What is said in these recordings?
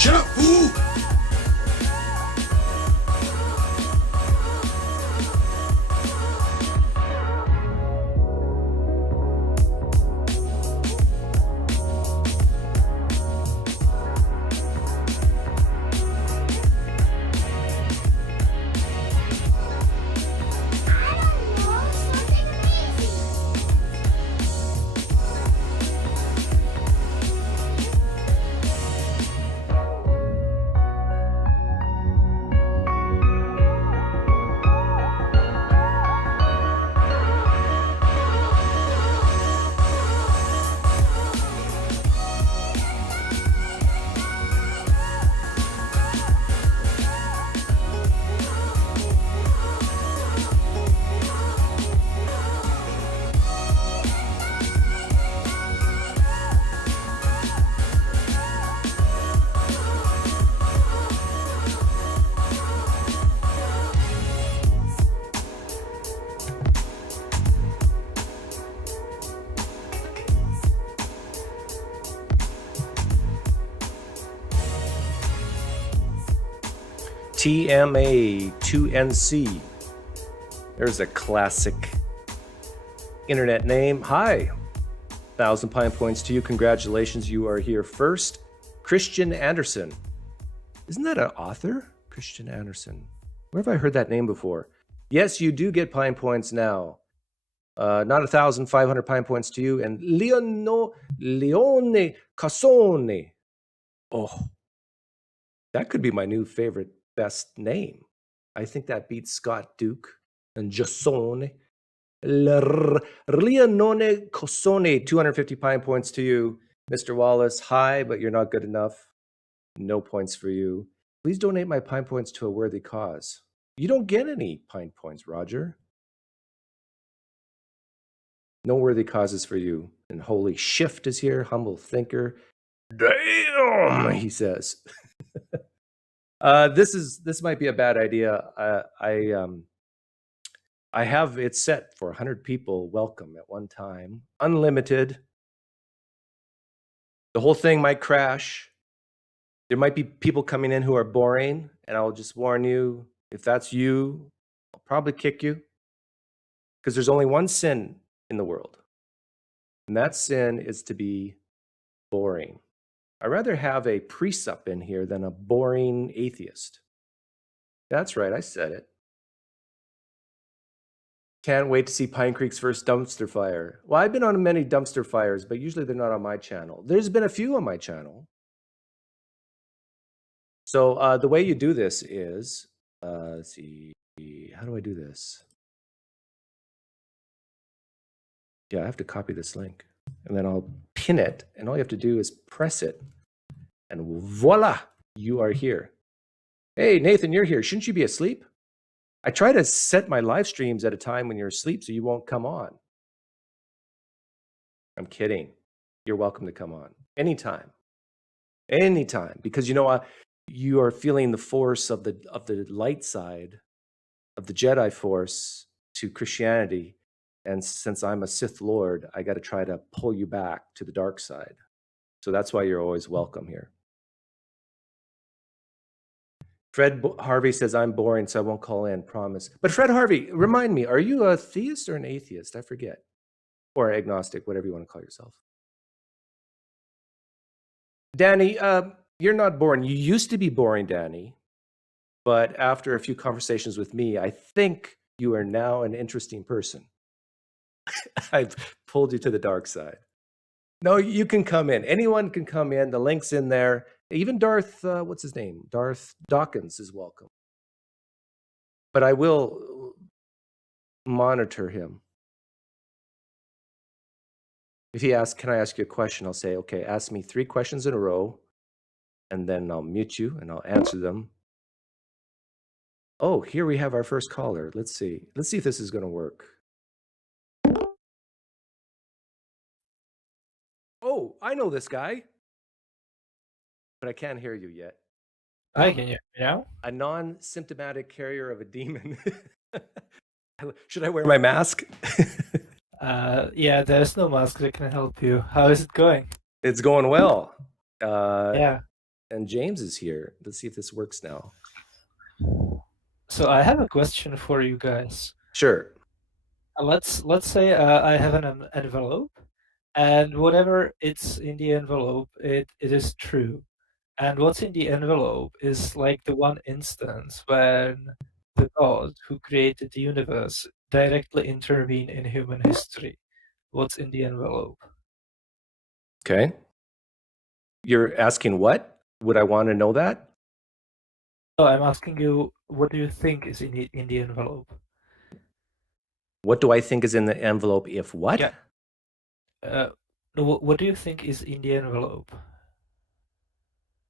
Shut up, fool! TMA2NC. There's a classic internet name. Hi. 1,000 Pine Points to you. Congratulations, you are here first. Christian Anderson. Isn't that an author? Christian Anderson. Where have I heard that name before? Yes, you do get Pine Points now. Not 1,500 Pine Points to you. And Leone Cassone. Oh, that could be my new favorite best name. I think that beats Scott Duke and Jassone. Leonone Cossone, 250 Pine Points to you. Mr. Wallace, hi, but you're not good enough. No points for you. Please donate my Pine Points to a worthy cause. You don't get any Pine Points, Roger. No worthy causes for you. And Holy Shift is here, Humble Thinker. Damn, he says. This might be a bad idea. I have it set for 100 people welcome at one time, unlimited. The whole thing might crash. There might be people coming in who are boring, and I'll just warn you, if that's you, I'll probably kick you, because there's only one sin in the world, and that sin is to be boring. I'd rather have a precept in here than a boring atheist. That's right, I said it. Can't wait to see PineCreek's first dumpster fire. Well, I've been on many dumpster fires, but usually they're not on my channel. There's been a few on my channel. So the way you do this is, let's see, how do I do this? Yeah, I have to copy this link. And then I'll pin it, and all you have to do is press it, and voila, you are here. Hey, Nathan, you're here. Shouldn't you be asleep? I try to set my live streams at a time when you're asleep so you won't come on. I'm kidding. You're welcome to come on anytime. Anytime, because you know what? You are feeling the force of the light side of the Jedi Force to Christianity. And since I'm a Sith Lord, I got to try to pull you back to the dark side. So that's why you're always welcome here. Fred Harvey says, I'm boring, so I won't call in, promise. But Fred Harvey, remind me, are you a theist or an atheist? I forget. Or agnostic, whatever you want to call yourself. Danny, you're not boring. You used to be boring, Danny. But after a few conversations with me, I think you are now an interesting person. I've pulled you to the dark side. No, you can come in. Anyone can come in. The link's in there. Even Darth, what's his name? Darth Dawkins is welcome. But I will monitor him. If he asks, can I ask you a question? I'll say, okay, ask me 3 questions in a row, and then I'll mute you and I'll answer them. Oh, here we have our first caller. Let's see. Let's see if this is going to work. Oh, I know this guy, but I can't hear you yet. I can hear you now. A non-symptomatic carrier of a demon. Should I wear my mask? Yeah, there's no mask that can help you. How is it going? It's going well. Yeah. And James is here. Let's see if this works now. So I have a question for you guys. Sure. Let's say I have an envelope, and whatever it's in the envelope, it is true. And what's in the envelope is like the one instance when the God who created the universe directly intervened in human history. What's in the envelope? Okay. You're asking what? Would I want to know that? So I'm asking you, what do you think is in the envelope? What do I think is in the envelope if what? Yeah. What do you think is in the envelope?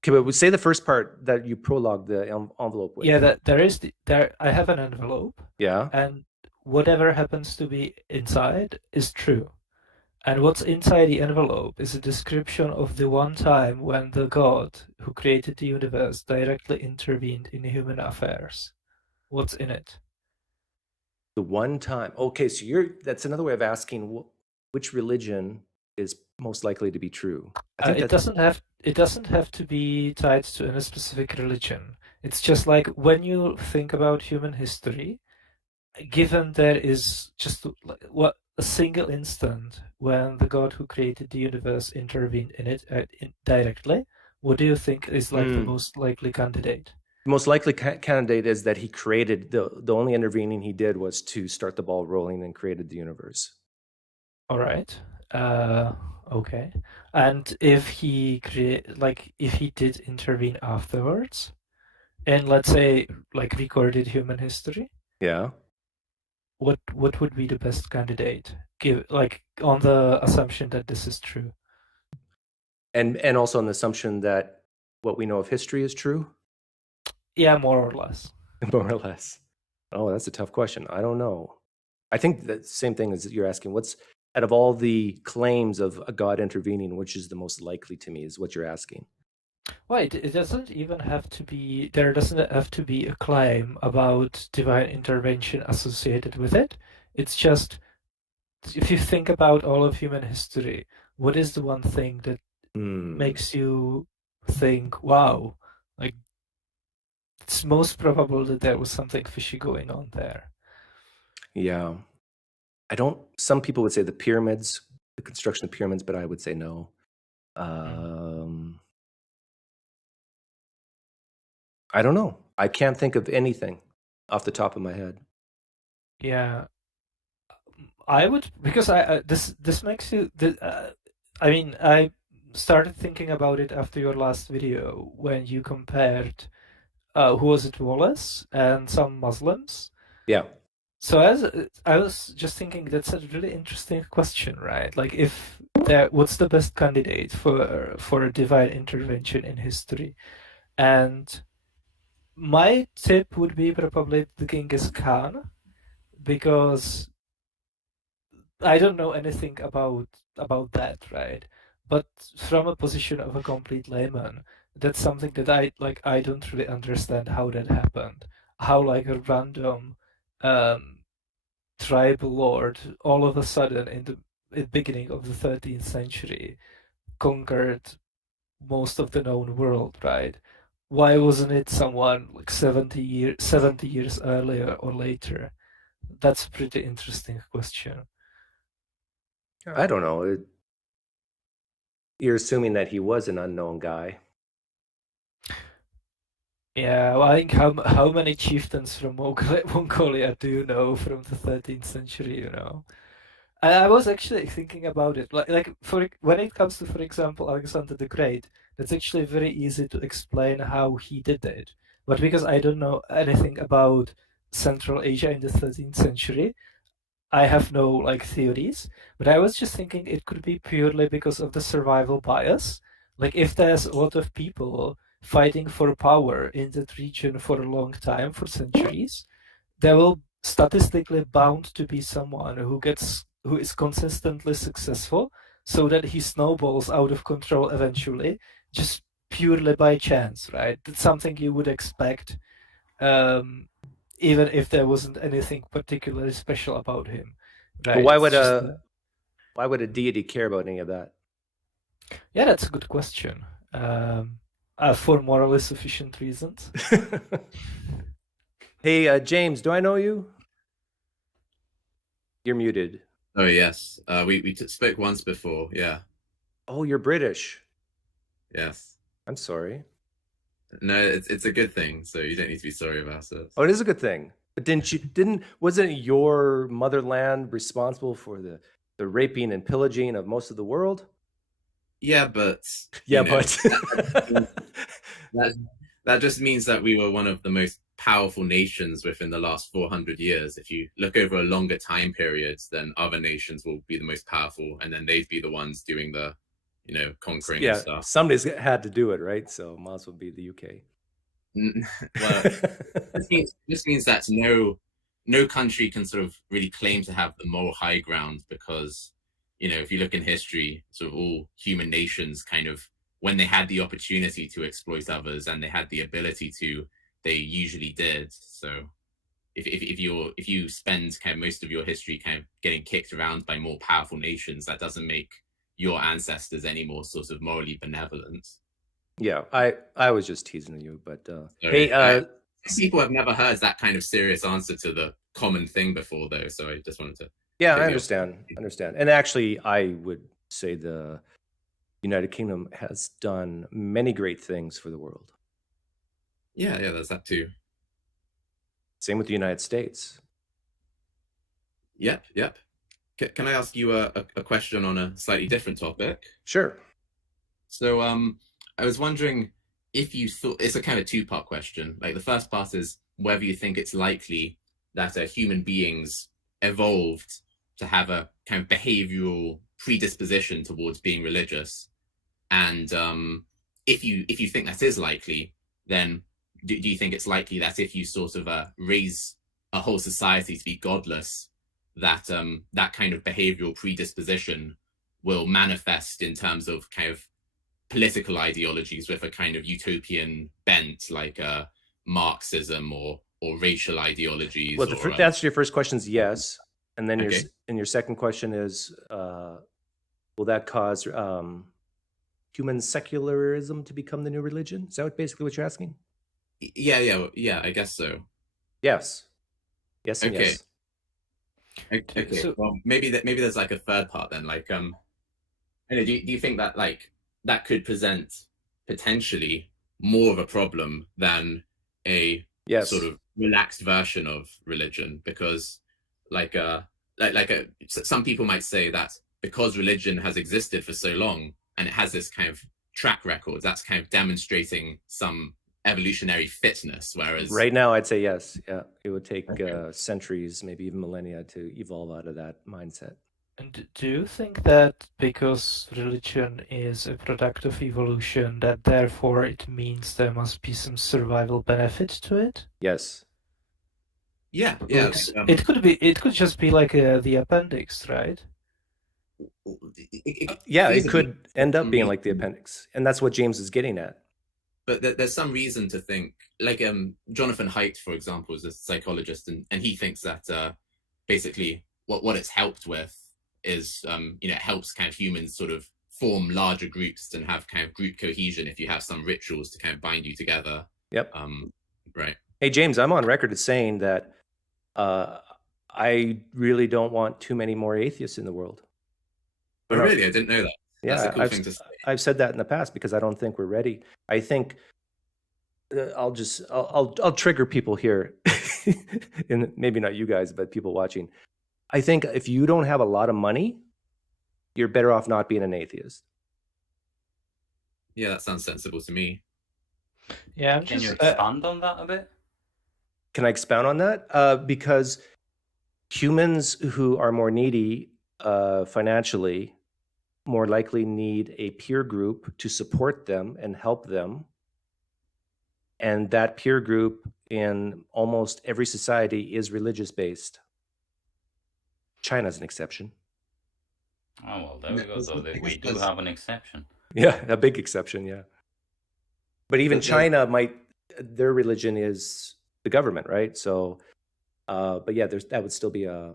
Okay, but say the first part that you prologue the envelope with. Yeah, that I have an envelope, Yeah. and whatever happens to be inside is true. And what's inside the envelope is a description of the one time when the God who created the universe directly intervened in human affairs. What's in it? The one time. Okay, so that's another way of asking which religion is most likely to be true. I think it doesn't have to be tied to any specific religion. It's just like when you think about human history, given there is just what a single instant when the God who created the universe intervened in it directly, what do you think is like the most likely candidate? The most likely candidate is that he created the only intervening he did was to start the ball rolling and created the universe. All right. Okay. And if he if he did intervene afterwards, and let's say like recorded human history, Yeah. what would be the best candidate? Give like on the assumption that this is true. And also on the assumption that what we know of history is true? Yeah, more or less. More or less. Oh, that's a tough question. I don't know. I think the same thing as you're asking. What's out of all the claims of a God intervening, which is the most likely to me, is what you're asking. Well, it doesn't even have to be, there doesn't have to be a claim about divine intervention associated with it. It's just, if you think about all of human history, what is the one thing that makes you think, wow, like it's most probable that there was something fishy going on there? Yeah. Some people would say the pyramids, the construction of pyramids, but I would say no. I don't know. I can't think of anything off the top of my head. Yeah. I would, because this makes you, I mean, I started thinking about it after your last video when you compared, who was it, Wallace and some Muslims? Yeah. So I was just thinking that's a really interesting question, right? Like what's the best candidate for a divine intervention in history? And my tip would be probably the Genghis Khan, because I don't know anything about that, right? But from a position of a complete layman, that's something that I don't really understand how that happened. How like a random tribal lord all of a sudden in the beginning of the 13th century conquered most of the known world, right? Why wasn't it someone like 70 years earlier or later? That's a pretty interesting question. I don't know. You're assuming that he was an unknown guy. Yeah, well, I think how many chieftains from Mongolia do you know from the 13th century, you know? I was actually thinking about it. Like when it comes to, for example, Alexander the Great, that's actually very easy to explain how he did it. But because I don't know anything about Central Asia in the 13th century, I have no like theories. But I was just thinking it could be purely because of the survival bias. Like if there's a lot of people fighting for power in that region for a long time, for centuries, there will statistically bound to be someone who is consistently successful, so that he snowballs out of control eventually, just purely by chance, right? That's something you would expect, even if there wasn't anything particularly special about him, right? But why would a deity care about any of that? Yeah, that's a good question. For morally sufficient reasons. Hey, James, do I know you? You're muted. Oh yes, we spoke once before. Yeah, Oh, you're British. yes. I'm sorry. No, it's a good thing, so you don't need to be sorry about it. Oh, it is a good thing. But wasn't your motherland responsible for the raping and pillaging of most of the world? Yeah, but Yeah, you know, but that just means that we were one of the most powerful nations within the last 400 years. If you look over a longer time period, then other nations will be the most powerful, and then they'd be the ones doing the, conquering and stuff. Somebody's had to do it, right? So might as well be the UK. Well, this means that no country can sort of really claim to have the moral high ground because, if you look in history, sort of all human nations kind of, when they had the opportunity to exploit others and they had the ability to, they usually did. So if you spend kind of most of your history kind of getting kicked around by more powerful nations, that doesn't make your ancestors any more sort of morally benevolent. Yeah, I was just teasing you, but hey, people have never heard that kind of serious answer to the common thing before, though. So I just wanted to. Yeah, I understand. And actually, I would say the United Kingdom has done many great things for the world. Yeah, there's that too. Same with the United States. Yep. Can I ask you a question on a slightly different topic? Sure. So, I was wondering if you thought, it's a kind of two-part question. Like the first part is whether you think it's likely that human beings evolved to have a kind of behavioral predisposition towards being religious, and if you think that is likely, then do you think it's likely that if you sort of raise a whole society to be godless, that that kind of behavioral predisposition will manifest in terms of kind of political ideologies with a kind of utopian bent, like Marxism or racial ideologies? Well, the answer to your first question is yes, and then your second question is, will that cause human secularism to become the new religion? Is that basically what you're asking? Yeah. I guess so. Yes. Yes. And okay. Yes. Okay. So, well, maybe there's like a third part then. Like, do you think that like that could present potentially more of a problem than a sort of relaxed version of religion? Because some people might say that because religion has existed for so long and it has this kind of track record, that's kind of demonstrating some evolutionary fitness, whereas right now I'd say yes. Yeah, it would take centuries, maybe even millennia to evolve out of that mindset. And do you think that because religion is a product of evolution, that therefore it means there must be some survival benefit to it? Yes. Yeah. It could just be like the appendix, right? It could end up being like the appendix, and that's what James is getting at. But there's some reason to think, like Jonathan Haidt, for example, is a psychologist, and he thinks that basically what it's helped with is it helps kind of humans sort of form larger groups and have kind of group cohesion if you have some rituals to kind of bind you together. Yep. Right. Hey James, I'm on record as saying that I really don't want too many more atheists in the world. Oh, really? I didn't know that. Yeah, that's a cool thing to say. I've said that in the past because I don't think we're ready. I think I'll trigger people here, and maybe not you guys, but people watching. I think if you don't have a lot of money, you're better off not being an atheist. Yeah, that sounds sensible to me. Yeah, can you expand on that a bit? Can I expound on that? Because humans who are more needy financially more likely need a peer group to support them and help them. And that peer group in almost every society is religious based. China's an exception. Oh, well, there we go. So we do have an exception. Yeah, a big exception, yeah. But even China their religion is the government, right? So, but yeah, that would still be an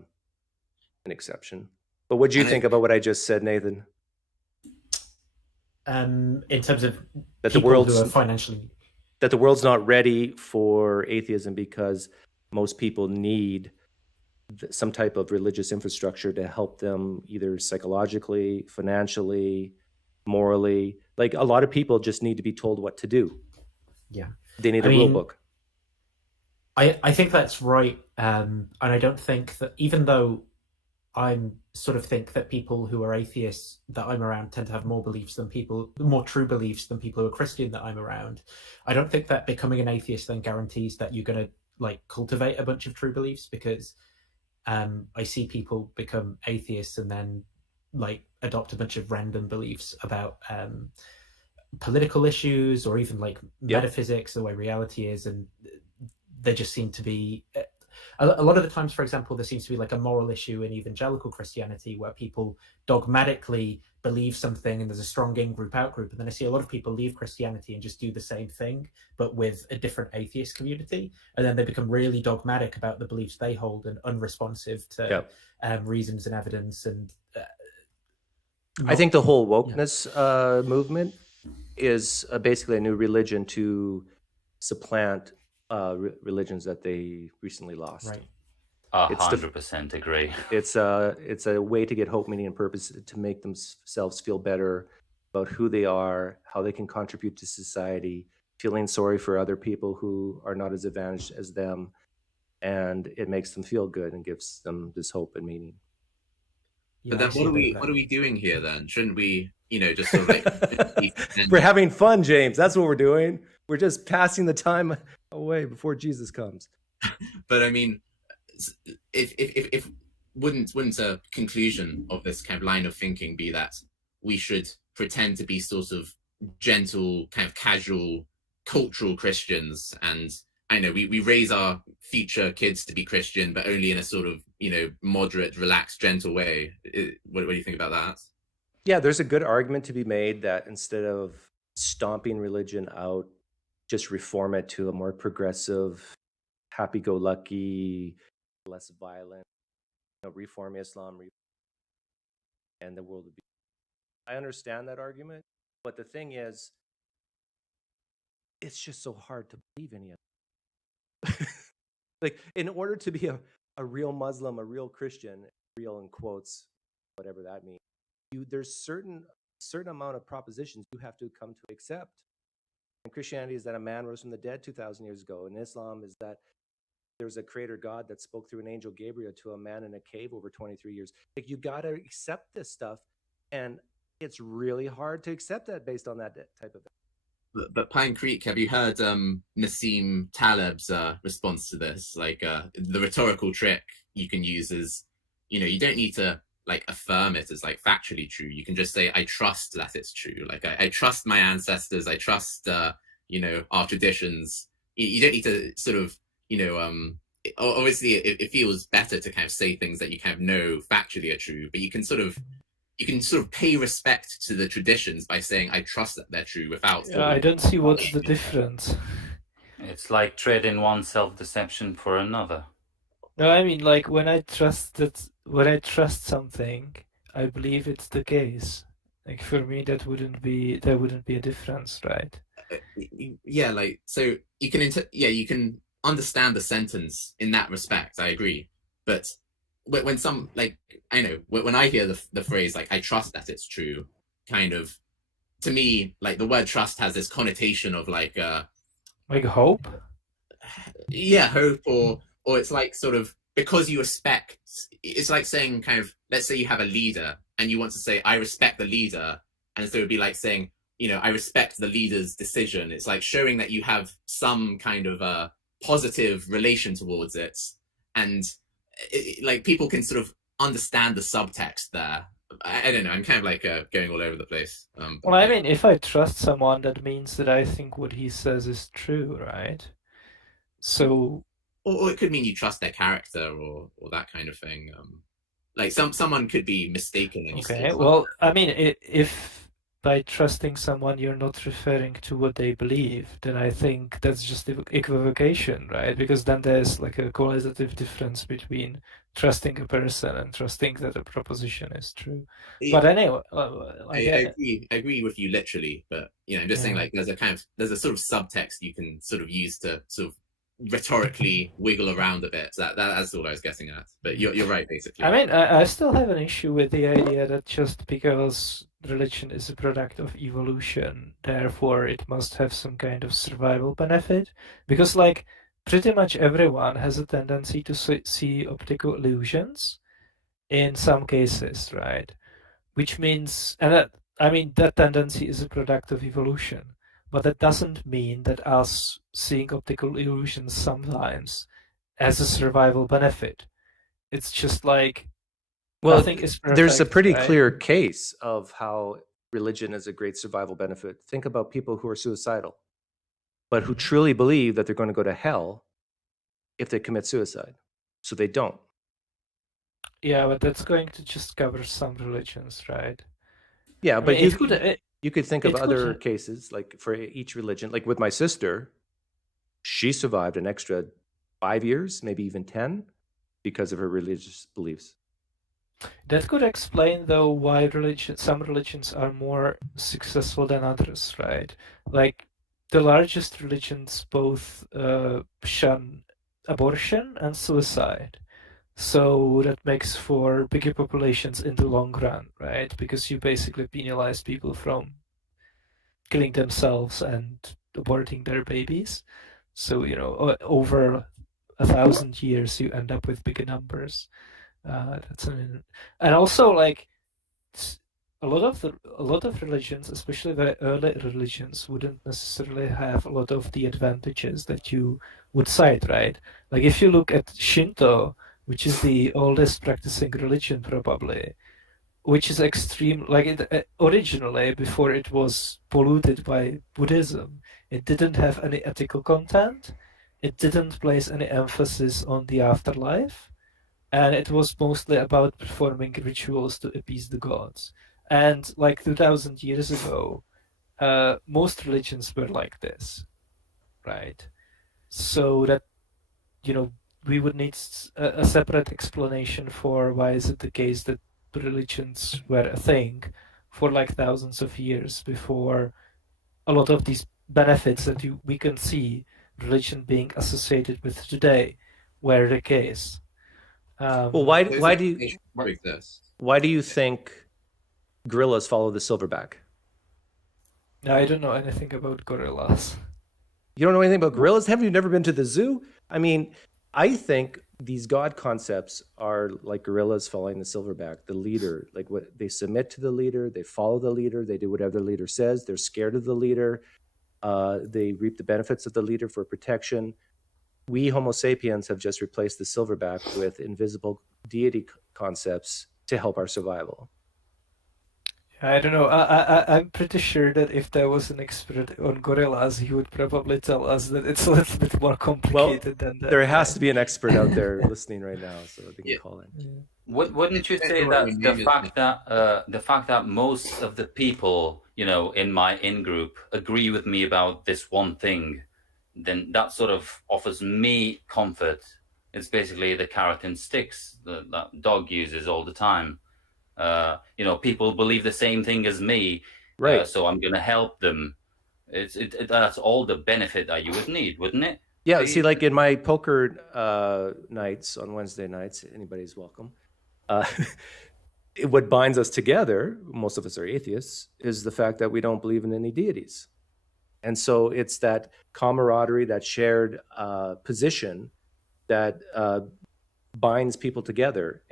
exception. But what do you think about what I just said, Nathan? in terms of That the people world's who are financially. that the world's not ready for atheism because most people need some type of religious infrastructure to help them either psychologically, financially, morally. Like a lot of people just need to be told what to do. Yeah. They need I a rule mean, book. I think that's right. And I don't think that, even though I'm sort of think that people who are atheists that I'm around tend to have more true beliefs than people who are Christian that I'm around. I don't think that becoming an atheist then guarantees that you're going to like cultivate a bunch of true beliefs, because I see people become atheists and then like adopt a bunch of random beliefs about political issues or even like metaphysics, the way reality is, and they just seem to be a lot of the times, for example, there seems to be like a moral issue in evangelical Christianity where people dogmatically believe something and there's a strong in-group, out-group. And then I see a lot of people leave Christianity and just do the same thing, but with a different atheist community. And then they become really dogmatic about the beliefs they hold and unresponsive to reasons and evidence. And I think the whole wokeness movement is basically a new religion to supplant religions that they recently lost. Right. 100% agree. It's a way to get hope, meaning, and purpose, to make themselves feel better about who they are, how they can contribute to society, feeling sorry for other people who are not as advantaged as them, and it makes them feel good and gives them this hope and meaning. But then what are we doing here then? Shouldn't we, just sort of like we're having fun, James. That's what we're doing. We're just passing the time away before Jesus comes. But I mean, if wouldn't a conclusion of this kind of line of thinking be that we should pretend to be sort of gentle, kind of casual, cultural Christians, and I know we raise our future kids to be Christian, but only in a sort of moderate, relaxed, gentle way. What do you think about that? Yeah, there's a good argument to be made that instead of stomping religion out, just reform it to a more progressive, happy-go-lucky, less violent, reform Islam, and the world would be. I understand that argument, but the thing is, it's just so hard to believe any of it. Like, in order to be a real Muslim, a real Christian, real in quotes, whatever that means, there's certain amount of propositions you have to come to accept. In Christianity is that a man rose from the dead 2,000 years ago. In Islam is that there's a creator God that spoke through an angel Gabriel to a man in a cave over 23 years. Like, you got to accept this stuff, and it's really hard to accept that based on that type of thing. But PineCreek, have you heard Nassim Taleb's response to this? Like the rhetorical trick you can use is, you don't need to like affirm it as like factually true. You can just say, I trust that it's true. Like I trust my ancestors. I trust our traditions. You don't need to sort of obviously it feels better to kind of say things that you kind of know factually are true, but you can sort of pay respect to the traditions by saying I trust that they're true without. I don't see what's the difference. It's like trading one self-deception for another. No, I mean, like when I trust something, I believe it's the case. Like for me, there wouldn't be a difference, right? Yeah, like so you can understand the sentence in that respect. I agree, but when some like I know when I hear the phrase like I trust that it's true, kind of to me like the word trust has this connotation of like hope. Yeah, hope or it's like sort of because you respect. It's like saying kind of let's say you have a leader and you want to say I respect the leader, and so it would be like saying I respect the leader's decision. It's like showing that you have some kind of a positive relation towards it, and like people can sort of understand the subtext there. I don't know. I'm kind of like going all over the place. Well, I mean, if I trust someone, that means that I think what he says is true, right? So, or it could mean you trust their character or that kind of thing. Like someone could be mistaken. And okay. Well, I mean, if by trusting someone you're not referring to what they believe, then I think that's just equivocation, right? Because then there's like a qualitative difference between trusting a person and trusting that a proposition is true. Yeah, But anyway, I agree with you literally, but I'm just saying, Yeah. like, there's a sort of subtext you can sort of use to sort of rhetorically wiggle around a bit. So that's all I was getting at. But you're right, basically. I mean, I still have an issue with the idea that just because religion is a product of evolution, therefore it must have some kind of survival benefit. Because, like, pretty much everyone has a tendency to see optical illusions in some cases, right? Which means, and that tendency is a product of evolution. But that doesn't mean that us seeing optical illusions sometimes has a survival benefit. It's just like nothing is perfect. There's a pretty right? clear case of how religion is a great survival benefit. Think about people who are suicidal, but who truly believe that they're going to go to hell if they commit suicide. So they don't. Yeah, but that's going to just cover some religions, right? Yeah, I but mean, you could think of other cases, like for each religion. Like with my sister, she survived an extra 5 years, maybe even 10, because of her religious beliefs. That could explain, though, why some religions are more successful than others, right? Like the largest religions both shun abortion and suicide. So that makes for bigger populations in the long run, right? Because you basically penalize people from killing themselves and aborting their babies. So, over 1,000 years, you end up with bigger numbers. And also, like, a lot of religions, especially very early religions, wouldn't necessarily have a lot of the advantages that you would cite, right? Like if you look at Shinto, which is the oldest practicing religion probably, which is extreme, like originally before it was polluted by Buddhism, it didn't have any ethical content, it didn't place any emphasis on the afterlife, and it was mostly about performing rituals to appease the gods. And like 2,000 years ago, most religions were like this, right? So that, we would need a separate explanation for why is it the case that religions were a thing for like thousands of years before a lot of these benefits that we can see religion being associated with today were the case. Well, why do you think gorillas follow the silverback? I don't know anything about gorillas. You don't know anything about gorillas? Have you never been to the zoo? I mean, I think these God concepts are like gorillas following the silverback, the leader. Like what they submit to the leader, they follow the leader, they do whatever the leader says. They're scared of the leader. They reap the benefits of the leader for protection. We Homo sapiens have just replaced the silverback with invisible deity concepts to help our survival. I don't know. I'm pretty sure that if there was an expert on gorillas, he would probably tell us that it's a little bit more complicated than that. There has to be an expert out there listening right now, so they can call in. Yeah. Wouldn't you say that the fact that most of the people, in my in-group agree with me about this one thing, then that sort of offers me comfort. It's basically the carrot and sticks that dog uses all the time. People believe the same thing as me, right? So I'm going to help them. That's all the benefit that you would need, wouldn't it? Yeah. See, like in my poker nights on Wednesday nights, anybody's welcome. What binds us together, most of us are atheists, is the fact that we don't believe in any deities. And so it's that camaraderie, that shared position that binds people together.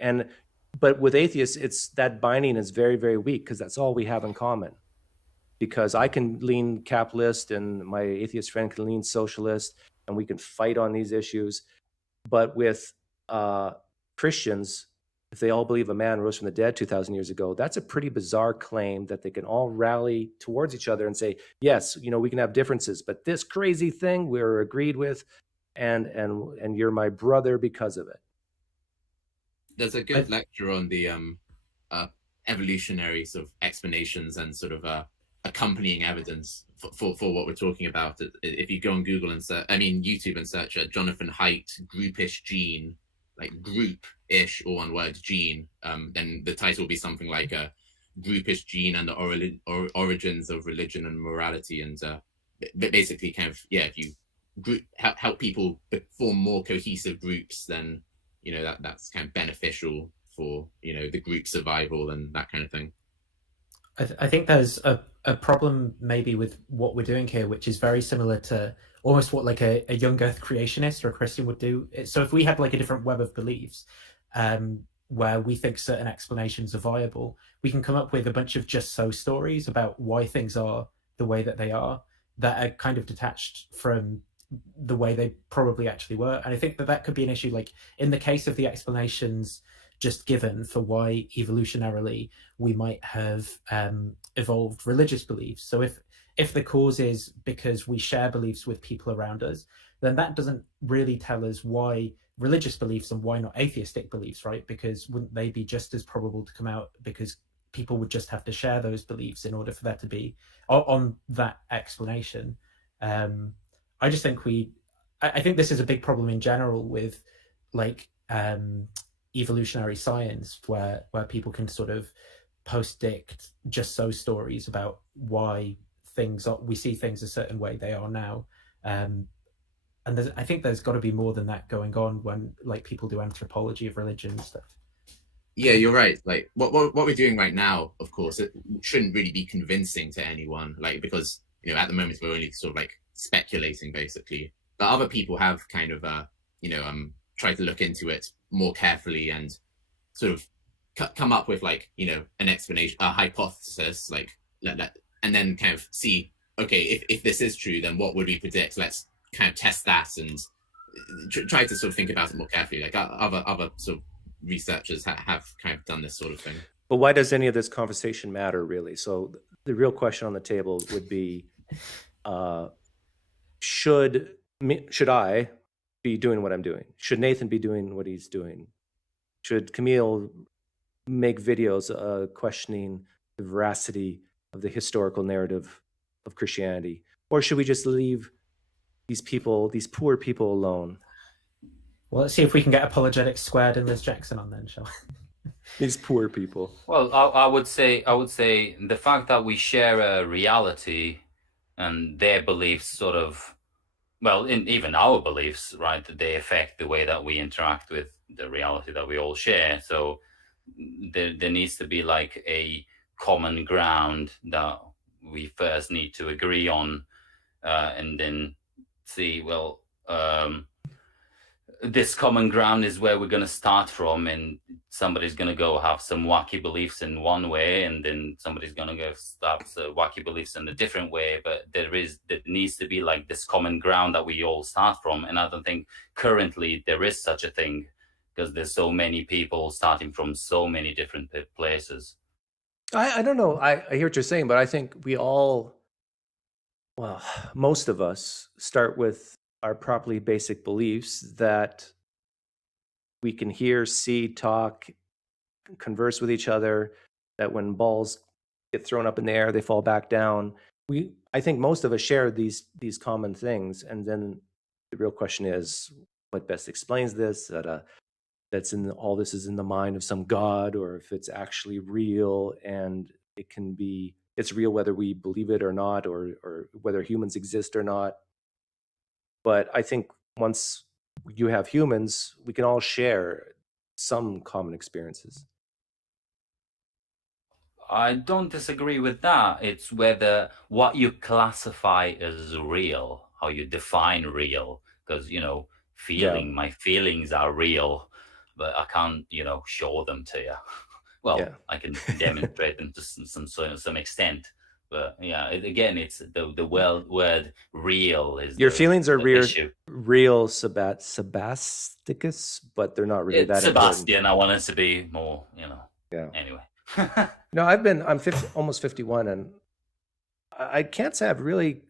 But with atheists, it's that binding is very, very weak because that's all we have in common. Because I can lean capitalist and my atheist friend can lean socialist and we can fight on these issues. But with Christians, if they all believe a man rose from the dead 2,000 years ago, that's a pretty bizarre claim that they can all rally towards each other and say, yes, we can have differences, but this crazy thing we're agreed with, and you're my brother because of it. There's a good lecture on the evolutionary sort of explanations and sort of accompanying evidence for what we're talking about. If you go on Google and YouTube and search Jonathan Haidt groupish gene, like group-ish, or one word, gene, then the title will be something like a groupish gene and the origins of religion and morality. And basically kind of, yeah, if you help people form more cohesive groups, then that's kind of beneficial for the group survival and that kind of thing. I think there's a problem maybe with what we're doing here, which is very similar to almost what like a young earth creationist or a Christian would do. So if we had like a different web of beliefs where we think certain explanations are viable, we can come up with a bunch of just so stories about why things are the way that they are, that are kind of detached from the way they probably actually were. And I think that could be an issue, like in the case of the explanations just given for why evolutionarily we might have evolved religious beliefs. So if the cause is because we share beliefs with people around us, then that doesn't really tell us why religious beliefs and why not atheistic beliefs, right? Because wouldn't they be just as probable to come out, because people would just have to share those beliefs in order for that to be on that explanation. I just think I think this is a big problem in general with like evolutionary science, where people can sort of post-dict just so stories about why we see things a certain way they are now. And I think there's got to be more than that going on when like people do anthropology of religion and stuff. Yeah, you're right. Like what we're doing right now, of course, it shouldn't really be convincing to anyone, like, because at the moment we're only sort of like speculating basically. But other people have kind of tried to look into it more carefully and sort of come up with like an explanation, a hypothesis, like and then kind of see, okay, if this is true, then what would we predict? Let's kind of test that and try to sort of think about it more carefully. Like other sort of researchers have kind of done this sort of thing. But why does any of this conversation matter, really? So the real question on the table would be, should I be doing what I'm doing? Should Nathan be doing what he's doing? Should Kamil make videos questioning the veracity of the historical narrative of Christianity? Or should we just leave these poor people alone? Well, let's see if we can get Apologetics Squared and Liz Jackson on then, shall we? These poor people. Well, I would say the fact that we share a reality and their beliefs sort of, well, even our beliefs, right, they affect the way that we interact with the reality that we all share. So there needs to be like a common ground that we first need to agree on, and then see, well, this common ground is where we're going to start from, and somebody's going to go have some wacky beliefs in one way, and then somebody's going to go start wacky beliefs in a different way. But there needs to be like this common ground that we all start from. And I don't think currently there is such a thing, because there's so many people starting from so many different places. I don't know. I hear what you're saying, but I think we all, well, most of us start with our properly basic beliefs that we can hear, see, talk, converse with each other, that when balls get thrown up in the air, they fall back down. I think most of us share these common things. And then the real question is, what best explains this? All this is in the mind of some god, or if it's actually real, and it's real whether we believe it or not, or whether humans exist or not. But I think once you have humans, we can all share some common experiences. I don't disagree with that. It's whether what you classify as real, how you define real, because my feelings are real, but I can't show them to you. Well, yeah. I can demonstrate them to some extent. But yeah, it's the word real is your feelings are real Sebasticus, but they're not really that Sebastian. important. I want us to be more, Yeah. Anyway. No, I'm almost 51, and I can't say I've really,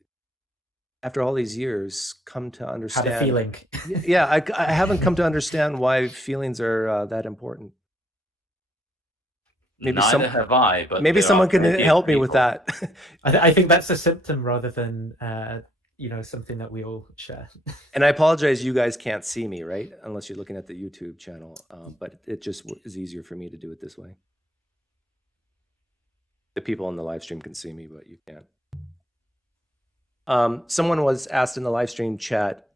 after all these years, come to understand. Had a feeling. Yeah, I haven't come to understand why feelings are that important. Neither have I, but maybe someone can help me with that. I think that's a symptom rather than something that we all share. And I apologize, you guys can't see me, right? Unless you're looking at the YouTube channel. But it just is easier for me to do it this way. The people on the live stream can see me, but you can't. Someone was asked in the live stream chat,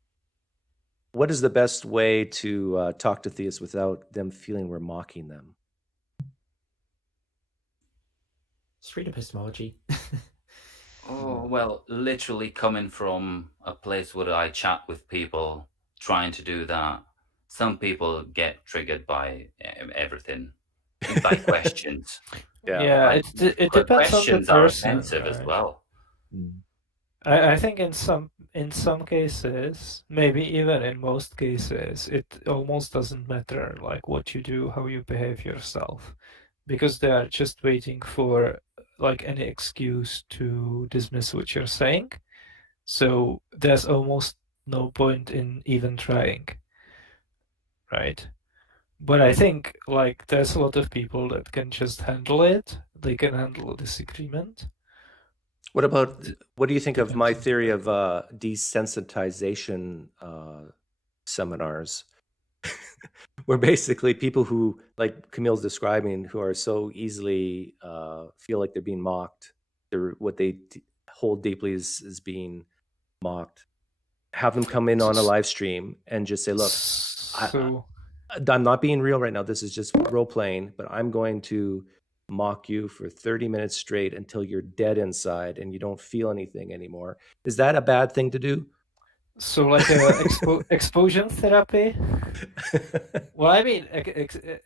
what is the best way to talk to theists without them feeling we're mocking them? Street epistemology. Oh, well, literally coming from a place where I chat with people, trying to do that, some people get triggered by everything, by questions. Yeah, it depends on the questions are person, offensive as right? well. I think in some cases, maybe even in most cases, it almost doesn't matter like what you do, how you behave yourself, because they are just waiting for like any excuse to dismiss what you're saying. So there's almost no point in even trying, right? But I think like there's a lot of people that can just handle it. They can handle a disagreement. What do you think of my theory of desensitization seminars? Where basically people who, like Kamil's describing, who are so easily feel like they're being mocked, what they hold deeply is being mocked, have them come in on a live stream and just say, look, I'm not being real right now. This is just role playing, but I'm going to mock you for 30 minutes straight until you're dead inside and you don't feel anything anymore. Is that a bad thing to do? So like exposure therapy? Well, I mean,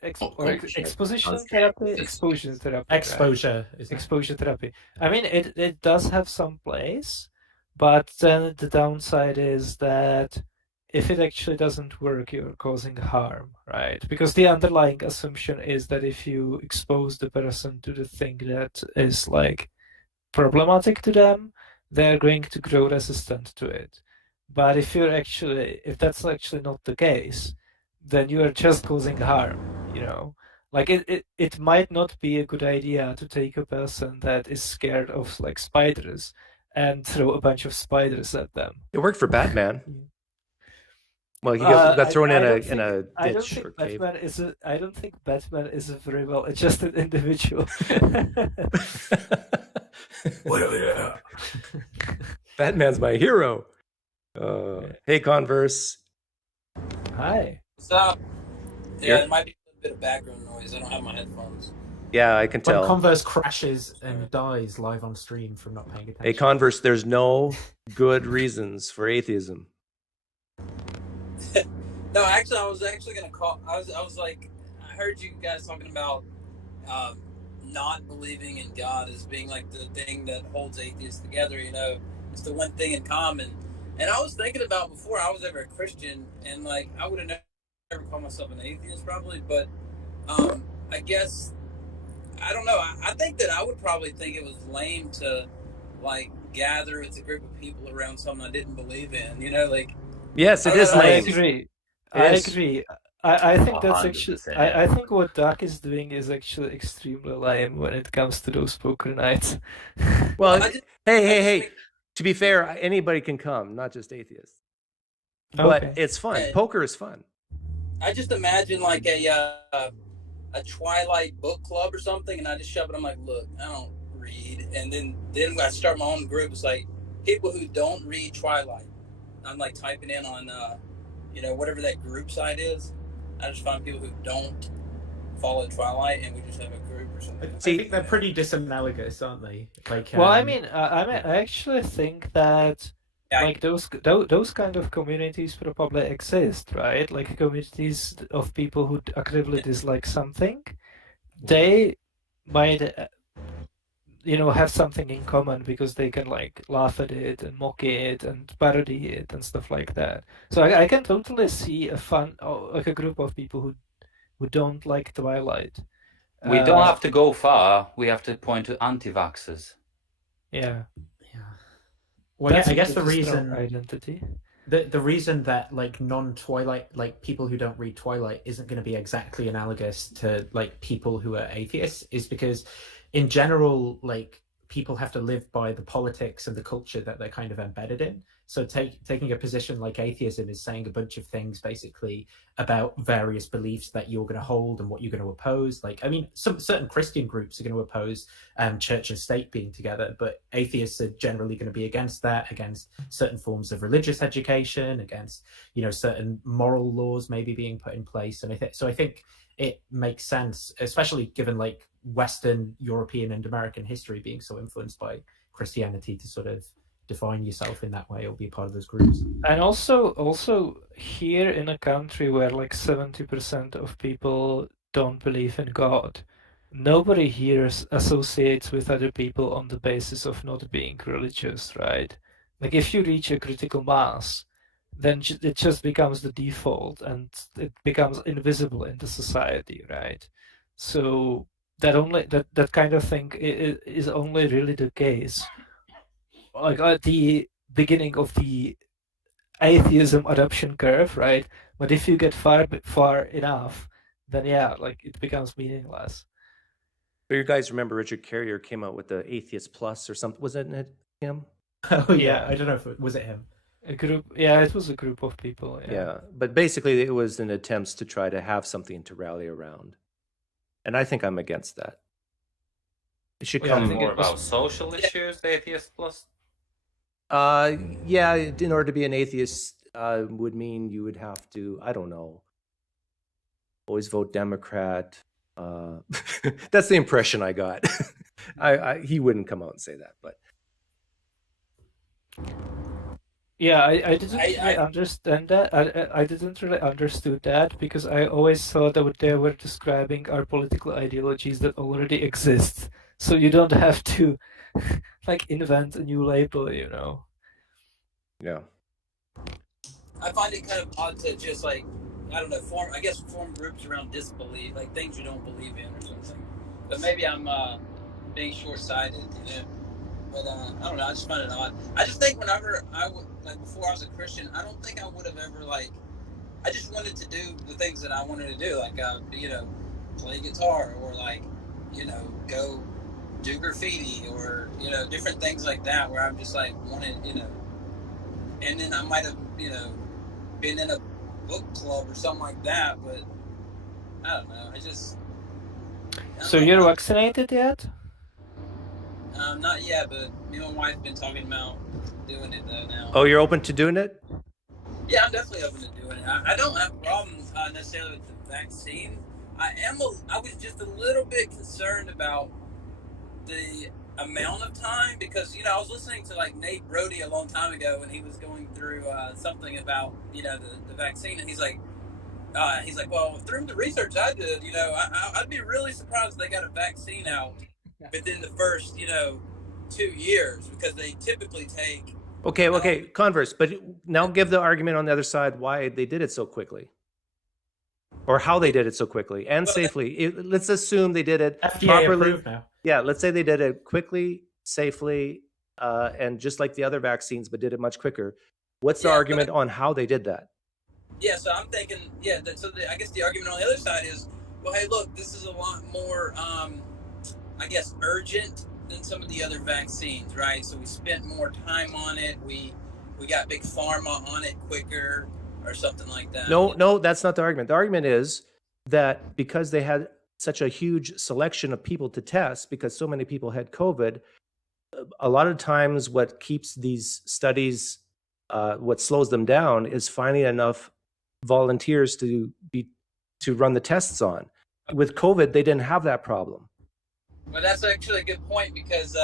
exposition therapy, exposure therapy. Exposure. Right? Exposure therapy. I mean, it does have some place, but then the downside is that if it actually doesn't work, you're causing harm, right? Because the underlying assumption is that if you expose the person to the thing that is like problematic to them, they're going to grow resistant to it. But if that's actually not the case, then you are just causing harm, Like it might not be a good idea to take a person that is scared of like spiders and throw a bunch of spiders at them. It worked for Batman. Well, he got thrown in a ditch or cave. I don't think Batman is a very well adjusted individual. Batman's my hero. Hey, Converse. Hi. What's up? Yeah, there might be a bit of background noise. I don't have my headphones. Yeah, I can tell. When Converse crashes and dies live on stream from not paying attention. Hey, Converse, there's no good reasons for atheism. No, actually, I was gonna call. I was like, I heard you guys talking about not believing in God as being like the thing that holds atheists together. It's the one thing in common. And I was thinking about before I was ever a Christian, and like I would have never called myself an atheist probably, but I guess I don't know. I think that I would probably think it was lame to like gather with a group of people around something I didn't believe in. Yes, it is lame. I agree. I agree. I think that's actually. I think what Doc is doing is actually extremely lame when it comes to those poker nights. Well, hey. To be fair, anybody can come, not just atheists. But it's fun. Poker is fun. I just imagine like a Twilight book club or something, and I just shove it. I'm like, look, I don't read, and then I start my own group. It's like people who don't read Twilight. I'm like typing in on whatever that group site is. I just find people who don't follow Twilight, and we just have a group or something. I think they're pretty disanalogous, aren't they? Like, well, I actually think that like those kind of communities probably exist, right? Like communities of people who actively dislike something, they might have something in common because they can like laugh at it and mock it and parody it and stuff like that. So I can totally see a group of people who don't like Twilight. We don't have to go far. We have to point to anti-vaxxers. Yeah. Well, I guess the reason identity. The reason that like non-Twilight, like people who don't read Twilight, isn't going to be exactly analogous to like people who are atheists is because, in general, like people have to live by the politics and the culture that they're kind of embedded in. So taking a position like atheism is saying a bunch of things basically about various beliefs that you're going to hold and what you're going to oppose. Like, I mean, some certain Christian groups are going to oppose church and state being together, but atheists are generally going to be against that, against certain forms of religious education, against, you know, certain moral laws maybe being put in place. And I think it makes sense, especially given like Western European and American history being so influenced by Christianity, to sort of define yourself in that way or be a part of those groups. And also here in a country where like 70% of people don't believe in God, nobody here associates with other people on the basis of not being religious, right? Like if you reach a critical mass, then it just becomes the default and it becomes invisible in the society, right? So that kind of thing is only really the case like at the beginning of the atheism adoption curve, right? But if you get far enough, then yeah, like it becomes meaningless. But you guys remember Richard Carrier came out with the Atheist Plus or something? Wasn't it him? Oh yeah, I don't know if was it him. A group, yeah, it was a group of people. Yeah, but basically it was an attempt to try to have something to rally around, and I think I'm against that. It should come more about social issues. The Atheist Plus. Yeah, in order to be an atheist would mean you would have to, I don't know, always vote Democrat. That's the impression I got. He wouldn't come out and say that, but yeah, I didn't really understand that. I didn't really understood that because I always thought that they were describing our political ideologies that already exist. So you don't have to like invent a new label, you know. Yeah. I find it kind of odd to just like, I don't know, form groups around disbelief, like things you don't believe in or something. But maybe I'm being short-sighted, you know. But I don't know, I just find it odd. I just think whenever I would, like before I was a Christian, I don't think I would have ever like, I just wanted to do the things that I wanted to do, like, you know, play guitar or like, you know, go do graffiti or, you know, different things like that where I'm just like wanted, you know, and then I might have, you know, been in a book club or something like that, but I don't know, So you're vaccinated yet? Not yet, but me and my wife have been talking about doing it though now. Oh, you're open to doing it? Yeah, I'm definitely open to doing it. I don't have problems necessarily with the vaccine. I was just a little bit concerned about the amount of time because, you know, I was listening to like Nate Brody a long time ago when he was going through something about, you know, the vaccine, and he's like, well, through the research I did, you know, I'd be really surprised if they got a vaccine out within the first, you know, 2 years because they typically take. Okay, Converse, but now give the argument on the other side why they did it so quickly. Or how they did it so quickly and safely. Let's assume they did it FDA properly. approved now. Yeah, let's say they did it quickly, safely, and just like the other vaccines, but did it much quicker. What's the argument on how they did that? Yeah, so I'm thinking, I guess the argument on the other side is, well, hey, look, this is a lot more, I guess, urgent than some of the other vaccines, right? So we spent more time on it. We got big pharma on it quicker or something like that. No, that's not the argument. The argument is that because they had such a huge selection of people to test, because so many people had COVID, a lot of times what keeps these studies, what slows them down is finding enough volunteers to run the tests on. With COVID, they didn't have that problem. Well, that's actually a good point because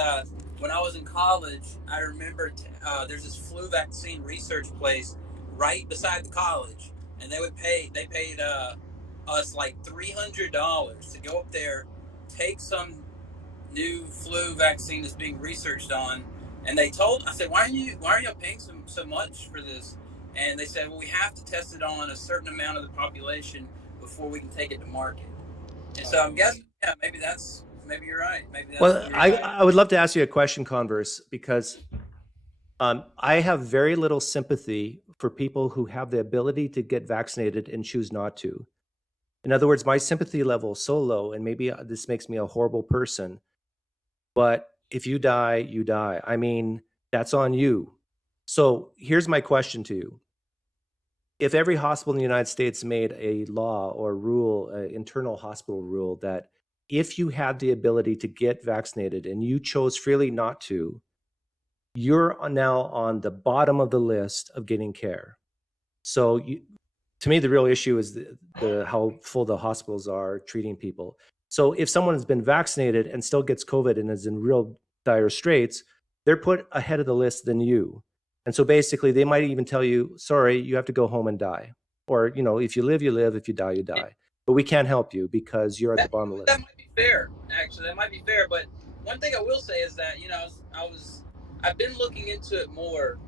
when I was in college, I remember there's this flu vaccine research place right beside the college, and they paid us like $300 to go up there, take some new flu vaccine that's being researched on, and I said, why are you paying so much for this? And they said, well, we have to test it on a certain amount of the population before we can take it to market. And so I'm guessing, yeah, maybe you're right. I would love to ask you a question, Converse, because I have very little sympathy for people who have the ability to get vaccinated and choose not to. In other words, my sympathy level is so low, and maybe this makes me a horrible person, but if you die, you die. I mean, that's on you. So here's my question to you. If every hospital in the United States made a law or rule, an internal hospital rule, that if you had the ability to get vaccinated and you chose freely not to, you're now on the bottom of the list of getting care. So to me, the real issue is the how full the hospitals are treating people. So if someone has been vaccinated and still gets COVID and is in real dire straits, they're put ahead of the list than you. And so basically they might even tell you, sorry, you have to go home and die. Or, you know, if you live, you live. If you die, you die. But we can't help you because you're at the bottom of the list. That might be fair, actually. That might be fair. But one thing I will say is that, you know, I've been looking into it more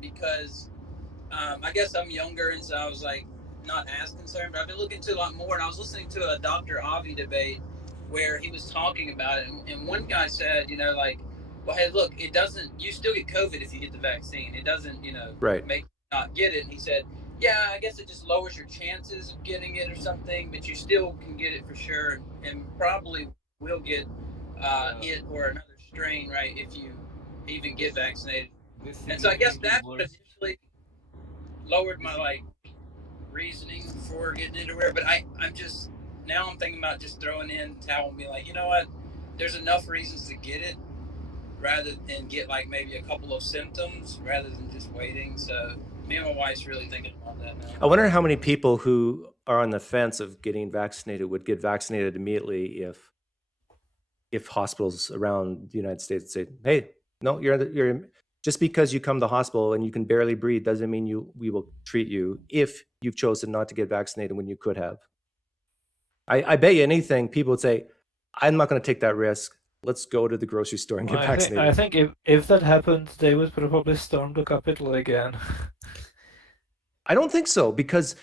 because I guess I'm younger, and so I was like not as concerned. But I've been looking into it a lot more, and I was listening to a Dr. Avi debate where he was talking about it, and one guy said, you know, like, well, hey, look, it doesn't. You still get COVID if you get the vaccine. It doesn't, you know, make you not get it. And he said, yeah, I guess it just lowers your chances of getting it or something, but you still can get it for sure, and probably will get it or another strain, right, if you even get vaccinated. And so I guess that initially lowered my like reasoning for getting it or whatever. But I'm just now I'm thinking about just throwing in the towel and be like, you know what? There's enough reasons to get it rather than get like maybe a couple of symptoms rather than just waiting. So me and my wife's really thinking about that now. I wonder how many people who are on the fence of getting vaccinated would get vaccinated immediately if hospitals around the United States say, hey, no, you're just because you come to the hospital and you can barely breathe doesn't mean we will treat you if you've chosen not to get vaccinated when you could have. I bet you anything, people would say, I'm not going to take that risk. Let's go to the grocery store and get vaccinated. I think if that happened, they would probably storm the Capitol again. I don't think so, because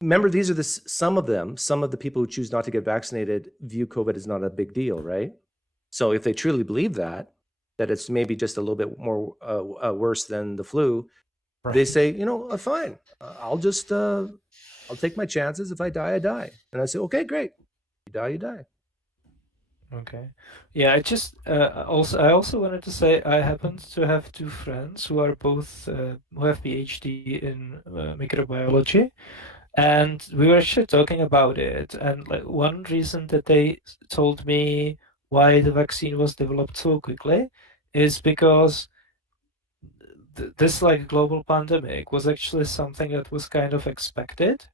remember, these are some of the people who choose not to get vaccinated view COVID as not a big deal, right? So if they truly believe that it's maybe just a little bit more worse than the flu, right, they say, you know, fine, I'll just, I'll take my chances. If I die, I die. And I say, okay, great. You die, you die. Okay. Yeah, I just I also wanted to say I happen to have two friends who are both who have PhD in microbiology, and we were actually talking about it. And like one reason that they told me why the vaccine was developed so quickly is because this like global pandemic was actually something that was kind of expected,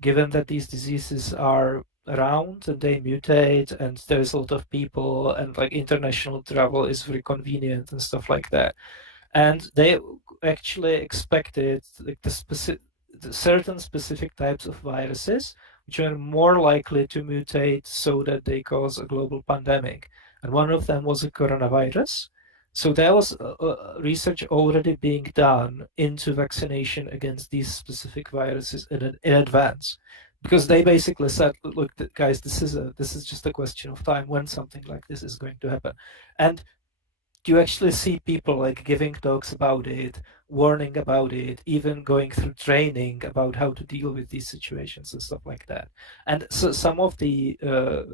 given that these diseases are around and they mutate and there's a lot of people and like international travel is very convenient and stuff like that. And they actually expected like certain specific types of viruses which are more likely to mutate so that they cause a global pandemic. And one of them was a coronavirus. So there was research already being done into vaccination against these specific viruses in advance. Because they basically said, look, guys, this is just a question of time when something like this is going to happen. And you actually see people like giving talks about it, warning about it, even going through training about how to deal with these situations and stuff like that. And so some of the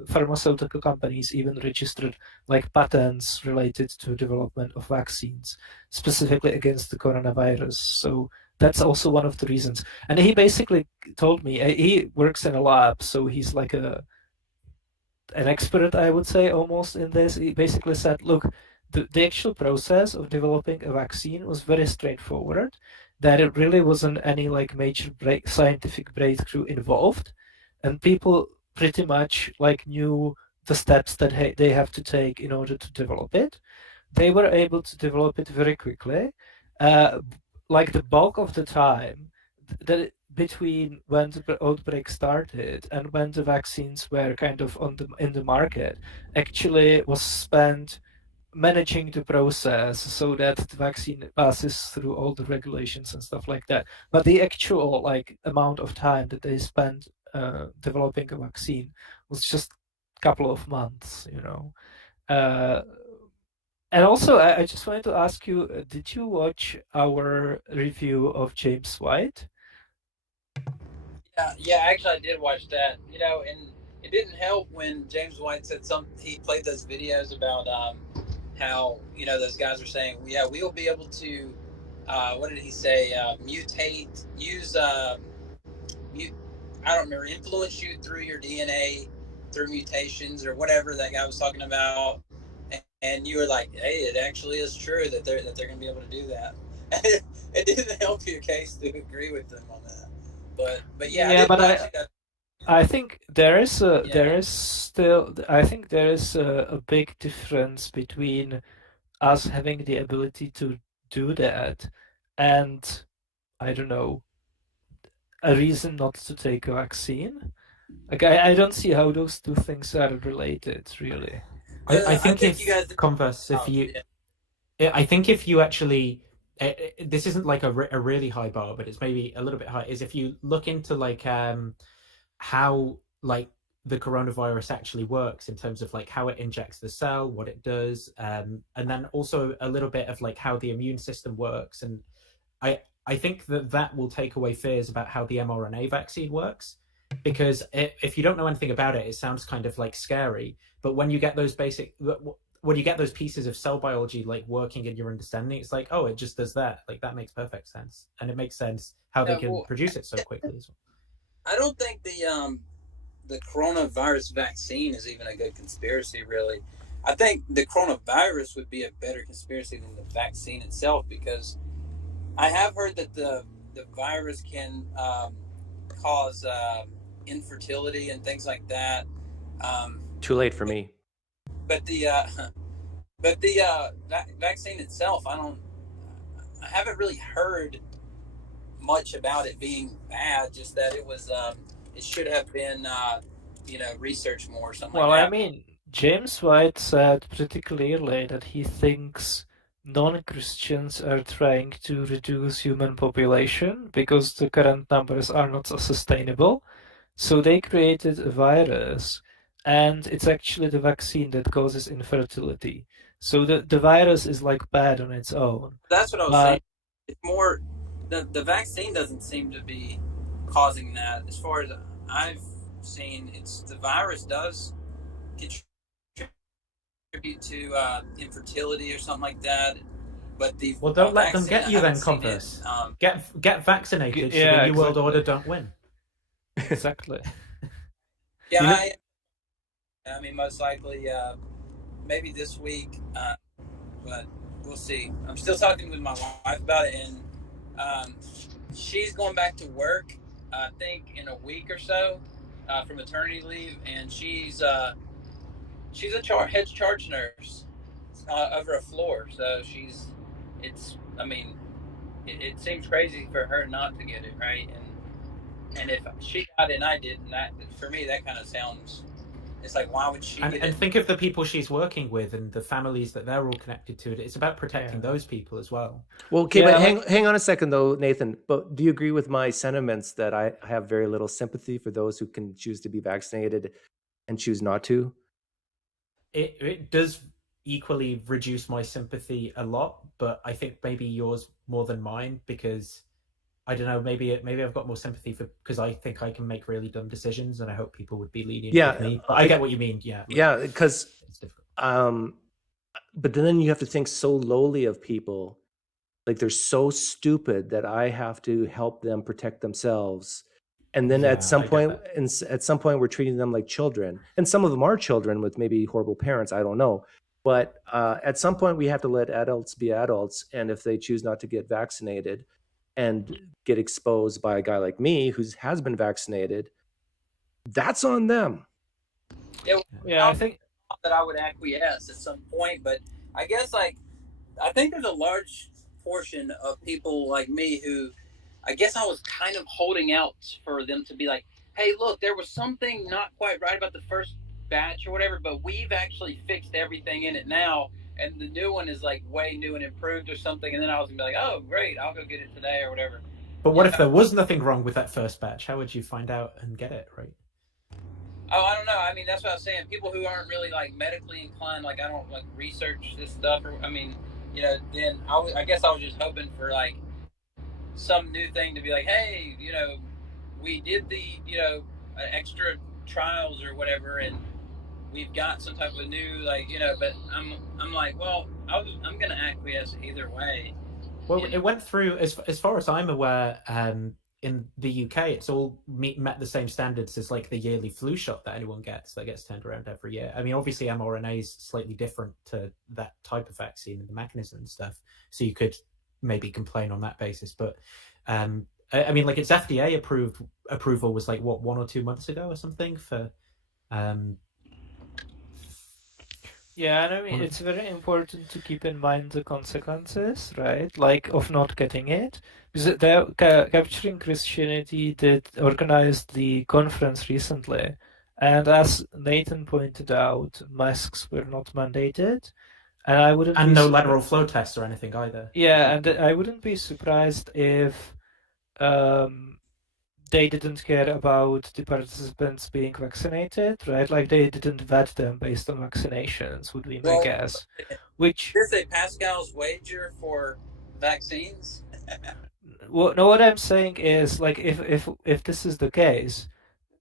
pharmaceutical companies even registered like patents related to development of vaccines, specifically against the coronavirus. So that's also one of the reasons. And he basically told me, he works in a lab, so he's like an expert, I would say, almost in this. He basically said, look, the actual process of developing a vaccine was very straightforward, that it really wasn't any like major scientific breakthrough involved, and people pretty much like knew the steps that they have to take in order to develop it. They were able to develop it very quickly. Like the bulk of the time that between when the outbreak started and when the vaccines were kind of in the market actually was spent managing the process so that the vaccine passes through all the regulations and stuff like that. But the actual like amount of time that they spent developing a vaccine was just a couple of months, you know. And also, I just wanted to ask you, did you watch our review of James White? Yeah, actually I did watch that, you know, and it didn't help when James White said he played those videos about how, you know, those guys are saying, yeah, we'll be able to, what did he say? Mutate, use, I don't remember, influence you through your DNA, through mutations or whatever that guy was talking about. And you were like, hey, it actually is true that they're going to be able to do that. It didn't help your case to agree with them on that. But yeah, Yeah, but I think there is a big difference between us having the ability to do that and, I don't know, a reason not to take a vaccine. Like, I don't see how those two things are related, really. I think if you guys, Converse, if you, I think if you actually, this isn't like a really high bar, but it's maybe a little bit high. Is if you look into like how like the coronavirus actually works in terms of like how it injects the cell, what it does, and then also a little bit of like how the immune system works. And I think that will take away fears about how the mRNA vaccine works, because if you don't know anything about it, it sounds kind of like scary. But when you get those when you get those pieces of cell biology like working in your understanding, it's like, oh, it just does that. Like that makes perfect sense, and it makes sense how they can produce it so quickly as well. I don't think the coronavirus vaccine is even a good conspiracy, really. I think the coronavirus would be a better conspiracy than the vaccine itself, because I have heard that the virus can cause infertility and things like that. Too late for me. But the vaccine itself, I haven't really heard much about it being bad. Just that it was it should have been researched more or something. Well, like that. I mean, James White said pretty clearly that he thinks non-Christians are trying to reduce human population because the current numbers are not sustainable. So they created a virus, and it's actually the vaccine that causes infertility. So the virus is like bad on its own. That's what I was saying. It's more the vaccine doesn't seem to be causing that. As far as I've seen, it's the virus does contribute to infertility or something like that. But well, don't let them get you then, Converse. Get vaccinated so the New World Order don't win. Exactly. Yeah, I mean, most likely, maybe this week, but we'll see. I'm still talking with my wife about it, and she's going back to work, I think, in a week or so from maternity leave, and she's a head charge nurse over a floor, so it seems crazy for her not to get it, right? And if she got it and I didn't, that for me that kind of sounds. It's like, why would she? And think of the people she's working with and the families that they're all connected to. It's about protecting those people as well. Well, okay, but hang on a second though, Nathan. But do you agree with my sentiments that I have very little sympathy for those who can choose to be vaccinated and choose not to? It does equally reduce my sympathy a lot, but I think maybe yours more than mine, because I don't know, maybe I've got more sympathy because I think I can make really dumb decisions, and I hope people would be lenient with me. But I get what you mean. Yeah, because it's difficult. But then you have to think so lowly of people, like they're so stupid that I have to help them protect themselves. And then at some point we're treating them like children, and some of them are children with maybe horrible parents. I don't know, but at some point we have to let adults be adults, and if they choose not to get vaccinated and get exposed by a guy like me who has been vaccinated, that's on them. Yeah, I think that I would acquiesce at some point, but I guess I think there's a large portion of people like me who, I guess I was kind of holding out for them to be like, hey, look, there was something not quite right about the first batch or whatever, but we've actually fixed everything in it now, and the new one is like way new and improved or something. And then I was gonna be like, oh, great, I'll go get it today or whatever. But what if there was nothing wrong with that first batch? How would you find out and get it, right? Oh, I don't know. I mean, that's what I was saying. People who aren't really like medically inclined, like I don't like research this stuff, or I mean, then I guess I was just hoping for like some new thing to be like, hey, we did the extra trials or whatever, and we've got some type of new, like, you know, but I'm like, well, I'm gonna acquiesce either way. Well, it went through, as far as I'm aware, in the UK, it's all met the same standards as like the yearly flu shot that anyone gets that gets turned around every year. I mean, obviously mRNA is slightly different to that type of vaccine and the mechanism and stuff, so you could maybe complain on that basis. But I mean, like, its FDA approval was like, what, 1 or 2 months ago or something for Yeah, and I mean, it's very important to keep in mind the consequences, right? Like, of not getting it. Because Capturing Christianity organized the conference recently. And as Nathan pointed out, masks were not mandated. And I wouldn't and be no lateral flow tests or anything either. Yeah, and I wouldn't be surprised if they didn't care about the participants being vaccinated, right? Like, they didn't vet them based on vaccinations, would be my guess. Which is this a Pascal's wager for vaccines? Well, no, what I'm saying is, like, if this is the case,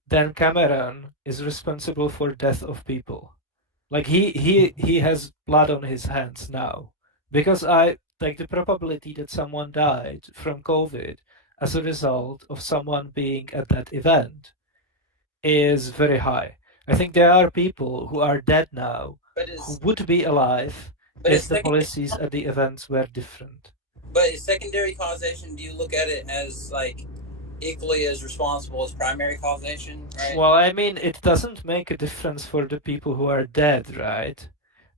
then Cameron is responsible for death of people. Like, he has blood on his hands now, because the probability that someone died from COVID as a result of someone being at that event is very high. I think there are people who are dead now who would be alive if the policies at the events were different. But is secondary causation, do you look at it as like equally as responsible as primary causation, right? Well, I mean, it doesn't make a difference for the people who are dead, right?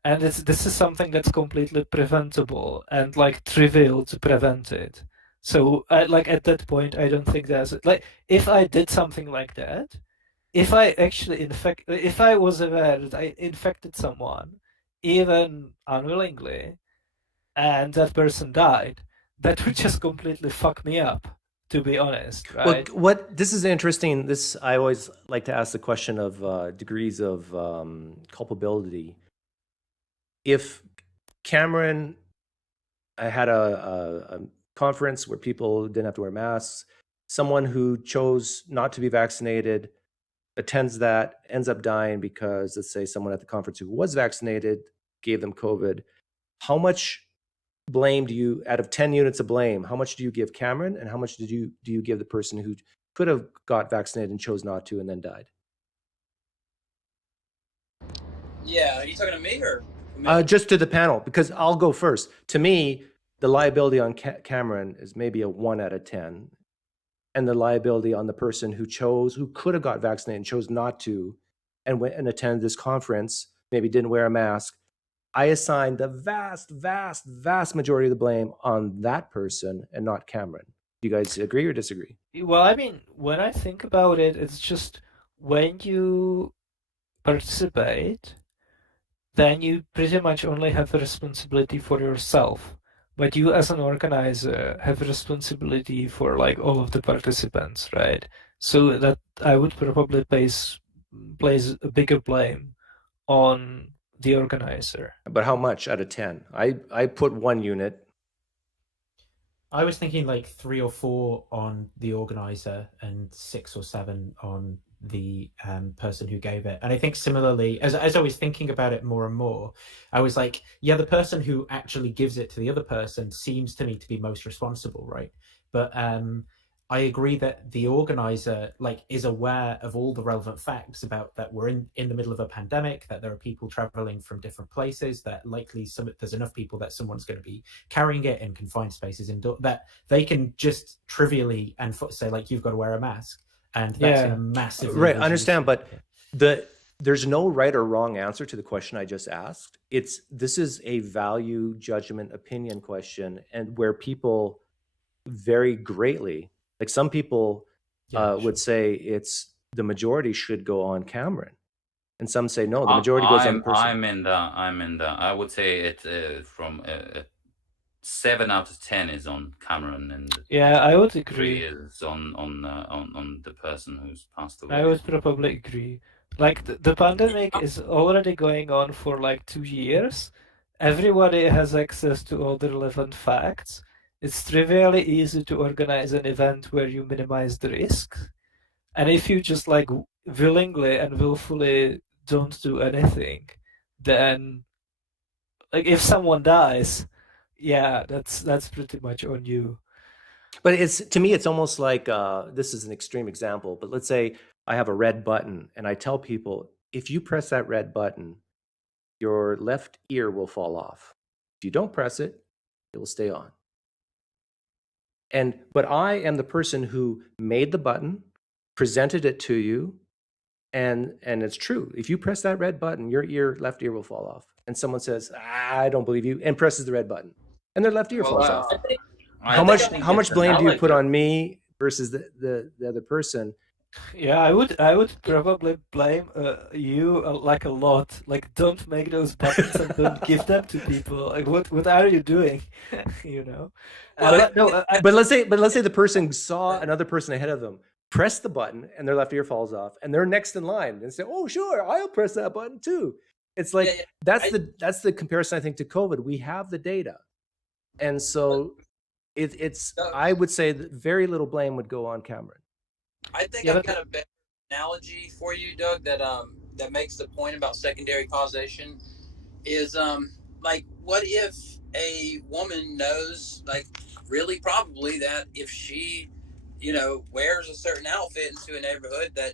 And this is something that's completely preventable and, like, trivial to prevent it. So, like, at that point, I don't think there's like, if I did something like that, if I actually if I was aware that I infected someone, even unwillingly, and that person died, that would just completely fuck me up, to be honest, right? Well, this is interesting. I always like to ask the question of degrees of culpability. If Cameron had a conference where people didn't have to wear masks, someone who chose not to be vaccinated attends that, ends up dying because, let's say, someone at the conference who was vaccinated gave them COVID, how much blame do you, out of 10 units of blame, how much do you give Cameron, and how much do you give the person who could have got vaccinated and chose not to and then died? Yeah, are you talking to me or just to the panel? Because I'll go first. To me, the liability on Cameron is maybe a 1 out of 10, and the liability on the person who could have got vaccinated and chose not to, and went and attended this conference, maybe didn't wear a mask, I assign the vast, vast, vast majority of the blame on that person and not Cameron. Do you guys agree or disagree? Well, I mean, when I think about it, it's just when you participate, then you pretty much only have a responsibility for yourself. But you, as an organizer, have a responsibility for, like, all of the participants, right? So that I would probably place a bigger blame on the organizer. But how much out of 10? I put 1 unit. I was thinking like 3 or 4 on the organizer and 6 or 7 on the person who gave it. And I think similarly, as I was thinking about it more and more, I was like, yeah, the person who actually gives it to the other person seems to me to be most responsible, right? But I agree that the organizer, like, is aware of all the relevant facts about that we're in the middle of a pandemic, that there are people traveling from different places, that likely there's enough people that someone's going to be carrying it in confined spaces, that they can just trivially and say, like, you've got to wear a mask, and that's going to massively right. Understand, but there's no right or wrong answer to the question I just asked. This is a value, judgment, opinion question, and where people vary greatly. Like, some people would say the majority should go on Cameron, and some say no, the majority goes on the person. I'm in that. I would say it from 7 out of 10 is on Cameron, and yeah, I would agree. 3 is on the person who's passed away. I would probably agree. Like, the pandemic is already going on for like 2 years. Everybody has access to all the relevant facts. It's trivially easy to organize an event where you minimize the risk. And if you just, like, willingly and willfully don't do anything, then like if someone dies, yeah, that's pretty much on you. But to me, it's almost like this is an extreme example, but let's say I have a red button and I tell people, if you press that red button, your left ear will fall off. If you don't press it, it will stay on. But I am the person who made the button, presented it to you, and it's true. If you press that red button, your left ear will fall off. And someone says, I don't believe you, and presses the red button, and their left ear falls off. How much blame do you put on me versus the other person? Yeah, I would probably blame you like a lot. Like, don't make those buttons and don't give them to people. Like, what are you doing? You know. But let's say the person saw another person ahead of them press the button and their left ear falls off, and they're next in line and say, "Oh, sure, I'll press that button too." It's like that's the comparison I think to COVID. We have the data, and so it's I would say that very little blame would go on Cameron. I think I've got a better analogy for you, Doug, that makes the point about secondary causation. Is like, what if a woman knows, like, really probably that if she, wears a certain outfit into a neighborhood, that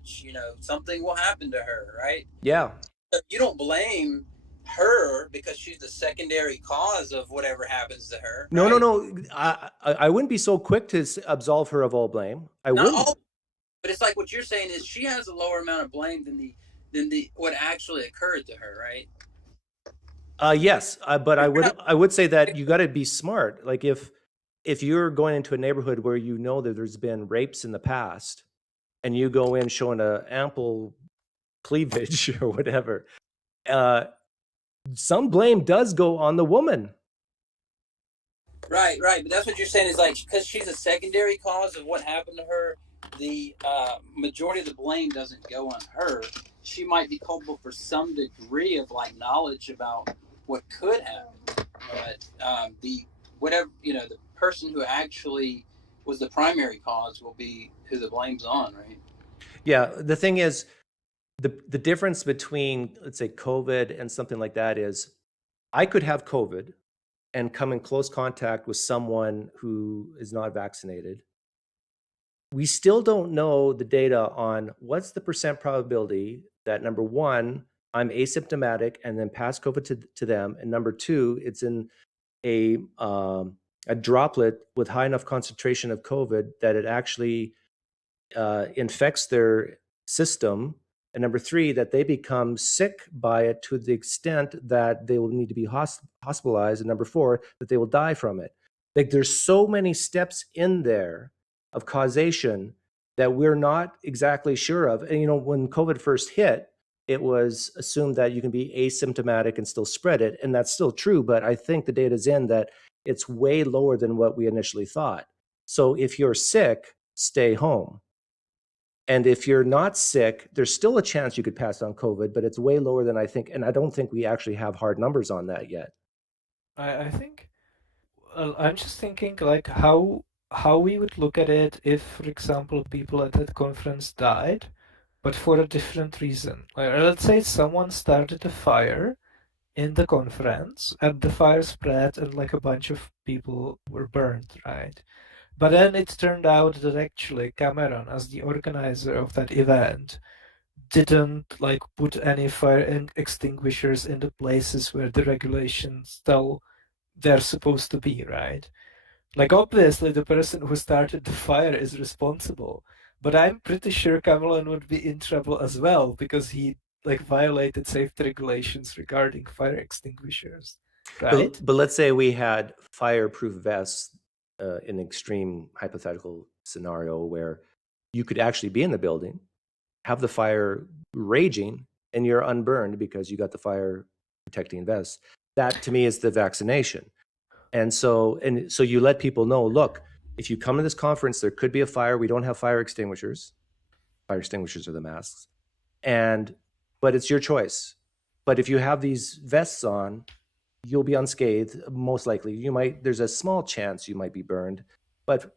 something will happen to her, right? Yeah. So you don't blame her because she's the secondary cause of whatever happens to her. No, right? no. I wouldn't be so quick to absolve her of all blame. I wouldn't. But it's like what you're saying is she has a lower amount of blame than the what actually occurred to her, right? Yes, but I would say that you got to be smart. Like if you're going into a neighborhood where you know that there's been rapes in the past, and you go in showing a ample cleavage or whatever, some blame does go on the woman. Right. But that's what you're saying is, like, because she's a secondary cause of what happened to her, the majority of the blame doesn't go on her. She might be culpable for some degree of, like, knowledge about what could happen, but the person who actually was the primary cause will be who the blame's on, right? Yeah, the thing is, the difference between, let's say, COVID and something like that is, I could have COVID and come in close contact with someone who is not vaccinated. We still don't know the data on what's the percent probability that, number one, I'm asymptomatic and then pass COVID to them, and number two, it's in a droplet with high enough concentration of COVID that it actually infects their system, and number three, that they become sick by it to the extent that they will need to be hospitalized, and number four, that they will die from it. Like, there's so many steps in there of causation that we're not exactly sure of. And when COVID first hit, it was assumed that you can be asymptomatic and still spread it, and that's still true, but I think the data's in that it's way lower than what we initially thought. So if you're sick, stay home. And if you're not sick, there's still a chance you could pass on COVID, but it's way lower than I think. And I don't think we actually have hard numbers on that yet. I think, I'm just thinking, like, how we would look at it if, for example, people at that conference died, but for a different reason. Like, let's say someone started a fire in the conference, and the fire spread, and like a bunch of people were burned, right? But then it turned out that actually Cameron, as the organizer of that event, didn't like put any fire extinguishers in the places where the regulations tell they're supposed to be, right? Like, obviously the person who started the fire is responsible, but I'm pretty sure Cameron would be in trouble as well because he like violated safety regulations regarding fire extinguishers, right? But let's say we had fireproof vests in an extreme hypothetical scenario where you could actually be in the building, have the fire raging, and you're unburned because you got the fire protecting vest. That to me is the vaccination. And so you let people know, look, if you come to this conference, there could be a fire. We don't have fire extinguishers. Fire extinguishers are the masks. But it's your choice. But if you have these vests on, you'll be unscathed, most likely. There's a small chance you might be burned, but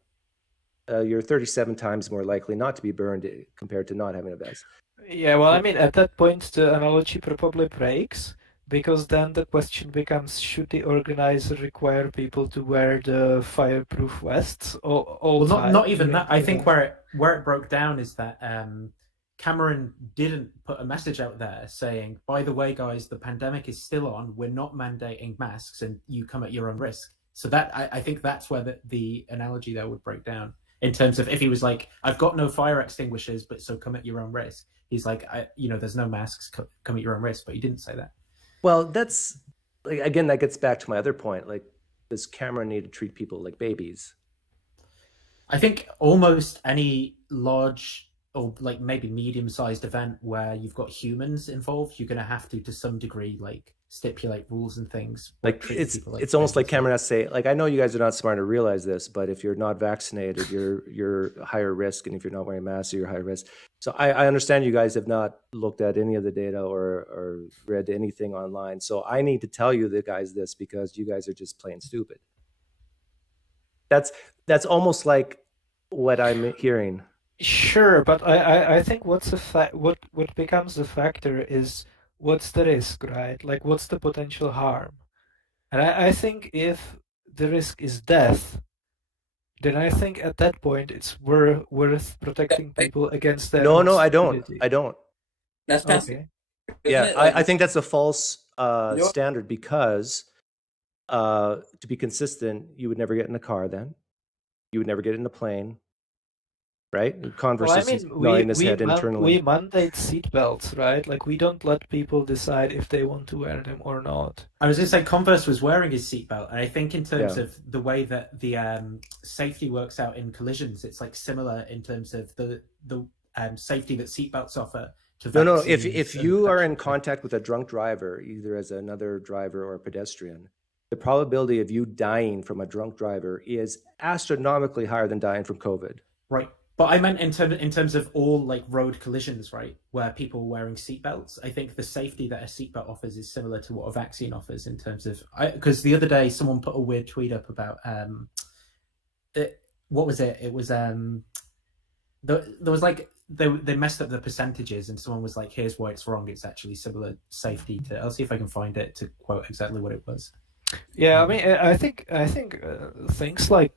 you're 37 times more likely not to be burned compared to not having a vest. Yeah, well, I mean, at that point, the analogy probably breaks, because then the question becomes, should the organizer require people to wear the fireproof vests all Well, time not even during that. I the think event? where it broke down is that Cameron didn't put a message out there saying, by the way, guys, the pandemic is still on. We're not mandating masks, and you come at your own risk. So that I think that's where the analogy there would break down, in terms of if he was like, I've got no fire extinguishers, but so come at your own risk. He's like, there's no masks, come at your own risk, but he didn't say that. Well, that's like, again, that gets back to my other point. Like, does Cameron need to treat people like babies? I think almost any large or like maybe medium-sized event where you've got humans involved, you're going to have to some degree, like stipulate rules and things. Like it's almost like Cameron has to say, like, I know you guys are not smart to realize this, but if you're not vaccinated, you're higher risk, and if you're not wearing masks, you're higher risk. So I understand you guys have not looked at any of the data or read anything online. So I need to tell you the guys this because you guys are just plain stupid. That's almost like what I'm hearing. Sure, but I think what becomes the factor is what's the risk, right? Like, what's the potential harm? And I think if the risk is death, then I think at that point it's worth protecting people against their No, own I don't. stupidity. I don't. That's Pascal. Okay. Yeah, I think that's a false know- standard because to be consistent, you would never get in a car then. You would never get in a plane, right? Converse Well, I is mean, nodding his head internally. we mandate seatbelts, right? Like, we don't let people decide if they want to wear them or not. I was going to say Converse was wearing his seatbelt, and I think in terms of the way that the safety works out in collisions, it's like similar in terms of the safety that seatbelts offer. No. If you are in contact with a drunk driver, either as another driver or a pedestrian, the probability of you dying from a drunk driver is astronomically higher than dying from COVID. Right. But I meant in terms of all like road collisions, right, where people are wearing seatbelts. I think the safety that a seatbelt offers is similar to what a vaccine offers in terms of, because the other day someone put a weird tweet up about what was it? It was there was like they messed up the percentages, and someone was like, "Here's why it's wrong. It's actually similar safety to." I'll see if I can find it to quote exactly what it was. Yeah, I mean, I think things like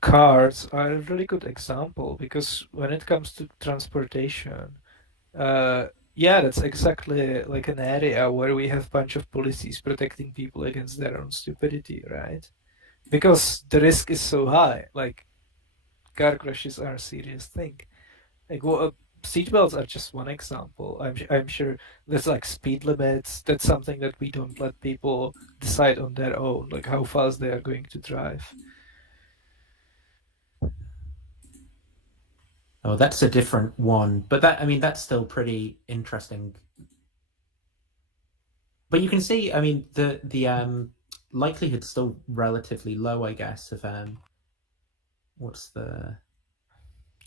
cars are a really good example, because when it comes to transportation, yeah, that's exactly like an area where we have a bunch of policies protecting people against their own stupidity, right? Because the risk is so high. Like, car crashes are a serious thing. Like, seatbelts are just one example. I'm sure there's like speed limits. That's something that we don't let people decide on their own, like how fast they are going to drive. Oh, that's a different one, but that's still pretty interesting. But you can see, I mean, the likelihood's still relatively low, I guess, of what's the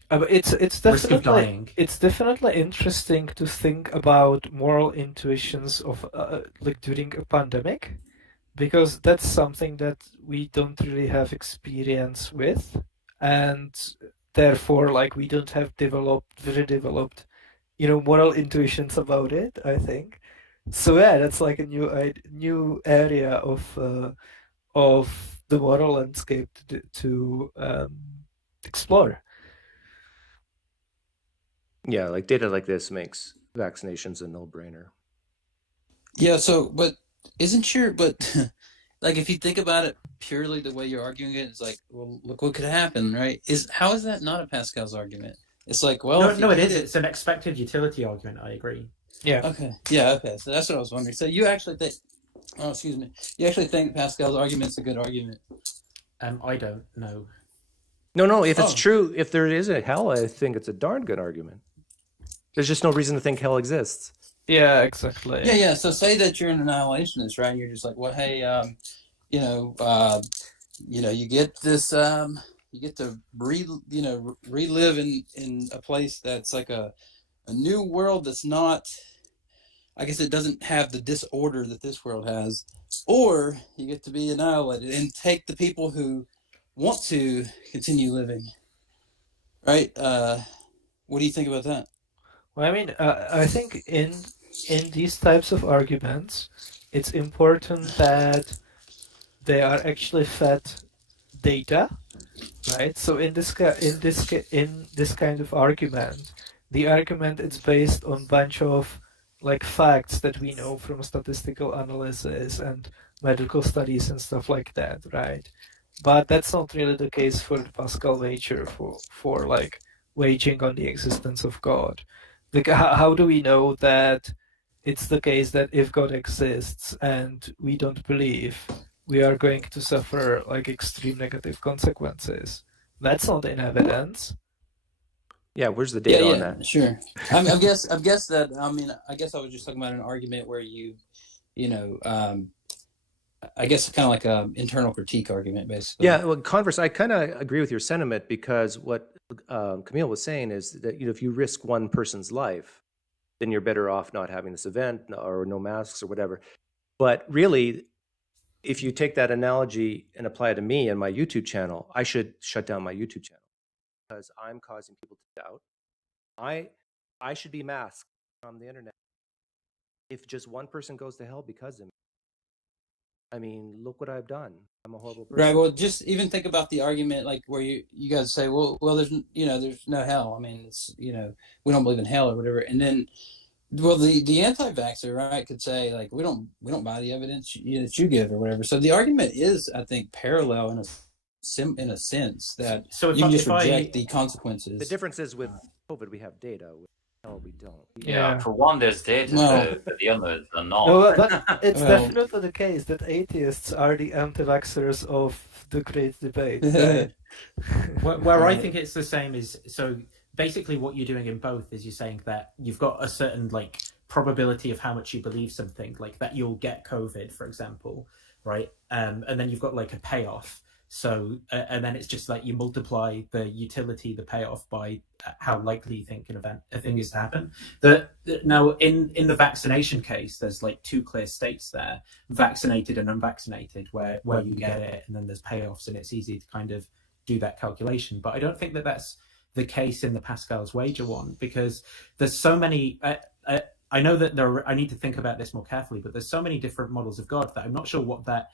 It's definitely interesting to think about moral intuitions of like during a pandemic, because that's something that we don't really have experience with, and therefore, like, we don't have very developed, moral intuitions about it, I think. So yeah, that's like a new area of the moral landscape to explore. Yeah, like data like this makes vaccinations a no-brainer. Yeah, but like, if you think about it purely the way you're arguing it, it's like, well, look what could happen, right? How is that not a Pascal's argument? It's like, well, no, it is. It's an expected utility argument. I agree. Yeah. Okay. Yeah. Okay. So that's what I was wondering. So you actually think? Oh, excuse me. You actually think Pascal's argument's a good argument? I don't know. No. If it's true, if there is a hell, I think it's a darn good argument. There's just no reason to think hell exists. Yeah, exactly. Yeah. So say that you're an annihilationist, right? And you're just like, well, hey, you get this, you get to relive in a place that's like a new world that's not, I guess it doesn't have the disorder that this world has, or you get to be annihilated and take the people who want to continue living, right? What do you think about that? Well, I mean, I think in these types of arguments, it's important that they are actually fed data, right? So in this kind of argument, the argument is based on bunch of like facts that we know from statistical analysis and medical studies and stuff like that, right? But that's not really the case for the Pascal wager for like waging on the existence of God. How do we know that it's the case that if God exists and we don't believe, we are going to suffer like extreme negative consequences? That's not in evidence. Yeah, where's the data on that? Sure. I guess that, I guess I was just talking about an argument where I guess kind of like a internal critique argument, basically. Yeah, well, Converse, I kind of agree with your sentiment, because what Kamil was saying is that if you risk one person's life, then you're better off not having this event or no masks or whatever. But really, if you take that analogy and apply it to me and my YouTube channel, I should shut down my YouTube channel because I'm causing people to doubt. I should be masked from the internet. If just one person goes to hell because of me, I mean, look what I've done. I'm a horrible person. Right. Well, just even think about the argument, like where you guys say, well, there's no hell. I mean, it's we don't believe in hell or whatever. And then, well, the anti-vaxxer, right, could say like we don't buy the evidence that you give or whatever. So the argument is, I think, parallel in a sense that you can just reject the consequences. The difference is with COVID, we have data. With hell, we don't. Yeah, for one, there's data, but the others are not. No, but it's definitely the case that atheists are the anti-vaxxers of the great debate. Where I think it's the same is, so basically what you're doing in both is you're saying that you've got a certain like probability of how much you believe something, like that you'll get COVID, for example, right? And then you've got like a payoff. So, and then it's just like you multiply the utility, the payoff, by how likely you think a thing is to happen. Now, in the vaccination case, there's like two clear states there, vaccinated and unvaccinated, where you get it, and then there's payoffs, and it's easy to kind of do that calculation. But I don't think that that's the case in the Pascal's wager one, because there's so many... I know that I need to think about this more carefully, but there's so many different models of God that I'm not sure what that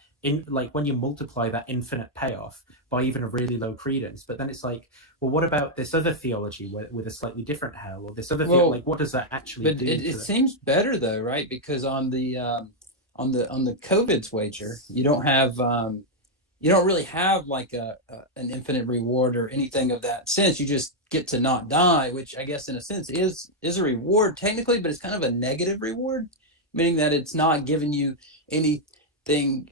when you multiply that infinite payoff by even a really low credence, but then it's like, well, what about this other theology with a slightly different hell, or this other theology? Like, what does that actually do? But it seems better though, right? Because on the COVID's wager, you don't have you don't really have like an infinite reward or anything of that sense. You just get to not die, which I guess in a sense is a reward technically, but it's kind of a negative reward, meaning that it's not giving you anything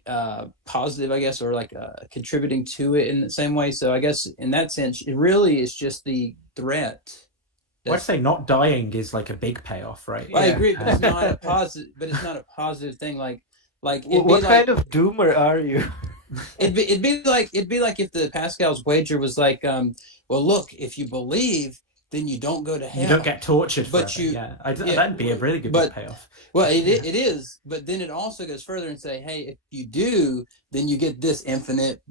positive, I guess, or like contributing to it in the same way. So I guess in that sense, it really is just the threat. Well, I'd say not dying is like a big payoff, right? Well, I agree, but it's not a positive. But it's not a positive thing. Like what kind of doomer are you? It'd be like if the Pascal's wager was like, well, look, if you believe, then you don't go to hell. You don't get tortured but forever. That'd be a really good payoff. Well, it is, but then it also goes further and say, hey, if you do, then you get this infinite,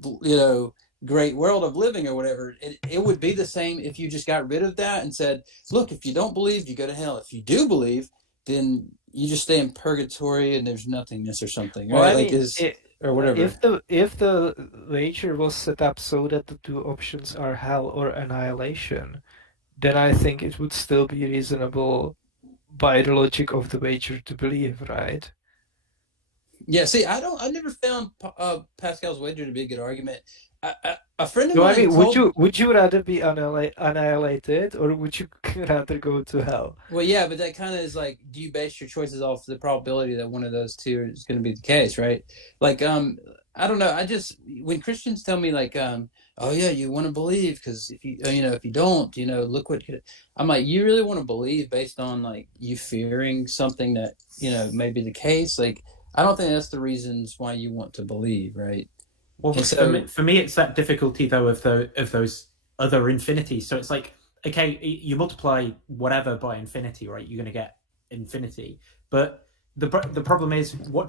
great world of living or whatever. It would be the same if you just got rid of that and said, look, if you don't believe, you go to hell. If you do believe, then you just stay in purgatory and there's nothingness or something, right? Well, or whatever. If the wager was set up so that the two options are hell or annihilation, then I think it would still be reasonable by the logic of the wager to believe, right? Yeah, see, I never found Pascal's wager to be a good argument. A friend of mine would you rather be annihilated, or would you rather go to hell? Well, yeah, but that kind of is like, do you base your choices off the probability that one of those two is going to be the case, right? Like, I don't know. When Christians tell me like, oh yeah, you want to believe because if you don't, look what I'm like. You really want to believe based on like you fearing something that may be the case? Like, I don't think that's the reasons why you want to believe, right? Well, for me, it's that difficulty though of those other infinities. So it's like, okay, you multiply whatever by infinity, right? You're going to get infinity. But the problem is, what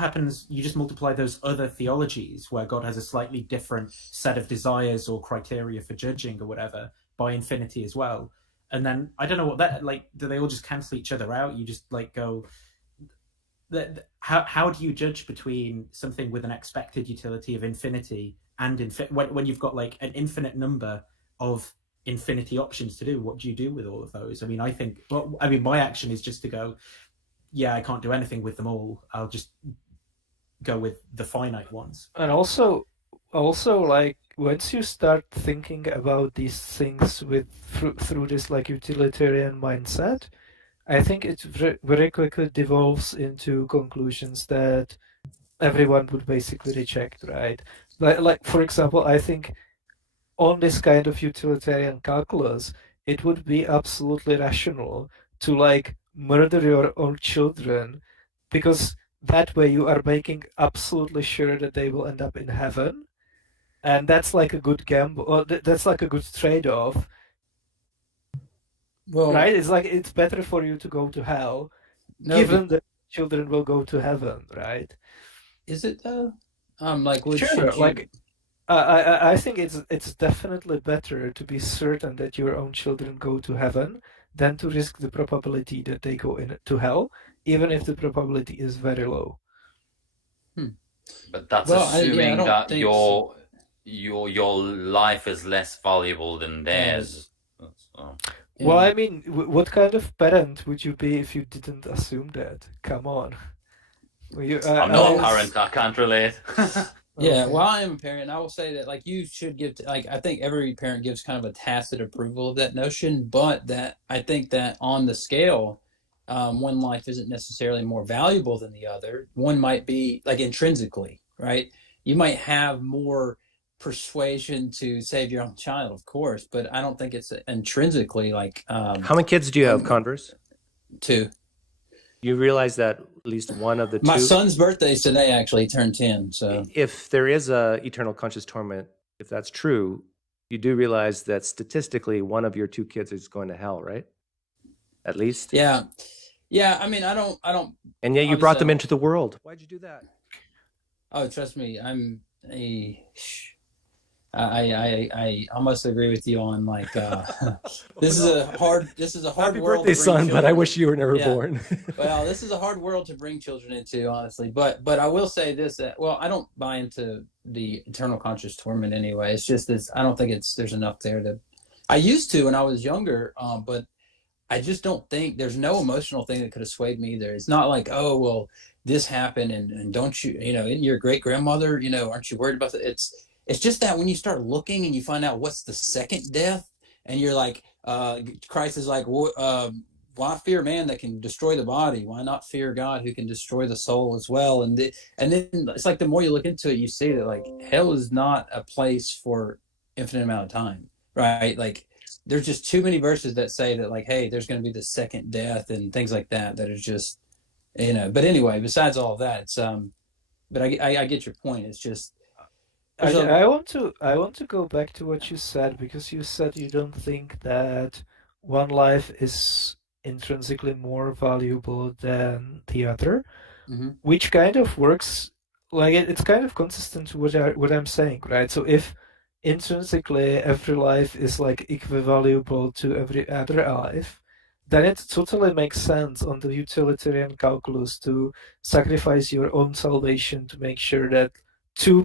happens? You just multiply those other theologies where God has a slightly different set of desires or criteria for judging or whatever by infinity as well. and then I don't know what that like. Do they all just cancel each other out? You just like go. How do you judge between something with an expected utility of infinity and when you've got like an infinite number of infinity options to do? What do you do with all of those? I mean, my action is just to go, yeah, I can't do anything with them all. I'll just go with the finite ones. And also like once you start thinking about these things through this like utilitarian mindset, I think it very quickly devolves into conclusions that everyone would basically reject, right? Like for example, I think on this kind of utilitarian calculus, it would be absolutely rational to like murder your own children, because that way you are making absolutely sure that they will end up in heaven, and that's like a good gamble, or that's like a good trade-off. Well, right? It's like it's better for you to go to hell, given that children will go to heaven, right? Is it though? Like, sure. Like, I think it's definitely better to be certain that your own children go to heaven than to risk the probability that they go into hell, even if the probability is very low. But that's assuming that your life is less valuable than theirs. Well, I mean, what kind of parent would you be if you didn't assume that? Come on. I'm not a parent, I can't relate. Yeah, well, I am a parent. I will say that, like, you should give, I think every parent gives kind of a tacit approval of that notion, but that I think that on the scale, one life isn't necessarily more valuable than the other. One might be, like, intrinsically, right? You might have more persuasion to save your own child, of course, but I don't think it's intrinsically like. How many kids do you have, Converse? 2. You realize that at least one of the 2. My son's birthday is today. Actually, he turned 10. So if there is a eternal conscious torment, if that's true, you do realize that statistically one of your 2 kids is going to hell, right? At least. Yeah. I mean, I don't. And yet you brought them into the world. Why'd you do that? Oh, trust me, I almost agree with you on like this is a hard Happy world. Birthday, son! But I wish you were never born. Well, this is a hard world to bring children into, honestly. But I will say this: that I don't buy into the eternal conscious torment anyway. It's just this. I don't think there's enough there to. I used to when I was younger, but I just don't think there's no emotional thing that could have swayed me either. It's not like, oh well, this happened and don't you and your great grandmother, aren't you worried about that? It's just that when you start looking and you find out what's the second death, and you're like, Christ is like, why fear man that can destroy the body? Why not fear God who can destroy the soul as well? And then it's like the more you look into it, you see that like hell is not a place for infinite amount of time, right? Like there's just too many verses that say that like, hey, there's going to be the second death and things like that are just, But anyway, besides all of that, it's but I get your point. It's just. I want to go back to what you said, because you said you don't think that one life is intrinsically more valuable than the other, which kind of works like it's kind of consistent to what I'm saying, right? So if intrinsically every life is like equally valuable to every other life, then it totally makes sense on the utilitarian calculus to sacrifice your own salvation to make sure that 2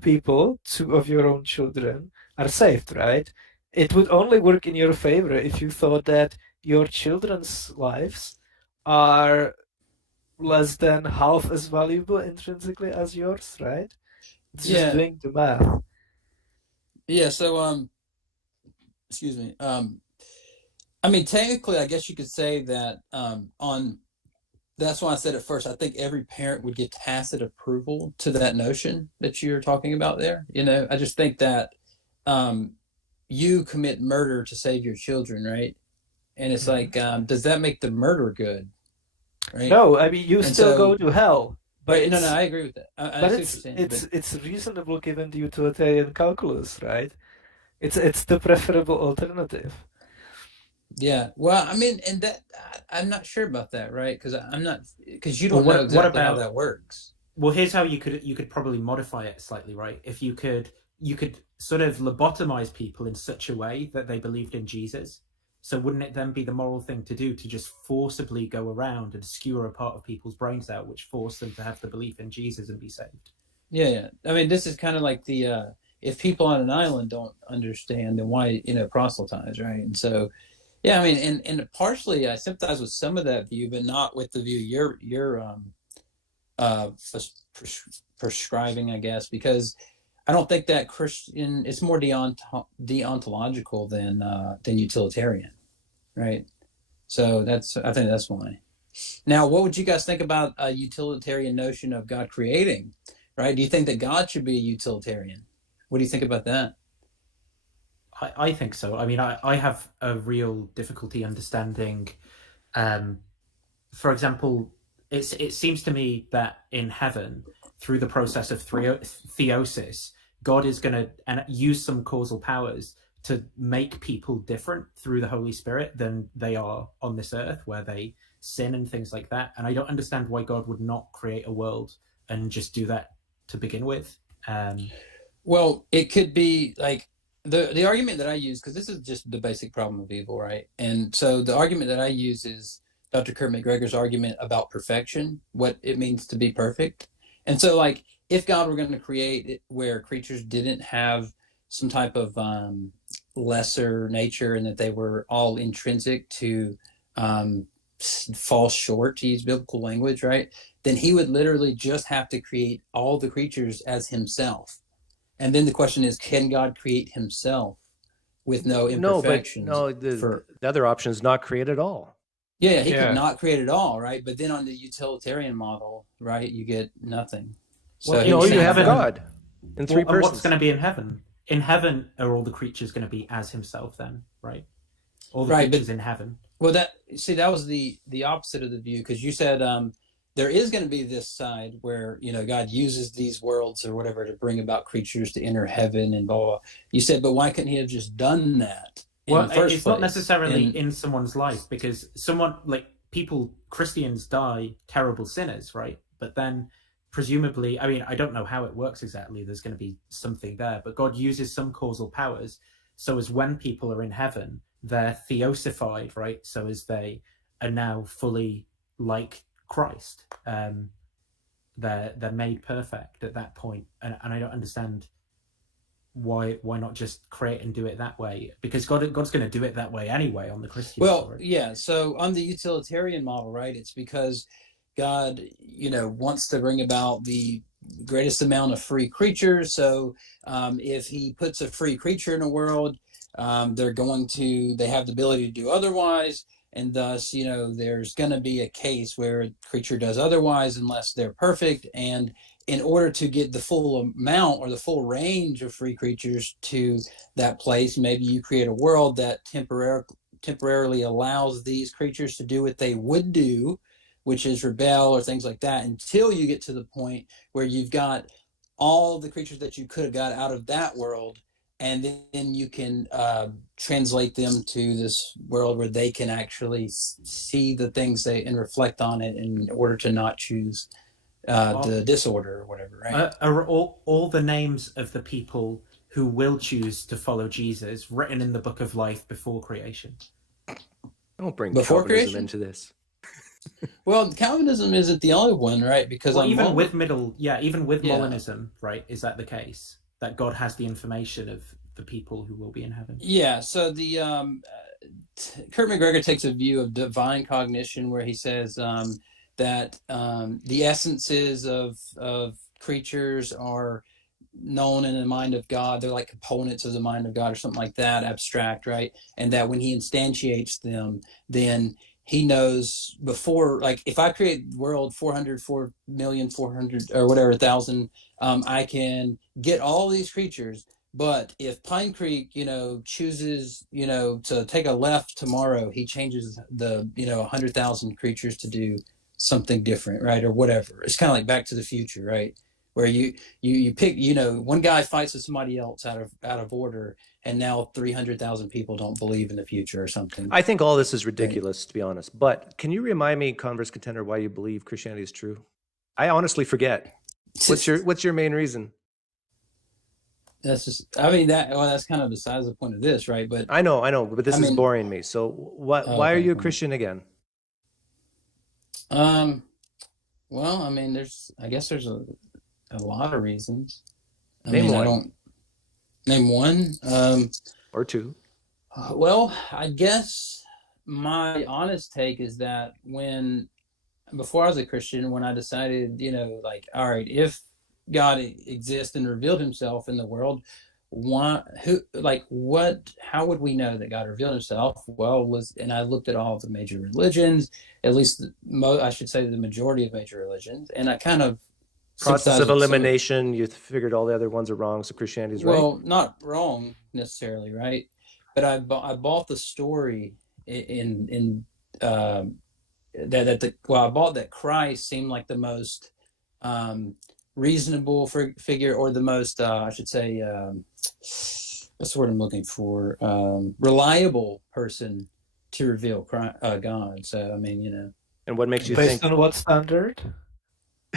of your own children are saved, right? It would only work in your favor if you thought that your children's lives are less than half as valuable intrinsically as yours, right? It's just doing the math. Yeah, so excuse me. I mean, technically, I guess you could say that that's why I said at first, I think every parent would give tacit approval to that notion that you're talking about there. I just think that you commit murder to save your children, right? And it's like, does that make the murder good? Right? No, I mean, you still go to hell. But no, I agree with that. But it's reasonable given the utilitarian calculus, right? It's the preferable alternative. Yeah, well, I mean, and that I'm not sure about that, right? Because you don't know exactly how that works. Well, here's how you could probably modify it slightly, right? If you could sort of lobotomize people in such a way that they believed in Jesus, So wouldn't it then be the moral thing to do to just forcibly go around and skewer a part of people's brains out, which forced them to have the belief in Jesus and be saved? Yeah. I mean, this is kind of like the if people on an island don't understand, then why proselytize, right? And so, yeah, I mean, and partially I sympathize with some of that view, but not with the view you're prescribing, I guess, because I don't think that Christian, it's more deontological than utilitarian, right? So I think that's why. Now, what would you guys think about a utilitarian notion of God creating, right? Do you think that God should be a utilitarian? What do you think about that? I think so. I mean, I have a real difficulty understanding, for example, it seems to me that in heaven, through the process of theosis, God is going to use some causal powers to make people different through the Holy Spirit than they are on this earth, where they sin and things like that. And I don't understand why God would not create a world and just do that to begin with. Well, it could be like the argument that I use, because this is just the basic problem of evil, right? And so the argument that I use is Dr. Kurt McGregor's argument about perfection, what it means to be perfect. And so, like, if God were going to create it where creatures didn't have some type of lesser nature and that they were all intrinsic to fall short, to use biblical language, right? Then he would literally just have to create all the creatures as himself. And then the question is, can God create himself with no imperfections? The other option is not create at all. Yeah, he could not create it all, right? But then on the utilitarian model, right, you get nothing. So well, you have God in three persons. What's going to be in heaven? In heaven, are all the creatures going to be as himself then, right? All the creatures in heaven. Well, that was the opposite of the view, because you said there is going to be this side where, God uses these worlds or whatever to bring about creatures to enter heaven and blah, blah. You said, but why couldn't he have just done that? Well, it's not necessarily in someone's life, because Christians die terrible sinners, right? But then presumably, I mean, I don't know how it works exactly. There's going to be something there, but God uses some causal powers. So as when people are in heaven, they're theosified, right? So as they are now fully like Christ, they're made perfect at that point. And I don't understand why not just create and do it that way, because God's going to do it that way anyway on the Christian story. Yeah, so on the utilitarian model, right, it's because God wants to bring about the greatest amount of free creatures. So if he puts a free creature in a world, they have the ability to do otherwise, and thus there's going to be a case where a creature does otherwise unless they're perfect. And in order to get the full amount or the full range of free creatures to that place, maybe you create a world that temporarily allows these creatures to do what they would do, which is rebel or things like that, until you get to the point where you've got all the creatures that you could have got out of that world, and then you can translate them to this world where they can actually see the things and reflect on it in order to not choose the disorder or whatever, right? Are all the names of the people who will choose to follow Jesus written in the book of life before creation? Don't bring Calvinism into this. Well, Calvinism isn't the only one, right? Because even with Molinism, right? Is that the case? That God has the information of the people who will be in heaven? Yeah, so the Kurt McGregor takes a view of divine cognition where he says that the essences of creatures are known in the mind of God. They're like components of the mind of God or something like that, abstract, right? And that when he instantiates them, then he knows before, like if I create world 404,400,000 or whatever, 1,000, I can get all these creatures. But if PineCreek, chooses, to take a left tomorrow, he changes the, 100,000 creatures to do something different, right? Or whatever. It's kind of like Back to the Future, right? Where you pick, one guy fights with somebody else out of order, and now 300,000 people don't believe in the future or something. I think all this is ridiculous, to be honest. But can you remind me, Converse Contender, why you believe Christianity is true? I honestly forget. What's your main reason? that's just, I mean, that's kind of besides the point of this, right? But I know, but this I is mean, boring me. So why are okay, you a fine. Christian again? Well, I mean, I guess there's a lot of reasons. Name one. I don't name one. Or two. Well, I guess my honest take is that before I was a Christian, when I decided, like, all right, if God exists and revealed himself in the world, how would we know that God revealed himself? Well, and I looked at all of the major religions, at least I should say the majority of major religions, and I kind of Process of elimination, you figured all the other ones are wrong, so Christianity is right? Well, not wrong necessarily, right? But I bought the story I bought that Christ seemed like the most reasonable figure, or the most, I should say, what's the word I'm looking for? Reliable person to reveal God. So, I mean, And what makes you think? Based on what standard?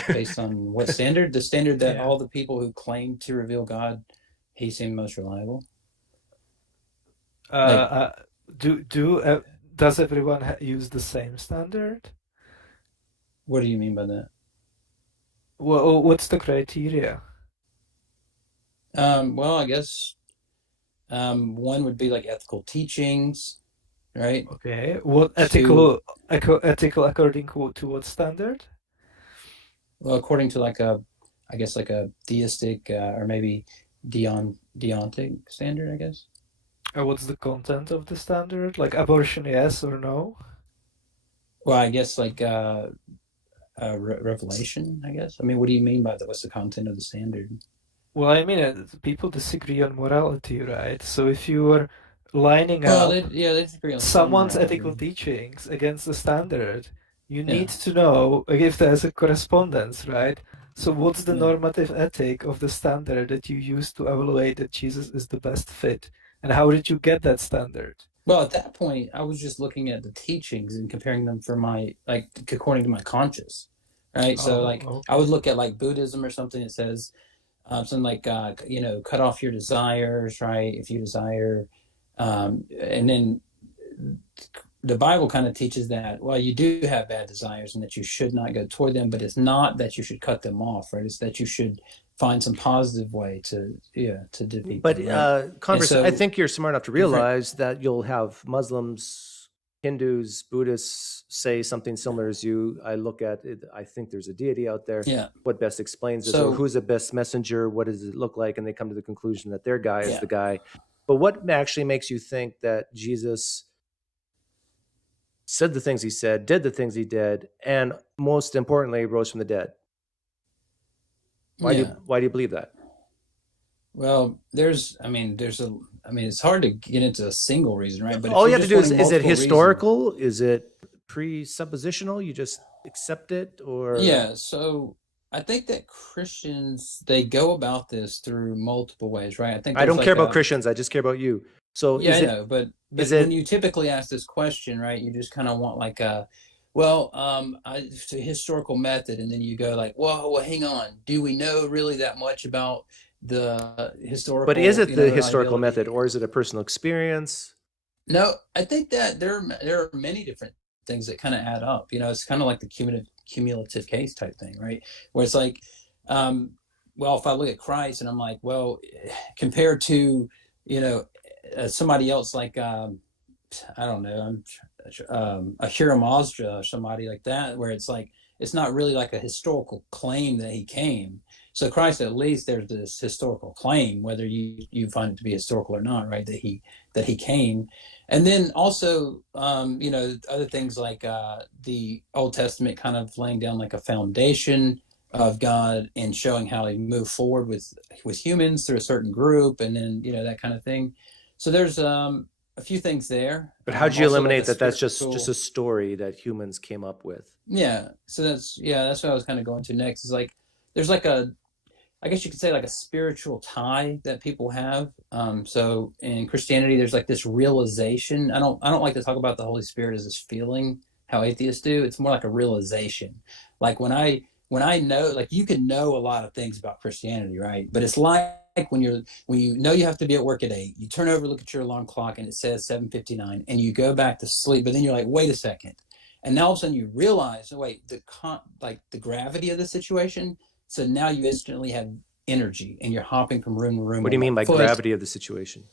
Based on what standard? The standard that all the people who claim to reveal God, he seemed most reliable. Does everyone use the same standard? What do you mean by that? Well, what's the criteria? Well, I guess one would be like ethical teachings, right? Okay. What ethical according to what standard? Well, according to I guess like a deistic or maybe deontic standard, I guess. What's the content of the standard? Like abortion, yes or no? Well, I guess like revelation, I guess. I mean, what do you mean by what's the content of the standard? Well, I mean, people disagree on morality, right? So if you were lining up they disagree on someone's ethical teachings against the standard, you need to know if there's a correspondence, right? So what's the normative ethic of the standard that you use to evaluate that Jesus is the best fit? And how did you get that standard? Well, at that point, I was just looking at the teachings and comparing them according to my conscience, right? I would look at like Buddhism or something that says something like, cut off your desires, right? If you desire, and then the Bible kind of teaches that, well, you do have bad desires and that you should not go toward them, but it's not that you should cut them off, right? It's that you should find some positive way to defeat but them. Right? Converse, I think you're smart enough to realize that you'll have Muslims, Hindus, Buddhists say something similar as you. I look at it, I think there's a deity out there. Yeah. What best explains it, or who's the best messenger, what does it look like, and they come to the conclusion that their guy is the guy. But what actually makes you think that Jesus said the things he said, did the things he did, and most importantly, rose from the dead? Why do you believe that? Well, it's hard to get into a single reason, right? But all you have to do is it historical? Is it presuppositional? You just accept it, or? Yeah. So I think that Christians, they go about this through multiple ways, right? I don't care about Christians. I just care about you. So yeah, I know, but when you typically ask this question, right, you just kind of want like it's a historical method, and then you go like, well, hang on, do we know really that much about the historical? But is it the historical method, or is it a personal experience? No, I think that there are many different things that kind of add up. It's kind of like the cumulative case type thing, right? Where it's like, well, if I look at Christ and I'm like, well, compared to, somebody else like, I don't know, a Hiram Mazda or somebody like that, where it's like, it's not really like a historical claim that he came. So Christ, at least there's this historical claim, whether you find it to be historical or not, right? That he came. And then also, other things like the Old Testament kind of laying down like a foundation of God and showing how he moved forward with humans through a certain group, and then, that kind of thing. So there's a few things there. But how do you eliminate that? That's just a story that humans came up with. Yeah. So that's what I was kind of going to next. Is like, there's like I guess you could say like a spiritual tie that people have. So in Christianity, there's like this realization. I don't like to talk about the Holy Spirit as this feeling, how atheists do. It's more like a realization. Like when I know, like you can know a lot of things about Christianity, right? But it's like when you know you have to be at work at 8, you turn over, look at your alarm clock, and it says 7:59, and you go back to sleep, but then you're like, wait a second, and now all of a sudden you realize, oh, wait, the gravity of the situation. So now you instantly have energy, and you're hopping from room to room. What do you mean by gravity of the situation?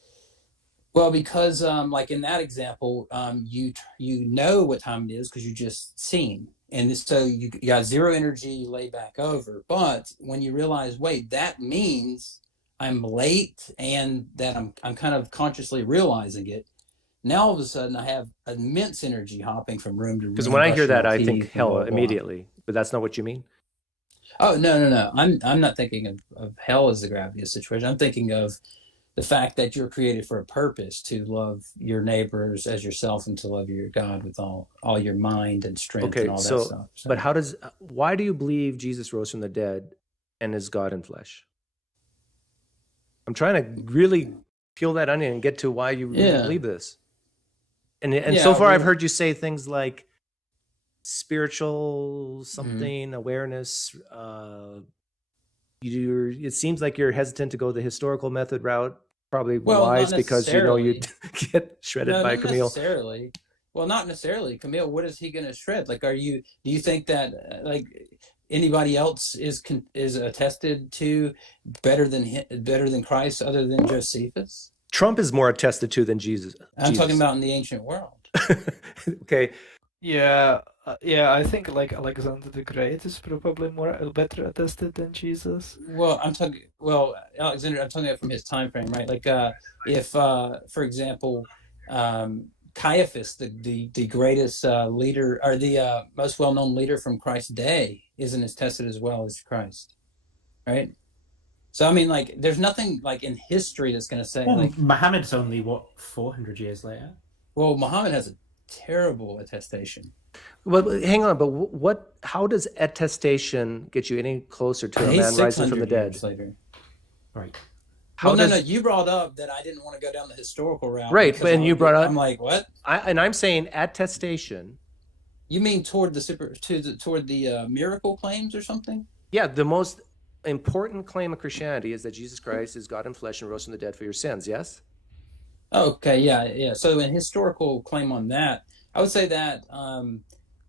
Well, because like in that example, you know what time it is because you just seen. And so you got zero energy, you lay back over. But when you realize, wait, that means I'm late and that I'm kind of consciously realizing it. Now all of a sudden I have immense energy hopping from room to room. Because when I hear that, I think hell immediately. But that's not what you mean? Oh, no. I'm not thinking of hell as the gravity of the situation. I'm thinking of the fact that you're created for a purpose, to love your neighbors as yourself and to love your God with all your mind and strength and all that stuff. So, but why do you believe Jesus rose from the dead and is God in flesh? I'm trying to really peel that onion and get to why you really believe this. And so far I've heard you say things like spiritual something, awareness. It seems like you're hesitant to go the historical method route. Probably wise because you know you get shredded by Kamil. Necessarily. Well, not necessarily. Kamil, what is he going to shred? Like, do you think that like anybody else is attested to better than Christ other than Josephus? Trump is more attested to than Jesus. I'm talking about in the ancient world. Okay. Yeah, I think like Alexander the Great is probably better attested than Jesus. Well, Alexander, I'm talking about from his time frame, right? Like, if, for example, Caiaphas, the greatest leader, or the most well-known leader from Christ's day, isn't as tested as well as Christ, right? So I mean, like, there's nothing like in history that's going to say like Muhammad's only 400 years later. Well, Muhammad has a terrible attestation. Well, hang on, but how does attestation get you any closer to a man rising from the dead? Later. Right. No, you brought up that I didn't want to go down the historical route. Right, and you brought up. I'm like, what? I'm saying attestation. You mean toward the miracle claims or something? Yeah, the most important claim of Christianity is that Jesus Christ is God in flesh and rose from the dead for your sins. Yes. Okay, yeah. So an historical claim on that, I would say that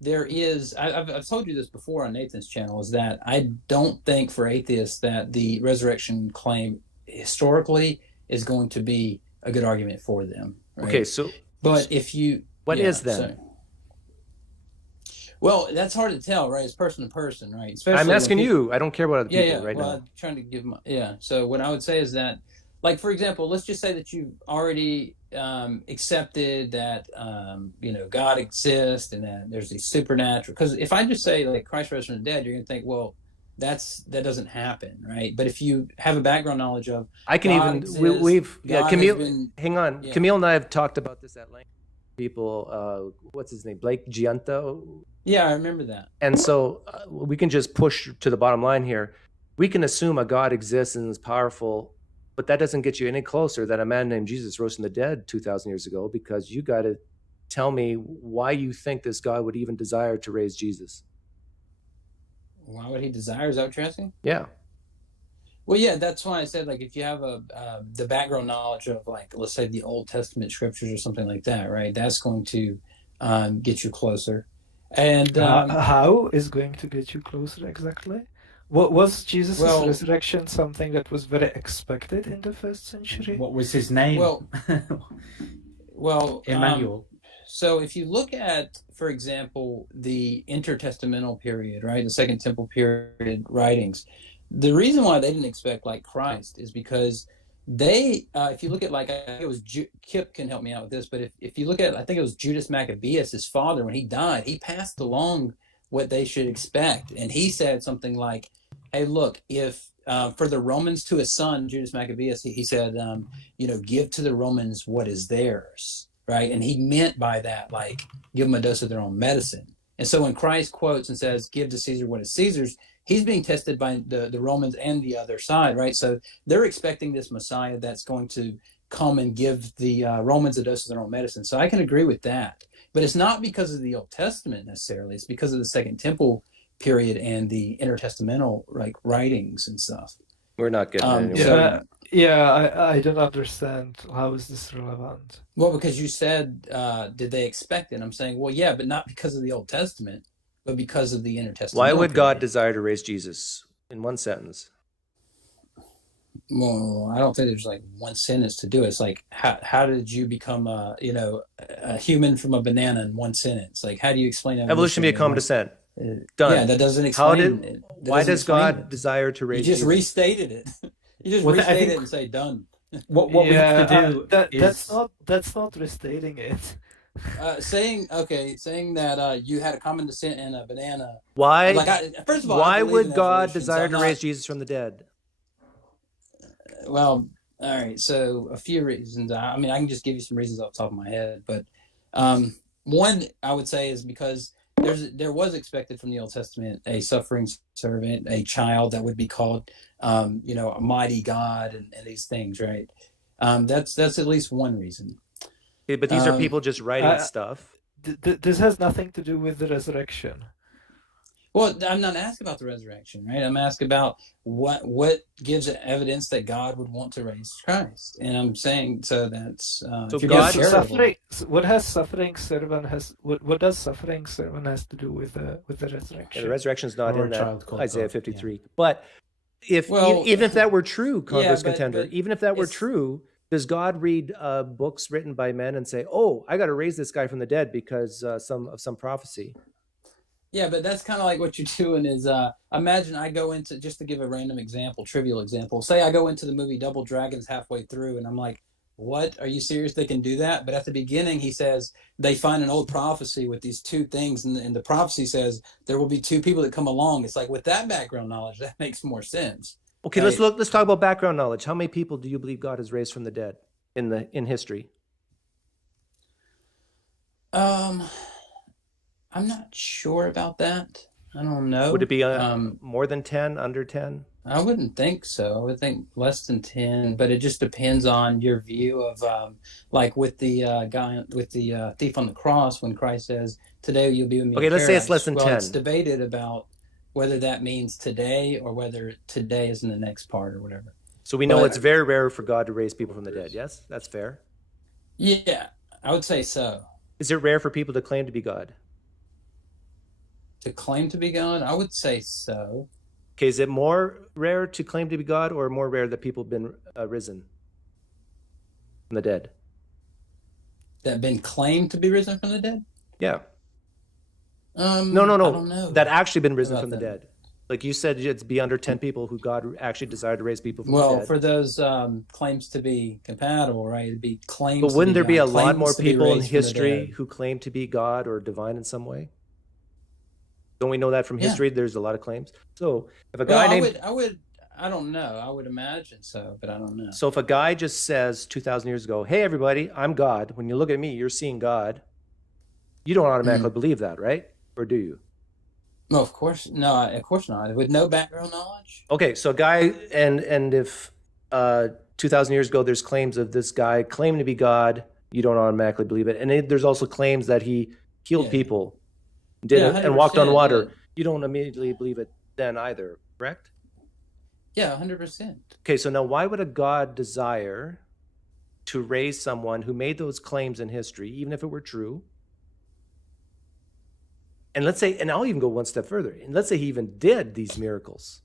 there is, I've told you this before on Nathan's channel, is that I don't think for atheists that the resurrection claim historically is going to be a good argument for them. Right? Okay, so. But if you. What is then? Well, that's hard to tell, right? It's person to person, right? Especially I'm asking you. I don't care about other people right now. I'm trying to give So what I would say is that, like, for example, let's just say that you've already accepted that, God exists and that there's the supernatural. Because if I just say, like, Christ rose from the dead, you're going to think, well, that doesn't happen, right? But if you have a background knowledge of Kamil, hang on. Yeah. Kamil and I have talked about this at length. People, what's his name? Blake Giunto? Yeah, I remember that. And so we can just push to the bottom line here. We can assume a God exists and is powerful, but that doesn't get you any closer that a man named Jesus rose from the dead 2,000 years ago, because you got to tell me why you think this God would even desire to raise Jesus. Why would he desire? Is that what you're asking? Yeah. Well, yeah, that's why I said, like, if you have the background knowledge of, like, let's say the Old Testament scriptures or something like that, right? That's going to get you closer. And how is going to get you closer exactly? What was Jesus' resurrection something that was very expected in the first century? What was his name? Well, Emmanuel. So if you look at, for example, the intertestamental period, right, the Second Temple period writings, the reason why they didn't expect like Christ is because they, if you look at, like, I think it was Kipp can help me out with this, but if you look at, I think it was Judas Maccabeus, his father, when he died, he passed along what they should expect. And he said something like, hey, look, if for the Romans to his son, Judas Maccabeus, he said, give to the Romans what is theirs, right? And he meant by that, like, give them a dose of their own medicine. And so when Christ quotes and says, give to Caesar what is Caesar's, he's being tested by the Romans and the other side, right? So they're expecting this Messiah that's going to come and give the Romans a dose of their own medicine. So I can agree with that. But it's not because of the Old Testament necessarily. It's because of the Second Temple period and the intertestamental, like, writings and stuff. We're not getting anywhere. Yeah, I don't understand. How is this relevant? Well, because you said, did they expect it? I'm saying, well, yeah, but not because of the Old Testament, but because of the intertestamental Why would God period. desire to raise Jesus? In one sentence. Well, I don't think there's like one sentence to do it. It's like, how did you become a human from a banana in one sentence? Like, how do you explain Evolution via common descent. Done. Yeah, that doesn't explain why does God desire to raise Jesus? You just Jesus? restated it. You just restated it and say done. What we have to do that's not restating it. Saying that you had a common descent in a banana. Why? First of all, why I believe would in God evolution, desire so to raise Jesus from the dead? Well, all right. So a few reasons. I mean, I can just give you some reasons off the top of my head, but one I would say is because there was expected from the Old Testament a suffering servant, a child that would be called, a mighty God, and these things, right? That's at least one reason. Okay, but these are people just writing stuff. This has nothing to do with the resurrection. Well, I'm not asking about the resurrection, right? I'm asking about what gives evidence that God would want to raise Christ, and I'm saying so that's so God suffering. What does suffering servant has to do with the resurrection? Yeah, the resurrection is not in that Isaiah 53. Yeah. But even if that were true, Converse Contender, even if that were true, does God read books written by men and say, "Oh, I got to raise this guy from the dead because some prophecy"? Yeah, but that's kind of like what you're doing is, imagine I go into, just to give a random example, trivial example, say I go into the movie Double Dragons halfway through and I'm like, what? Are you serious? They can do that? But at the beginning, he says they find an old prophecy with these two things. And the prophecy says there will be two people that come along. It's like, with that background knowledge, that makes more sense. Okay, right? Let's talk about background knowledge. How many people do you believe God has raised from the dead in history? I'm not sure about that. I don't know. Would it be more than 10, under 10? I wouldn't think so. I would think less than 10, but it just depends on your view of, like with the guy, with the thief on the cross, when Christ says, "Today you'll be with me." Okay, let's say it's less than 10. It's debated about whether that means today or whether today is in the next part or whatever. So we know it's very rare for God to raise people from the dead. Yes, that's fair. Yeah, I would say so. Is it rare for people to claim to be God? To claim to be God? I would say so. Okay, is it more rare to claim to be God or more rare that people have been risen from the dead? That have been claimed to be risen from the dead? Yeah. No. I don't know. That actually been risen from the dead. Like you said, it'd be under 10 people who God actually desired to raise people from the dead. Well, for those claims to be compatible, right? It'd be claims. But wouldn't there be a lot more people in history who claim to be God or divine in some way? Don't we know that from history? There's a lot of claims. So if a guy I don't know. I would imagine so, but I don't know. So if a guy just says 2,000 years ago, "Hey, everybody, I'm God." When you look at me, you're seeing God. You don't automatically believe that, right? Or do you? No, of course. No, of course not. With no background knowledge. Okay, so a guy, and if 2,000 years ago there's claims of this guy claiming to be God, you don't automatically believe it. And there's also claims that he healed people, and walked on water. You don't immediately believe it then either, correct? Yeah, 100%. Okay, so now why would a God desire to raise someone who made those claims in history, even if it were true? And let's say, and I'll even go one step further, and let's say he even did these miracles.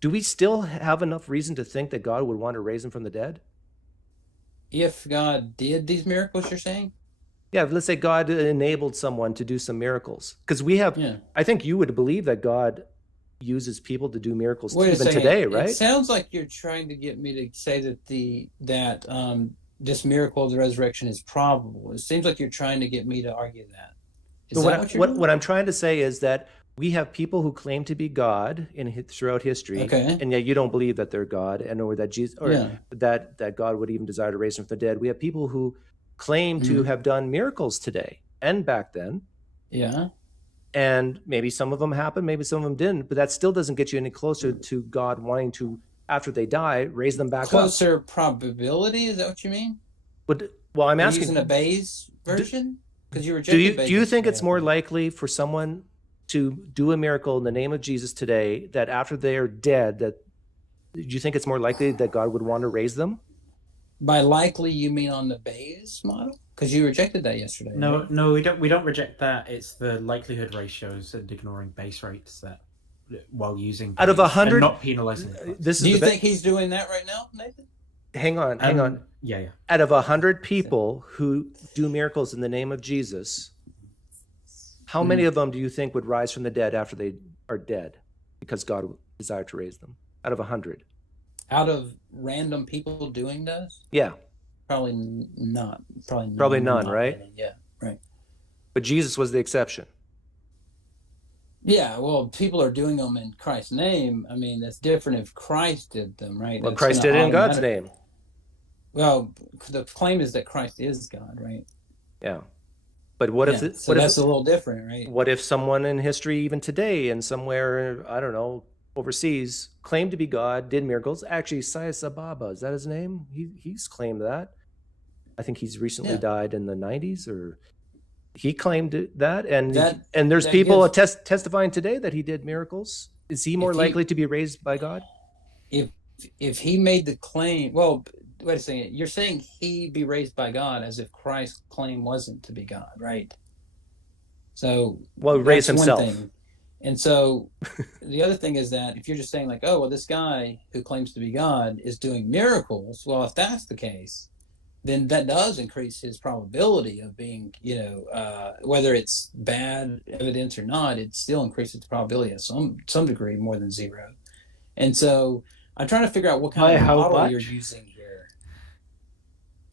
Do we still have enough reason to think that God would want to raise him from the dead? If God did these miracles, you're saying? Yeah, let's say God enabled someone to do some miracles. Because we have, I think you would believe that God uses people to do miracles even today, right? It sounds like you're trying to get me to say that this miracle of the resurrection is probable. It seems like you're trying to get me to argue that. What I'm trying to say is that we have people who claim to be God throughout history, and yet you don't believe that they're God, or that Jesus, or that God would even desire to raise them from the dead. We have people who claim to have done miracles today and back then. Yeah. And maybe some of them happened, maybe some of them didn't, but that still doesn't get you any closer to God wanting to, after they die, raise them back up. Closer probability? Is that what you mean? Well, I'm asking. Using a Bayes version? Because you do you think it's more likely for someone to do a miracle in the name of Jesus today that after they are dead, that do you think it's more likely that God would want to raise them? By likely, you mean on the Bayes model? Because you rejected that yesterday. No, right? no, we don't reject that. It's the likelihood ratios and ignoring base rates that while using Out of Bayes 100, and not penalizing the class. this is Do you the think he's doing that right now, Nathan? hang on. Yeah. Out of 100 people who do miracles in the name of Jesus, how many of them do you think would rise from the dead after they are dead because God desired to raise them? Out of 100. Out of random people doing this? Yeah. Probably not. Probably none, right? Many. Yeah, right. But Jesus was the exception. Yeah, well, people are doing them in Christ's name. I mean, that's different if Christ did them, right? Well, That's Christ gonna did it in God's automatic- name. Well, the claim is that Christ is God, right? Yeah. But what if that's a little different, right? What if someone in history, even today, and somewhere, I don't know, overseas, claimed to be God, did miracles? Actually, Sai Sababa, is that his name? He's claimed that. I think he's recently died in the 90s, or he claimed that. And there's people testifying today that he did miracles. Is he more likely to be raised by God? If he made the claim, well, wait a second. You're saying he be raised by God as if Christ's claim wasn't to be God, right? So, well, raise himself. One thing. And so the other thing is that if you're just saying like, oh, well, this guy who claims to be God is doing miracles. Well, if that's the case, then that does increase his probability of being, whether it's bad evidence or not, it still increases the probability at some degree more than zero. And so I'm trying to figure out what kind of model you're using here.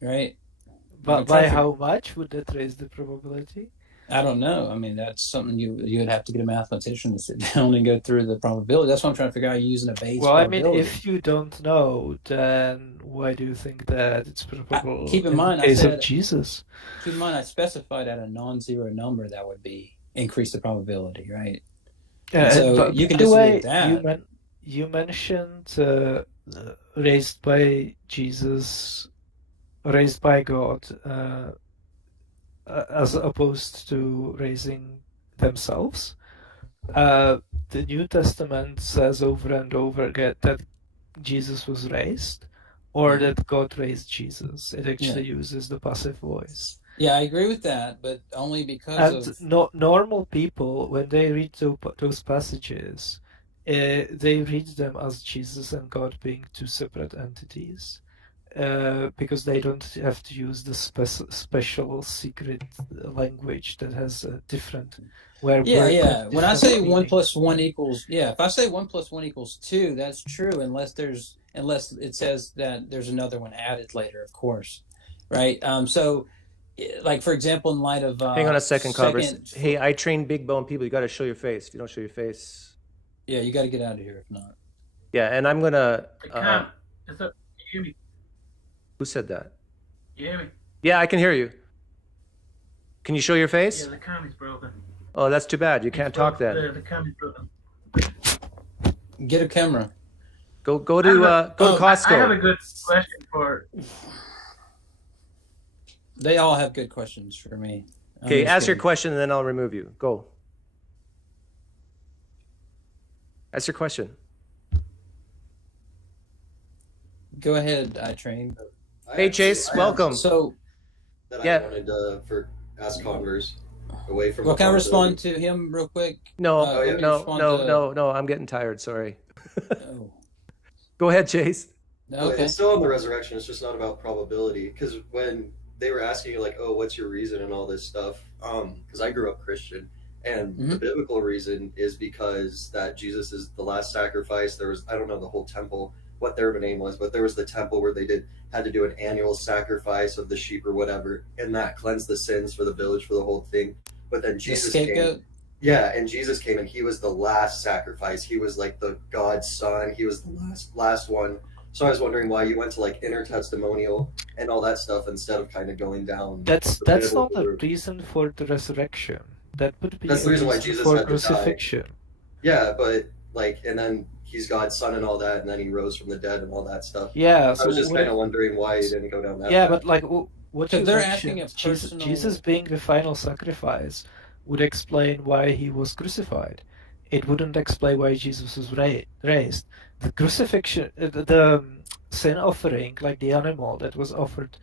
Right? But by how much would that raise the probability? I don't know. I mean, that's something you would have to get a mathematician to sit down and go through the probability. That's what I'm trying to figure out. Using a base. Well, I mean, if you don't know, then why do you think that it's probable? Keep in mind, I said Jesus. Keep in mind, I specified at a non-zero number that would be increase the probability, right? So you can disagree with that. You mentioned raised by Jesus, raised by God. As opposed to raising themselves. The New Testament says over and over again that Jesus was raised, or that God raised Jesus. It actually uses the passive voice. Yeah, I agree with that, but only because normal people, when they read those passages, they read them as Jesus and God being two separate entities. Because they don't have to use the special secret language that has a different. When I say 1 + 1 equals, if I say 1 + 1 equals 2, that's true unless it says that there's another one added later, of course, right? So, like for example, in light of hang on a second, Converse. Hey, I train big bone people. You got to show your face. If you don't show your face, you got to get out of here. If not, and I'm gonna. Can you hear me? Who said that? You hear me? Yeah, I can hear you. Can you show your face? Yeah, the camera's broken. Oh, that's too bad. You can't talk then. The camera's broken. Get a camera. Go to Costco. I have a good question for. They all have good questions for me. Okay, ask your question and then I'll remove you. Go. Ask your question. Go ahead, I train. Hey Chase, welcome. So that I wanted to ask Converse away from. Well, can I respond to him real quick? No, I'm getting tired. Sorry. Go ahead, Chase. Okay. It's still on the resurrection. It's just not about probability. Because when they were asking you, like, oh, what's your reason and all this stuff, because I grew up Christian, and the biblical reason is because that Jesus is the last sacrifice. There was, I don't know the whole temple, what their name was, but there was the temple where they had to do an annual sacrifice of the sheep or whatever, and that cleansed the sins for the village, for the whole thing. But then Jesus came. Yeah, and Jesus came and he was the last sacrifice. He was like the God's son. He was the last one. So I was wondering why you went to like intertestamental and all that stuff instead of kind of going down. That's not the reason for the resurrection. That would be that's the reason why Jesus for had crucifixion. To die. Yeah, but like, and then he's God's son and all that, and then he rose from the dead and all that stuff. Yeah, I was just kind of wondering why he didn't go down that. Yeah, path. but like, what you they're asking if Jesus being the final sacrifice would explain why he was crucified. it wouldn't explain why Jesus was raised. The crucifixion, the sin offering, like the animal that was offered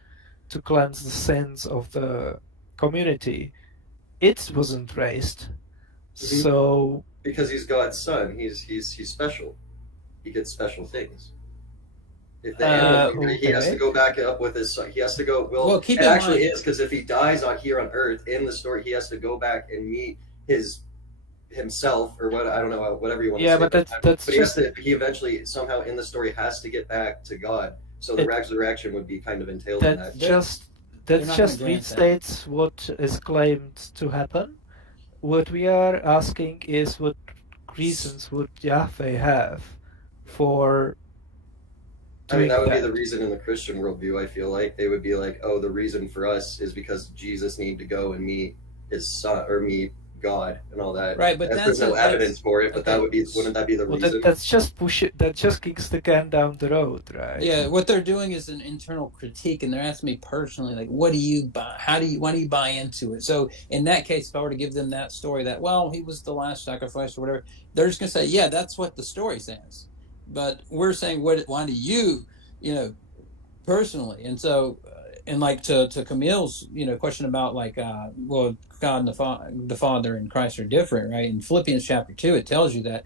to cleanse the sins of the community, it wasn't raised. So because he's God's son, he's special. He gets special things. If the animal, he has to go back up with his son. He has to go. Well, keep it in actually mind, is, because if he dies here on Earth in the story, he has to go back and meet himself, or what, I don't know, whatever you want to say. Yeah, but that's but just, he eventually somehow in the story has to get back to God. So the resurrection would be kind of entailed in that. That just restates what is claimed to happen. What we are asking is what reasons would Yahweh have for I mean, that would that. be the reason in the Christian worldview, I feel like. They would be like, oh, the reason for us is because Jesus needed to go and meet his son, or meet God and all that. Right, but there's no evidence for it, but that would be, wouldn't that be the reason? That's just push it. That just kicks the can down the road, right? Yeah, what they're doing is an internal critique, and they're asking me personally, like, what do you buy? Why do you buy into it? So in that case, if I were to give them that story, that, well, he was the last sacrifice or whatever, they're just going to say, yeah, that's what the story says. But we're saying, why do you, personally? And so, and like to Kamil's, question about like, well, God and the Father and Christ are different, right? In Philippians chapter 2, it tells you that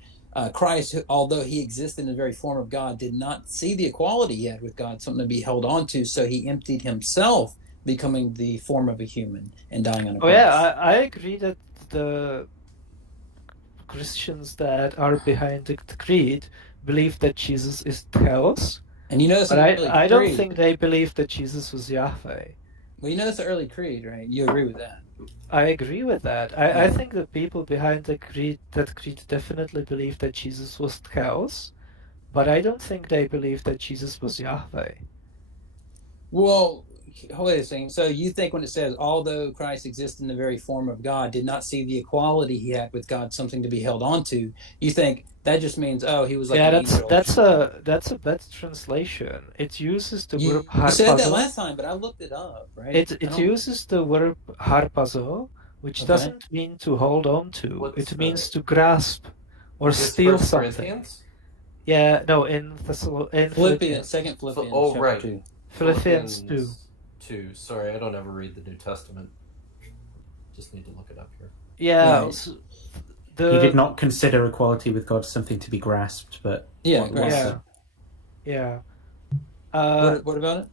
Christ, although he existed in the very form of God, did not see the equality he had with God something to be held on to, so he emptied himself, becoming the form of a human and dying on a cross. Oh yeah, I agree that the Christians that are behind the creed believe that Jesus is Theos. And but I don't think they believe that Jesus was Yahweh. Well, that's the early creed, right? You agree with that? I agree with that. I think the people behind the creed definitely believe that Jesus was Theos, but I don't think they believe that Jesus was Yahweh. Well, wait a second. So you think when it says, although Christ existed in the very form of God, did not see the equality he had with God something to be held on to, you think that just means, oh, he was like an angel? That's a bad translation. It uses the verb harpazo. You said that last time, but I looked it up, right? It uses the verb harpazo, which doesn't mean to hold on to. It means to grasp or steal something. Corinthians? Yeah, no, in Philippians, second Philippians. Oh, right. 2. Philippians 2. 2. Sorry, I don't ever read the New Testament. Just need to look it up here. Yeah. Right. He did not consider equality with God something to be grasped, but yeah. What about it?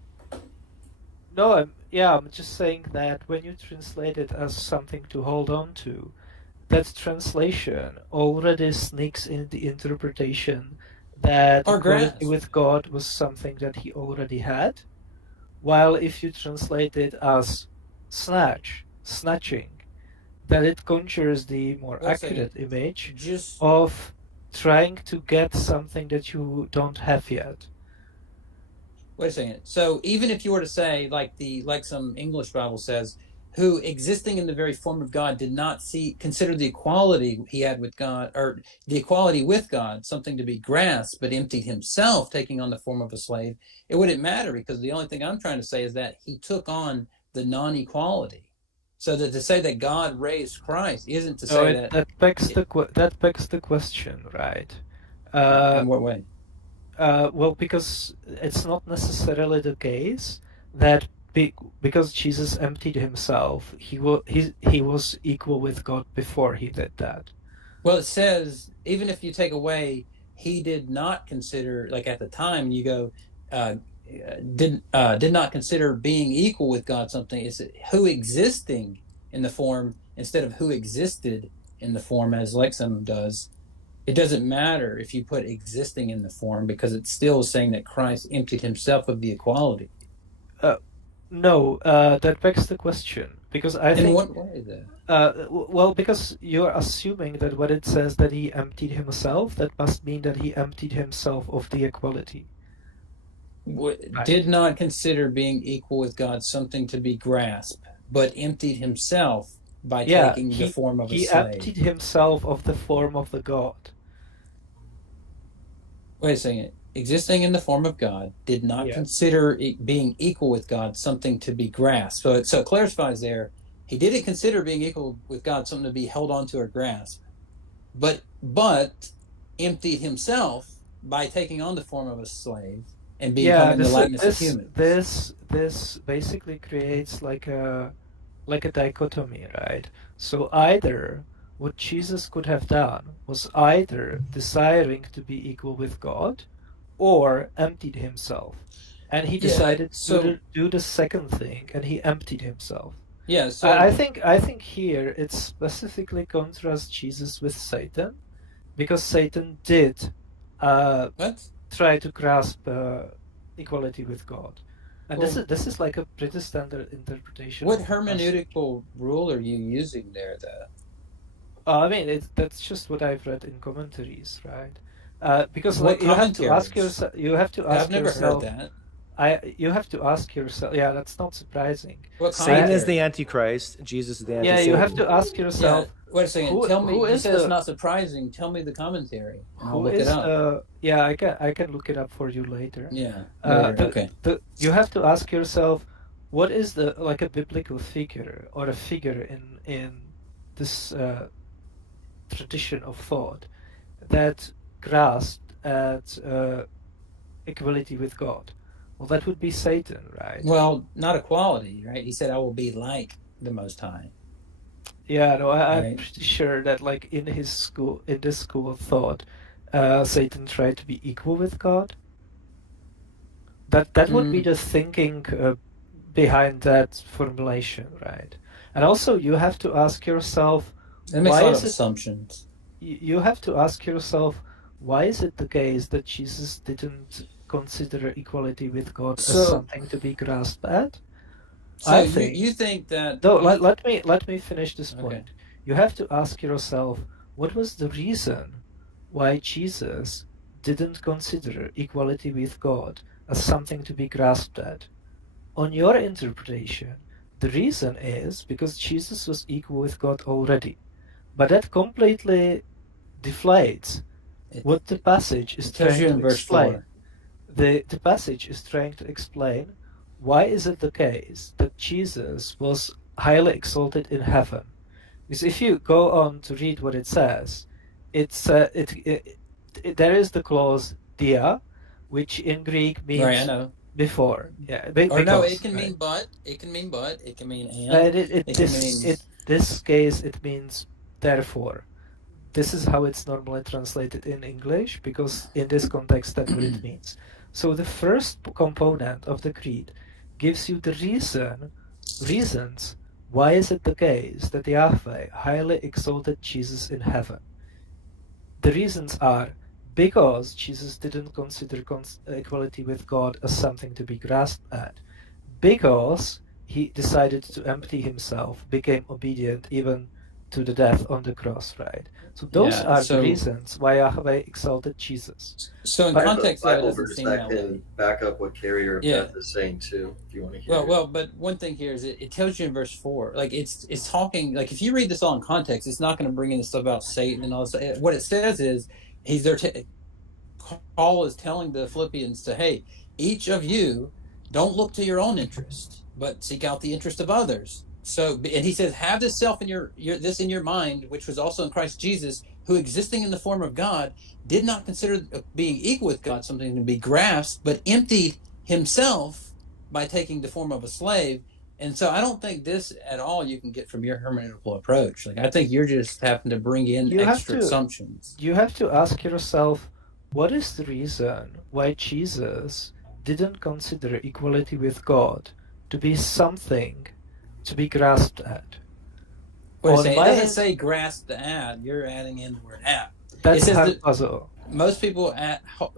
No, I'm just saying that when you translate it as something to hold on to, that translation already sneaks in the interpretation that equality with God was something that he already had, while if you translate it as snatching, that it conjures the more accurate image of trying to get something that you don't have yet. Wait a second. So even if you were to say, like some English Bible says, who existing in the very form of God did not consider the equality he had with God, or the equality with God, something to be grasped, but emptied himself, taking on the form of a slave, it wouldn't matter, because the only thing I'm trying to say is that he took on the non-equality. So that to say that God raised Christ isn't to say that begs the question, right? In what way? Well, because it's not necessarily the case that because Jesus emptied himself, he was equal with God before he did that. Well, it says, even if you take away, he did not consider, like at the time, you go, did not consider being equal with God something. It's who existing in the form instead of who existed in the form, as Lexham does. It doesn't matter if you put existing in the form, because it's still saying that Christ emptied himself of the equality. No, that begs the question, because I think. In what way then? Well, because you're assuming that when it says that he emptied himself, that must mean that he emptied himself of the equality. Did not consider being equal with God something to be grasped, but emptied himself by taking the form of a slave. He emptied himself of the form of the God. Wait a second. Existing in the form of God, did not consider being equal with God something to be grasped. So it clarifies there. He didn't consider being equal with God something to be held onto or grasped, but but emptied himself by taking on the form of a slave and becoming the likeness of humans. This basically creates like a dichotomy, right? So either what Jesus could have done was either desiring to be equal with God or emptied himself. And he decided to do the second thing, and he emptied himself. Yeah, so I think here it specifically contrasts Jesus with Satan, because Satan did try to grasp equality with God. And this is like a pretty standard interpretation. What hermeneutical rule are you using there, though? I mean, that's just what I've read in commentaries, right? Because like, you have to ask yourself. I've never heard that. You have to ask yourself. Yeah, that's not surprising. Satan is the Antichrist. Jesus is the Antichrist. Yeah, you have to ask yourself. Yeah. Wait a second. Tell me. You said it's not surprising. Tell me the commentary. I'll look it up. Yeah, I can look it up for you later. Yeah. Okay. You have to ask yourself, what is like a biblical figure or a figure in this tradition of thought that grasped at equality with God? Well, that would be Satan, right? Well, not equality, right? He said, "I will be like the Most High." Yeah, no, I'm pretty sure that, like, in this school of thought, Satan tried to be equal with God. That would be the thinking behind that formulation, right? And also, you have to ask yourself, it makes a lot of assumptions. You have to ask yourself, why is it the case that Jesus didn't consider equality with God as something to be grasped at? So you think that? No, let me finish this point. Okay. You have to ask yourself, what was the reason why Jesus didn't consider equality with God as something to be grasped at? On your interpretation, the reason is because Jesus was equal with God already. But that completely deflates what the passage is trying to explain. The passage is trying to explain why is it the case that Jesus was highly exalted in heaven. Because if you go on to read what it says, there is the clause dia, which in Greek means before. Yeah, no, it can mean but. It can mean but. It can mean and. This case it means therefore. This is how it's normally translated in English, because in this context that's what it means. So the first component of the creed gives you the reasons why is it the case that Yahweh highly exalted Jesus in heaven. The reasons are because Jesus didn't consider equality with God as something to be grasped at, because he decided to empty himself, became obedient even to the death on the cross, right? So those are the reasons why Yahweh exalted Jesus. So in context, that doesn't seem that way. Back up what Carrie or Beth is saying too, if you want to hear. Well, but one thing here is it tells you in verse 4, like it's talking, like if you read this all in context, it's not going to bring in the stuff about Satan and all this. What it says is he's there. Paul is telling the Philippians to, hey, each of you don't look to your own interest, but seek out the interest of others. So, and he says, have this self in this in your mind, which was also in Christ Jesus, who existing in the form of God, did not consider being equal with God something to be grasped, but emptied himself by taking the form of a slave. And so I don't think this at all you can get from your hermeneutical approach. Like, I think you're just having to bring in extra assumptions. You have to ask yourself, what is the reason why Jesus didn't consider equality with God to be something to be grasped at? Wait a second, it doesn't say grasped at. You're adding in the word at. That's harpazo. Most people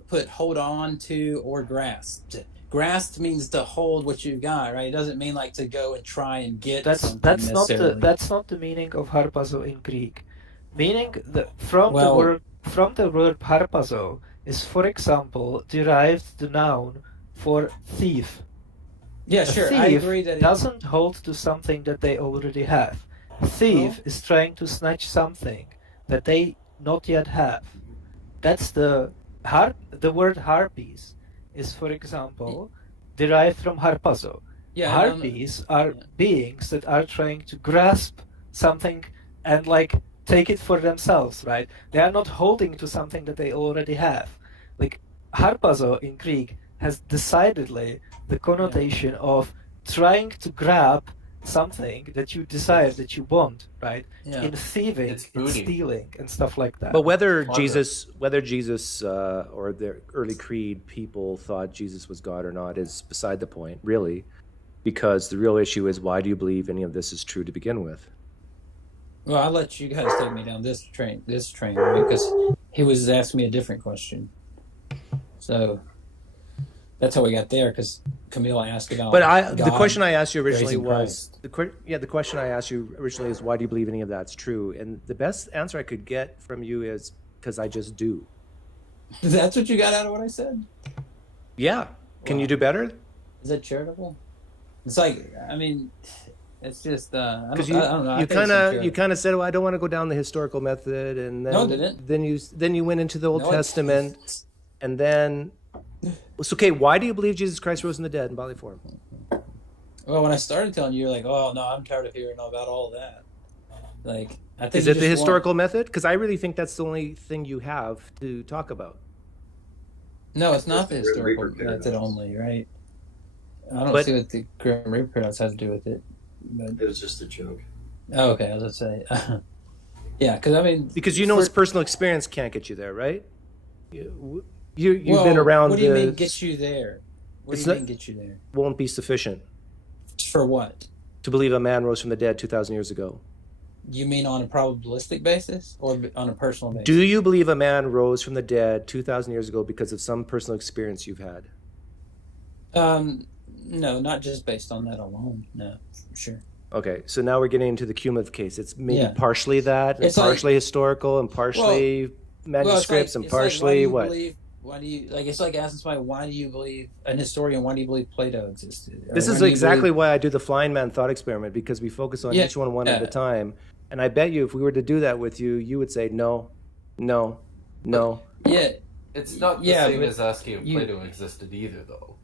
put hold on to or grasped. Grasped means to hold what you've got, right? It doesn't mean like to go and try and get something necessarily. That's not the meaning of harpazo in Greek. Meaning from the word harpazo is, for example, derived the noun for thief. Yeah, sure. I agree that it doesn't hold to something that they already have. Thief is trying to snatch something that they not yet have. That's the word harpies is, for example, derived from harpazo. Yeah, harpies are beings that are trying to grasp something and like take it for themselves, right? They are not holding to something that they already have. Like harpazo in Greek has decidedly the connotation of trying to grab something that you desire, that you want, right? Yeah. In thieving, It's in booty. stealing, and stuff like that. But whether Clever. Jesus or the early creed people thought Jesus was God or not is beside the point, really, because the real issue is, why do you believe any of this is true to begin with? Well, I'll let you guys take me down this train, right? Because he was asking me a different question. So that's how we got there. Because Kamil asked about. But the God question I asked you originally raising was Christ. the question I asked you originally is, why do you believe any of that's true? And the best answer I could get from you is, because I just do. That's what you got out of what I said? Yeah. Can you do better? Is that charitable? It's like, I mean, it's just I Because don't know. I you think it's charitable. kind of said, well, I don't want to go down the historical method, and then No, I didn't. then you went into the Old No, I didn't. Testament, and then it's okay. Why do you believe Jesus Christ rose from the dead in bodily form? Well, when I started telling you, you're like, "Oh no, I'm tired of hearing about all that." Like, I think Is you it the just historical method? Because I really think that's the only thing you have to talk about. No, it's not the It's the Grim historical Reaper method paradox. only, right? I don't But- see what the Grim Reaper paradox has to do with it. But It was just a joke. oh, okay, I was gonna say, yeah, because I mean, Because you know, for- his personal experience can't get you there, right? You've well, been around. What do you mean get you there? What It's do you not- mean get you there? Won't be sufficient For what? to believe a man rose from the dead 2,000 years ago. You mean on a probabilistic basis or on a personal basis? Do you believe a man rose from the dead 2,000 years ago because of some personal experience you've had? No, not just based on that alone. No, for sure. Okay, so now we're getting into the cumulative case. It's maybe Yeah. partially that, and It's like- partially historical, and partially manuscripts, and partially why what? do you believe, why do you like? It's like asking somebody, why do you believe an historian? Why do you believe Plato existed? Or This why is do you exactly believe- why I do the flying man thought experiment, because we focus on Yeah, each one at yeah. a time. And I bet you, if we were to do that with you, you would say no, no, no. Yeah. It's not the Yeah, same but as asking if you- Plato existed either, though.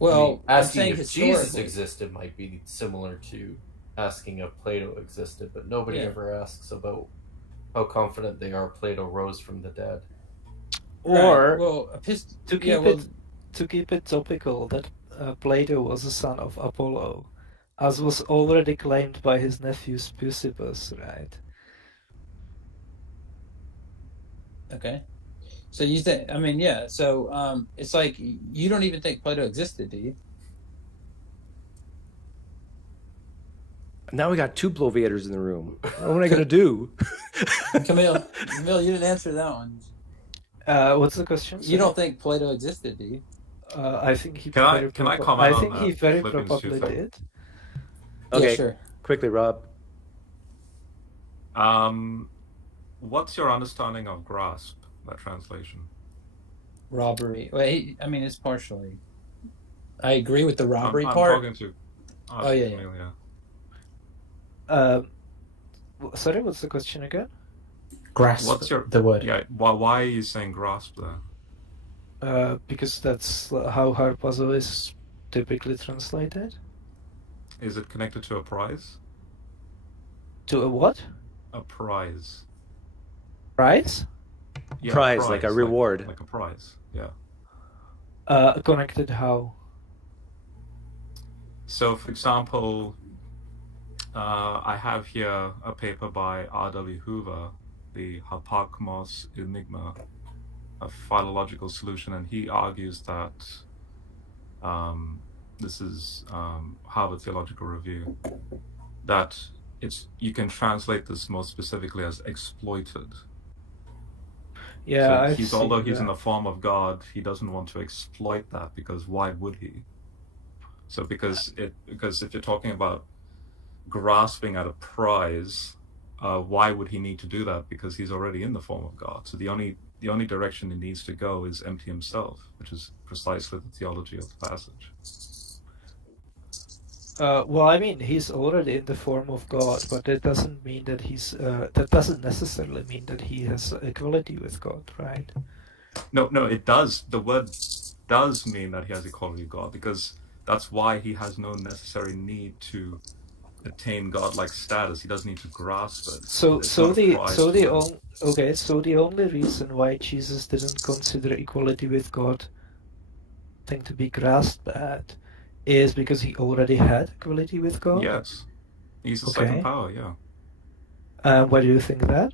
Well, I'm asking saying if historically. Jesus existed might be similar to asking if Plato existed, but nobody Yeah. ever asks about how confident they are Plato rose from the dead. Or Right, well, to keep yeah, well, to keep it topical, that Plato was a son of Apollo, as was already claimed by his nephew Speusippus, right? okay. So you think? I mean, yeah. So it's like you don't even think Plato existed, do you? Now we got two bloviators in the room. What am I going to do? Kamil, you didn't answer that one. What's the question? You don't think Plato existed, do you? I think he. Can I- very can I proba- comment I on think he that very Philippians 2 probably thing? did. Okay, Yeah, sure. quickly, Rob. What's your understanding of grasp, that translation? Robbery. Wait, I mean, it's partially. I agree with the robbery I'm part. talking to Oh, yeah, yeah. Kamil, Sorry, what's the question again? Grasp What's your the word. Yeah, why are you saying grasp there? Because that's how harpazo is typically translated. Is it connected to a prize? To a what? A prize. Prize? Yeah, Prize, like a reward. Like a prize, yeah. Connected how? So, for example, I have here a paper by R.W. Hoover, the Harpagmos Enigma, a philological solution, and he argues that this is Harvard Theological Review, that you can translate this more specifically as exploited. Yeah, So although he's in the form of God, he doesn't want to exploit that, because why would he? So because if you're talking about grasping at a prize, why would he need to do that? Because he's already in the form of God. So the only direction he needs to go is empty himself, which is precisely the theology of the passage. Well, I mean, he's already in the form of God, but that doesn't mean that that doesn't necessarily mean that he has equality with God, right? No, it does. The word does mean that he has equality with God, because that's why he has no necessary need to attain godlike status. He doesn't need to grasp it. So It's so not a the prize so for the him. so the only reason why Jesus didn't consider equality with God thing to be grasped at is because he already had equality with God. Yes, he's the Okay. second power. Yeah, Why do you think that?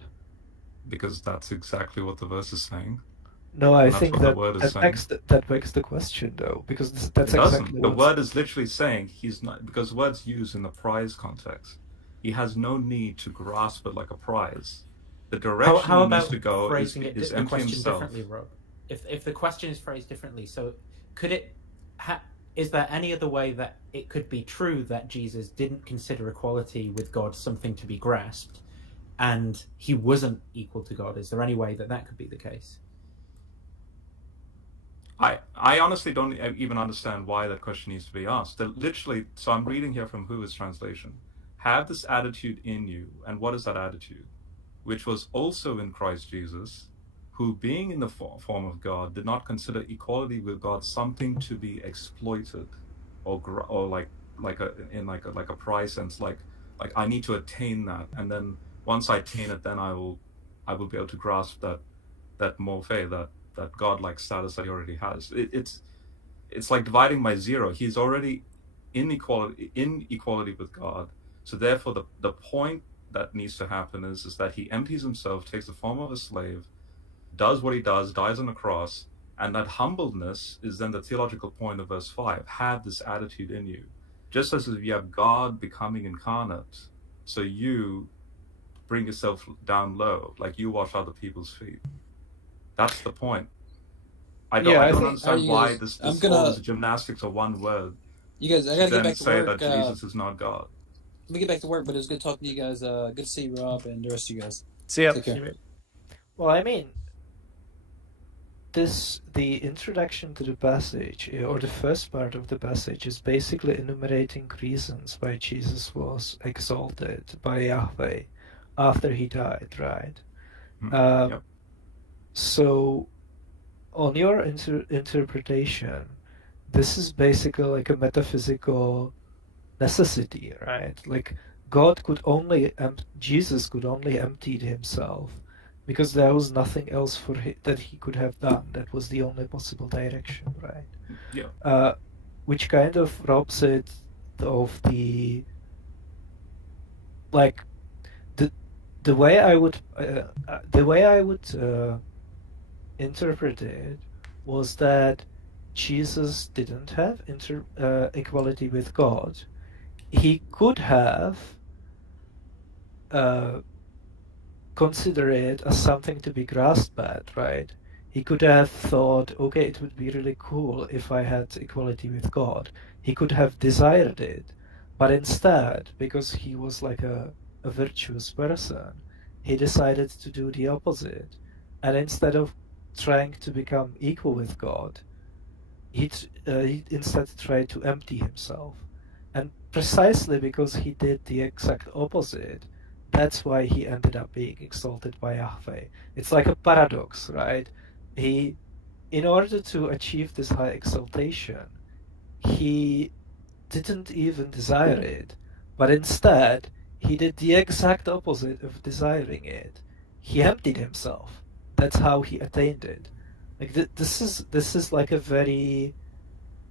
because that's exactly what the verse is saying. No, I And that's think what the that word is that saying. begs the question though, because that's It doesn't. exactly The what. word is literally saying he's not, because words used in the prize context. He has no need to grasp it like a prize. The direction How he about needs to go phrasing is the empty question himself. differently, Rob? If the question is phrased differently, so could it? Is there any other way that it could be true that Jesus didn't consider equality with God something to be grasped, and he wasn't equal to God? Is there any way that that could be the case? I honestly don't even understand why that question needs to be asked. Literally, so I'm reading here from Who's translation. Have this attitude in you. And what is that attitude? Which was also in Christ Jesus, who being in the form of God, did not consider equality with God something to be exploited or like a prize sense, like I need to attain that. And then once I attain it, then I will be able to grasp that morphe, that godlike status that he already has. It's like dividing by zero. He's already in equality with God. So therefore, the point that needs to happen is that he empties himself, takes the form of a slave, does what he does, dies on the cross, and that humbleness is then the theological point of verse 5. Have this attitude in you. Just as if you have God becoming incarnate, so you bring yourself down low, like you wash other people's feet. That's the point. I don't understand why all this gymnastics of one word. You guys, I gotta get back to say work. that Jesus is not God. Let me get back to work, but it was good talking to you guys. Good to see you, Rob, and the rest of you guys. See ya. Take care. Well, I mean, the introduction to the passage, or the first part of the passage, is basically enumerating reasons why Jesus was exalted by Yahweh after he died, right? Yep. So, on your interpretation, this is basically like a metaphysical necessity, right? Like Jesus could only empty himself because there was nothing else for that he could have done. That was the only possible direction, right? Yeah. Which kind of robs it of the like the way I would interpret it was that Jesus didn't have equality with God. He could have considered it as something to be grasped at, right? He could have thought, okay, it would be really cool if I had equality with God. He could have desired it, but instead, because he was like a virtuous person, he decided to do the opposite. And instead of trying to become equal with God, he instead tried to empty himself. And precisely because he did the exact opposite, that's why he ended up being exalted by Yahweh. It's like a paradox, right? In order to achieve this high exaltation, he didn't even desire it, but instead he did the exact opposite of desiring it. He emptied himself. That's how he attained it. Like this is like a very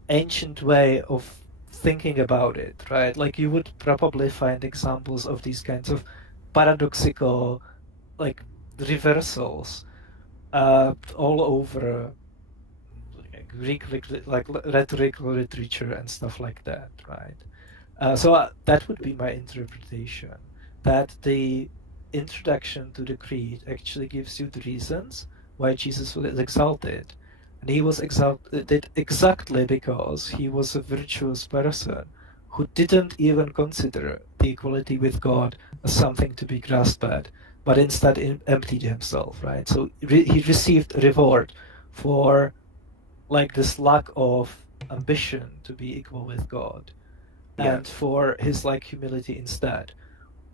ancient way of thinking about it, right? Like you would probably find examples of these kinds of paradoxical, like reversals, all over Greek, like rhetorical literature and stuff like that, right? So that would be my interpretation. That the introduction to the creed actually gives you the reasons why Jesus was exalted. And he was exalted exactly because he was a virtuous person who didn't even consider the equality with God as something to be grasped at, but instead emptied himself, right? So he received a reward for like this lack of ambition to be equal with God, and for his like humility instead.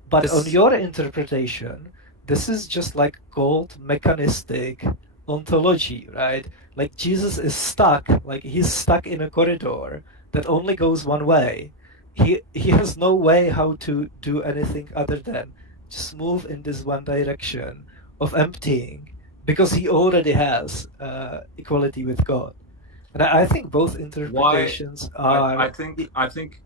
But on your interpretation, this is just like cold mechanistic ontology, right? Like Jesus is stuck, like he's stuck in a corridor that only goes one way, he has no way how to do anything other than just move in this one direction of emptying, because he already has equality with God. And I think both interpretations are. I think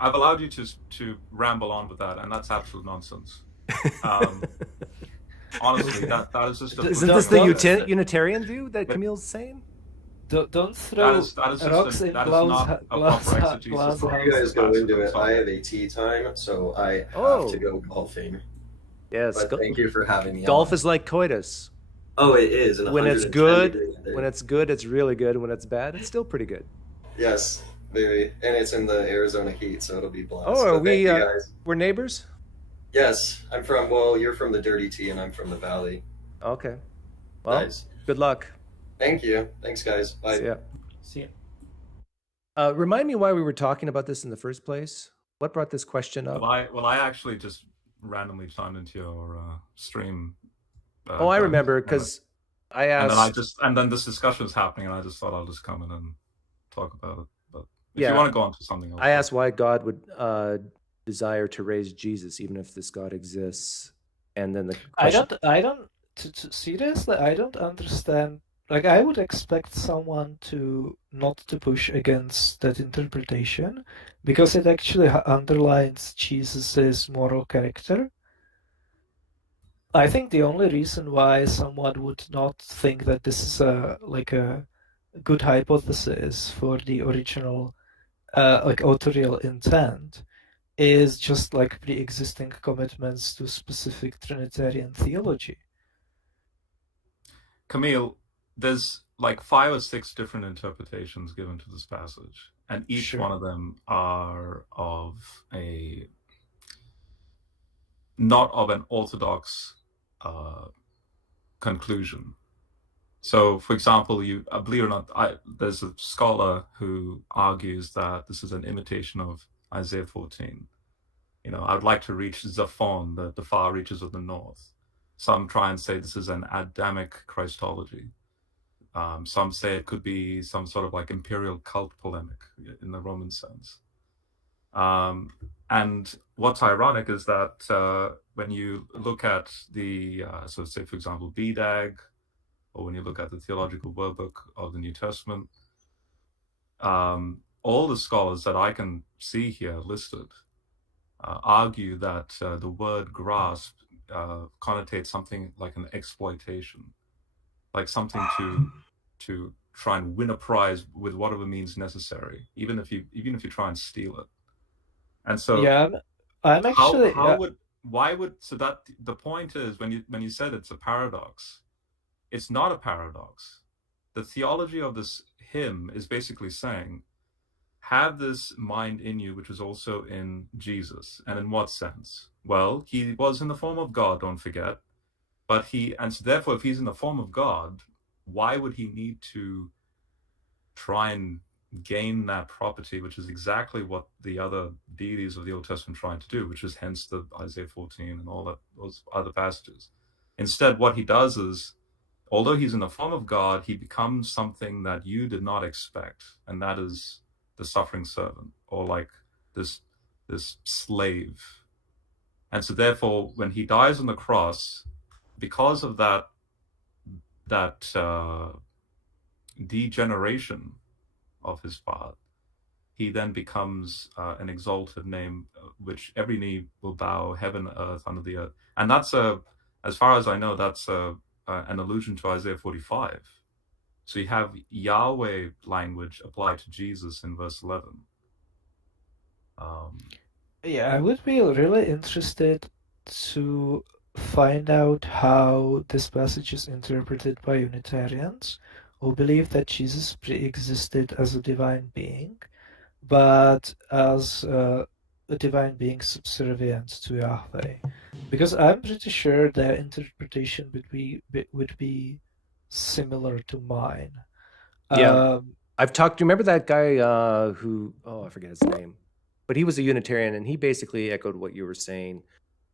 I've allowed you to ramble on with that, and that's absolute nonsense. Honestly, that is just. Isn't this the Unitarian view that Kamil's saying? Don't throw rocks in glass. Before you guys go into it, I have a tea time, so I have to go golfing. Yes, but thank you for having me. Golf is like coitus. Oh, it is. When it's good, it's really good. When it's bad, it's still pretty good. Yes, very. And it's in the Arizona heat, so it'll be blast. Oh, are we? We're neighbors. Yes, I'm from. Well, you're from the Dirty Tea, and I'm from the Valley. Okay. Well, nice. Good luck. Thank you. Thanks, guys. Bye. See ya. See ya. Remind me why we were talking about this in the first place. What brought this question up? Well, I actually just randomly chimed into your stream. I remember, because I asked. And then this discussion was happening, and I just thought I'll just come in and talk about it. But if you want to go on to something else, I asked why God would desire to raise Jesus, even if this God exists, and then the question... I don't. Seriously, I don't understand. Like, I would expect someone not to push against that interpretation, because it actually underlines Jesus's moral character. I think the only reason why someone would not think that this is a good hypothesis for the original authorial intent is just like pre-existing commitments to specific Trinitarian theology. Kamil, there's like 5 or 6 different interpretations given to this passage, and each one of them are not of an orthodox conclusion. So, for example, believe it or not, there's a scholar who argues that this is an imitation of Isaiah 14. I would like to reach Zaphon, the far reaches of the north. Some try and say this is an Adamic Christology. Some say it could be some sort of like imperial cult polemic in the Roman sense. And what's ironic is that when you look at the, so say, for example, BDAG, or when you look at the Theological Word Book of the New Testament, all the scholars that I can see here listed argue that the word grasp connotates something like an exploitation, like something to try and win a prize with whatever means necessary, even if you try and steal it. And so I'm actually so that the point is, when you said it's a paradox, it's not a paradox. The theology of this hymn is basically saying, have this mind in you which is also in Jesus. And in what sense? Well, he was in the form of God, don't forget, and so therefore if he's in the form of God, why would he need to try and gain that property, which is exactly what the other deities of the Old Testament trying to do, which is hence the Isaiah 14 and all that, those other passages. Instead, what he does is, although he's in the form of God, he becomes something that you did not expect, and that is the suffering servant, or like this slave. And so therefore, when he dies on the cross, because of that degeneration of his path, he then becomes an exalted name, which every knee will bow, heaven, earth, under the earth. And that's as far as I know, that's an allusion to Isaiah 45. So you have Yahweh language applied to Jesus in verse 11. I would be really interested to find out how this passage is interpreted by Unitarians, who believe that Jesus pre-existed as a divine being, but as a divine being subservient to Yahweh. Because I'm pretty sure their interpretation would be similar to mine. I've talked. Do you remember that guy who? Oh, I forget his name, but he was a Unitarian, and he basically echoed what you were saying.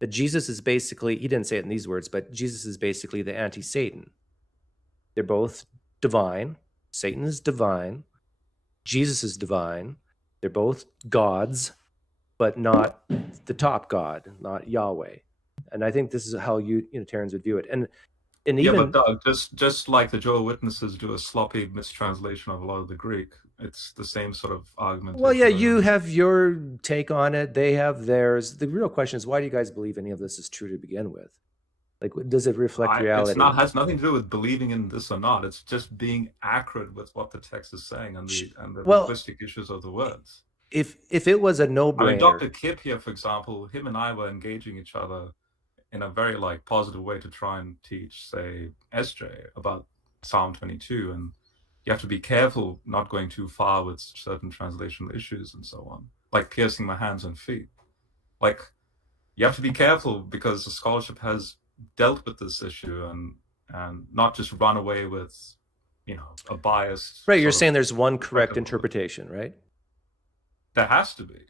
That Jesus is basically, he didn't say it in these words, but Jesus is basically the anti-Satan. They're both divine. Satan is divine. Jesus is divine. They're both gods, but not the top God, not Yahweh. And I think this is how Unitarians would view it. And even, yeah, but just like the Jehovah's Witnesses do a sloppy mistranslation of a lot of the Greek, it's the same sort of argument. well, yeah, you have your take on it. They have theirs. The real question is, why do you guys believe any of this is true to begin with? Like, does it reflect reality? It has nothing to do with believing in this or not. It's just being accurate with what the text is saying and the linguistic issues of the words. If it was a no-brainer, I mean, Dr. Kipp here, for example, him and I were engaging each other in a very positive way to try and teach, say, SJ about Psalm 22, and you have to be careful not going too far with certain translational issues and so on, like piercing my hands and feet. Like, you have to be careful because the scholarship has dealt with this issue and not just run away with, a biased. Right, you're saying there's one correct interpretation, right? There has to be.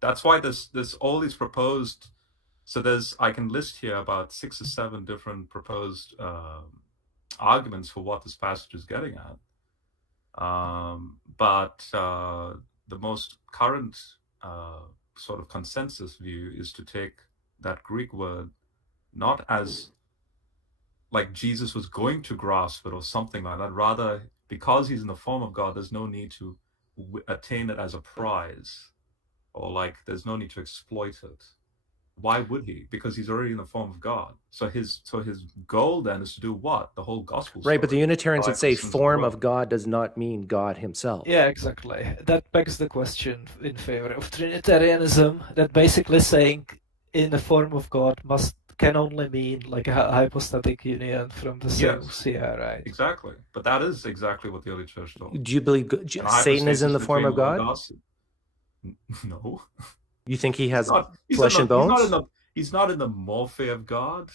That's why there's all these proposed. So I can list here about 6 or 7 different proposed arguments for what this passage is getting at. But the most current sort of consensus view is to take that Greek word not as like Jesus was going to grasp it or something like that. Rather, because he's in the form of God, there's no need to attain it as a prize, or there's no need to exploit it. Why would he? Because he's already in the form of God. So his goal then is to do what? The whole gospel story. Right, but the Unitarians would say form of God does not mean God himself. Yeah, exactly. That begs the question in favor of Trinitarianism, that basically saying in the form of God can only mean like a hypostatic union from the souls. Yeah, right. Exactly. But that is exactly what the early church taught. Do you believe Satan is in the form of God? No. You think he has flesh and bones? He's not in the morphe of God.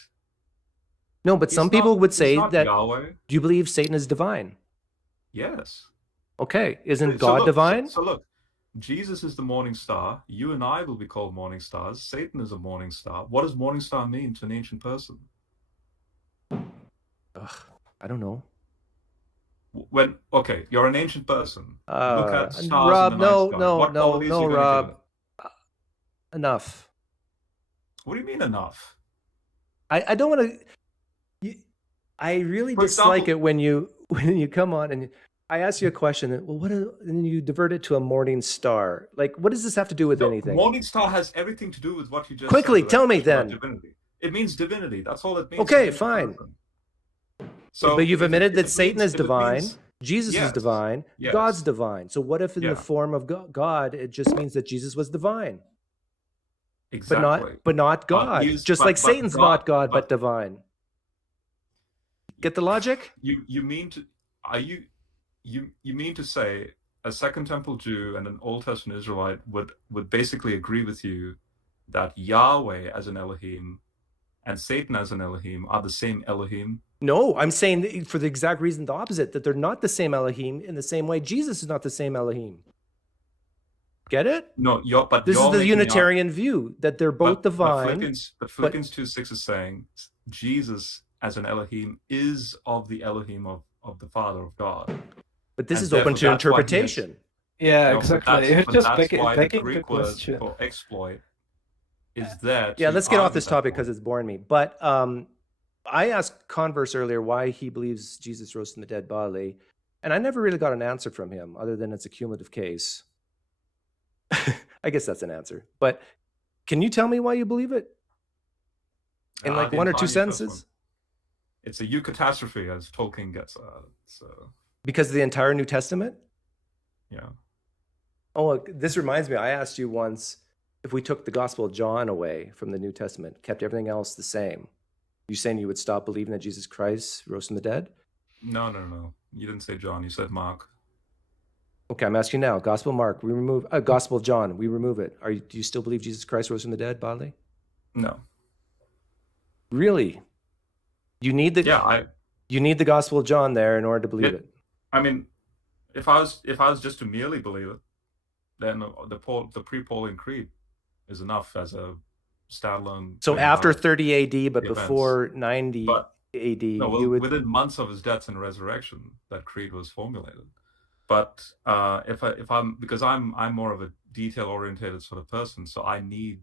No, but some people would say that. Yahweh. Do you believe Satan is divine? Yes. Okay, isn't God divine? So look, Jesus is the morning star. You and I will be called morning stars. Satan is a morning star. What does morning star mean to an ancient person? I don't know. You're an ancient person. Look at stars Rob, in the night sky. no, Rob. Enough. What do you mean enough? I don't want to. I really dislike it when you come on and I ask you a question. And you divert it to a morning star. Like, what does this have to do with anything? Morning star has everything to do with what you just quickly said. Tell me then. Divinity. It means divinity. That's all it means. Okay, fine. So, but you've admitted that Satan is divine. Jesus is divine. Yes. God's divine. So what if in the form of God, it just means that Jesus was divine? Exactly. But not God. Satan's not God, but divine. Get the logic? You mean to say a Second Temple Jew and an Old Testament Israelite would basically agree with you that Yahweh as an Elohim and Satan as an Elohim are the same Elohim? No, I'm saying for the exact reason the opposite, that they're not the same Elohim in the same way Jesus is not the same Elohim. Get it? No, this is the Unitarian view, that they're both divine. But Philippians 2:6 is saying Jesus as an Elohim is of the Elohim of the Father of God. But this is open to interpretation. Exactly. That's why the Greek word for exploit is there. Yeah, let's get off this topic because it's boring me. But I asked Converse earlier why he believes Jesus rose from the dead bodily, and I never really got an answer from him other than it's a cumulative case. I guess that's an answer. But can you tell me why you believe it? In like 1 or 2 sentences? It's a eucatastrophe, as Tolkien gets at. So. Because of the entire New Testament? Yeah. Oh, this reminds me. I asked you once if we took the Gospel of John away from the New Testament, kept everything else the same, you saying you would stop believing that Jesus Christ rose from the dead? No. You didn't say John. You said Mark. Okay, I'm asking now. Gospel of Mark, we remove. Gospel of John, we remove it. Do you still believe Jesus Christ rose from the dead bodily? No. Really? You need the You need the Gospel of John there in order to believe it. I mean, if I was just to merely believe it, then the pre-Pauline Creed is enough as a standalone. So after 30 AD, but before 90 AD, within months of his death and resurrection, that creed was formulated. But if I'm because I'm more of a detail-oriented sort of person, so I need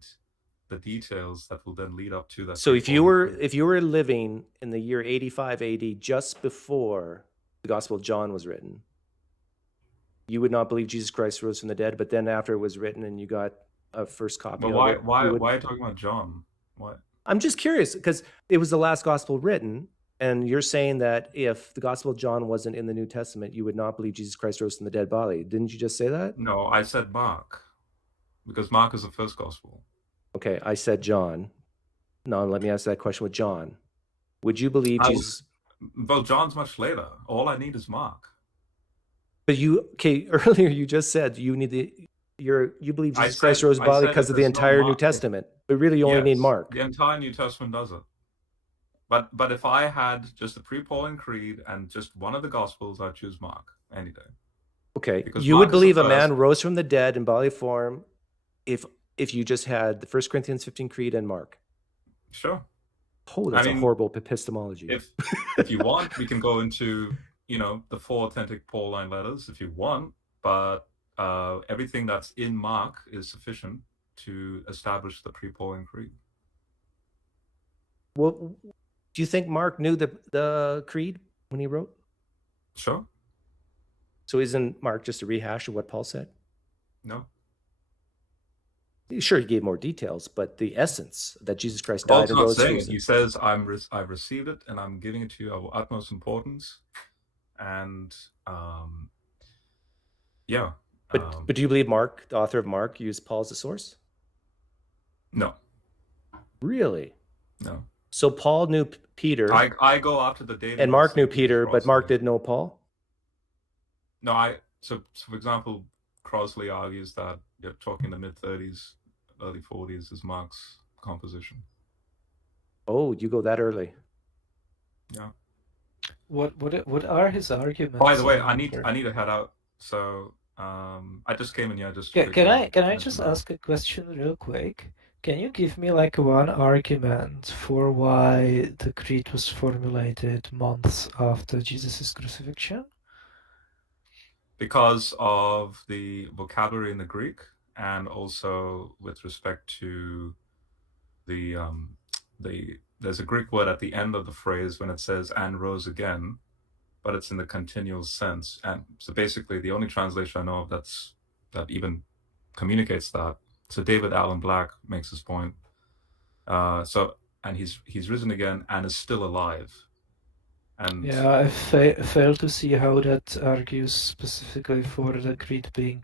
the details that will then lead up to that. So if you were living in the year 85 AD, just before the Gospel of John was written, you would not believe Jesus Christ rose from the dead. But then after it was written and you got a first copy But of it, why are you talking about John? Why? I'm just curious because it was the last gospel written, and you're saying that if the Gospel of John wasn't in the New Testament, you would not believe Jesus Christ rose from the dead body. Didn't you just say that? No, I said Mark, because Mark is the first gospel. Okay, I said John. Now let me ask that question with John. Would you believe Jesus? Well, John's much later. All I need is Mark. But earlier you just said you believe Jesus Christ rose body because of the entire New Testament. But really you only need Mark. The entire New Testament does it. But if I had just the pre-Pauline Creed and just one of the Gospels, I'd choose Mark any day. Okay, because you Mark would believe is the a man first. rose from the dead in bodily form if you just had the 1 Corinthians 15 Creed and Mark. Sure. Oh, that's a horrible epistemology. If you want, we can go into the 4 authentic Pauline letters if you want, but everything that's in Mark is sufficient to establish the pre-Pauline Creed. Well, do you think Mark knew the creed when he wrote? Sure. So isn't Mark just a rehash of what Paul said? No. Sure, he gave more details, but the essence that Jesus Christ died and rose from the dead. He says, I've received it and I'm giving it to you of utmost importance. And yeah. But do you believe Mark, the author of Mark, used Paul as a source? No. Really? No. So Paul knew Peter. I go after the data. And Mark knew Peter, but Mark didn't know Paul? No, so for example, Crosley argues that you're talking the mid-30s, early 40s is Mark's composition. Oh, you go that early? Yeah. What are his arguments? By the way, I need to head out. So I just came in here. Can I just ask a question real quick? Can you give me like one argument for why the creed was formulated months after Jesus' crucifixion? Because of the vocabulary in the Greek, and also with respect to there's a Greek word at the end of the phrase when it says "and rose again," but it's in the continual sense. And so basically, the only translation I know of that even communicates that. So David Allen Black makes this point. And he's risen again and is still alive. And yeah, I fail to see how that argues specifically for the creed being.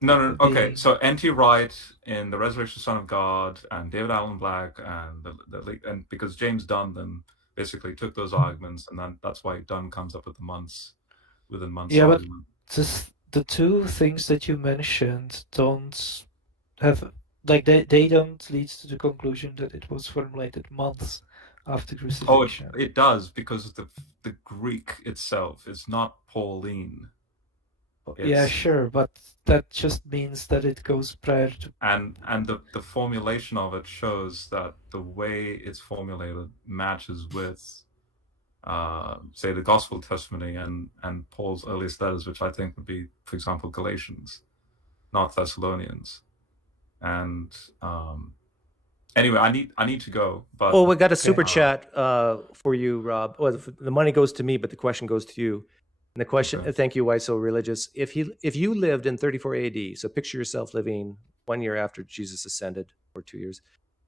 No. Okay, so N.T. Wright in The Resurrection Son of God, and David Allen Black, and because James Dunn then basically took those arguments, and then that's why Dunn comes up with the months within months. Yeah, argument. but the two things that you mentioned don't have they don't lead to the conclusion that it was formulated months after crucifixion. Oh, it does, because the Greek itself is not Pauline. Yeah, sure, but that just means that it goes prior to. And the formulation of it shows that the way it's formulated matches with, say, the Gospel testimony and Paul's earliest letters, which I think would be, for example, Galatians, not Thessalonians. And anyway, I need to go. But we got a super chat for you, Rob. Well, the money goes to me, but the question goes to you. And the question, thank you, Why So Religious. If you lived in 34 AD, so picture yourself living 1 year after Jesus ascended, or 2 years,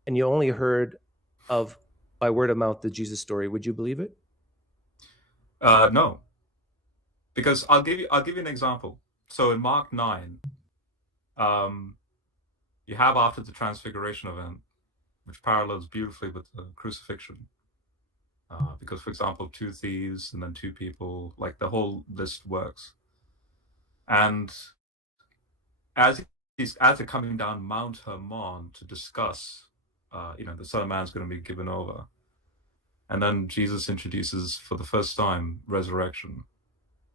and you only heard of by word of mouth the Jesus story, would you believe it? No, because I'll give you an example. So in Mark 9, you have after the Transfiguration event, which parallels beautifully with the crucifixion. Because, for example, 2 thieves and then 2 people, like the whole list works. And as they're coming down Mount Hermon to discuss, the Son of Man's going to be given over. And then Jesus introduces for the first time resurrection.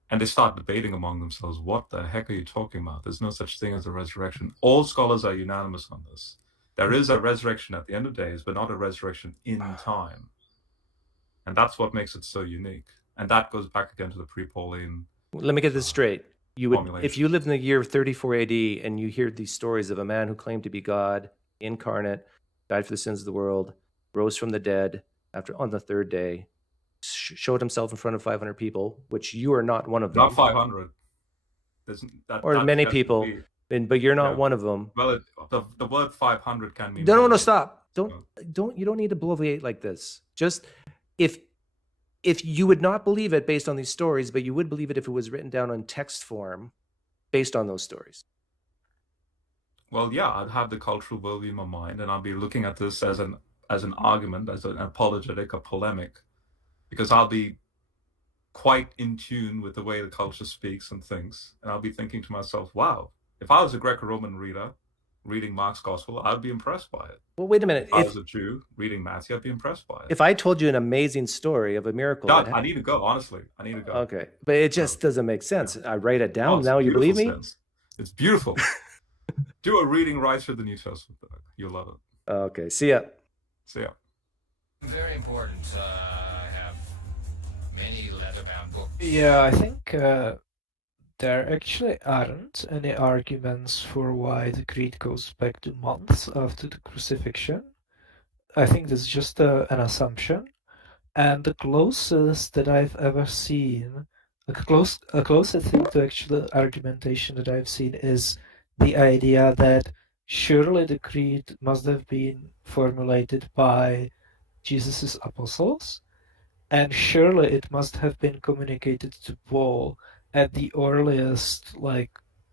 And they start debating among themselves, what the heck are you talking about? There's no such thing as a resurrection. All scholars are unanimous on this. There is a resurrection at the end of days, but not a resurrection in time. And that's what makes it so unique. And that goes back again to the pre-Pauline Let me get this straight. You would, if formulation. you lived in the year of 34 AD and you hear these stories of a man who claimed to be God, incarnate, died for the sins of the world, rose from the dead on the third day, showed himself in front of 500 people, which you are not one of them. Not 500. Or many people, but you're not one of them. Well, the word 500 can mean. No, stop. You don't need to bloviate like this. Just if you would not believe it based on these stories, but you would believe it if it was written down in text form based on those stories. Well, yeah, I'd have the cultural worldview in my mind, and I'll be looking at this as an argument, as an apologetic, a polemic, because I'll be quite in tune with the way the culture speaks and thinks, and I'll be thinking to myself, wow, if I was a Greco-Roman reader reading Mark's Gospel, I'd be impressed by it. Well, wait a minute. If I was a Jew reading Matthew, I'd be impressed by it. If I told you an amazing story of a miracle... God, I need to go, honestly. I need to go. Okay, but it just doesn't make sense. I write it down, now you believe me? Sense. It's beautiful. Do a reading right through the New Testament. You'll love it. Okay, see ya. See ya. Very important. I have many leather-bound books. Yeah, I think there actually aren't any arguments for why the creed goes back to months after the crucifixion. I think that's just an assumption. And the closest that I've ever seen, a closest thing to actual argumentation that I've seen is the idea that surely the creed must have been formulated by Jesus' apostles, and surely it must have been communicated to Paul at the earliest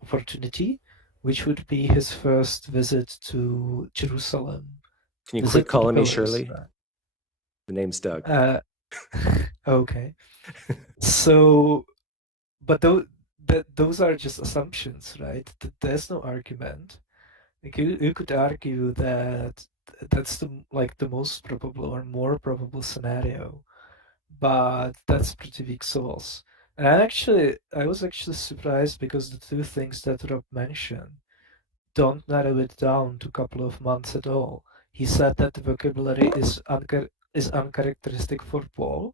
opportunity, which would be his first visit to Jerusalem. Can you quit calling me Shirley? The name's Doug. Okay. So, but those are just assumptions, right? There's no argument. You could argue that that's the most probable or more probable scenario, but that's pretty weak source. And I was actually surprised because the two things that Rob mentioned don't narrow it down to a couple of months at all. He said that the vocabulary is uncharacteristic for Paul.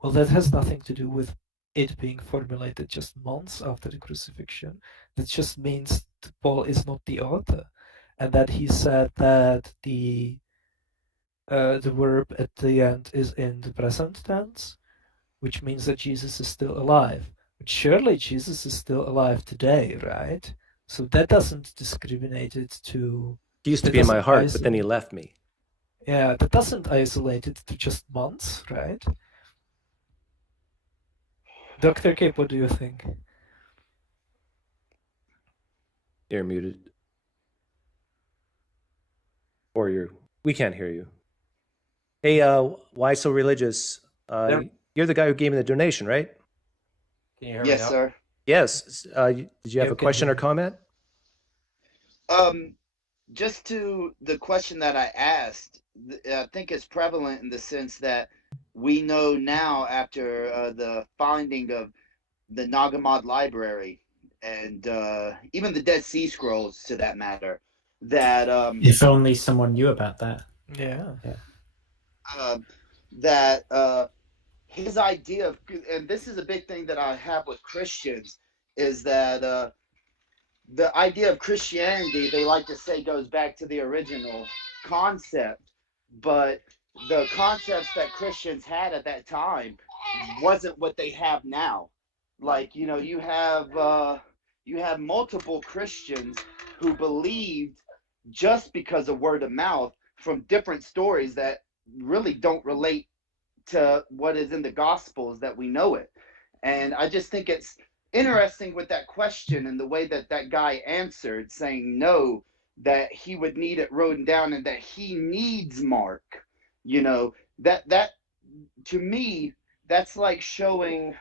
Well, that has nothing to do with it being formulated just months after the crucifixion. That just means that Paul is not the author, and that he said that the verb at the end is in the present tense, which means that Jesus is still alive. But surely Jesus is still alive today, right? So that doesn't discriminate it to... He used to be in my heart, but then he left me. Yeah, that doesn't isolate it to just months, right? Dr. Kipp, what do you think? You're muted. Or we can't hear you. Hey, why so religious? You're the guy who gave me the donation, right? Can you hear me Yes, now? sir. Yes. Did you have a question or comment? Just to the question that I asked, I think it's prevalent in the sense that we know now after the finding of the Nag Hammadi library and even the Dead Sea Scrolls, to that matter, that if only someone knew about that. Yeah. That his idea of, and this is a big thing that I have with Christians, is that the idea of Christianity, they like to say, goes back to the original concept, but the concepts that Christians had at that time wasn't what they have now. Like, you have multiple Christians who believed just because of word of mouth from different stories that really don't relate to what is in the Gospels that we know it. And I just think it's interesting with that question and the way that guy answered, saying no, that he would need it written down and that he needs Mark. That to me, that's like showing,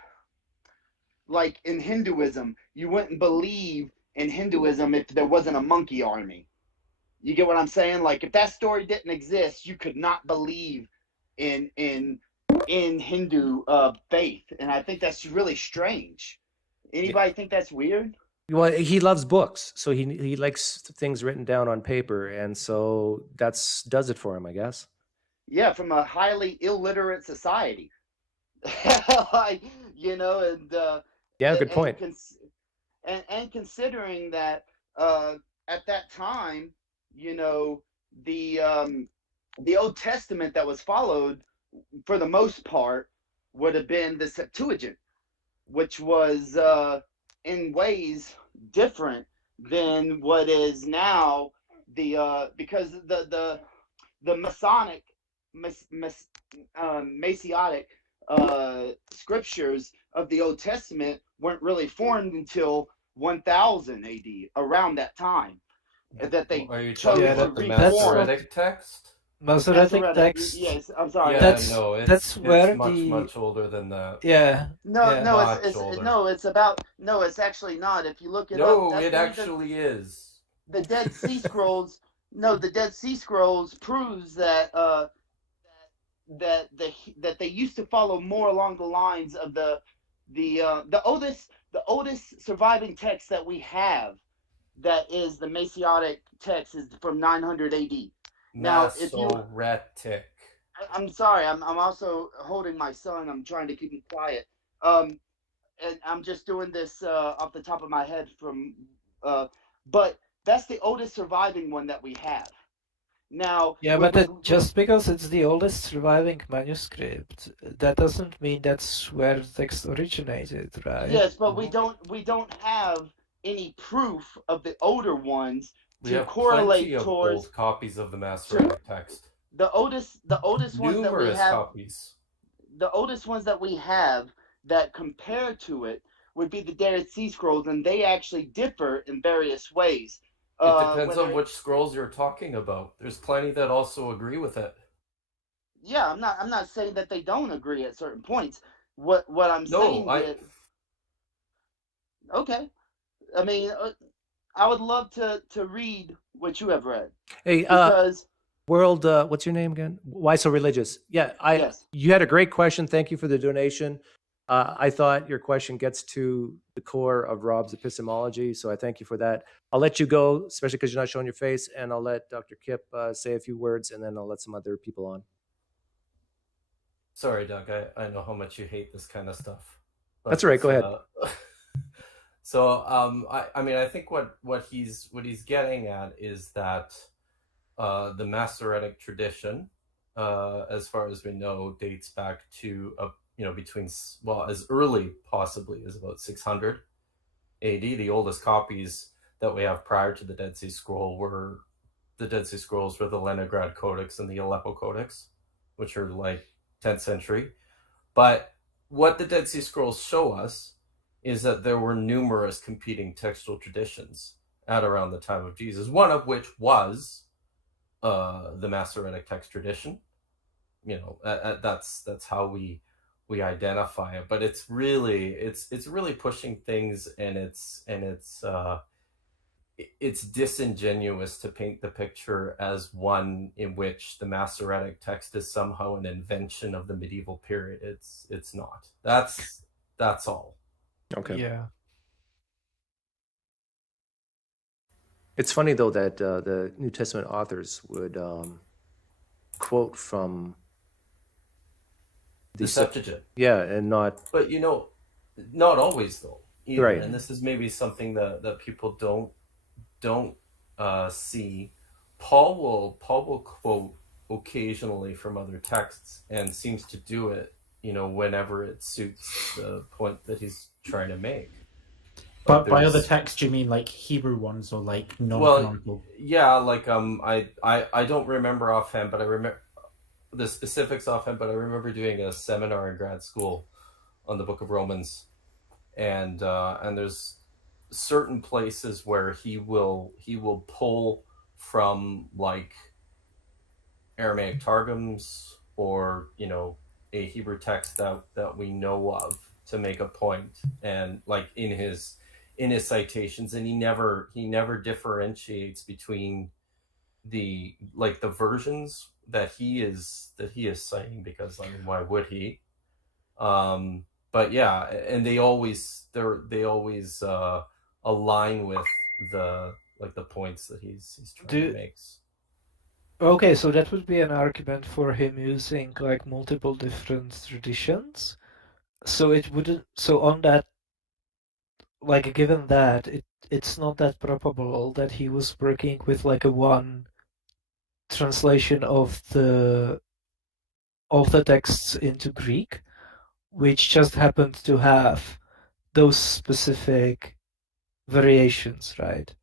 like in Hinduism, you wouldn't believe in Hinduism if there wasn't a monkey army. You get what I'm saying? Like, if that story didn't exist, you could not believe in Hindu faith. And I think that's really strange. Anybody think that's weird? Well, he loves books, so he likes things written down on paper, and so does it for him, I guess. Yeah, from a highly illiterate society. Yeah, good point. And considering that at that time, you know, the Old Testament that was followed for the most part would have been the Septuagint, which was in ways different than what is now because the Masonic Messianic scriptures of the Old Testament weren't really formed until 1000 AD, around that time, that they Are you chose talking to about the reform. Masoretic text? Masoretic text. Yes, I'm sorry. Yeah, That's no, that's where it's much the much older than that. yeah No, yeah. no, Much it's older. no, it's about no, it's actually not. If you look it up, No, that's it the reason actually is. the Dead Sea Scrolls. No, the Dead Sea Scrolls proves that that they used to follow more along the lines of the oldest surviving text that we have, that is the Messianic text, is from 900 AD. Now, if you, Masoretic. I'm sorry, I'm also holding my son. I'm trying to keep him quiet. And I'm just doing this off the top of my head from, but that's the oldest surviving one that we have. Now, Yeah, but just because it's the oldest surviving manuscript, that doesn't mean that's where the text originated, right? Yes, but we don't have any proof of the older ones We to have correlate plenty of towards old copies of the Masoretic text. the oldest ones that we Numerous have. copies. The oldest ones that we have that compare to it would be the Dead Sea Scrolls, and they actually differ in various ways. It depends on which scrolls you're talking about. There's plenty that also agree with it. Yeah, I'm not saying that they don't agree at certain points. What I'm saying is, okay. I mean, I would love to read what you have read. Hey, because World, what's your name again? Why So Religious? Yeah, Yes. You had a great question. Thank you for the donation. I thought your question gets to the core of Rob's epistemology, so I thank you for that. I'll let you go, especially because you're not showing your face, and I'll let Dr. Kipp say a few words, and then I'll let some other people on. Sorry, Doug. I know how much you hate this kind of stuff. That's all right. Go ahead. So, I mean, I think what he's getting at is that the Masoretic tradition, as far as we know, dates back to between, well, as early possibly as about 600 AD. The oldest copies that we have prior to the Dead Sea Scrolls were the Leningrad Codex and the Aleppo Codex, which are like 10th century. But what the Dead Sea Scrolls show us is that there were numerous competing textual traditions at around the time of Jesus, one of which was the Masoretic text tradition. That's how we identify it. But it's really pushing things, and it's disingenuous to paint the picture as one in which the Masoretic text is somehow an invention of the medieval period. It's not. That's all. Okay. Yeah. It's funny though that the New Testament authors would quote from the Septuagint. Yeah, and not. But not always though. Either. Right. And this is maybe something that people don't see. Paul will quote occasionally from other texts, and seems to do it, whenever it suits the point that he's trying to make. But by other texts, you mean like Hebrew ones or like non-canonical? Well, yeah, like I don't remember offhand, but I remember the specifics offhand. But I remember doing a seminar in grad school on the Book of Romans, and there's certain places where he will pull from like Aramaic targums or a Hebrew text that we know of to make a point, and like in his citations, and he never differentiates between the versions that he is citing, because I mean, why would he? But yeah, and they always align with the points that he's trying to make. Okay, so that would be an argument for him using like multiple different traditions. So it wouldn't. So on that like given that it's not that probable that he was working with like a one translation of the texts into Greek, which just happened to have those specific variations, right?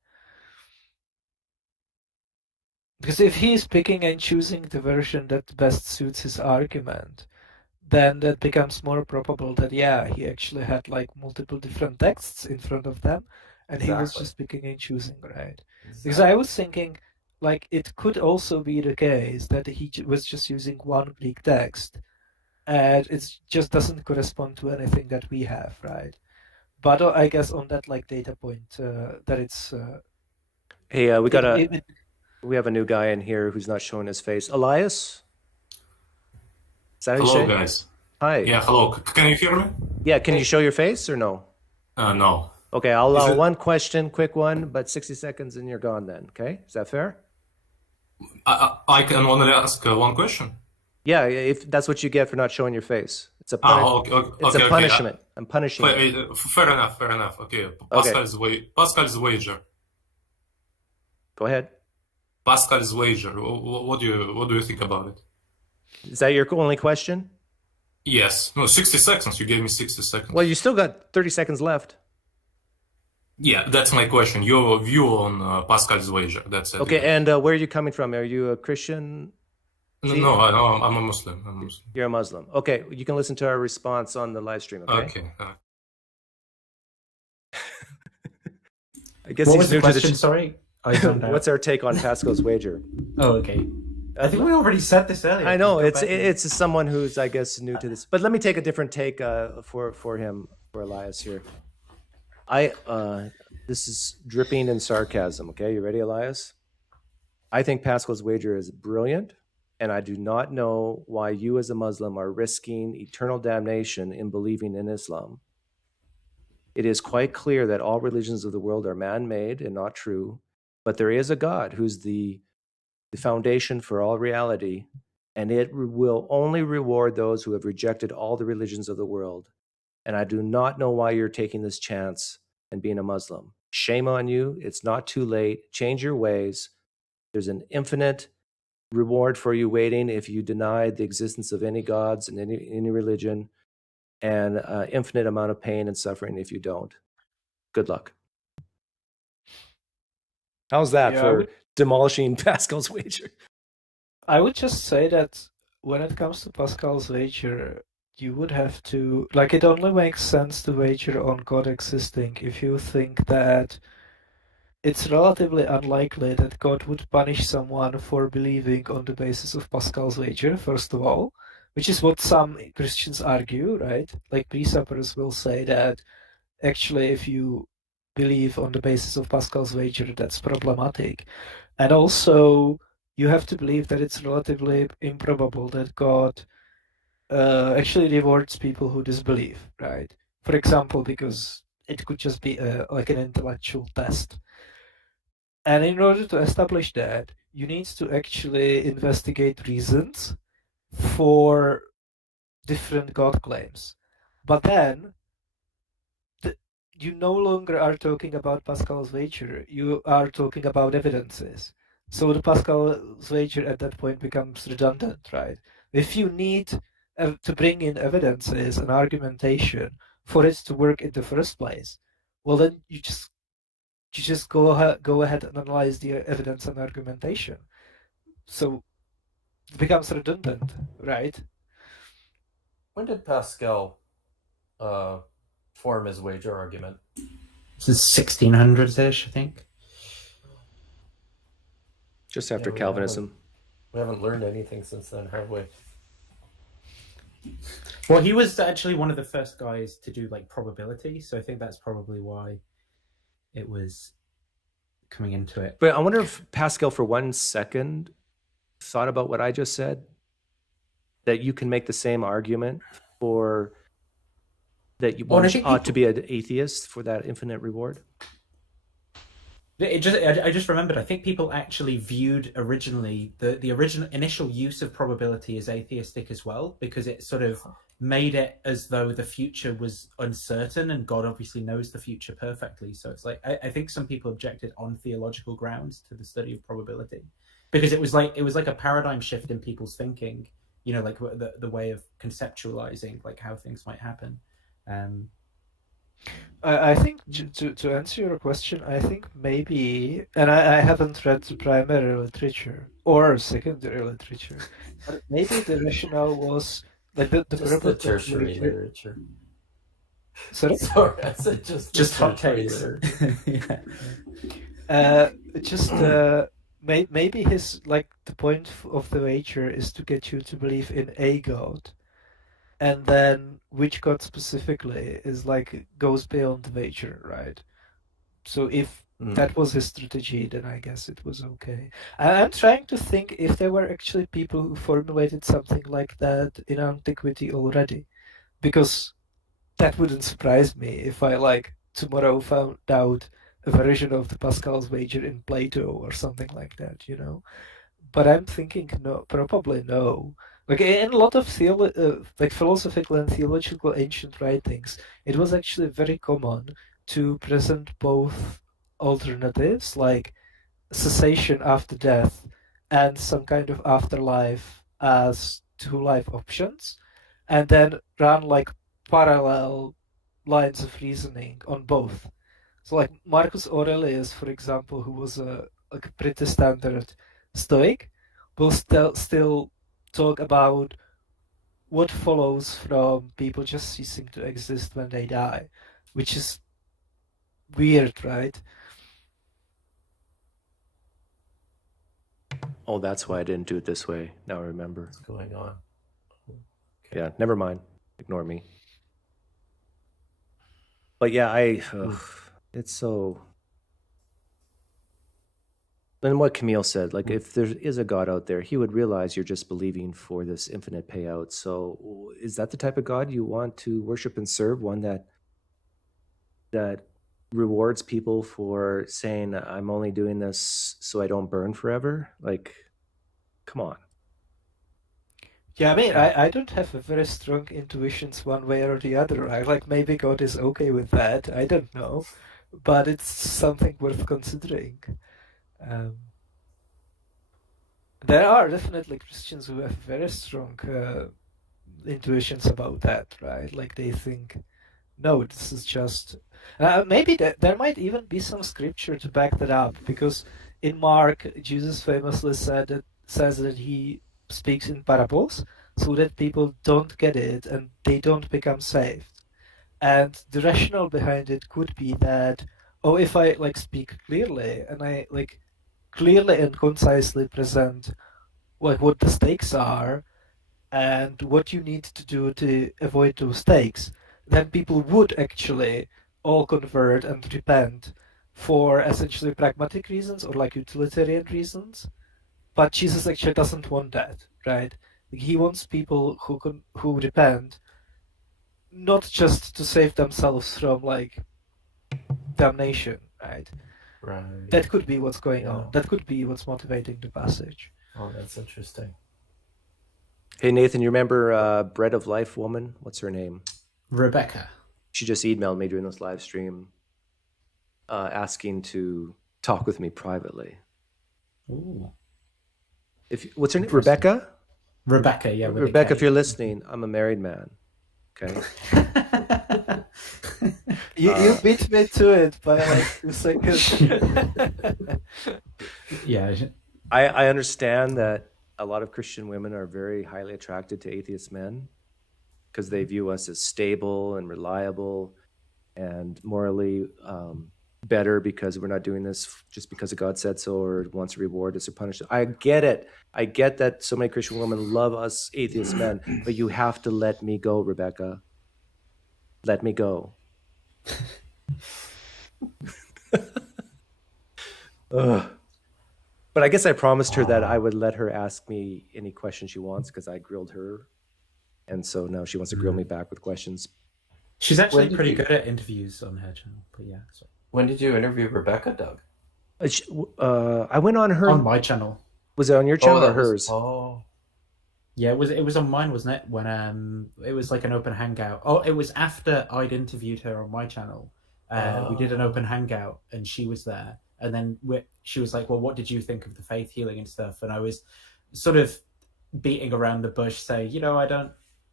Because if he's picking and choosing the version that best suits his argument, then that becomes more probable that, yeah, he actually had like multiple different texts in front of them, and he was just picking and choosing, right? Because I was thinking, like, it could also be the case that he was just using one Greek text, and it just doesn't correspond to anything that we have, right? But I guess on that like data point, that it's. Hey, we have a new guy in here who's not showing his face. Elias? Is that how you say? Hello, guys. Hi. Yeah, hello. Can you hear me? Yeah, can you show your face or no? No. Okay, I'll allow one question, quick one, but 60 seconds and you're gone then, okay? Is that fair? I can only ask one question? Yeah, if that's what you get for not showing your face. It's a, it's a punishment. I'm punishing you. Fair enough, fair enough. Okay, Pascal's wager. Go ahead. Pascal's wager. What do you think about it? Is that your only question? Yes. No, 60 seconds. You gave me 60 seconds. Well, you still got 30 seconds left. Yeah, that's my question. Your view on Pascal's wager. That's it. Okay, and where are you coming from? Are you a Christian? No, I'm a Muslim. You're a Muslim. Okay, you can listen to our response on the live stream, okay? Okay. I guess what he's was new the question? to the... Sorry? What's our take on Pascal's wager? Oh, okay. I think we already said this earlier. I know, it's someone who's, I guess, new to this. But let me take a different take for him, for Elias here. This is dripping in sarcasm, okay? You ready, Elias? I think Pascal's wager is brilliant, and I do not know why you as a Muslim are risking eternal damnation in believing in Islam. It is quite clear that all religions of the world are man-made and not true, but there is a God who's the foundation for all reality, and it will only reward those who have rejected all the religions of the world. And I do not know why you're taking this chance and being a Muslim. Shame on you. It's not too late. Change your ways. There's an infinite reward for you waiting if you deny the existence of any gods and any religion, and infinite amount of pain and suffering if you don't. Good luck. How's that for demolishing Pascal's wager? I would just say that when it comes to Pascal's wager, you would have to, like, it only makes sense to wager on God existing if you think that it's relatively unlikely that God would punish someone for believing on the basis of Pascal's wager, first of all, which is what some Christians argue, right? Like, presuppers will say that actually if you believe on the basis of Pascal's wager, that's problematic. And also, you have to believe that it's relatively improbable that God actually rewards people who disbelieve, right? For example, because it could just be like an intellectual test. And in order to establish that, you need to actually investigate reasons for different God claims. But then, you no longer are talking about Pascal's wager, you are talking about evidences. So the Pascal's wager at that point becomes redundant, right? If you need to bring in evidences and argumentation for it to work in the first place, well then you just go ahead and analyze the evidence and argumentation. So it becomes redundant, right? When did Pascal form his wager argument? This is 1600s-ish, I think. Just after Calvinism. We haven't learned anything since then, have we? Well, he was actually one of the first guys to do like probability, so I think that's probably why it was coming into it. But I wonder if Pascal for 1 second thought about what I just said, that you can make the same argument for that you ought to be an atheist for that infinite reward. I just remembered, I think people actually viewed originally the original initial use of probability as atheistic as well, because it sort of made it as though the future was uncertain, and God obviously knows the future perfectly. So it's like I think some people objected on theological grounds to the study of probability, because it was like a paradigm shift in people's thinking. You know, like the way of conceptualizing like how things might happen. I think to answer your question, I think maybe, and I haven't read the primary literature or secondary literature, but maybe the rationale was like the Just the purpose of tertiary nature. literature. Sorry? Sorry, I said just the hot tertiary takes. literature. Maybe his like the point of the wager is to get you to believe in a god, and then which god specifically is like goes beyond the wager, right? So if that was his strategy, then I guess it was okay. I'm trying to think if there were actually people who formulated something like that in antiquity already, because that wouldn't surprise me if I like tomorrow found out a version of the Pascal's wager in Plato or something like that, you know. But I'm thinking no, probably no. Like in a lot of like philosophical and theological ancient writings, it was actually very common to present both alternatives, like cessation after death and some kind of afterlife, as two life options, and then run like parallel lines of reasoning on both. So like Marcus Aurelius, for example, who was a pretty standard Stoic, will still talk about what follows from people just ceasing to exist when they die, which is weird, right? Oh, that's why I didn't do it this way. Now I remember. What's going on? Okay. Yeah, never mind. Ignore me. But yeah, it's so. And what Kamil said, like if there is a God out there, he would realize you're just believing for this infinite payout. So is that the type of God you want to worship and serve? One that rewards people for saying, I'm only doing this so I don't burn forever? Like, come on. Yeah, I mean, I don't have a very strong intuitions one way or the other, right? Like maybe God is okay with that. I don't know, but it's something worth considering. There are definitely Christians who have very strong intuitions about that, right? Like they think, no, this is just maybe there might even be some scripture to back that up, because in Mark, Jesus famously says that he speaks in parables so that people don't get it and they don't become saved. And the rationale behind it could be that, oh, if I like speak clearly and I like clearly and concisely present like what the stakes are and what you need to do to avoid those stakes, then people would actually all convert and repent for essentially pragmatic reasons or like utilitarian reasons. But Jesus actually doesn't want that, right? Like, he wants people who repent not just to save themselves from like damnation, right? Right. That could be what's going on. That could be what's motivating the passage. Oh, that's interesting. Hey, Nathan, you remember Bread of Life woman? What's her name? Rebecca. She just emailed me during this live stream asking to talk with me privately. Ooh. What's her name? Rebecca? Rebecca, yeah. Rebecca, if you're listening, I'm a married man. Okay. You beat me to it by like 2 seconds. Yeah. I understand that a lot of Christian women are very highly attracted to atheist men because they view us as stable and reliable and morally better because we're not doing this just because God said so or wants to reward us or punish us. I get it. I get that so many Christian women love us atheist men, but you have to let me go, Rebecca. Let me go. But I guess I promised her that I would let her ask me any questions she wants because I grilled her. And so now she wants to grill me back with questions. She's actually pretty good at interviews on her channel. But yeah. So. When did you interview Rebecca, Doug? I went on her... On my channel. Was it on your channel or hers? Yeah, it was on mine, wasn't it? When it was like an open hangout. Oh, it was after I'd interviewed her on my channel. We did an open hangout, and she was there. And then she was like, "Well, what did you think of the faith healing and stuff?" And I was sort of beating around the bush, saying,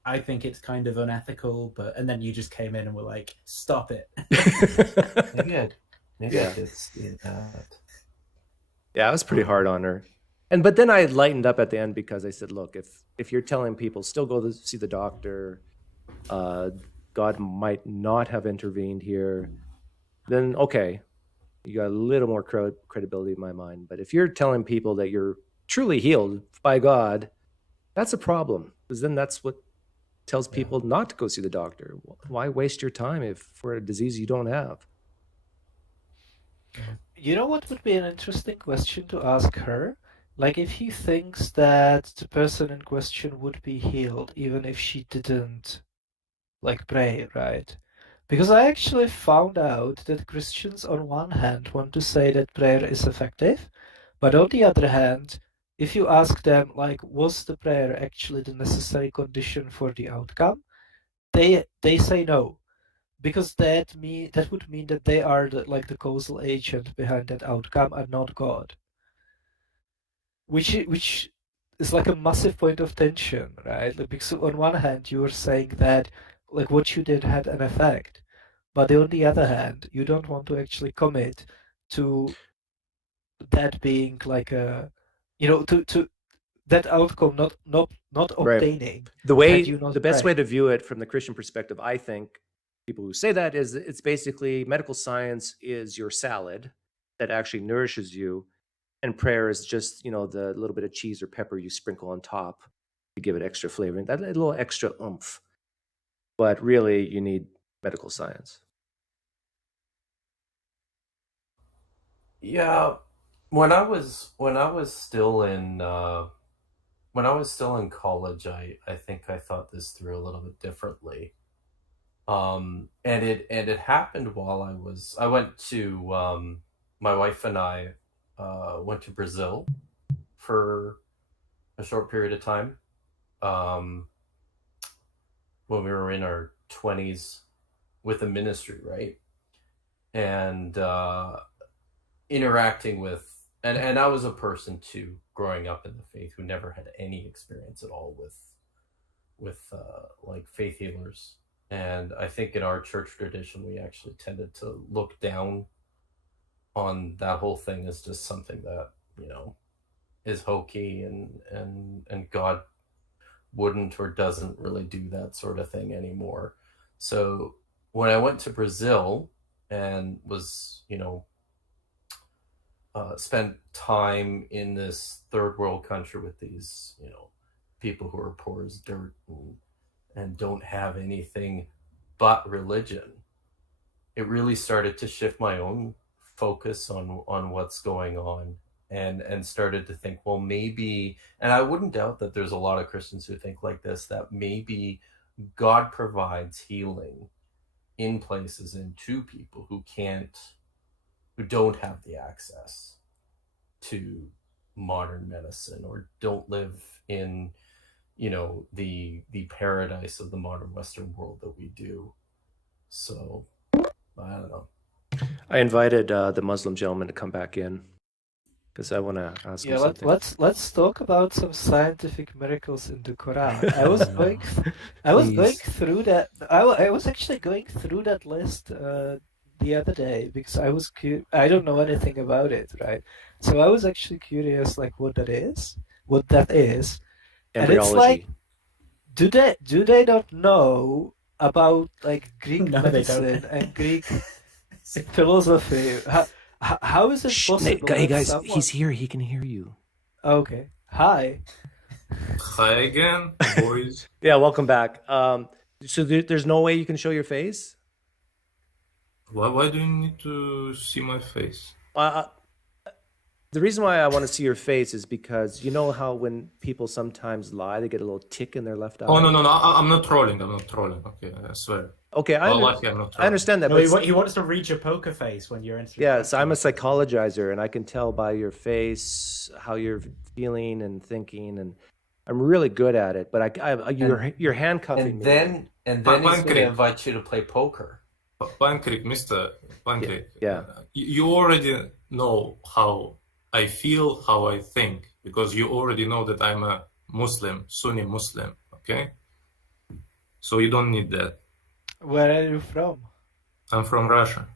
I think it's kind of unethical, and then you just came in and were like, "Stop it." Maybe I did see that. Yeah, I was pretty hard on her. But then I lightened up at the end because I said, look, if you're telling people still go to see the doctor, God might not have intervened here, then okay, you got a little more credibility in my mind. But if you're telling people that you're truly healed by God, that's a problem, because then that's what tells people not to go see the doctor. Why waste your time for a disease you don't have? You know what would be an interesting question to ask her? Like, if he thinks that the person in question would be healed even if she didn't, like, pray, right? Because I actually found out that Christians on one hand want to say that prayer is effective, but on the other hand, if you ask them, like, was the prayer actually the necessary condition for the outcome, they say no. Because that would mean that they are the causal agent behind that outcome and not God. Which is like a massive point of tension, right? Because on one hand you were saying that like what you did had an effect, but on the other hand you don't want to actually commit to that being like a, to that outcome not obtaining. The best way to view it from the Christian perspective, I think, people who say that, is it's basically medical science is your salad that actually nourishes you, and prayer is just, the little bit of cheese or pepper you sprinkle on top to give it extra flavor, that little extra oomph. But really, you need medical science. Yeah, when I was still in college, I think I thought this through a little bit differently. And it happened while I went to my wife and I went to Brazil for a short period of time when we were in our 20s with a ministry, right? And interacting with, and I was a person too, growing up in the faith, who never had any experience at all with like faith healers. And I think in our church tradition, we actually tended to look down on that whole thing as just something that, is hokey, and God wouldn't or doesn't really do that sort of thing anymore. So when I went to Brazil and was, spent time in this third world country with these, people who are poor as dirt and don't have anything but religion, it really started to shift my own focus on what's going on, and started to think, well, maybe, and I wouldn't doubt that there's a lot of Christians who think like this, that maybe God provides healing in places and to people who don't have the access to modern medicine, or don't live in the paradise of the modern Western world that we do. So I don't know. I invited the Muslim gentleman to come back in because I want to ask him something. Let's talk about some scientific miracles in the Quran. I was going through that. I was actually going through that list the other day because I was I don't know anything about it, right? So I was actually curious, like what that is. And it's like, do they not know about like Greek medicine and Greek philosophy? How is it possible? Hey guys, he's here. He can hear you. Okay. Hi. Hi again, boys. Yeah, welcome back. So there's no way you can show your face? Why do you need to see my face? The reason why I want to see your face is because you know how when people sometimes lie, they get a little tick in their left eye? Oh, no, I'm not trolling. Okay, I swear. Okay, I understand that. No, he wants to read your poker face when you're answering. Yes, I'm a psychologizer, and I can tell by your face how you're feeling and thinking. And I'm really good at it, but you're handcuffing me. And then he's going to invite you to play poker. PineCreek, Mr. PineCreek. Yeah. You already know how I feel, how I think, because you already know that I'm a Muslim, Sunni Muslim, okay? So you don't need that. Where are you from? I'm from Russia.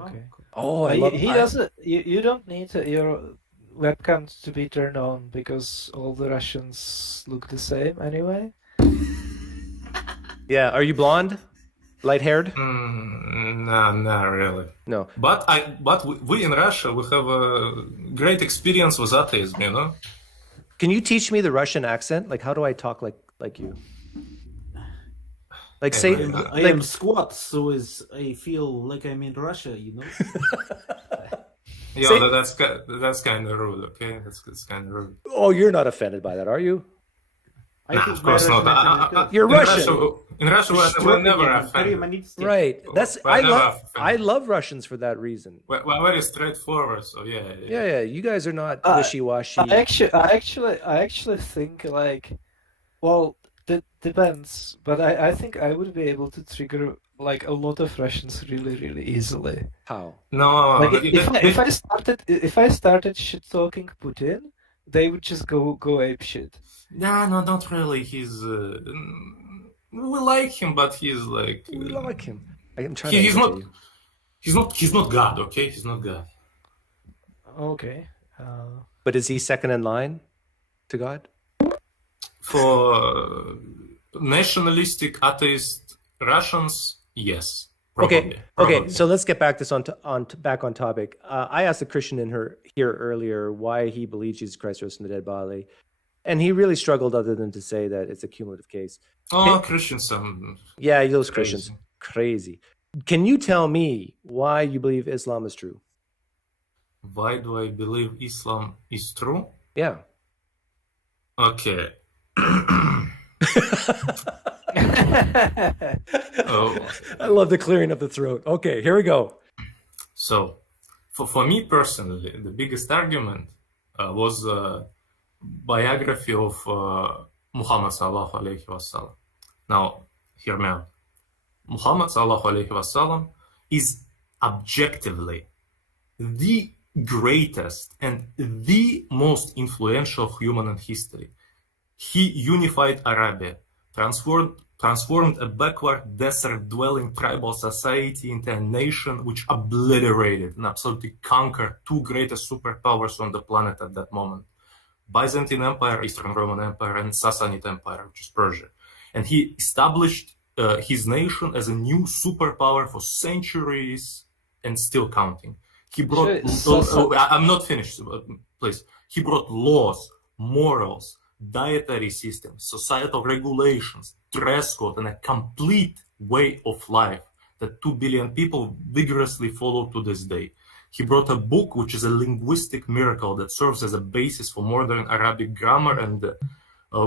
Okay. Oh, he doesn't. You don't need your webcam to be turned on because all the Russians look the same anyway. Yeah. Are you blonde? Light-haired? No, not really. No. But we in Russia, we have a great experience with atheism, you know? Can you teach me the Russian accent? Like, how do I talk like you? Like, say... I am squat, so I feel like I'm in Russia, you know? Yeah, that's kind of rude, okay? That's kind of rude. Oh, you're not offended by that, are you? Nah, of course not. You're Russian. In Russia, we're never offended. Right. I love Russians for that reason. We're very straightforward, so yeah. Yeah. You guys are not wishy-washy. I actually think like, well, that depends, but I think I would be able to trigger like a lot of Russians really, really easily. How? No. Like, if I started shit talking Putin, they would just go ape shit. No, not really. He's we like him, but he's like we like him. I'm trying he's not God, okay? He's not God. Okay. But is he second in line to God? For nationalistic atheist Russians, yes. Probably. Okay. So let's get back back on topic. I asked a Christian here earlier why he believes Jesus Christ rose from the dead body, and he really struggled other than to say that it's a cumulative case. Christians. Yeah, those Christians, crazy. Can you tell me why you believe Islam is true? Why do I believe Islam is true? Yeah. Okay. I love the clearing of the throat. Okay, here we go. So, for me personally, the biggest argument was biography of Muhammad sallallahu alaihi wasallam. Now, hear me out. Muhammad sallallahu alaihi wasallam is objectively the greatest and the most influential human in history. He unified Arabia, transformed a backward desert-dwelling tribal society into a nation which obliterated and absolutely conquered two greatest superpowers on the planet at that moment. Byzantine Empire, Eastern Roman Empire, and Sassanid Empire, which is Persia. And he established his nation as a new superpower for centuries and still counting. He brought... I'm not finished, please. He brought laws, morals, dietary systems, societal regulations, dress code, and a complete way of life that 2 billion people vigorously follow to this day. He brought a book which is a linguistic miracle that serves as a basis for modern Arabic grammar and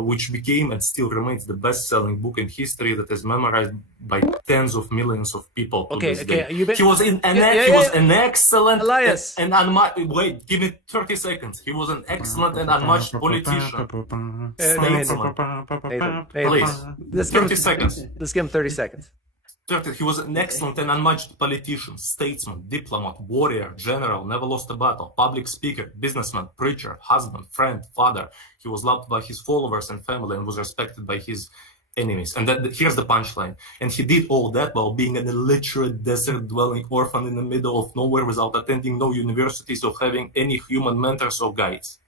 which became and still remains the best-selling book in history that is memorized by tens of millions of people to this day. He was an excellent Elias. Wait, give me 30 seconds. He was an excellent and unmatched politician. Please, 30 seconds. Let's give him 30 seconds. He was an excellent and unmatched politician, statesman, diplomat, warrior, general, never lost a battle, public speaker, businessman, preacher, husband, friend, father. He was loved by his followers and family and was respected by his enemies. And here's the punchline. And he did all that while being an illiterate, desert-dwelling orphan in the middle of nowhere without attending no universities or having any human mentors or guides.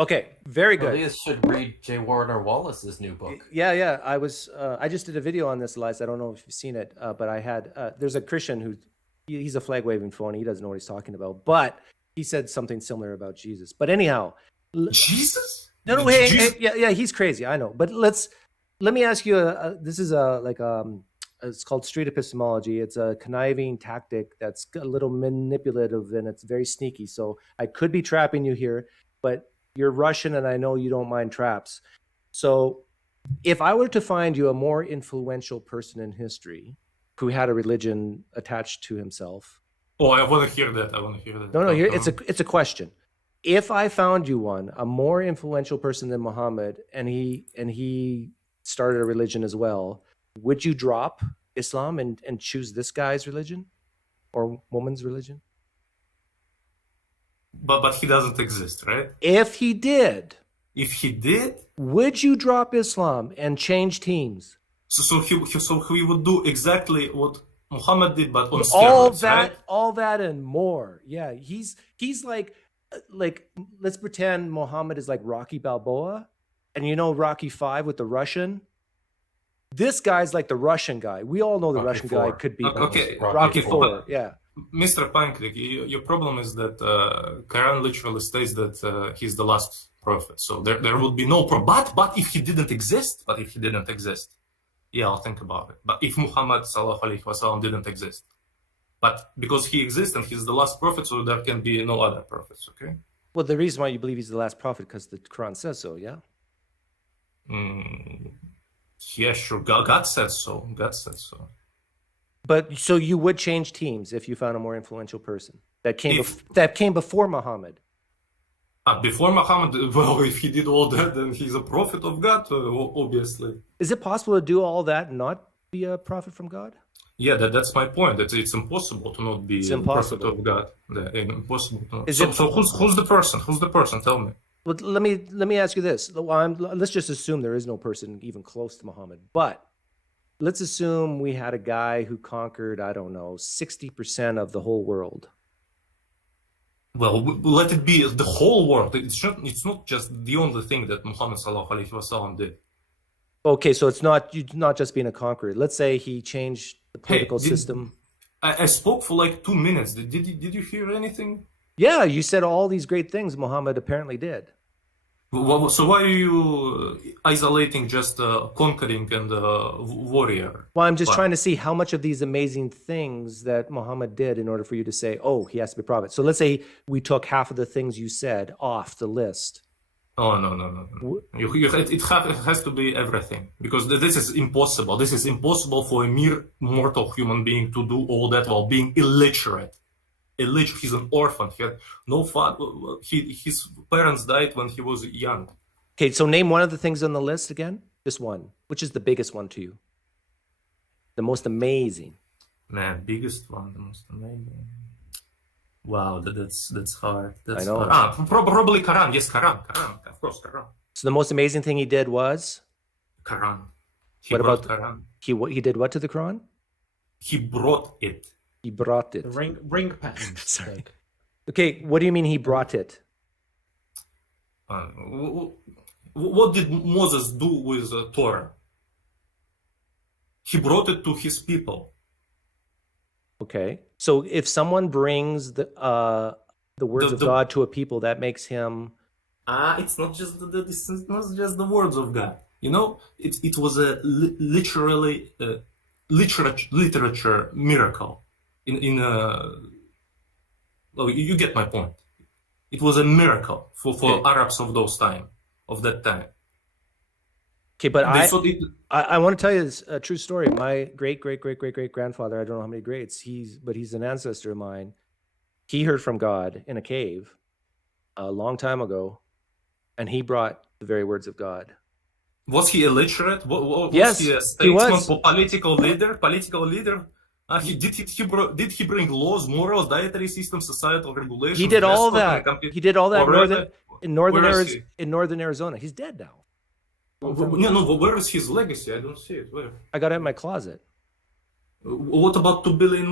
Okay, very good. Elias should read J. Warner Wallace's new book. Yeah. I just did a video on this, Elias. I don't know if you've seen it, but I had. There's a Christian he's a flag-waving phony. He doesn't know what he's talking about, but he said something similar about Jesus. But anyhow, Jesus? No, hey, yeah, he's crazy. I know, but let me ask you. This is it's called street epistemology. It's a conniving tactic that's a little manipulative and it's very sneaky. So I could be trapping you here, but you're Russian and I know you don't mind traps. So if I were to find you a more influential person in history who had a religion attached to himself. Oh, I want to hear that. No, it's a question. if I found you one, a more influential person than Muhammad, and he started a religion as well, would you drop Islam and choose this guy's religion or woman's religion? But he doesn't exist, right? If he did, would you drop Islam and change teams? So he would do exactly what Muhammad did, but on steroids, right? All that and more. Yeah, he's like let's pretend Muhammad is like Rocky Balboa, and you know Rocky V with the Russian. This guy's like the Russian guy. We all know the Russian guy could be Rocky IV. Yeah. Mr. PineCreek, your problem is that Quran literally states that he's the last prophet. So there would be no but if he didn't exist, yeah, I'll think about it. But if Muhammad sallallahu alaihi wasallam didn't exist, but because he exists and he's the last prophet, so there can be no other prophets. Okay. Well, the reason why you believe he's the last prophet because the Quran says so. Yeah. Yeah, sure. God said so. But so you would change teams if you found a more influential person that came before Muhammad. Before Muhammad, well, if he did all that, then he's a prophet of God, obviously. Is it possible to do all that and not be a prophet from God? Yeah, that's my point. It's impossible to not be a prophet of God. Impossible. So who's the person? Who's the person? Tell me. Well, let me ask you this. Let's just assume there is no person even close to Muhammad. But let's assume we had a guy who conquered, I don't know, 60% of the whole world. Well, let it be the whole world. It's not just the only thing that Muhammad sallallahu alaihi wasallam did. Okay, so it's not just being a conqueror. Let's say he changed the political system. I spoke for like 2 minutes. Did you hear anything? Yeah, you said all these great things Muhammad apparently did. So why are you isolating just conquering and warrior? Well, I'm just trying to see how much of these amazing things that Muhammad did in order for you to say, oh, he has to be a prophet. So let's say we took half of the things you said off the list. Oh, no. It has to be everything, because this is impossible. This is impossible for a mere mortal human being to do all that while being illiterate. He's an orphan. He had no father. His parents died when he was young. Okay, so name one of the things on the list again. Just one. Which is the biggest one to you? The most amazing. Man, biggest one, the most amazing. Wow, that's hard. I know. Hard. Probably Quran. Yes, Quran. Of course, Quran. So the most amazing thing he did was? Quran. What about Quran? He did what to the Quran? He brought it. He brought it. The ring pattern. Sorry. Okay, what do you mean he brought it? What did Moses do with Torah? He brought it to his people. Okay, so if someone brings the words of God to a people, that makes him. It's not just the words of God. You know, it was a literally literature miracle. Well, you get my point. It was a miracle for Arabs of that time. Okay, but I want to tell you a true story. My great grandfather, I don't know how many greats, he's an ancestor of mine. He heard from God in a cave a long time ago, and he brought the very words of God. Was he illiterate? Was yes, he a statesman, political leader? Did he bring laws, morals, dietary systems, societal regulations? He did all that. He did all that in northern Arizona. He's dead now. No, where is his legacy? I don't see it. Where? I got it in my closet. What about 2 billion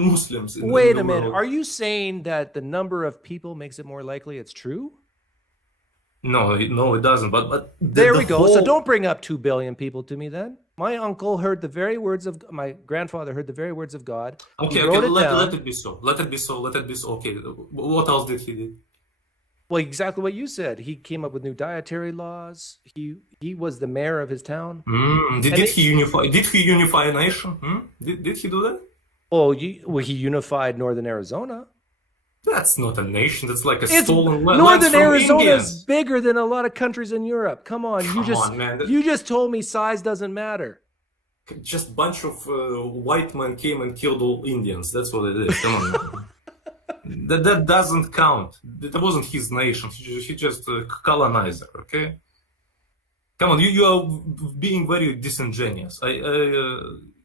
Muslims? Wait a minute. Are you saying that the number of people makes it more likely it's true? No, it doesn't. But there we go. So don't bring up 2 billion people to me then. My uncle heard the very words of my grandfather heard the very words of God. Okay, let it be so. Let it be so. Okay. What else did he do? Well, exactly what you said. He came up with new dietary laws. He was the mayor of his town. Did he unify a nation? Did he do that? Oh, he unified Northern Arizona. That's not a nation. That's like a stolen land. Northern Arizona is bigger than a lot of countries in Europe. Come on, man. You just told me size doesn't matter. Just a bunch of white men came and killed all Indians. That's what it is. Come on. That doesn't count. That wasn't his nation. He just a colonizer. Okay. Come on, you are being very disingenuous. I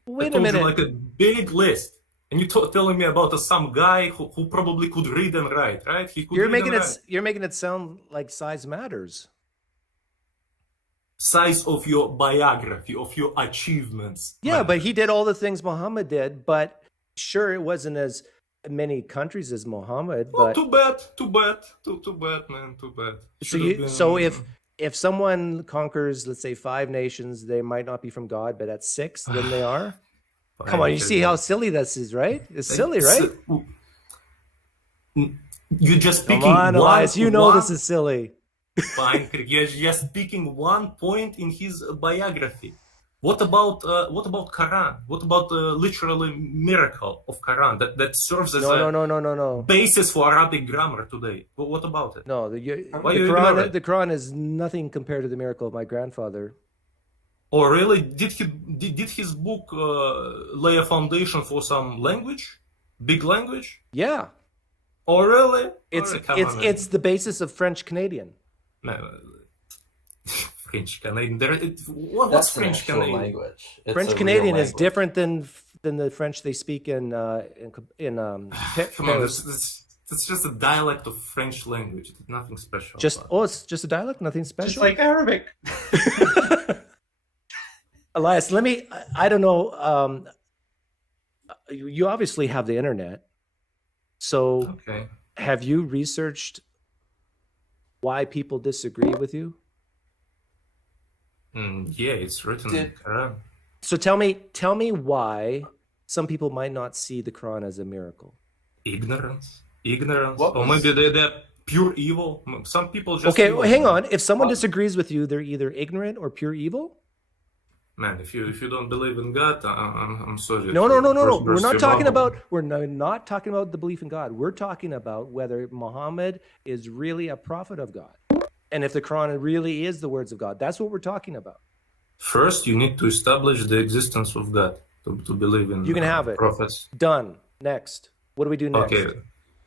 Wait a told minute. you like a big list, and you're telling me about some guy who probably could read and write, right? He could You're read making and it. write. You're making it sound like size matters. Size of your biography, of your achievements. Yeah, but he did all the things Muhammad did. But sure, it wasn't as many countries as Muhammad. Oh, But too bad, man, too bad. so if someone conquers, let's say, 5 nations, they might not be from God, but at 6, then they are. Come on, you see how silly this is, right? It's silly, right? You're just picking Come on, Elias, you know one, this is silly. PineCreek, you're just picking one point in his biography. What about Quran? What about the literally miracle of Quran that serves as No. basis for Arabic grammar today? What about it? No, the Quran is nothing compared to the miracle of my grandfather. Oh, really? Did his book lay a foundation for some language, big language? Yeah. Oh, really? It's the basis of French Canadian. French Canadian. What's French Canadian language? French Canadian is different than the French they speak in Come on, it's just a dialect of French language. It's nothing special. It's just a dialect, nothing special. Just like Arabic. Elias, I don't know. You obviously have the internet. So have you researched why people disagree with you? Yeah, it's written in the Quran. So tell me why some people might not see the Quran as a miracle. Ignorance. Or maybe they're pure evil. Some people just... Okay, hang on. If someone disagrees with you, they're either ignorant or pure evil? Man, if you don't believe in God, I'm sorry. No. We're not talking about the belief in God. We're talking about whether Muhammad is really a prophet of God. And if the Quran really is the words of God. That's what we're talking about. First, you need to establish the existence of God to believe in. You can have it. Prophets. Done. Next. What do we do next? Okay,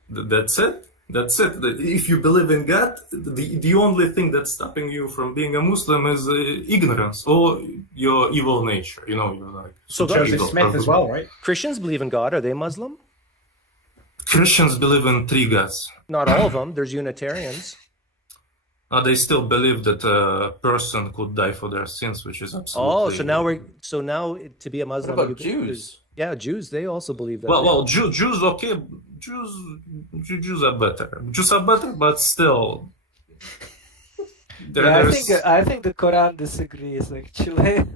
that's it. That's it. If you believe in God, the only thing that's stopping you from being a Muslim is ignorance or your evil nature. You know, you're like... So Joseph Smith as well, right? Christians believe in God. Are they Muslim? Christians believe in 3 gods. Not all of them. There's Unitarians. They still believe that a person could die for their sins, which is absolutely... Oh, so now to be a Muslim... What about Jews? Yeah, Jews, they also believe that. Well, Jews, okay. Jews are better. Jews are better, but still... I think the Quran disagrees, actually.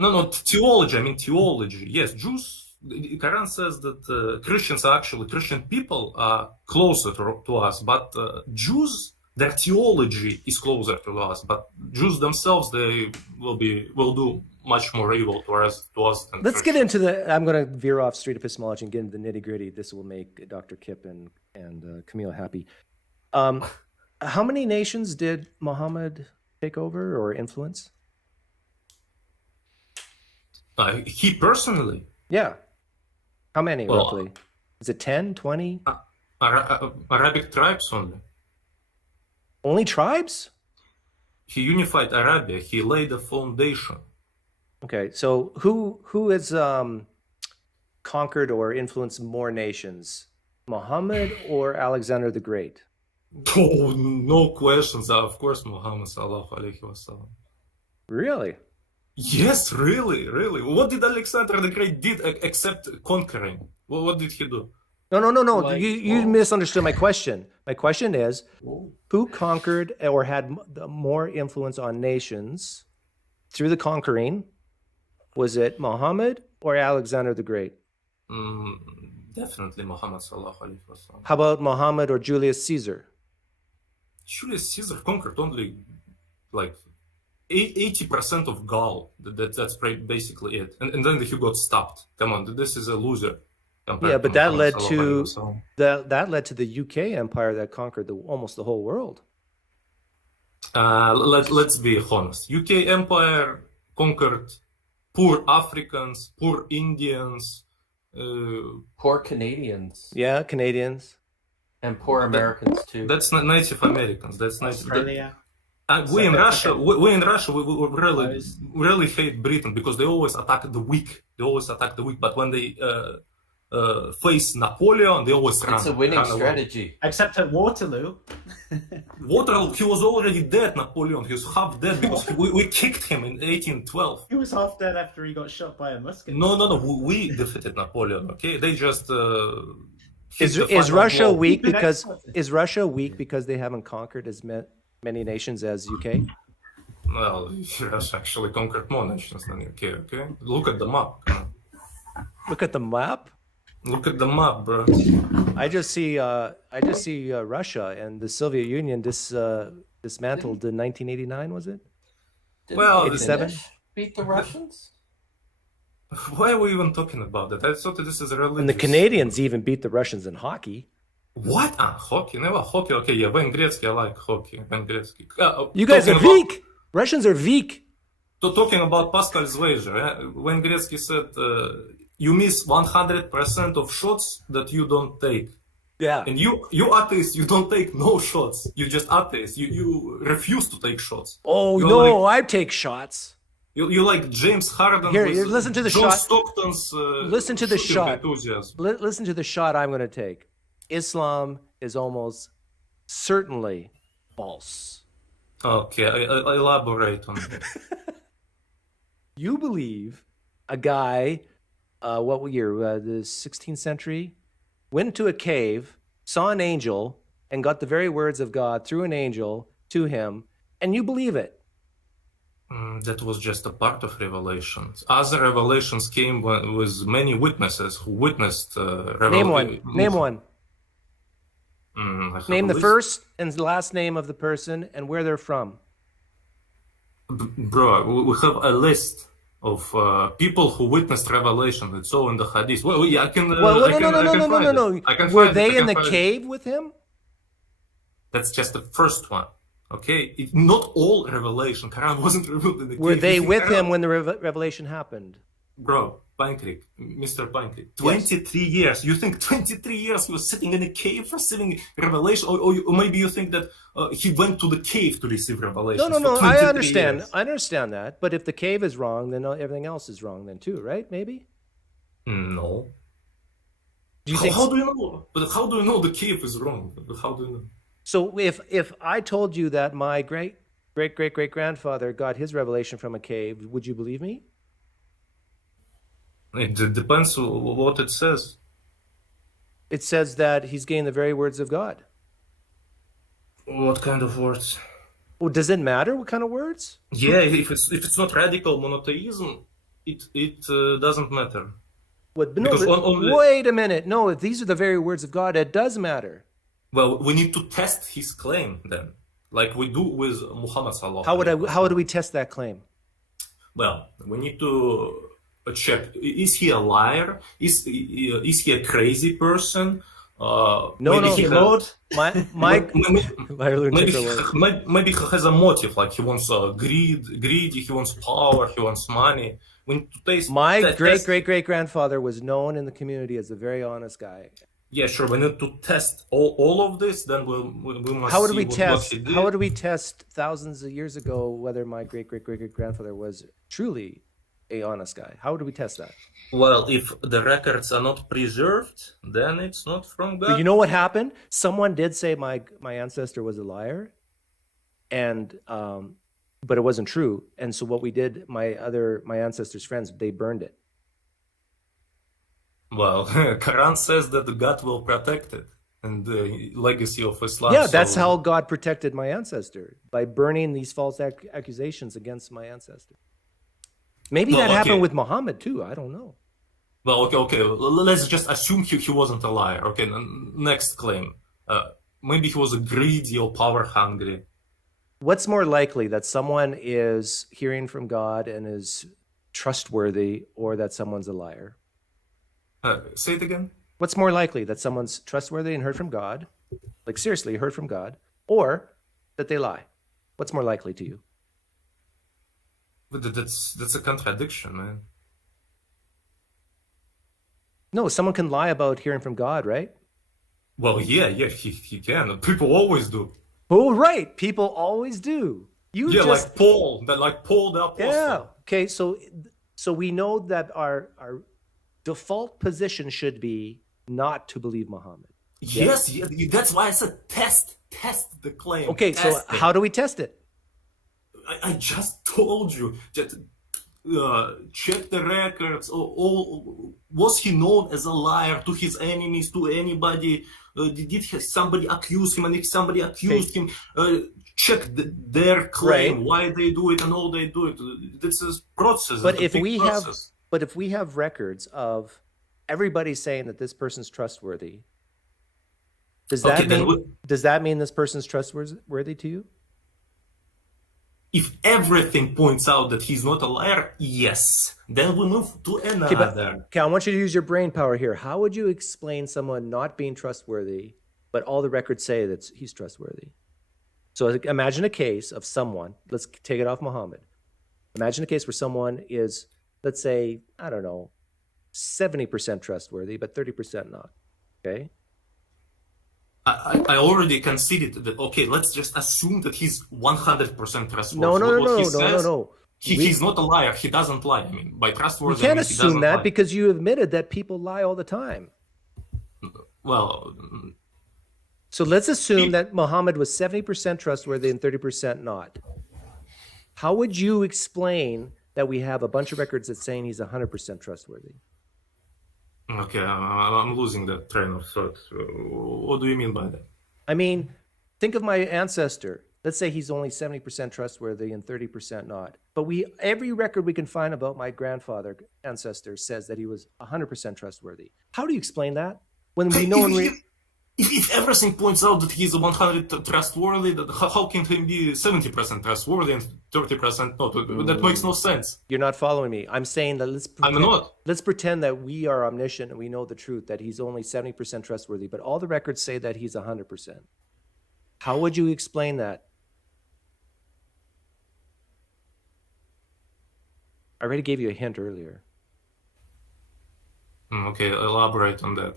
No, theology. I mean, theology. Yes, Jews... The Quran says that Christian people are closer to us, but Jews... Their theology is closer to us, but Jews themselves, they will do much more evil to us than Let's get into I'm going to veer off street epistemology and get into the nitty gritty. This will make Dr. Kipp and Kamil happy. How many nations did Muhammad take over or influence? He personally? Yeah. How many, roughly? Is it 10, 20? Arabic tribes only. Only tribes? He unified Arabia. He laid a foundation. Okay, so who has conquered or influenced more nations, Muhammad or Alexander the Great? Oh, no questions. Of course, Muhammad sallallahu alaihi wasallam. Really? Yes, really. What did Alexander the Great did except conquering? What did he do? No. You misunderstood my question. My question is, who conquered or had more influence on nations through the conquering? Was it Muhammad or Alexander the Great? Definitely Muhammad sallallahu alaihi wasallam. How about Muhammad or Julius Caesar? Julius Caesar conquered only like 80% of Gaul. That's basically it. And then he got stopped. Come on, this is a loser. Yeah, but that led to the UK Empire that conquered almost the whole world. Let's be honest. UK Empire conquered poor Africans, poor Indians, Poor Canadians. Yeah, Canadians. And poor Americans too. That's not Native Americans. That's Australia. We in Russia, we really hate Britain because they always attack the weak. But when they face Napoleon, they always run. It's a winning strategy. Except at Waterloo. Waterloo, he was already dead, Napoleon. He was half dead because we kicked him in 1812. He was half dead after he got shot by a musket. No. We defeated Napoleon, okay? They just... Is Russia weak because they haven't conquered as many nations as UK? Well, Russia actually conquered more nations than UK, okay? Look at the map. Look at the map? Look at the map, bro. I just see Russia and the Soviet Union dismantled in 1989, was it? Well, 87? Beat the Russians? Why are we even talking about that? I thought that this is religious. And the Canadians even beat the Russians in hockey. What? Hockey? Never hockey. Okay, yeah, Венгрецкий, I like hockey. Венгрецкий. You guys are weak. Russians are weak. Talking about Pascal's wager, Vengretzky said, you miss 100% of shots that you don't take. Yeah. And you atheist, you don't take no shots. You just atheist. You refuse to take shots. Oh, no, I take shots. You like James Harden. Here, listen to the John shot. Stockton's listen to the shot. Enthusiasm. Listen to the shot I'm going to take. Islam is almost certainly false. Okay, I elaborate on that. You believe a guy, what year? The 16th century, went to a cave, saw an angel, and got the very words of God through an angel to him, and you believe it. That was just a part of revelations. Other revelations came with many witnesses who witnessed Name one. Name the list. first and last name of the person and where they're from. Bro, we have a list of people who witnessed revelation. It's all in the hadith. Well, yeah, I can. No. Were they in the cave? cave with him? That's just the first one. Okay, not all revelation. Quran wasn't revealed in the cave. Were they with him when the revelation happened? Bro, PineCreek, Mr. PineCreek, 23 years. You think 23 years he was sitting in a cave receiving revelation? Or maybe you think that he went to the cave to receive revelation? No. I understand. Years. I understand that. But if the cave is wrong, then everything else is wrong then too, right? Maybe? No. Do you think... How do you know? But how do you know the cave is wrong? How do you know? So if I told you that my great-great-great-grandfather got his revelation from a cave, would you believe me? It depends on what it says. It says that he's gained the very words of God. What kind of words? Well, does it matter what kind of words? Yeah, if it's not radical monotheism, it doesn't matter. What? No, wait a minute. No, if these are the very words of God, it does matter. Well, we need to test his claim then, like we do with Muhammad sallallahu. How do we test that claim? Well, we need to check: is he a liar? Is he a crazy person? Maybe he has a motive, like he wants greedy, he wants power, he wants money. We need to taste. My great-great-great-grandfather was known in the community as a very honest guy. Yeah, sure. We need to test all of this. Then we must. How would we test thousands of years ago whether my great-great-great-grandfather was truly a honest guy? How would we test that? Well, if the records are not preserved, then it's not from God. But you know what happened? Someone did say my ancestor was a liar, and but it wasn't true. And so what we did, my ancestor's friends, they burned it. Well, Quran says that God will protect it and the legacy of Islam. Yeah, that's how God protected my ancestor, by burning these false accusations against my ancestor. Maybe that happened with Muhammad too. I don't know. Well, okay. Let's just assume he wasn't a liar. Okay, next claim. Maybe he was a greedy or power hungry. What's more likely, that someone is hearing from God and is trustworthy, or that someone's a liar? Say it again. What's more likely, that someone's trustworthy and heard from God, like seriously heard from God, or that they lie? What's more likely to you? But that's a contradiction, man. No, someone can lie about hearing from God, right? Well, yeah, he can. People always do. Oh, right. People always do. Like Paul the apostle. Yeah. Okay. So we know that our default position should be not to believe Muhammad. Yes, that's why I said test the claim. Okay. So how do we test it? I just told you. Just, check the records. Was he known as a liar to his enemies, to anybody? Did somebody accuse him? And if somebody accused him, check their claim, why they do it and all they do it. This is process. But if we have records of everybody saying that this person's trustworthy, does that mean this person's trustworthy to you? If everything points out that he's not a liar, yes. Then we move to another. Okay, I want you to use your brain power here. How would you explain someone not being trustworthy, but all the records say that he's trustworthy? So imagine a case of someone, let's take it off Muhammad. Imagine a case where someone is, let's say, I don't know, 70% trustworthy, but 30% not, okay? I already conceded that, okay, let's just assume that he's 100% trustworthy. No. He's not a liar. He doesn't lie. I mean, by trustworthy, you can't assume that because you admitted that people lie all the time. Well... So let's assume that Muhammad was 70% trustworthy and 30% not. How would you explain that we have a bunch of records that saying he's 100% trustworthy? Okay, I'm losing that train of thought. What do you mean by that? I mean, think of my ancestor. Let's say he's only 70% trustworthy and 30% not. But every record we can find about my ancestor says that he was 100% trustworthy. How do you explain that? When we know if everything points out that he's 100 trustworthy, how can he be 70% trustworthy and 30% not? That makes no sense. You're not following me. I'm saying that let's pretend that we are omniscient and we know the truth, that he's only 70% trustworthy, but all the records say that he's 100%. How would you explain that? I already gave you a hint earlier. Okay, elaborate on that.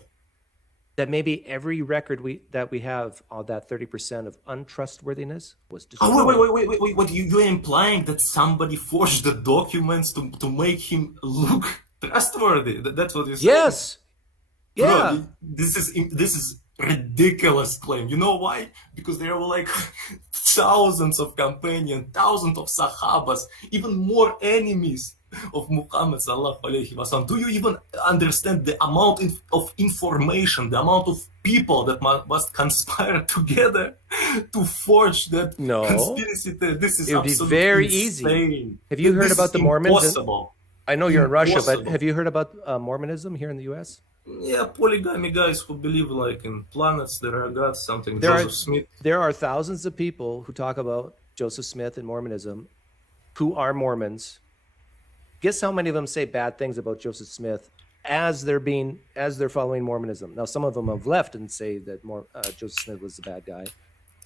That maybe every record that we have on that 30% of untrustworthiness was destroyed. Oh, wait. You're implying that somebody forged the documents to make him look trustworthy? That's what you're saying? Yes. Yeah. Bro, this is ridiculous claim. You know why? Because there were like thousands of companions, thousands of sahabas, even more enemies of Muhammad sallallahu alaihi wasallam. Do you even understand the amount of information, the amount of people that must conspire together to forge that conspiracy? This is absolutely very insane. Easy. Have you heard about the Mormons? Impossible. I know you're in Russia, but have you heard about Mormonism here in the U.S.? Yeah, polygamy guys who believe like in planets, there are gods, something. Joseph Smith. There are thousands of people who talk about Joseph Smith and Mormonism who are Mormons. Guess how many of them say bad things about Joseph Smith as they're following Mormonism? Now, some of them have left and say that Joseph Smith was the bad guy.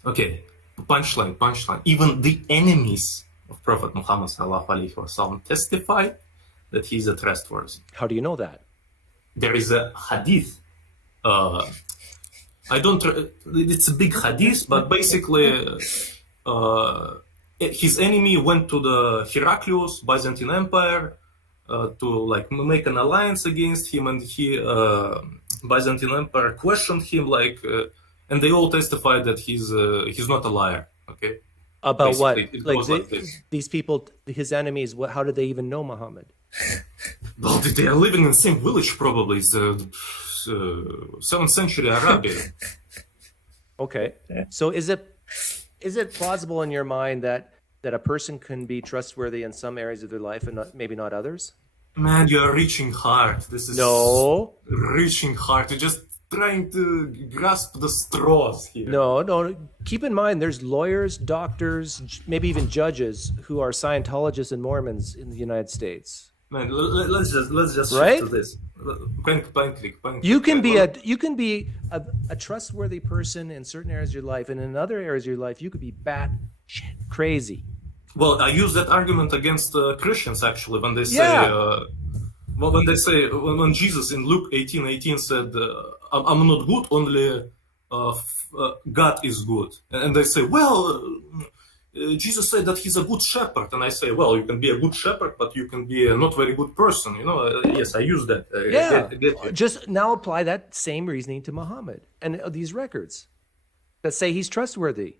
Okay, punchline. Even the enemies of Prophet Muhammad sallallahu alaihi wasallam testify that he's a trustworthy. How do you know that? There is a hadith. It's a big hadith, but basically, his enemy went to the Heraclius, Byzantine Empire, to like make an alliance against him, and Byzantine Empire questioned him, and they all testified that he's not a liar. Okay. About basically, what? These people, his enemies. How did they even know Muhammad? Well, they are living in the same village, probably. It's 7th century Arabia. Okay. So is it plausible in your mind that a person can be trustworthy in some areas of their life and maybe not others? Man, you are reaching hard. This is reaching hard. You're just trying to grasp the straws here. No. Keep in mind, there's lawyers, doctors, maybe even judges who are Scientologists and Mormons in the United States. Man, let's just right? shift to this. PineCreek. You can be a trustworthy person in certain areas of your life, and in other areas of your life, you could be shit crazy. Well, I use that argument against Christians actually when they say Well, when they say, when Jesus in Luke 18:18 said, I'm not good, only God is good. And they say, well, Jesus said that he's a good shepherd. And I say, well, you can be a good shepherd, but you can be a not very good person. You know, yes, I use that. Just now apply that same reasoning to Muhammad and these records that say he's trustworthy.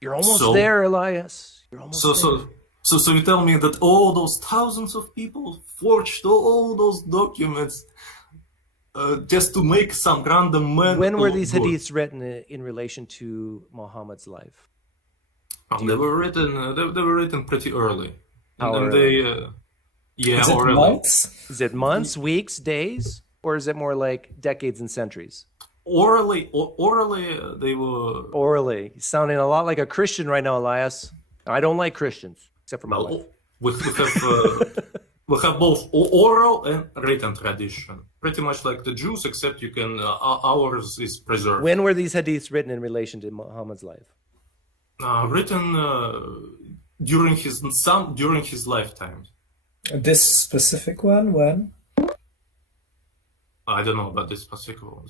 You're almost there, Elias. You're almost there. So you tell me that all those thousands of people forged all those documents just to make some random man. When were these hadiths written in relation to Muhammad's life? They were written pretty early. How and early? Is it months? Is it months, weeks, days, or is it more like decades and centuries? Orally, they were. Orally, you're sounding a lot like a Christian right now, Elias. I don't like Christians, except for my wife. We have both oral and written tradition, pretty much like the Jews, except you can ours is preserved. When were these hadiths written in relation to Muhammad's life? Written during his lifetime. This specific one, when? I don't know about this specific one.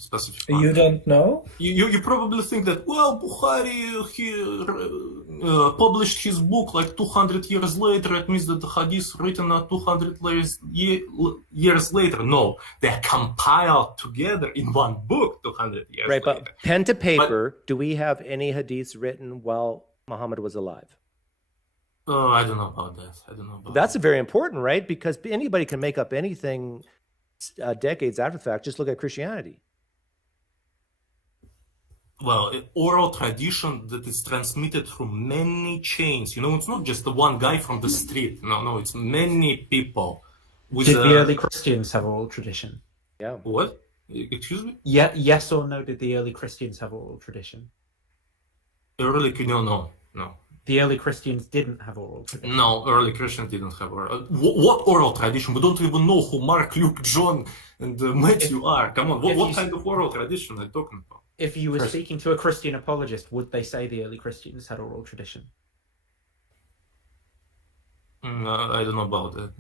You don't know? You probably think that, well, Bukhari, he published his book like 200 years later. It means that the hadith written 200 years later. No, they're compiled together in one book 200 years later. But pen to paper, do we have any hadiths written while Muhammad was alive? I don't know about that. That's very important, right? Because anybody can make up anything decades after the fact. Just look at Christianity. Well, oral tradition that is transmitted through many chains. You know, it's not just the one guy from the street. No, it's many people. Did the early Christians have oral tradition? Yeah. What? Excuse me? Yeah. Yes or no? Did the early Christians have oral tradition? No. The early Christians didn't have oral tradition. No, early Christians didn't have oral. What oral tradition? We don't even know who Mark, Luke, John, and Matthew are. Come on, what kind of oral tradition are you talking about? If you were speaking to a Christian apologist, would they say the early Christians had oral tradition? I don't know about that.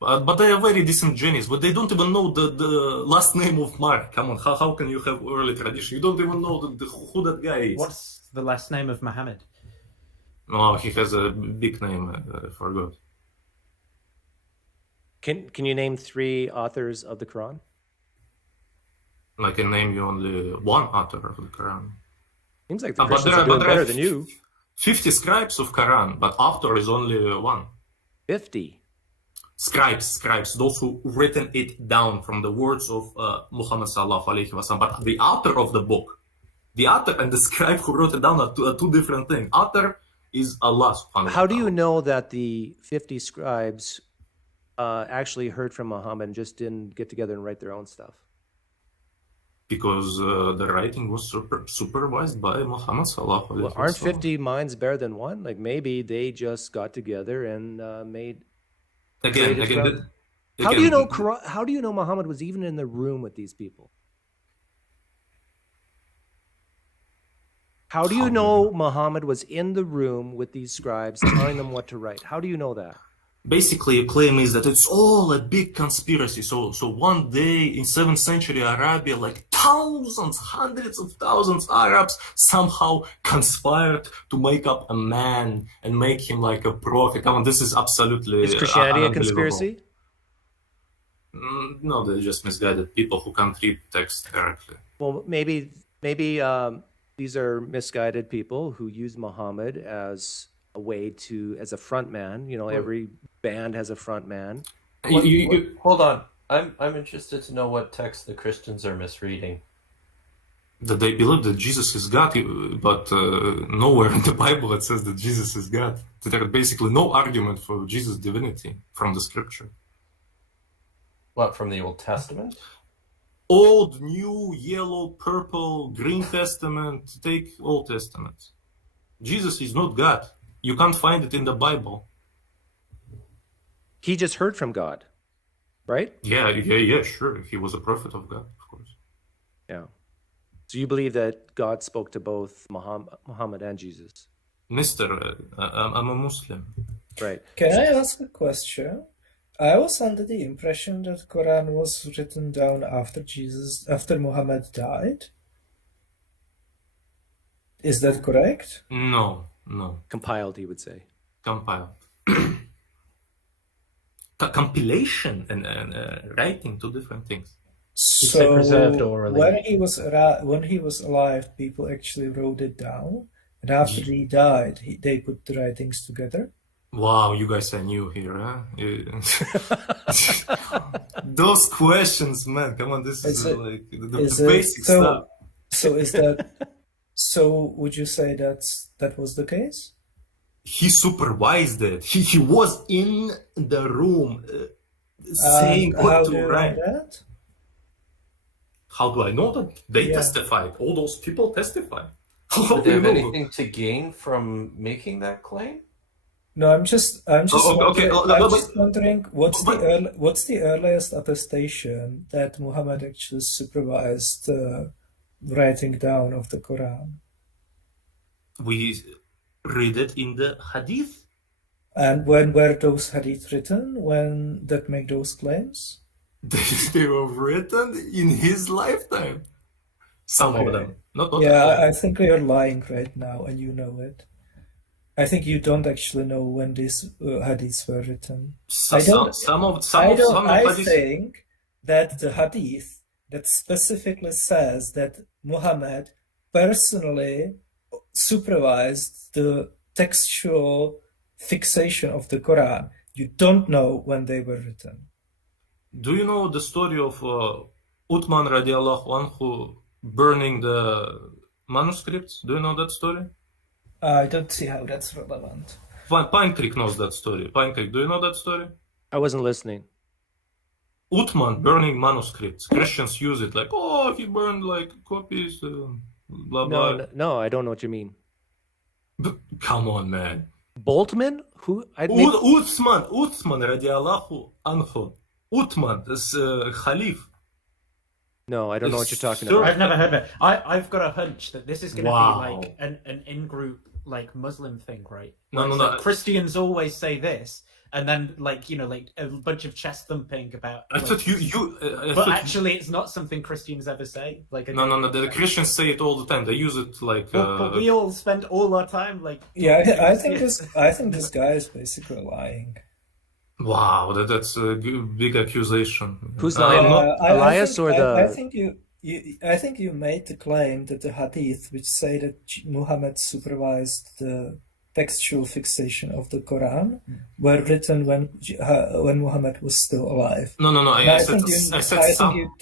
But they are very disingenuous. But they don't even know the last name of Mark. Come on, how can you have early tradition? You don't even know who that guy is. What's the last name of Muhammad? No, he has a big name. I forgot. Can you name 3 authors of the Quran? I can name you only one author of the Quran. Seems like the Christians are doing better than you. 50 scribes of Quran, but author is only one. 50? Scribes, those who written it down from the words of Muhammad sallallahu alaihi wasallam. But the author of the book, the author and the scribe who wrote it down are two different things. Author is Allah subhanahu wa ta'ala. How do you know that the 50 scribes actually heard from Muhammad and just didn't get together and write their own stuff? Because the writing was supervised by Muhammad sallallahu alaihi wasallam. Well, aren't 50 minds better than one? Like maybe they just got together and made. Again. How do you know? How do you know Muhammad was even in the room with these people? How do you know Muhammad was in the room with these scribes telling them what to write? How do you know that? Basically, your claim is that it's all a big conspiracy. So one day in 7th century Arabia, like thousands, hundreds of thousands Arabs somehow conspired to make up a man and make him like a prophet. Come on, this is absolutely. Is Christianity a conspiracy? No, they're just misguided people who can't read text correctly. Well, maybe these are misguided people who use Muhammad as a way to, as a front man. You know, every band has a front man. Hold on. I'm interested to know what text the Christians are misreading. That they believe that Jesus is God, but nowhere in the Bible it says that Jesus is God. There's basically no argument for Jesus' divinity from the scripture. What, from the Old Testament? Old, New, Yellow, Purple, Green Testament, take Old Testament. Jesus is not God. You can't find it in the Bible. He just heard from God, right? Yeah, sure. He was a prophet of God, of course. Yeah. So you believe that God spoke to both Muhammad and Jesus? Mister, I'm a Muslim. Right. Can I ask a question? I was under the impression that Quran was written down after Muhammad died. Is that correct? No. Compiled, he would say. Compiled. Compilation and writing, two different things. So preserved orally. When he was alive, people actually wrote it down, and after he died, they put the writings together. Wow, you guys are new here, huh? Those questions, man. Come on, this is like the basic stuff. So would you say that was the case? He supervised it. He was in the room saying what to write. That? How do I know that? They testified. All those people testified. Did they have anything to gain from making that claim? No, I'm just wondering what's the earliest attestation that Muhammad actually supervised writing down of the Quran? We read it in the hadith. And when were those hadith written? When that make those claims? They were written in his lifetime. Some of them. Not all. I think you're lying right now, and you know it. I think you don't actually know when these hadiths were written. I think that the hadith that specifically says that Muhammad personally supervised the textual fixation of the Quran, you don't know when they were written. Do you know the story of Uthman radiallahu anhu burning the manuscripts? Do you know that story? I don't see how that's relevant. PineCreek knows that story. PineCreek, do you know that story? I wasn't listening. Uthman burning manuscripts. Christians use it like, oh, he burned like copies, blah blah. No, I don't know what you mean. Come on, man. Boltman? Who? Uthman radiallahu anhu. Uthman, this Khalif. No, I don't know what you're talking about. I've never heard of it. I've got a hunch that this is going to be like an in-group like Muslim thing, right? No. Christians always say this, and then like a bunch of chest thumping about. I thought but actually, it's not something Christians ever say. Like no. The Christians say it all the time. They use it like. But we all spend all our time like. Yeah, I think this guy is basically lying. Wow, that's a big accusation. Who's lying? Elias or the? I think you made the claim that the hadith, which say that Muhammad supervised the textual fixation of the Quran, were written when Muhammad was still alive. No. I said some.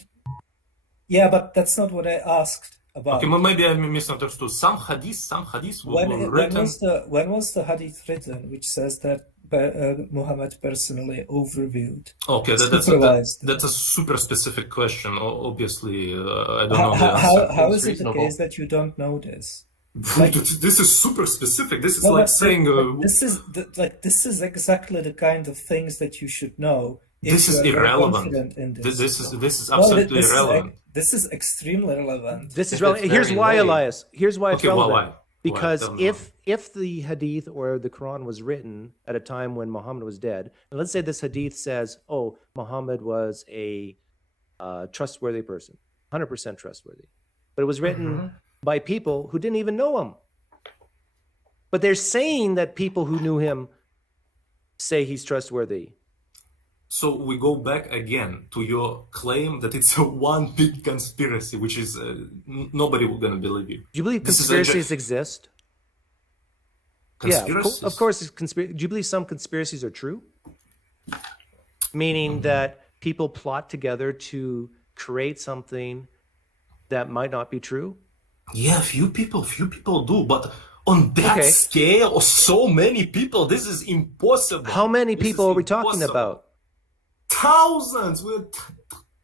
Yeah, but that's not what I asked about. Okay, maybe I misunderstood. Some hadiths were written. When was the hadith written, which says that Muhammad personally overviewed? Okay, that's a super specific question. Obviously, I don't know the answer. How is it the case that you don't know this? This is super specific. This is like saying this is exactly the kind of things that you should know. This is irrelevant. This is absolutely irrelevant. This is extremely relevant. This is relevant. Here's why, Elias. Here's why it's relevant. Why? Because if the hadith or the Quran was written at a time when Muhammad was dead, and let's say this hadith says, oh, Muhammad was a trustworthy person, 100% trustworthy, but it was written by people who didn't even know him. But they're saying that people who knew him say he's trustworthy. So we go back again to your claim that it's one big conspiracy, which is nobody will gonna believe you. Do you believe conspiracies exist? Conspiracies? Yeah, of course. Do you believe some conspiracies are true? Meaning that people plot together to create something that might not be true? Yeah, few people do, but on that scale of so many people, this is impossible. How many people are we talking about? Thousands, with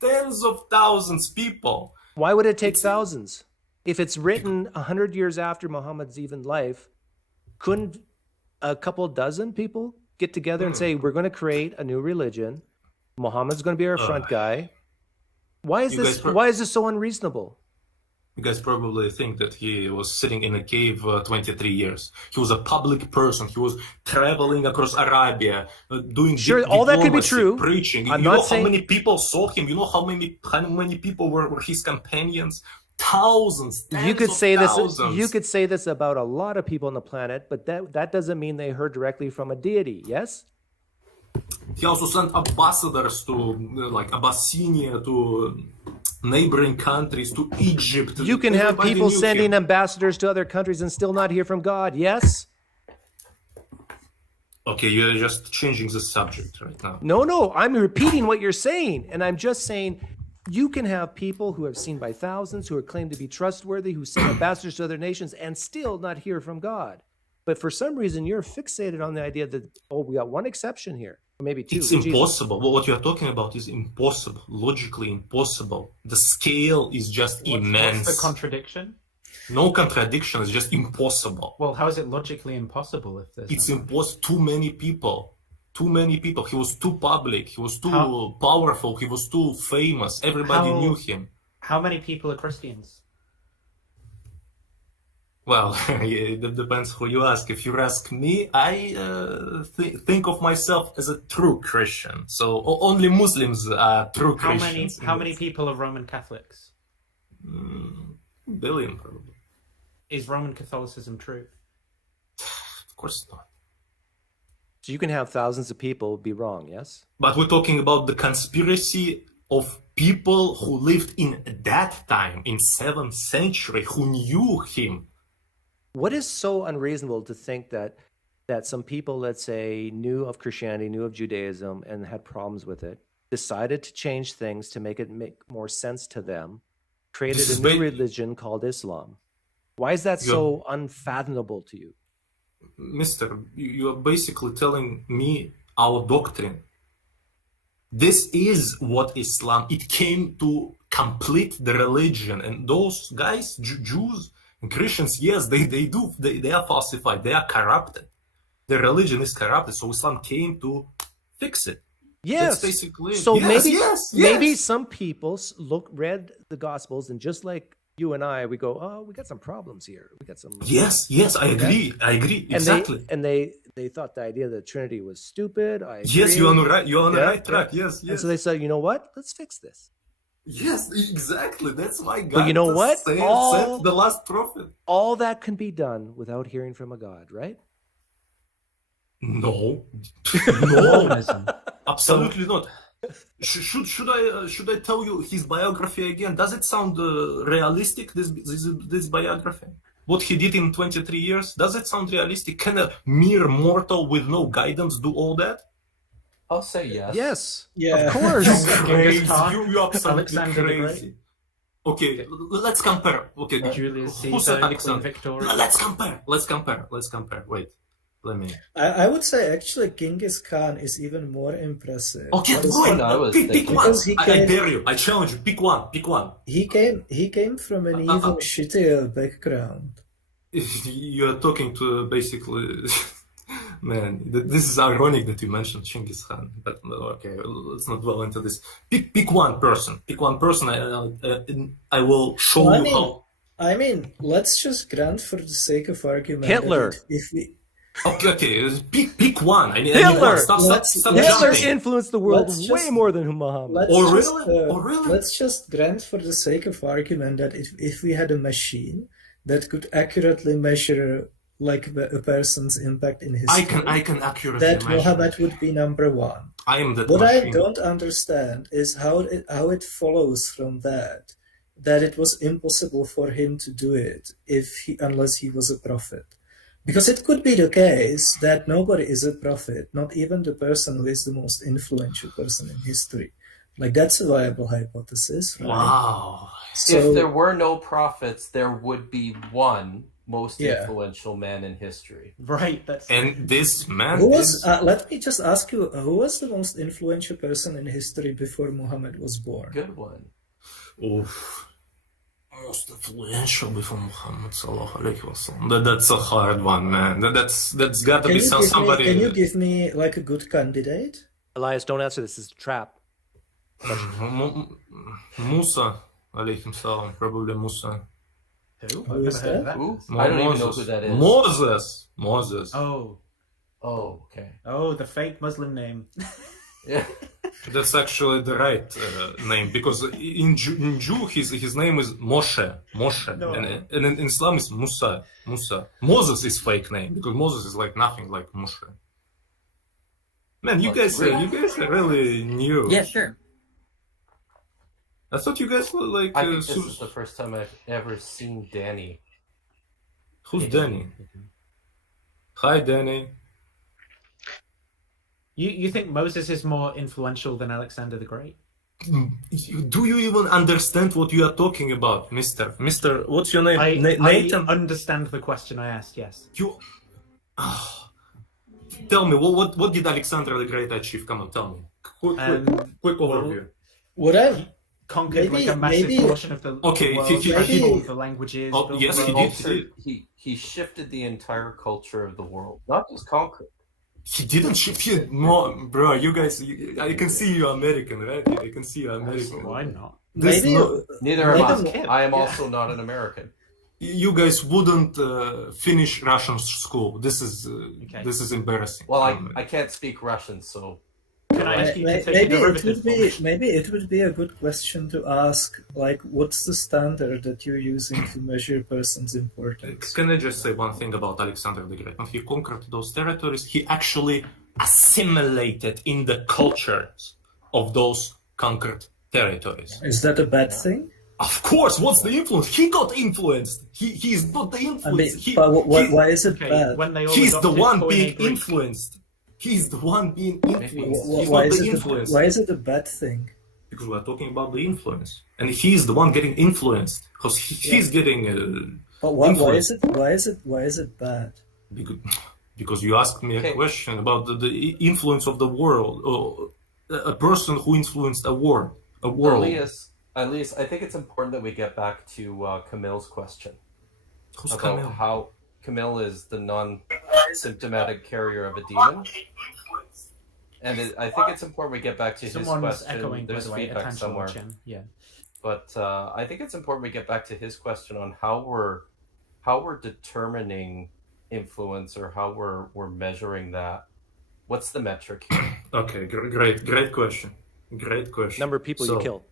tens of thousands people. Why would it take thousands? If it's written 100 years after Muhammad's even life, couldn't a couple dozen people get together and say, we're going to create a new religion. Muhammad's going to be our front guy. Why is this so unreasonable? You guys probably think that he was sitting in a cave 23 years. He was a public person. He was traveling across Arabia, doing Sure, all that could be diplomacy, true. preaching. I'm You not know saying- how many people saw him? You know how many people were his companions? Thousands. You could tens of say this. thousands. You could say this about a lot of people on the planet, but that doesn't mean they heard directly from a deity. Yes. He also sent ambassadors to like Abyssinia, to neighboring countries, to Egypt. You can have Everybody people knew sending him. ambassadors to other countries and still not hear from God. Yes. Okay, you're just changing the subject right now. No, I'm repeating what you're saying. And I'm just saying you can have people who have seen by thousands, who are claimed to be trustworthy, who send ambassadors to other nations and still not hear from God. But for some reason, you're fixated on the idea that, oh, we got one exception here, or maybe two. It's impossible. What you're talking about is impossible, logically impossible. The scale is just immense. What's the contradiction? No contradiction, it's just impossible. Well, how is it logically impossible if there's It's no impossible. Too many people. Too many people. He was too public. He was too powerful. He was too famous. Everybody knew him. How many people are Christians? Well, it depends who you ask. If you ask me, I think of myself as a true Christian. So only Muslims are true Christians. How many people are Roman Catholics? Billion, probably. Is Roman Catholicism true? Of course not. So you can have thousands of people be wrong, yes? But we're talking about the conspiracy of people who lived in that time, in 7th century, who knew him. What is so unreasonable to think that some people, let's say, knew of Christianity, knew of Judaism, and had problems with it, decided to change things to make it make more sense to them, created a new religion called Islam? Why is that so unfathomable to you? Mister, you are basically telling me our doctrine. This is what Islam, it came to complete the religion. And those guys, Jews and Christians, yes, they are falsified, they are corrupted. The religion is corrupted, so Islam came to fix it. Yes. That's basically So yes, maybe some people read the Gospels, and just like you and I, we go, oh, we got some problems here. We got some. Yes, I agree. I agree. And Exactly. they thought the idea of the Trinity was stupid. I agree. Yes, you're on the right track. Yes. And so they said, you know what? Let's fix this. Yes, exactly. That's why God But you know what? sent the last prophet. All that can be done without hearing from a God, right? No, absolutely not. Should I tell you his biography again? Does it sound realistic? This biography, what he did in 23 years, does it sound realistic? Can a mere mortal with no guidance do all that? I'll say yes. Yes, Yeah. of course. You're crazy. You're absolutely Alexander the crazy. Okay, let's compare. Okay, Julius who said Caesar, Alexander? Queen Victoria. Let's compare. Wait, let me. I would say actually Genghis Khan is even more impressive. Okay, pick one. Because he I came, dare you. I challenge you. Pick one. he came from an even shittier background. You're talking to basically, man. This is ironic that you mentioned Genghis Khan, but okay, let's not dwell into this. Pick one person. Pick one person. I will show you how. I mean, let's just grant for the sake of argument Hitler. that if we. Okay. Pick one. I mean, Hitler. Stop Hitler jumping. influenced the world way more than Muhammad. Really? Let's just grant for the sake of argument that if we had a machine that could accurately measure like a person's impact in history, I can accurately that measure. Muhammad would be number one. I am that What machine. I don't understand is how it follows from that it was impossible for him to do it unless he was a prophet. Because it could be the case that nobody is a prophet, not even the person who is the most influential person in history. Like, that's a viable hypothesis, right? Wow. So, if there were no prophets, there would be one most influential man in history. Right. And this man who was, let me just ask you, who was the most influential person in history before Muhammad was born? Good one. Oof. Most influential before Muhammad sallallahu alaihi wasallam. That's a hard one, man. That's got to be somebody. Can you give me like a good candidate? Elias, don't answer this. This is a trap. Musa, alayhim salam. Probably Musa. Who? Who I've is never heard of that? that. Who? person. I don't even know who that is. Moses. Oh. Oh, okay. Oh, the fake Muslim name. Yeah. That's actually the right name, because in Jew his name is Moshe. No. And in Islam is Musa. Moses is fake name, because Moses is like nothing like Moshe. Man, you guys are really new. Yeah, sure. I thought you guys were like. I think this is the first time I've ever seen Danny. Who's Danny? Hi, Danny. You think Moses is more influential than Alexander the Great? Do you even understand what you are talking about, Mister? What's your name? Nathan. I understand the question I asked. Yes. You. Tell me, what did Alexander the Great achieve? Come on, tell me. Quick overview. Would I? Conquered like a massive portion of the world, the languages. Oh, yes, he did. He shifted the entire culture of the world, not just conquered. He didn't shift it. No, bro, you guys, I can see you're American, right? I can see you're American. Well, I'm not. Neither am I. I am also not an American. You guys wouldn't finish Russian school. This is embarrassing. Well, I can't speak Russian, so. Can I ask you to take maybe it would be a good question to ask, like, what's the standard that you're using to measure a person's importance? Can I just say one thing about Alexander the Great? When he conquered those territories, he actually assimilated in the cultures of those conquered territories. Is that a bad thing? Of course. What's the influence? He got influenced. He's not the influence. I mean, why is it bad? He's the one being influenced. He's the one being influenced. Why is it a bad thing? Because we're talking about the influence, and he's the one getting influenced because he's getting. But why is it bad? Because you asked me a question about the influence of the world, or a person who influenced a world. Elias, I think it's important that we get back to Kamil's question. Who's about Kamil? how Kamil is the non-symptomatic carrier of a demon. And I think it's important we get back to his question. Echoing, There's by the way, feedback somewhere. Yeah. But I think it's important we get back to his question on how we're determining influence, or how we're measuring that. What's the metric here? Okay, great question. Great question. Number of people you killed.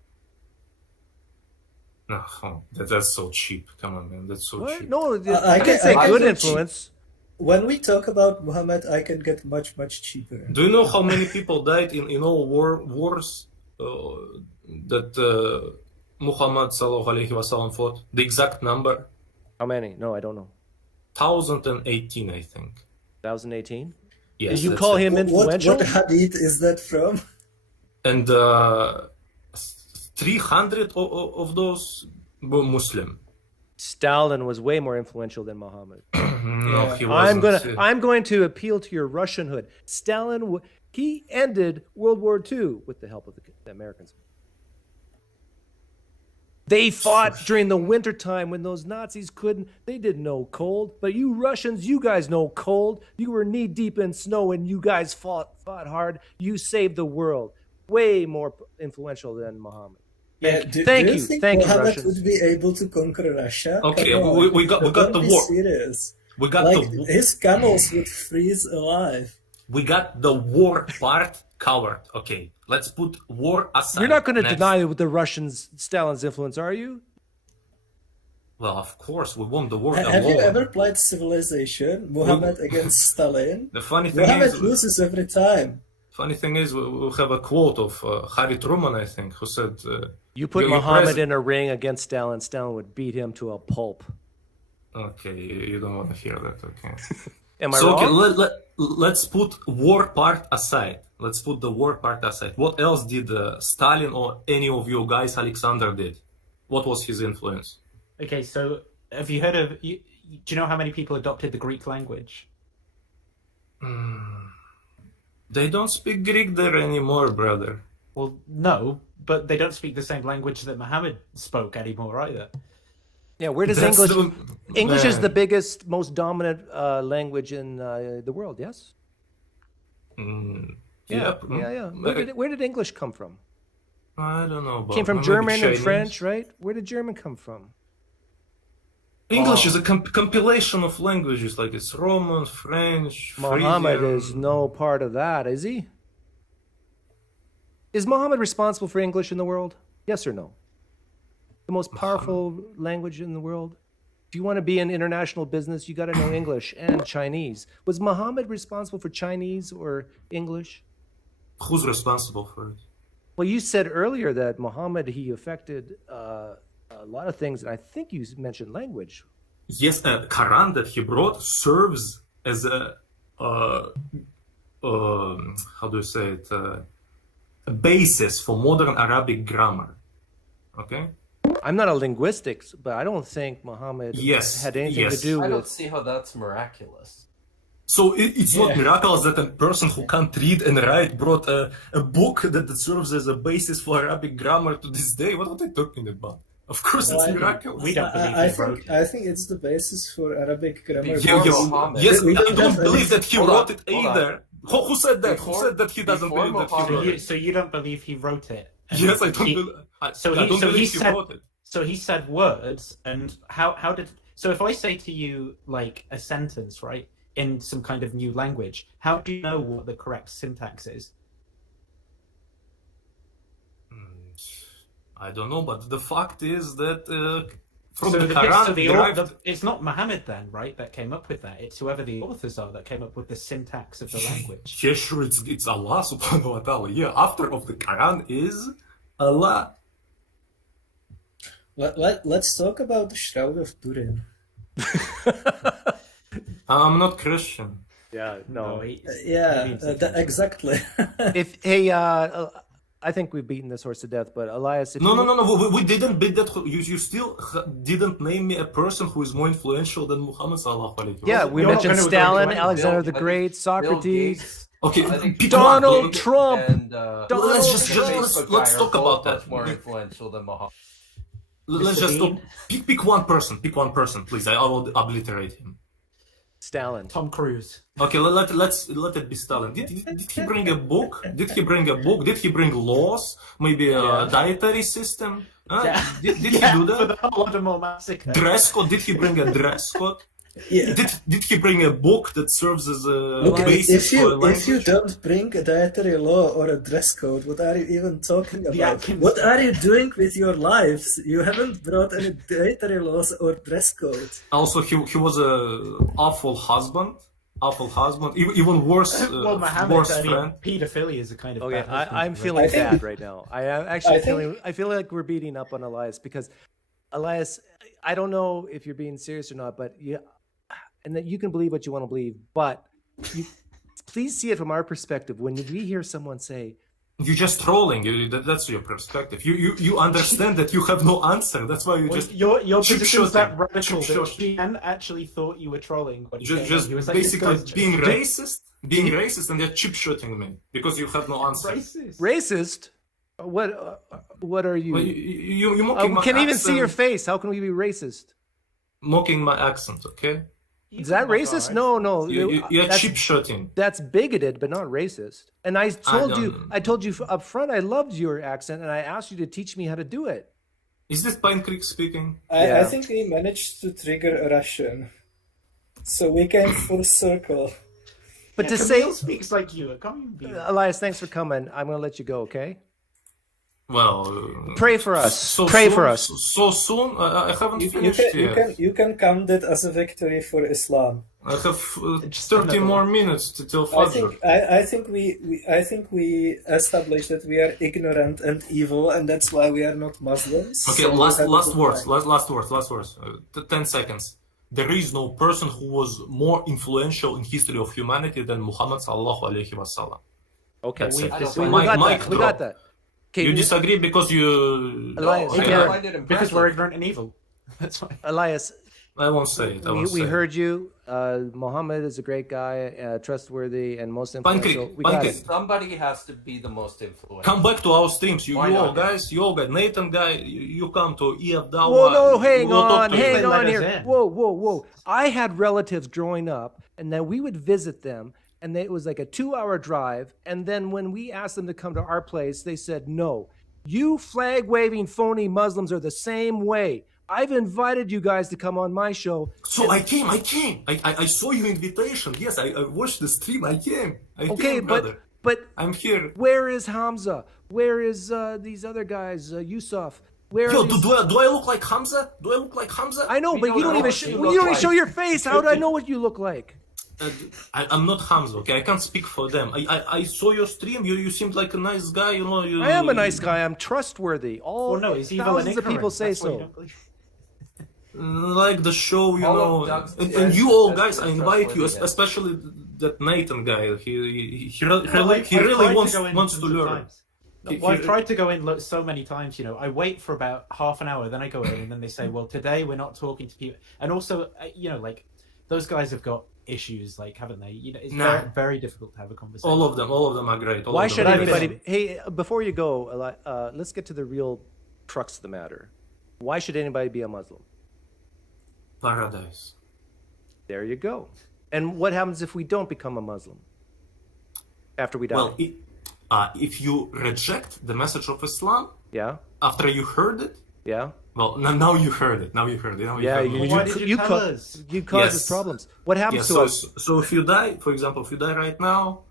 No, that's so cheap. Come on, man, that's so cheap. No, I can say good influence. When we talk about Muhammad, I can get much cheaper. Do you know how many people died in all wars that Muhammad sallallahu alaihi wasallam fought? The exact number? How many? No, I don't know. 1018, I think. 1018? Yes. You call him influential? What hadith is that from? And 300 of those were Muslim. Stalin was way more influential than Muhammad. No, he wasn't. I'm going to appeal to your Russianhood. Stalin, he ended World War II with the help of the Americans. They fought during the wintertime when those Nazis couldn't. They didn't know cold. But you Russians, you guys know cold. You were knee deep in snow and you guys fought hard. You saved the world. Way more influential than Muhammad. Yeah, Thank you you, think Thank you, Muhammad Russians. would be able to conquer Russia? Okay, we got the war. Serious. We got his camels would freeze alive. We got the war part covered. Okay, let's put war aside. You're not going to deny the Russians Stalin's influence, are you? Well, of course, we won the war alone. Have you ever played Civilization? Muhammad against Stalin? The funny thing Muhammad is, loses every time. Funny thing is, we have a quote of Harry Truman, I think, who said, "You put Muhammad in a ring against Stalin, Stalin would beat him to a pulp." Okay, you don't want to hear that, okay? Am I wrong? Okay, let's put war part aside. Let's put the war part aside. What else did Stalin or any of you guys, Alexander, did? What was his influence? Okay, so have you heard of? Do you know how many people adopted the Greek language? They don't speak Greek there anymore, brother. Well, no, but they don't speak the same language that Muhammad spoke anymore either. Yeah, where does English? English is the biggest, most dominant language in the world. Yes. Yeah. Where did English come from? I don't know. Came from German and French, right? Where did German come from? English is a compilation of languages, like it's Roman, French, Muhammad Frisian. is no part of that, is he? Is Muhammad responsible for English in the world? Yes or no? The most powerful language in the world? If you want to be in international business, you got to know English and Chinese. Was Muhammad responsible for Chinese or English? Who's responsible for it? Well, you said earlier that Muhammad, he affected a lot of things, and I think you mentioned language. Yes, Quran that he brought serves as a how do you say it? A basis for modern Arabic grammar. Okay. I'm not a linguistics, but I don't think Muhammad had anything to do with. I don't see how that's miraculous. So it's not miraculous that a person who can't read and write brought a book that serves as a basis for Arabic grammar to this day. What are they talking about? Of course, it's miraculous. We don't believe I think it's the basis for Arabic grammar. Yes, I don't believe that he wrote it either. Who said that? Who said that he doesn't believe that he wrote it? So you don't believe he wrote it? Yes, I don't believe. I don't believe he wrote it. So he said words, and how did? So if I say to you like a sentence, right, in some kind of new language, how do you know what the correct syntax is? I don't know, but the fact is that from So the Quran derived... it's not Muhammad then, right, that came up with that. It's whoever the authors are that came up with the syntax of the language. Yeah, sure, it's Allah subhanahu wa ta'ala. Yeah, after of the Quran is Allah. Let's talk about the Shroud of Turin. I'm not Christian. Yeah, no. Exactly. I think we've beaten this horse to death, but Elias, if No, we didn't beat that. You still didn't name me a person who is more influential than Muhammad sallallahu alaihi wasallam. Yeah, we mentioned Stalin, Alexander the Great, Socrates. Okay, Donald Trump. And, let's talk about that. More influential than Muhammad. Let's just pick one person. Pick one person, please. I will obliterate him. Stalin. Tom Cruise. Okay, let it be Stalin. Did he bring a book? Did he bring a book? Did he bring laws? Maybe a dietary system? Did he do that? For the Holodomor massacre. Dress code? Did he bring a dress code? Did he bring a book that serves as a basis for a language? If you don't bring a dietary law or a dress code, what are you even talking about? What are you doing with your lives? You haven't brought any dietary laws or dress code. Also, he was a awful husband. Even worse, well, Muhammad, worse friend. Pedophilia is a kind of. Okay, bad I'm feeling bad right now. I am actually feeling. I feel like we're beating up on Elias because, Elias, I don't know if you're being serious or not, but and that you can believe what you want to believe, but please see it from our perspective. When we hear someone say, "You're just trolling," that's your perspective. You understand that you have no answer. That's why you just your position is that radical that Jen actually thought you were trolling. Just like, basically being racist, and they're chip shooting me because you have no answer. Racist? What are you? Well, you mocking my can't accent. even see your face. How can we be racist? Mocking my accent, okay? Is that racist? No. You're cheap shooting. That's bigoted, but not racist. And I told you up front, I loved your accent, and I asked you to teach me how to do it. Is this PineCreek speaking? I think we managed to trigger a Russian, so we came full circle. But to Kamil speaks like you. Elias, thanks for coming. I'm going to let you go. Okay. Well, pray for us. So soon? I haven't finished yet. You can count it as a victory for Islam. I have 30 more minutes till Fajr. I think we established that we are ignorant and evil, and that's why we are not Muslims. Okay, so last words. 10 seconds. There is no person who was more influential in history of humanity than Muhammad sallallahu alaihi wasallam. Okay, we got that. Okay, you disagree because you... Elias, because we're ignorant and evil. That's why. Elias, I won't say it. We heard you. Muhammad is a great guy, trustworthy, and most influential. Somebody has to be the most influential. Come back to our streams. You all guys, Nathan guy, you come to EF Dawa. Whoa, no, hang on here. Whoa. I had relatives growing up, and then we would visit them. And it was like a 2-hour drive. And then when we asked them to come to our place, they said, no, you flag-waving phony Muslims are the same way. I've invited you guys to come on my show. So I came. I saw your invitation. Yes, I watched the stream. I came. I came, brother. But I'm here. Where is Hamza? Where is these other guys? Yusuf? Where? Yo, do I look like Hamza? Do I look like Hamza? I know, but you don't even show your face. How do I know what you look like? I'm not Hamza, okay? I can't speak for them. I saw your stream. You seemed like a nice guy, you know. I am a nice guy. I'm trustworthy. Thousands of people say so. Like the show, you know. And you all guys, I invite you, especially that Nathan guy. He really wants to learn. Well, I've tried to go in so many times, you know. I wait for about half an hour, then I go in, and then they say, well, today we're not talking to people. And also, you know, like, those guys have got issues, like, haven't they? You know, it's very, very difficult to have a conversation. All of them are great. Why should anybody... Hey, before you go, let's get to the real crux of the matter. Why should anybody be a Muslim? Paradise. There you go. And what happens if we don't become a Muslim? After we die? Well, if you reject the message of Islam, after you heard it, well, now you heard it. You caused us problems. What happens to us? So if you die, for example, if you die right now,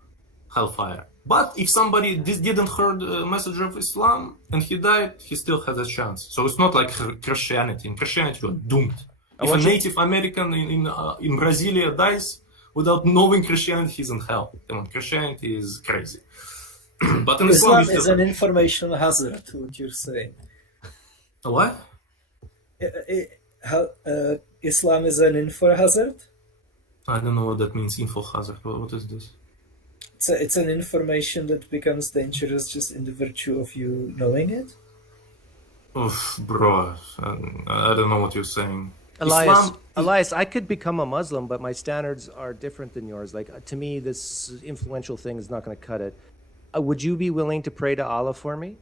hellfire. But if somebody didn't heard the message of Islam and he died, he still has a chance. So it's not like Christianity. In Christianity, you're doomed. If a Native American in Brasilia dies without knowing Christianity, he's in hell. Christianity is crazy. But in Islam is an information hazard, what you're saying. What? Islam is an info hazard? I don't know what that means, info hazard. What is this? It's an information that becomes dangerous just in the virtue of you knowing it? Oof, bro, I don't know what you're saying. Elias, I could become a Muslim, but my standards are different than yours. Like, to me, this influential thing is not going to cut it. Would you be willing to pray to Allah for me?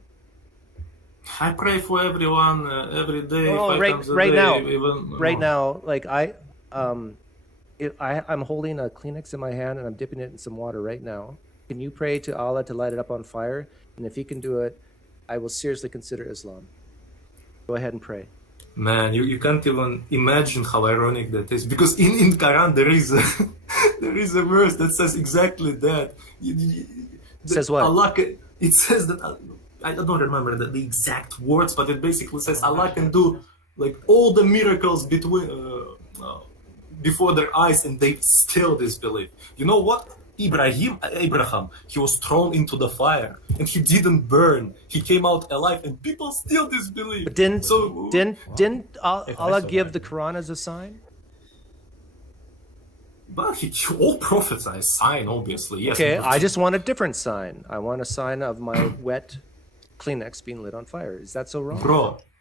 I pray for everyone every day. Right now, like I'm holding a Kleenex in my hand and I'm dipping it in some water right now. Can you pray to Allah to light it up on fire? And if He can do it, I will seriously consider Islam. Go ahead and pray. Man, you can't even imagine how ironic that is, because in Quran there is a verse that says exactly that. Says what? Allah, it says that, I don't remember the exact words, but it basically says Allah can do like all the miracles before their eyes and they still disbelieve. You know what? Abraham, he was thrown into the fire and he didn't burn. He came out alive and people still disbelieve. But didn't Allah give the Quran as a sign? But all prophets are a sign, obviously. Yes. Okay, I just want a different sign. I want a sign of my wet Kleenex being lit on fire. Is that so wrong?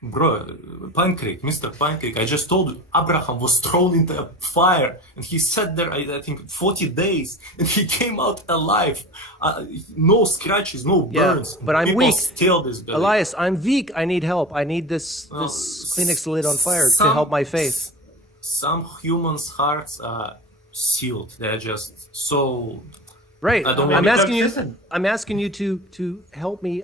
Bro, PineCreek, Mr. PineCreek, I just told you, Abraham was thrown into a fire and he sat there, I think, 40 days and he came out alive. No scratches, no burns. But I'm weak. Still disbelieve. Elias, I'm weak. I need help. I need this Kleenex lit on fire to help my faith. Some humans' hearts are sealed. They're just so... Right. I'm asking you to help me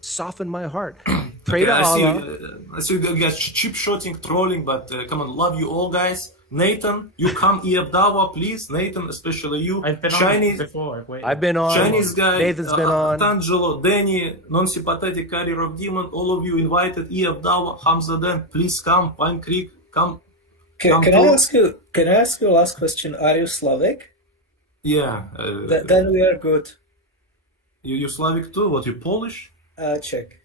soften my heart. Pray to Allah. I see you guys cheap shotting, trolling, but come on, love you all, guys. Nathan, you come Iabdawa, please. Nathan, especially you. I've been Chinese, on before. I've been on. Chinese guy. Nathan's been on. Tangelo, Danny, non-sympathetic carrier of demon. All of you invited. Iabdawa, Hamza, then please come. PineCreek, come. Can I ask you a last question? Are you Slavic? Yeah. Then we are good. You Slavic too? What, you Polish? Czech.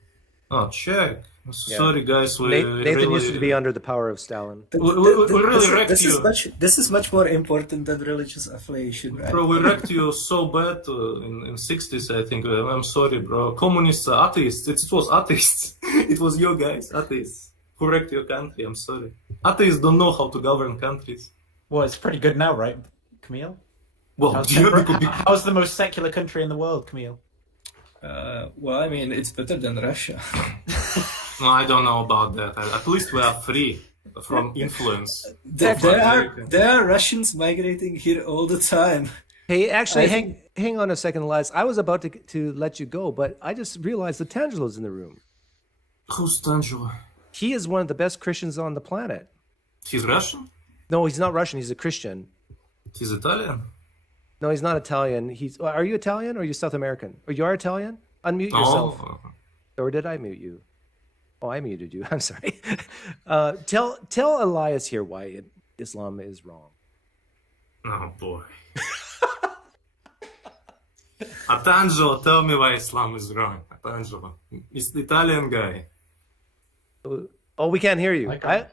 Oh, Czech. Sorry, guys. Nathan used to be under the power of Stalin. We really wrecked you. This is much more important than religious affiliation, right? Bro, we wrecked you so bad in 60s, I think. I'm sorry, bro. Communists, atheists. It was atheists. It was you guys, atheists, who wrecked your country. I'm sorry. Atheists don't know how to govern countries. Well, it's pretty good now, right, Kamil? Well, how's the most secular country in the world, Kamil? Well, I mean, it's better than Russia. No, I don't know about that. At least we are free from influence. There are Russians migrating here all the time. Hey, actually, hang on a second, Elias. I was about to let you go, but I just realized that Tangelo's in the room. Who's Tangelo? He is one of the best Christians on the planet. He's Russian? No, he's not Russian. He's a Christian. He's Italian? No, he's not Italian. Are you Italian or are you South American? Or you are Italian? Unmute yourself. Oh. Or did I mute you? Oh, I muted you. I'm sorry. Tell Elias here why Islam is wrong. Oh boy. Atangelo, tell me why Islam is wrong. Atangelo, it's the Italian guy. Oh, we can't hear you. I can't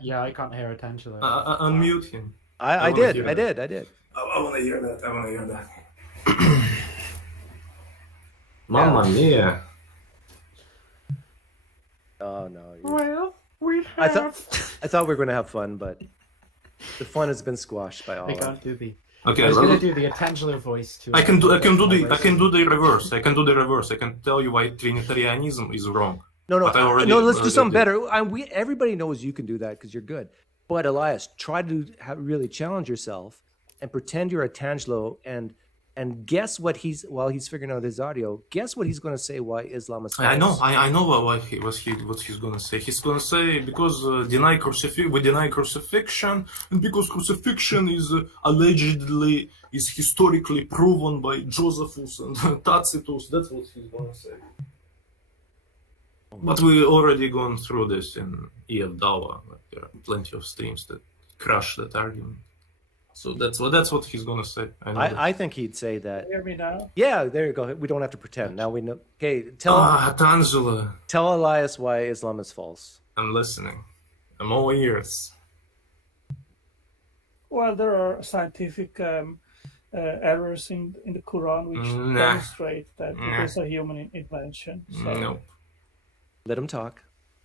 hear Atangelo. Unmute him. I did. I did. I want to hear that. Mamma mia. Oh no. Well, we I thought we were going to have fun, but the fun has been squashed by all. I can't do the. Okay, I was going to do the Atangelo voice too. I can do the reverse. I can tell you why Trinitarianism is wrong. No. Let's do something did. better. Everybody knows you can do that because you're good. But Elias, try to really challenge yourself and pretend you're Atangelo and guess what while he's figuring out his audio. Guess what he's going to say why Islam is false. I know what he's going to say. He's going to say because we deny crucifixion, and because crucifixion is allegedly historically proven by Josephus and Tacitus. That's what he's going to say. But we already gone through this in EF Dawa. There are plenty of streams that crush that argument. So that's what he's gonna say. I think he'd say that. Hear me now? Yeah, there you go. We don't have to pretend. Now we know. Okay, tell Elias why Islam is false. I'm listening. I'm all ears. Well, there are scientific errors in the Quran which demonstrate that it is a human invention. So. No. Let him talk.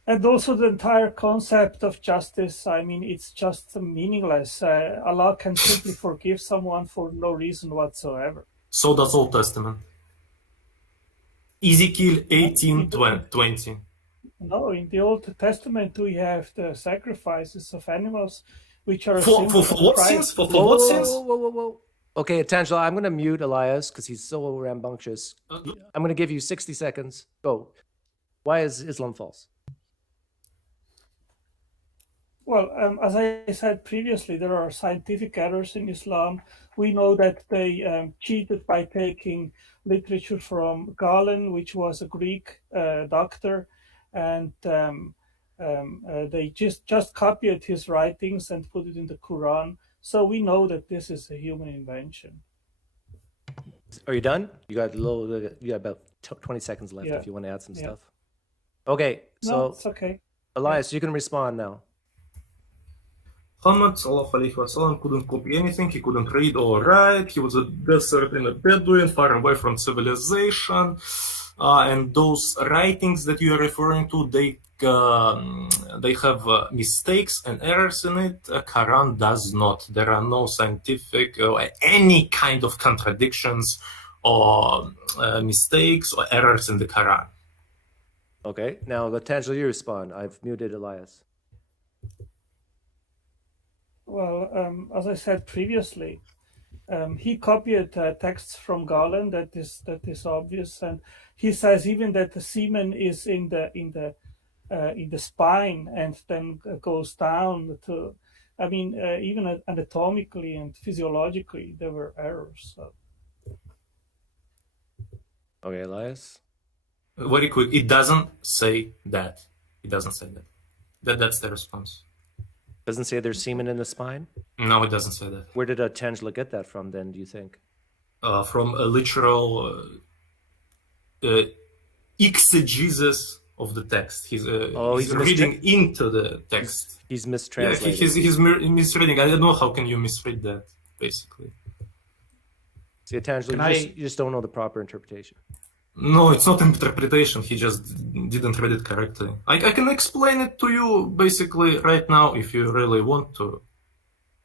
And also the entire concept of justice, I mean, it's just meaningless. Allah can simply forgive someone for no reason whatsoever. So does Old Testament. Ezekiel 18:20. No, in the Old Testament we have the sacrifices of animals, which are for what sins? For what sins? Whoa. Okay, Atangelo, I'm going to mute Elias because he's so rambunctious. I'm going to give you 60 seconds. Go. Why is Islam false? Well, as I said previously, there are scientific errors in Islam. We know that they cheated by taking literature from Galen, which was a Greek doctor, and they just copied his writings and put it in the Quran. So we know that this is a human invention. Are you done? You got about 20 seconds left if you want to add some stuff. Okay, so no, it's okay. Elias, you can respond now. Muhammad couldn't copy anything, he couldn't read or write, he was a desert in a Bedouin, far away from civilization, and those writings that you are referring to, they have mistakes and errors in it. Quran does not. There are no scientific or any kind of contradictions or mistakes or errors in the Quran. Okay, now Atangelo, you respond. I've muted Elias. Well, as I said previously, he copied texts from Galen. That is obvious, and he says even that the semen is in the spine and then goes down to. I mean, even anatomically and physiologically, there were errors. So. Okay, Elias. Very quick. It doesn't say that. It doesn't say that. That's the response. Doesn't say there's semen in the spine? No, it doesn't say that. Where did Atangelo get that from then, do you think? From a literal exegesis of the text. He's reading into the text. He's mistranslating. Yeah, he's misreading. I don't know how can you misread that, basically. See, Atangelo, you just don't know the proper interpretation. No, it's not interpretation. He just didn't read it correctly. I can explain it to you basically right now if you really want to.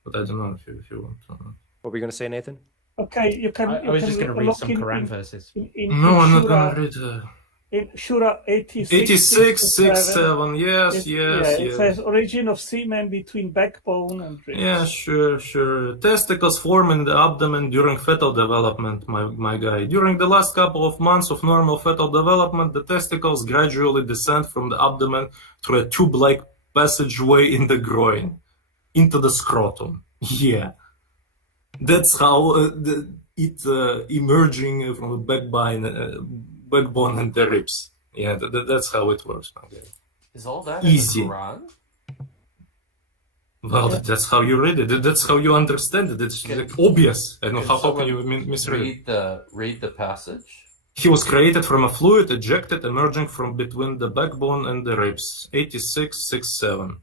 But I don't know if you want to. What were you going to say, Nathan? Okay, you can. I was just going to read some Quran verses. No, I'm not going to read. In Surah 86, 6:7. Yes. It says origin of semen between backbone and ribs. Yeah, sure. Testicles form in the abdomen during fetal development, my guy. During the last couple of months of normal fetal development, the testicles gradually descend from the abdomen through a tube-like passageway in the groin into the scrotum. Yeah, that's how it emerging from the backbone and the ribs. Yeah, that's how it works. Is all that easy? in the Quran? Well, that's how you read it. That's how you understand it. It's like obvious. I don't know how can you misread it? Read the passage. He was created from a fluid ejected emerging from between the backbone and the ribs. 86:6-7.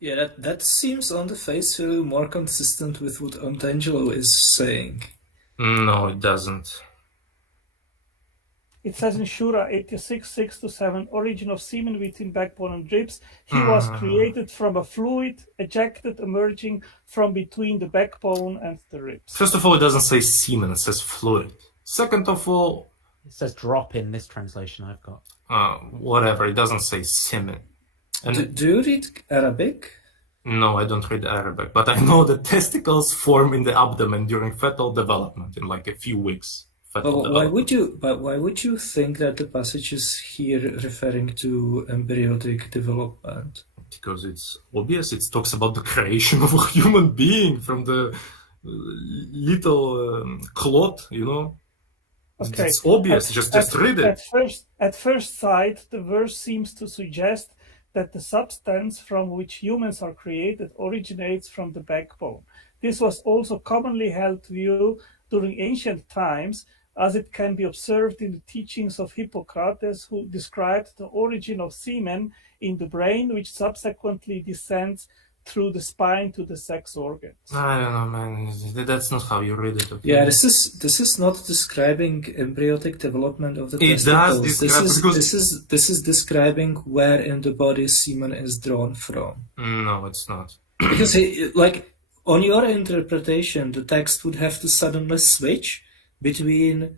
Yeah, that seems on the face value more consistent with what Antangelo is saying. No, it doesn't. It says in Shura 86:6-7, origin of semen within backbone and ribs. He was created from a fluid ejected emerging from between the backbone and the ribs. First of all, it doesn't say semen, it says fluid. Second of all, it says drop in this translation I've got. Whatever, it doesn't say semen. And do you read Arabic? No, I don't read Arabic, but I know that testicles form in the abdomen during fetal development in like a few weeks. But why would you think that the passage is here referring to embryonic development? Because it's obvious. It talks about the creation of a human being from the little clot, you know. Okay. It's obvious. Just read it. At first sight, the verse seems to suggest that the substance from which humans are created originates from the backbone. This was also commonly held view during ancient times, as it can be observed in the teachings of Hippocrates, who described the origin of semen in the brain, which subsequently descends through the spine to the sex organs. I don't know, man. That's not how you read it. Okay? Yeah, this is not describing embryonic development of the testicles. Does describe this is describing where in the body semen is drawn from. No, it's not. Because like on your interpretation, the text would have to suddenly switch between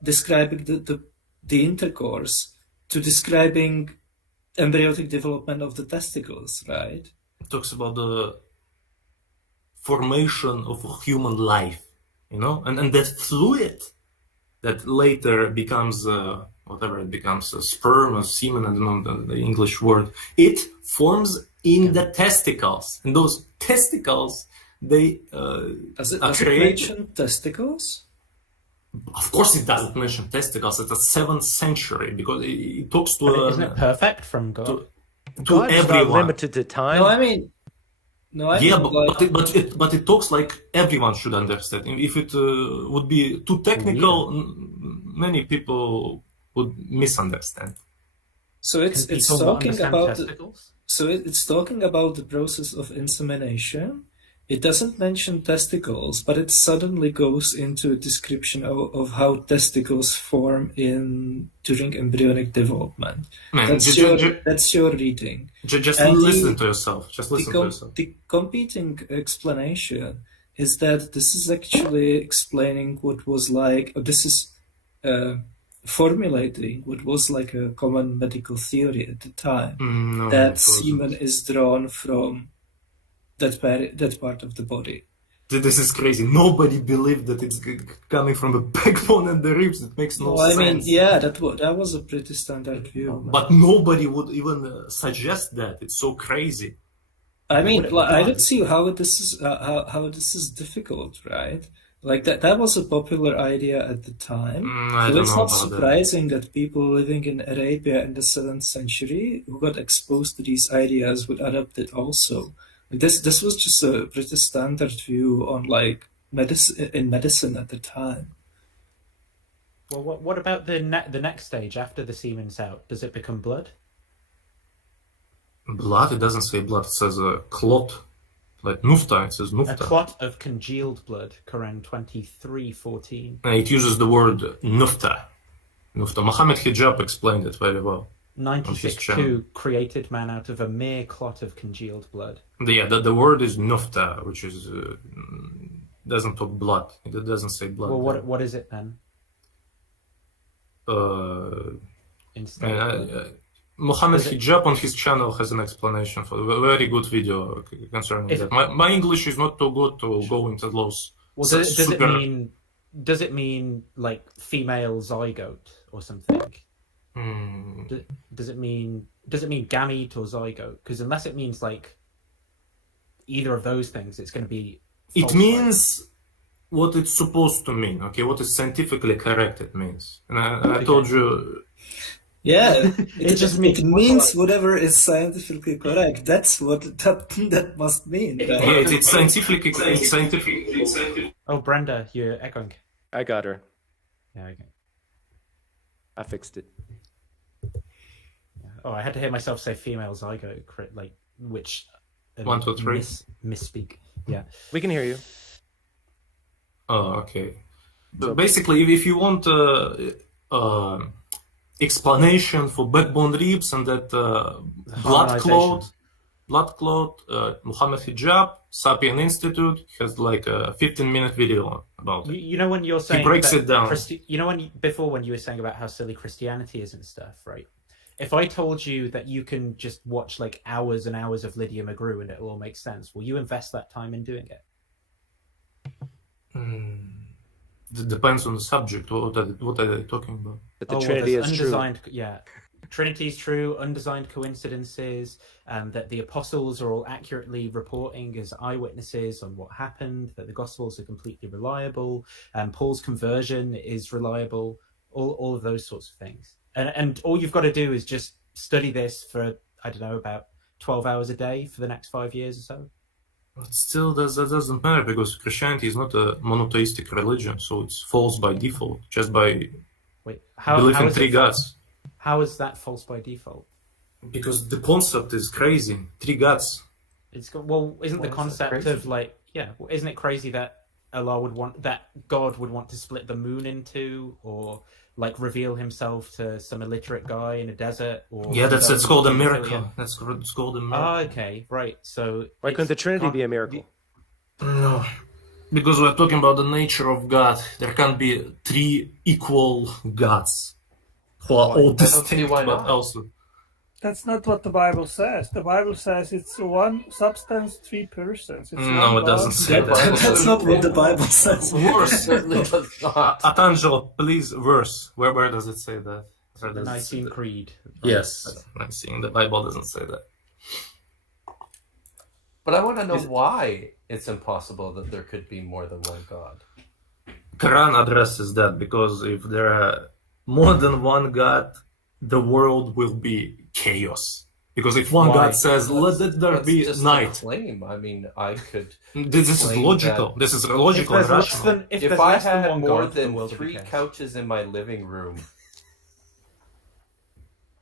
describing the intercourse to describing embryonic development of the testicles, right? It talks about the formation of a human life, you know, and that fluid that later becomes whatever it becomes, a sperm or semen, I don't know the English word, it forms in the testicles, and those testicles, they does it mention testicles? Of course it doesn't mention testicles. It's the 7th century because it talks to isn't it perfect from God? To everyone. Not limited to time. No, I mean, but it talks like everyone should understand. If it would be too technical, many people would misunderstand. So it's talking about it's talking about the process of insemination. It doesn't mention testicles, but it suddenly goes into a description of how testicles form during embryonic development. Man, that's your reading. Just listen to yourself. Just listen to yourself. The competing explanation is that this is actually explaining what was like. This is formulating what was like a common medical theory at the time, that semen is drawn from that part of the body. This is crazy. Nobody believed that it's coming from the backbone and the ribs. It makes no sense. I mean, yeah, that was a pretty standard view. But nobody would even suggest that. It's so crazy. I mean, I don't see how this is difficult, right? Like that was a popular idea at the time. So it's not surprising that people living in Arabia in the 7th century who got exposed to these ideas would adopt it also. This was just a pretty standard view on like medicine at the time. Well, what about the next stage after the semen's out? Does it become blood? Blood? It doesn't say blood. It says a clot, like nufta. It says nufta. A clot of congealed blood. Quran 23:14. It uses the word nufta. Nufta. Mohammed Hijab explained it very well. 96.2 created man out of a mere clot of congealed blood. Yeah, the word is nufta, which is doesn't talk blood. It doesn't say blood. Well, what is it then? Mohammed Hijab on his channel has an explanation for a very good video concerning that. My English is not too good to go into those. Well, does it mean like female zygote or something? Does it mean gamete or zygote? Because unless it means like either of those things, it's going to be It means what it's supposed to mean, okay? What is scientifically correct it means. And I told you... Yeah, It just means- it means whatever is scientifically correct. That's what that must mean. Right? Yeah, it's scientific. Oh, Brenda, you're echoing. I got her. Yeah, okay. I fixed it. Oh, I had to hear myself say female zygote, like which 1, 2, 3. Misspeak. Yeah, we can hear you. Oh, okay. But basically, if you want explanation for backbone ribs and that blood clot, Muhammad hijab, Sapien Institute has like a 15-minute video about it. you know when you're saying he breaks that it down. You know when you were saying about how silly Christianity is and stuff, right? If I told you that you can just watch like hours and hours of Lydia McGrew and it will all make sense, will you invest that time in doing it? It depends on the subject. What are they talking about? That the Trinity is true. Yeah, Trinity is true, undesigned coincidences, that the apostles are all accurately reporting as eyewitnesses on what happened, that the Gospels are completely reliable, Paul's conversion is reliable, all of those sorts of things. And all you've got to do is just study this for, I don't know, about 12 hours a day for the next 5 years or so. But still, that doesn't matter because Christianity is not a monotheistic religion, so it's false by default, just by believing three gods. How is that false by default? Because the concept is crazy. 3 gods. Isn't the concept of isn't it crazy that God would want to split the moon in two, or like reveal himself to some illiterate guy in a desert? Or that's called a miracle. It's called a miracle. Oh, okay, right. So why couldn't the Trinity be a miracle? No, because we're talking about the nature of God. There can't be 3 equal gods who are all distinct, but also. That's not what the Bible says. The Bible says it's one substance, 3 persons. It's no, it doesn't say that. That's not what the Bible says. Verse. Atangelo, please, verse. Where does it say that? The Nicene Creed. Yes, Nicene. The Bible doesn't say that. But I want to know why it's impossible that there could be more than one God. Quran addresses that because if there are more than one God, the world will be chaos. Because if one God says, "Let there be night," claim. I mean, I could. This is logical. This is logical and rational. If I had more than 3 couches in my living room,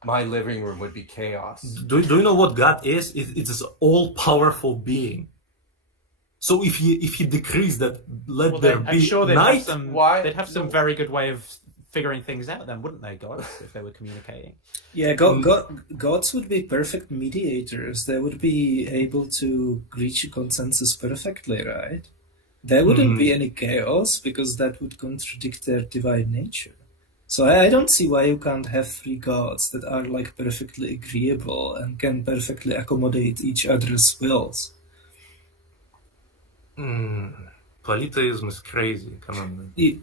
my living room would be chaos. Do you know what God is? It is an all-powerful being. So if he decrees that there be night, they'd have some very good way of figuring things out then, wouldn't they, gods, if they were communicating? Yeah, gods would be perfect mediators. They would be able to reach a consensus perfectly, right? There wouldn't be any chaos because that would contradict their divine nature. So I don't see why you can't have 3 gods that are like perfectly agreeable and can perfectly accommodate each other's wills. Polytheism is crazy. Come on, man.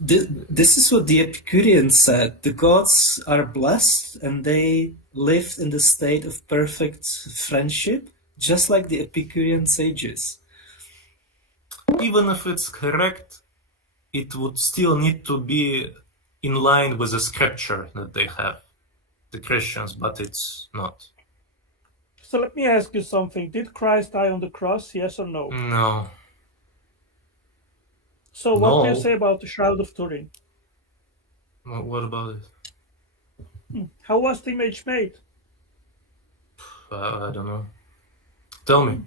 This is what the Epicureans said. The gods are blessed and they lived in the state of perfect friendship, just like the Epicurean sages. Even if it's correct, it would still need to be in line with the scripture that they have, the Christians, but it's not. So let me ask you something. Did Christ die on the cross, yes or no? No. So what do you say about the Shroud of Turin? What about it? How was the image made? I don't know. Tell me.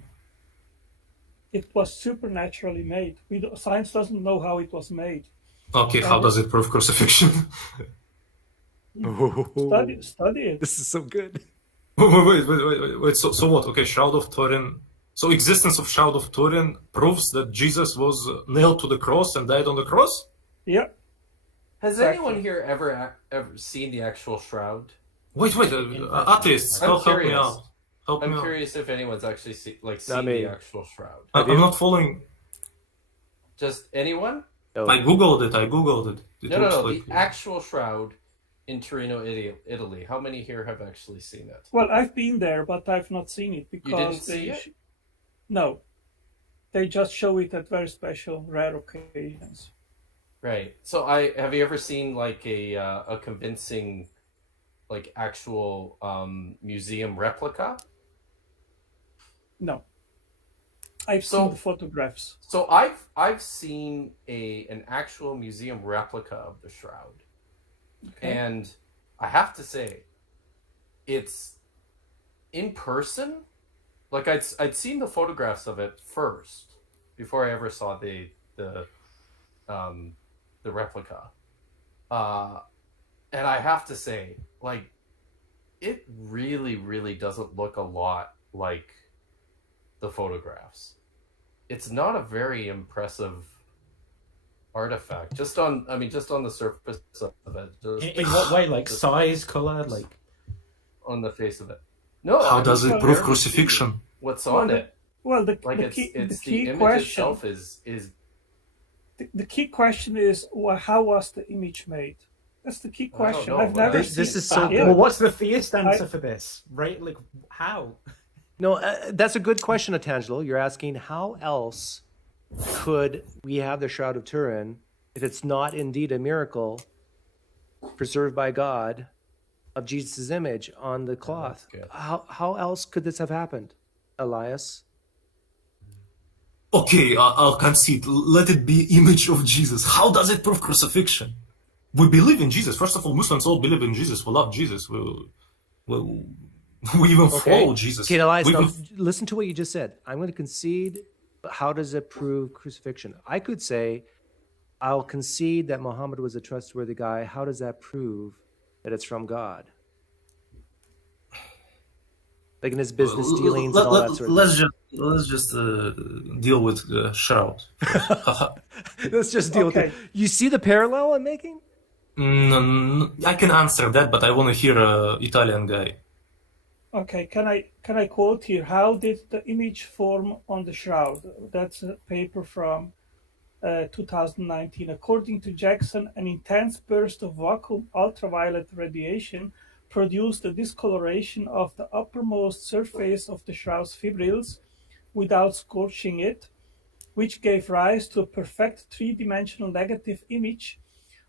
It was supernaturally made. Science doesn't know how it was made. Okay, how does it prove crucifixion? Study it. This is so good. Wait. So what? Okay, Shroud of Turin. So existence of Shroud of Turin proves that Jesus was nailed to the cross and died on the cross? Yeah. Has anyone here ever seen the actual shroud? Wait, Atheist, help me out. I'm curious if anyone's actually seen the actual shroud. I'm not following. Just anyone? I googled it. No. The actual shroud in Torino, Italy. How many here have actually seen it? Well, I've been there, but I've not seen it because you didn't see it? No, they just show it at very special, rare occasions. Right. So have you ever seen like a convincing, like actual museum replica? No. I've seen the photographs. So I've seen an actual museum replica of the shroud. Okay. And I have to say, it's in person. Like I'd seen the photographs of it first before I ever saw the replica. And I have to say, like, it really, really doesn't look a lot like the photographs. It's not a very impressive artifact. Just on the surface of it. In what way? Like size, color, like on the face of it. No. How does it prove crucifixion? What's on it? Well, the key question image itself is the key question is, well, how was the image made? That's the key question. I've never this seen is so good. Well, what's the theist answer for this? Right? Like how? No, that's a good question, Atangelo. You're asking how else could we have the Shroud of Turin if it's not indeed a miracle preserved by God of Jesus' image on the cloth? How else could this have happened, Elias? Okay, I'll concede. Let it be image of Jesus. How does it prove crucifixion? We believe in Jesus. First of all, Muslims all believe in Jesus. We love Jesus. We even follow Jesus. Okay, Elias, now listen to what you just said. I'm going to concede. How does it prove crucifixion? I could say, I'll concede that Muhammad was a trustworthy guy. How does that prove that it's from God? Like in his business dealings and all that sort of thing. Let's just deal with shroud. Let's just deal with it. You see the parallel I'm making? I can answer that, but I want to hear an Italian guy. Okay, can I quote here? How did the image form on the shroud? That's a paper from 2019. According to Jackson, an intense burst of vacuum ultraviolet radiation produced a discoloration of the uppermost surface of the shroud's fibrils without scorching it, which gave rise to a perfect three-dimensional negative image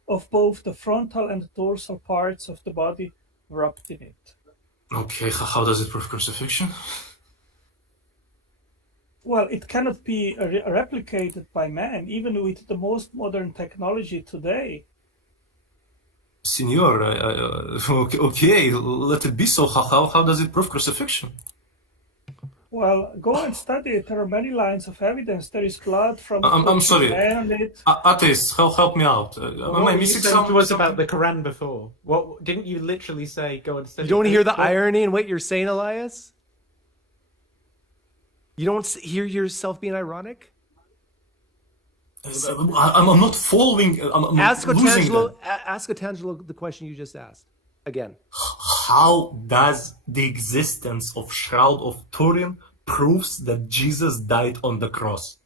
of both the frontal and the dorsal parts of the body wrapped in it. Okay, how does it prove crucifixion? Well, it cannot be replicated by man, even with the most modern technology today. Senor, okay, let it be so. How does it prove crucifixion? Well, go and study it. There are many lines of evidence. There is blood from the I'm sorry. Atheist, help me out. Am I missing something? To us about the Quran before. What didn't you literally say? Go and study. You don't hear the irony in what you're saying, Elias? You don't hear yourself being ironic? I'm not following. Ask Atangelo the question you just asked again. How does the existence of Shroud of Turin proves that Jesus died on the cross?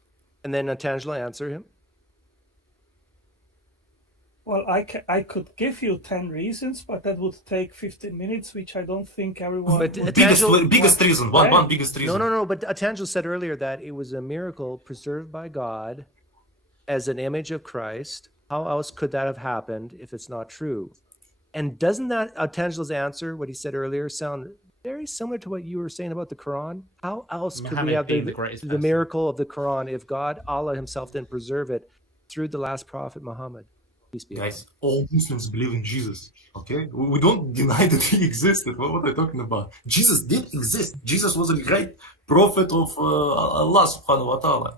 And then Atangelo answer him. Well, I could give you 10 reasons, but that would take 15 minutes, which I don't think everyone... But biggest reason, one biggest reason. No, but Atangelo said earlier that it was a miracle preserved by God as an image of Christ. How else could that have happened if it's not true? And doesn't that Atangelo's answer, what he said earlier, sound very similar to what you were saying about the Quran? How else could we have the miracle of the Quran if God, Allah himself, didn't preserve it through the last prophet, Muhammad? Peace be upon him. Guys, all Muslims believe in Jesus, okay? We don't deny that he existed. What are they talking about? Jesus did exist. Jesus was a great prophet of Allah subhanahu wa ta'ala.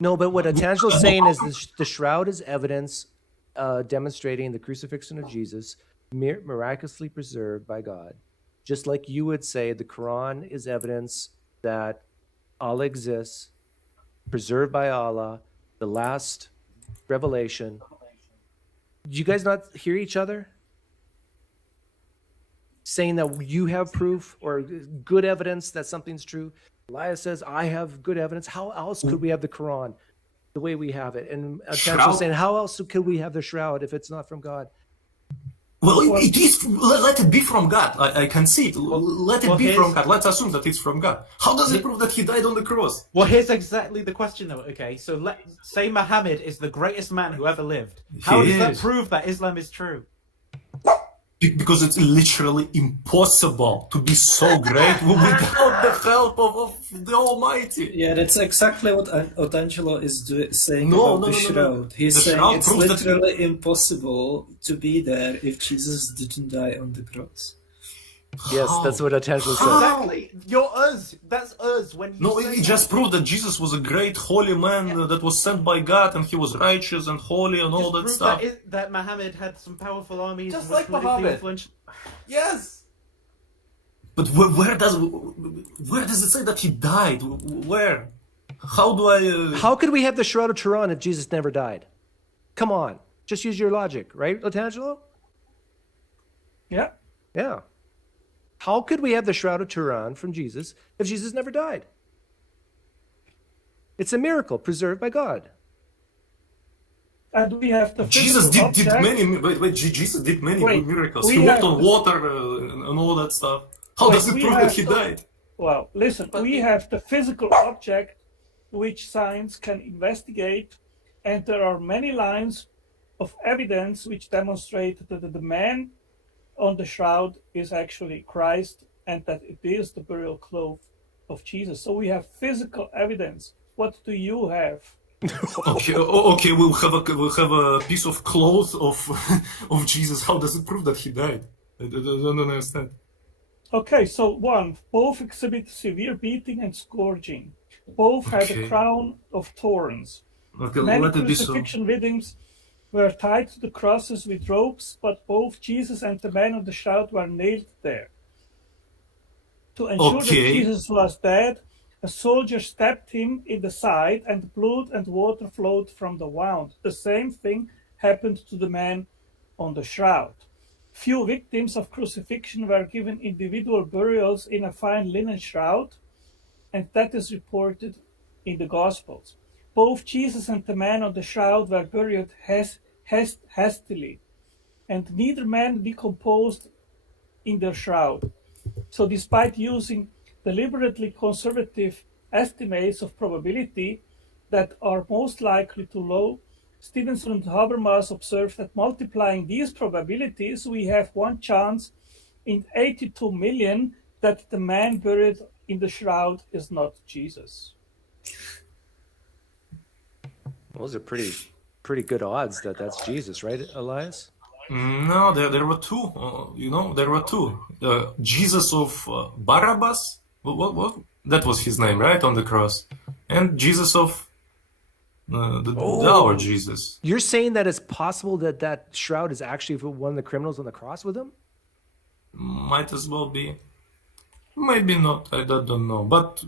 No, but what Atangelo's saying is the shroud is evidence demonstrating the crucifixion of Jesus, miraculously preserved by God. Just like you would say the Quran is evidence that Allah exists, preserved by Allah, the last revelation. Do you guys not hear each other? Saying that you have proof or good evidence that something's true. Elias says, I have good evidence. How else could we have the Quran the way we have it? And Atangelo's saying, how else could we have the shroud if it's not from God? Well, it is. Let it be from God. I can see it. Let it be from God. Let's assume that it's from God. How does it prove that he died on the cross? Well, here's exactly the question, though. Okay, so let's say Muhammad is the greatest man who ever lived. How does that prove that Islam is true? Because it's literally impossible to be so great without the help of the Almighty. Yeah, that's exactly what Angelo is saying about the shroud. He's saying it's literally impossible to be there if Jesus didn't die on the cross. Yes, that's what Angelo said. Exactly. You're us. That's us. When you No, it just proved that Jesus was a great holy man that was sent by God, and he was righteous and holy and all that stuff. That Muhammad had some powerful armies, just and like Muhammad. Yes. But where does it say that he died? Where? How do I? How could we have the Shroud of Turin if Jesus never died? Come on, just use your logic, right, Latangelo? Yeah. Yeah. How could we have the Shroud of Turin from Jesus if Jesus never died? It's a miracle preserved by God. And we have the Jesus did many. Jesus did many miracles. He walked on water and all that stuff. How does it prove that he died? Well, listen, we have the physical object which science can investigate, and there are many lines of evidence which demonstrate that the man on the shroud is actually Christ, and that it is the burial cloth of Jesus. So we have physical evidence. What do you have? Okay, we'll have a piece of cloth of Jesus. How does it prove that he died? I don't understand. Okay, so one, both exhibit severe beating and scourging. Both had a crown of thorns. Okay, many let it be so. crucifixion victims were tied to the crosses with ropes, but both Jesus and the man on the shroud were nailed there. To ensure that Jesus was dead, a soldier stabbed him in the side, and blood and water flowed from the wound. The same thing happened to the man on the shroud. Few victims of crucifixion were given individual burials in a fine linen shroud, and that is reported in the Gospels. Both Jesus and the man on the shroud were buried hastily, and neither man decomposed in their shroud. So despite using deliberately conservative estimates of probability that are most likely too low, Stevenson and Habermas observed that multiplying these probabilities, we have one chance in 82 million that the man buried in the shroud is not Jesus. Those are pretty good odds that that's Jesus, right, Elias? No, there were two. There were two. Jesus of Barabbas. What? That was his name, right, on the cross, and Jesus of our Jesus. You're saying that it's possible that that shroud is actually for one of the criminals on the cross with him? Might as well be. Maybe not. I don't know. But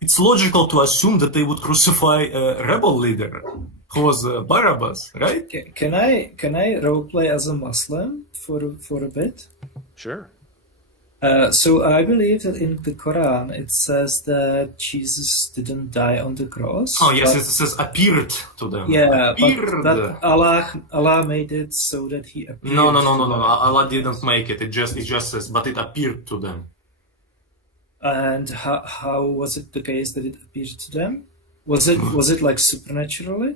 it's logical to assume that they would crucify a rebel leader who was Barabbas, right? Can I roleplay as a Muslim for a bit? Sure. So I believe that in the Quran it says that Jesus didn't die on the cross. Oh yes, it says appeared to them. Yeah, but Allah made it so that he appeared. No. Allah didn't make it. It just says, but it appeared to them. And how was it the case that it appeared to them? Was it like supernaturally?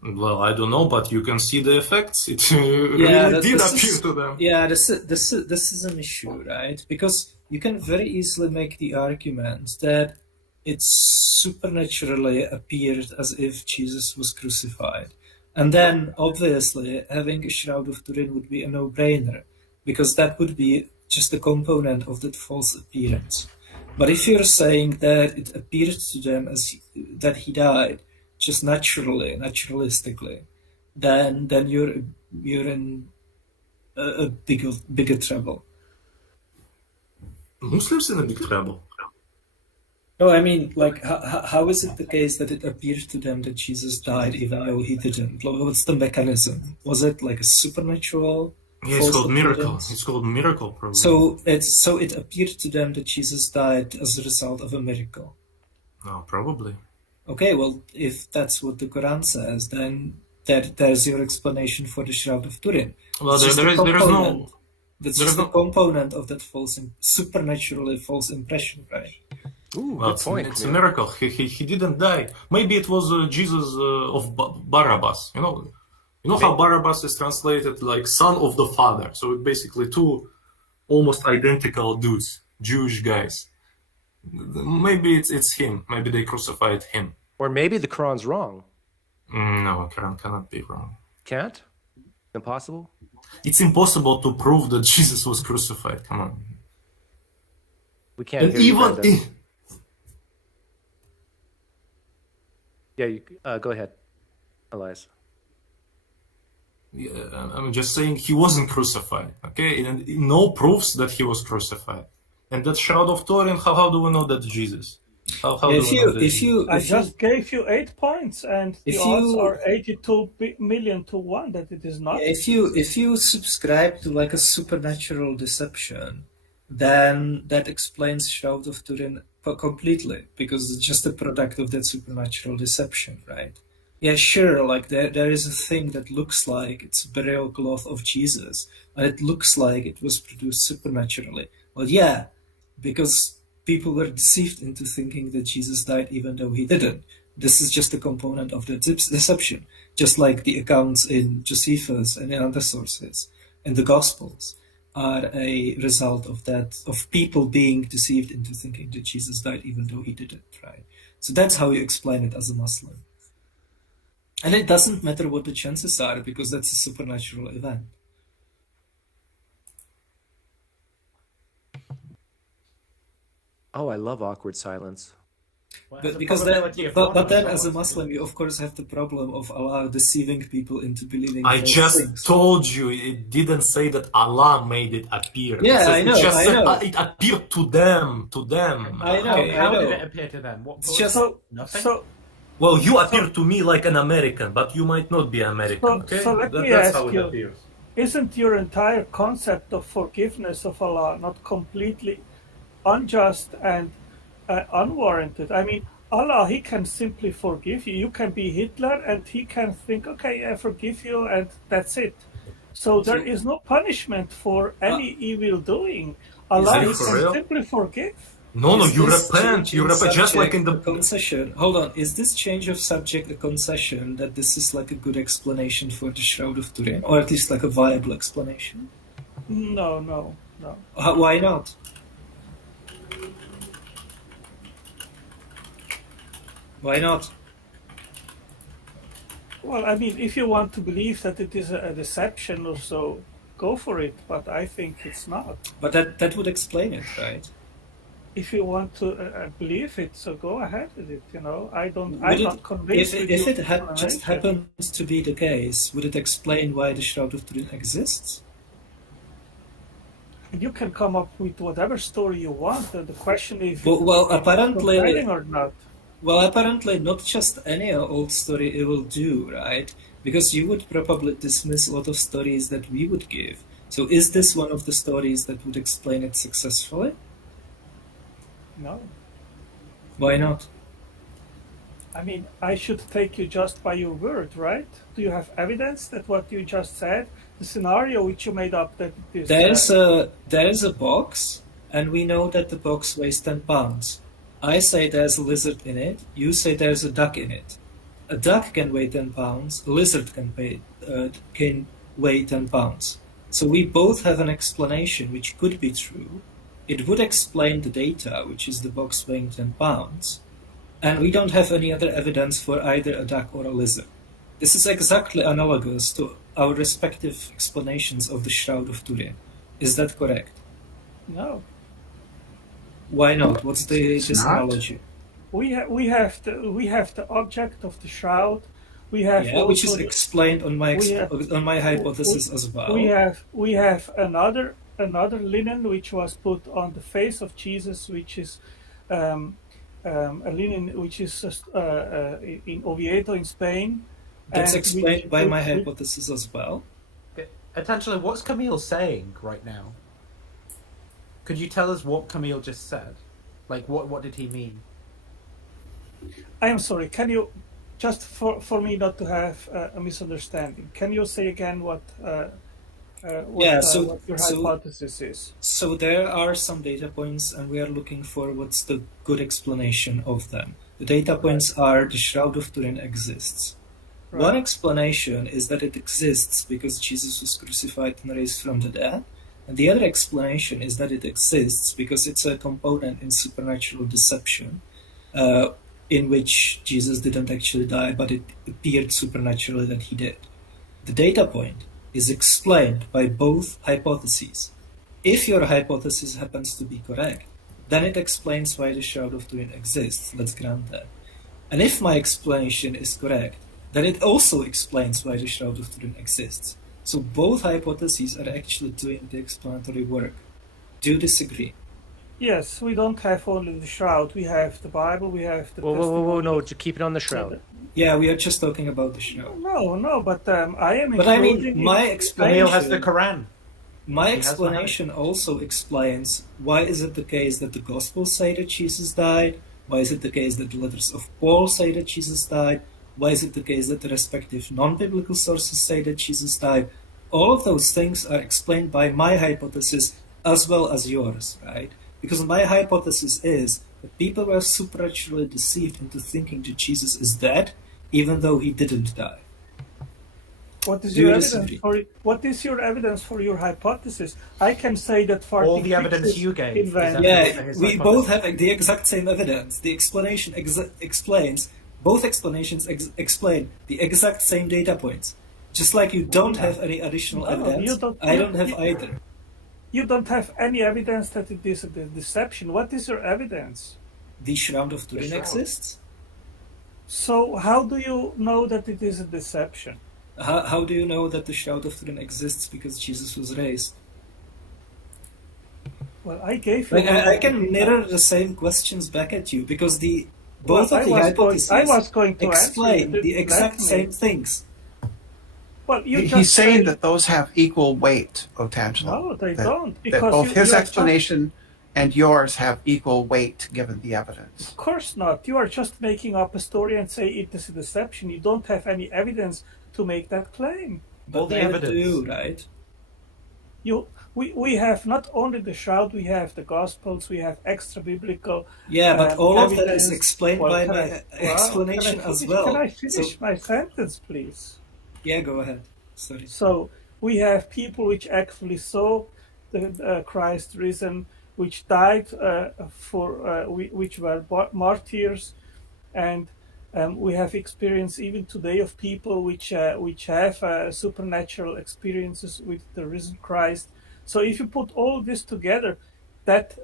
Well, I don't know, but you can see the effects. It really did appear to them. Yeah, this is an issue, right? Because you can very easily make the argument that it supernaturally appeared as if Jesus was crucified. And then, obviously, having a Shroud of Turin would be a no-brainer, because that would be just a component of that false appearance. But if you're saying that it appeared to them as that he died, just naturalistically, then you're in a bigger trouble. Muslims in a big trouble. No, I mean, like, how is it the case that it appeared to them that Jesus died even though he didn't? What's the mechanism? Was it like a supernatural? Yeah, it's called miracle. It's called miracle, probably. So it appeared to them that Jesus died as a result of a miracle. No, probably. Okay, well, if that's what the Quran says, then there's your explanation for the Shroud of Turin. Well, It's just there a is no. component. That's There is just a no. component of that supernaturally false impression, right? Ooh, Well, good point. it's a Camille. miracle. He didn't die. Maybe it was Jesus of Barabbas. You know how Barabbas is translated like son of the father. So it's basically two almost identical dudes, Jewish guys. Maybe it's him. Maybe they crucified him. Or maybe the Quran's wrong. No, Quran cannot be wrong. Can't? Impossible? It's impossible to prove that Jesus was crucified. Come on. We can't And hear you, even Brandon. Yeah, go ahead, Elias. Yeah, I'm just saying he wasn't crucified. Okay, and no proofs that he was crucified. And that Shroud of Turin, how do we know that's Jesus? How do we know that? I just gave you 8 points, and the odds are 82 million to 1 that it is not. If you subscribe to like a supernatural deception, then that explains Shroud of Turin completely, because it's just a product of that supernatural deception, right? Yeah, sure, like there is a thing that looks like it's burial cloth of Jesus, and it looks like it was produced supernaturally. Well, yeah, because people were deceived into thinking that Jesus died even though he didn't. This is just a component of the deception, just like the accounts in Josephus and in other sources, and the Gospels are a result of that, of people being deceived into thinking that Jesus died even though he didn't, right? So that's how you explain it as a Muslim. And it doesn't matter what the chances are, because that's a supernatural event. Oh, I love awkward silence. Well, But because but then as a Muslim, you of course have the problem of Allah deceiving people into believing I false just things. told you it didn't say that Allah made it appear. Yeah, It says- I know, It just I said know. It appeared to them. I know. Okay. How did it appear to them? What It's caused just it? Nothing? Well, you appear to me like an American, but you might not be American. Okay, So let me that's ask how it you, appears. isn't your entire concept of forgiveness of Allah not completely unjust and unwarranted? I mean, Allah, he can simply forgive you. You can be Hitler and he can think, okay, I forgive you, and that's it. So there is no punishment for any evil doing. Allah, he for can real? simply forgive. No, Is you this repent. change You in repent just like in subject the a concession. Hold on, is this change of subject a concession that this is like a good explanation for the Shroud of Turin, or at least like a viable explanation? No. Why not? Why not? Well, I mean, if you want to believe that it is a deception or so, go for it. But I think it's not. But that would explain it, right? If you want to believe it, so go ahead with it. You know, I'm Would not convinced. if with it your just explanation. happens to be the case, would it explain why the Shroud of Turin exists? You can come up with whatever story you want. The question is, Well, if it's apparently, compelling or not. well, apparently, not just any old story it will do, right? Because you would probably dismiss a lot of stories that we would give. So, is this one of the stories that would explain it successfully? No. Why not? I mean, I should take you just by your word, right? Do you have evidence that what you just said, the scenario which you made up, that it is? There's a box, and we know that the box weighs 10 pounds. I say there's a lizard in it. You say there's a duck in it. A duck can weigh 10 pounds. A lizard can weigh 10 pounds. So we both have an explanation which could be true. It would explain the data, which is the box weighing 10 pounds. And we don't have any other evidence for either a duck or a lizard. This is exactly analogous to our respective explanations of the Shroud of Turin. Is that correct? No. Why not? What's this analogy? We have the object of the shroud. We have which is also explained on my hypothesis as well. We have another linen which was put on the face of Jesus, which is a linen which is in Oviedo in Spain. That's and explained by my hypothesis as well. Okay. Attention, what's Kamil saying right now? Could you tell us what Kamil just said? Like, what did he mean? I am sorry. Can you just for me not to have a misunderstanding, can you say again what your hypothesis is? So there are some data points, and we are looking for what's the good explanation of them. The data points are the Shroud of Turin exists. Right. One explanation is that it exists because Jesus was crucified and raised from the dead. And the other explanation is that it exists because it's a component in supernatural deception, in which Jesus didn't actually die, but it appeared supernaturally that he did. The data point is explained by both hypotheses. If your hypothesis happens to be correct, then it explains why the Shroud of Turin exists. Let's grant that. And if my explanation is correct, then it also explains why the Shroud of Turin exists. So both hypotheses are actually doing the explanatory work. Do you disagree? Yes, we don't have only the Shroud. We have the Bible, we have the Whoa, no, to keep it on the Shroud. Yeah, we are just talking about the Shroud. No, but I am. But I mean, my explanation. Kamil has the Quran. My explanation also explains why is it the case that the Gospels say that Jesus died? Why is it the case that the letters of Paul say that Jesus died? Why is it the case that the respective non-biblical sources say that Jesus died? All of those things are explained by my hypothesis as well as yours, right? Because my hypothesis is that people were supernaturally deceived into thinking that Jesus is dead, even though he didn't die. What is your evidence for your hypothesis? I can say that for all the evidence you gave. Yeah, we both have the exact same evidence. The explanation explains. Both explanations explain the exact same data points. Just like you don't have any additional evidence, I don't have either. You don't have any evidence that it is a deception. What is your evidence? The Shroud of Turin exists. So how do you know that it is a deception? How do you know that the Shroud of Turin exists? Because Jesus was raised. Well, I gave you. I can mirror the same questions back at you because both of the hypotheses explain the exact same things. Well, he's saying that those have equal weight, Otangelo. No, they don't. That both his explanation and yours have equal weight given the evidence. Of course not. You are just making up a story and say it is a deception. You don't have any evidence to make that claim. All the evidence, do, right? We have not only the Shroud, we have the Gospels, we have extra biblical. Yeah, but all of that is explained by my explanation as well. Can I finish my sentence, please? Yeah, go ahead. Sorry. So we have people which actually saw the Christ risen, which died which were martyrs, and we have experience even today of people which have supernatural experiences with the risen Christ. So if you put all this together, that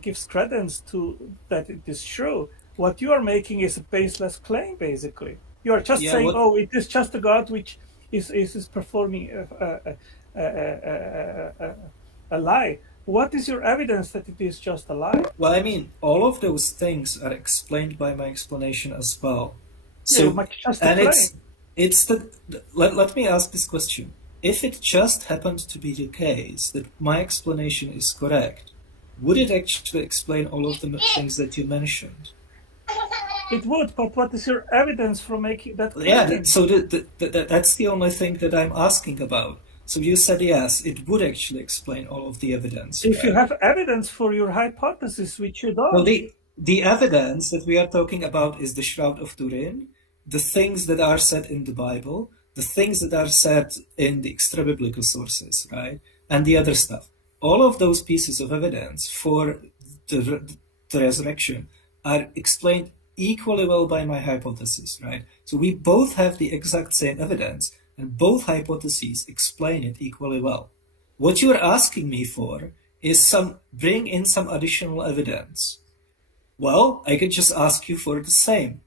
gives credence to that it is true. What you are making is a baseless claim, basically. You are just saying, oh, it is just a God which is performing a lie. What is your evidence that it is just a lie? Well, I mean, all of those things are explained by my explanation as well. So, let me ask this question. If it just happened to be the case that my explanation is correct, would it actually explain all of the things that you mentioned? It would, but what is your evidence for making that claim? Yeah, so that's the only thing that I'm asking about. So you said yes, it would actually explain all of the evidence. If you have evidence for your hypothesis, which you don't. Well, the evidence that we are talking about is the Shroud of Turin, the things that are said in the Bible, the things that are said in the extra-biblical sources, right? And the other stuff. All of those pieces of evidence for the resurrection are explained equally well by my hypothesis, right? So we both have the exact same evidence, and both hypotheses explain it equally well. What you're asking me for is bring in some additional evidence. Well, I could just ask you for the same.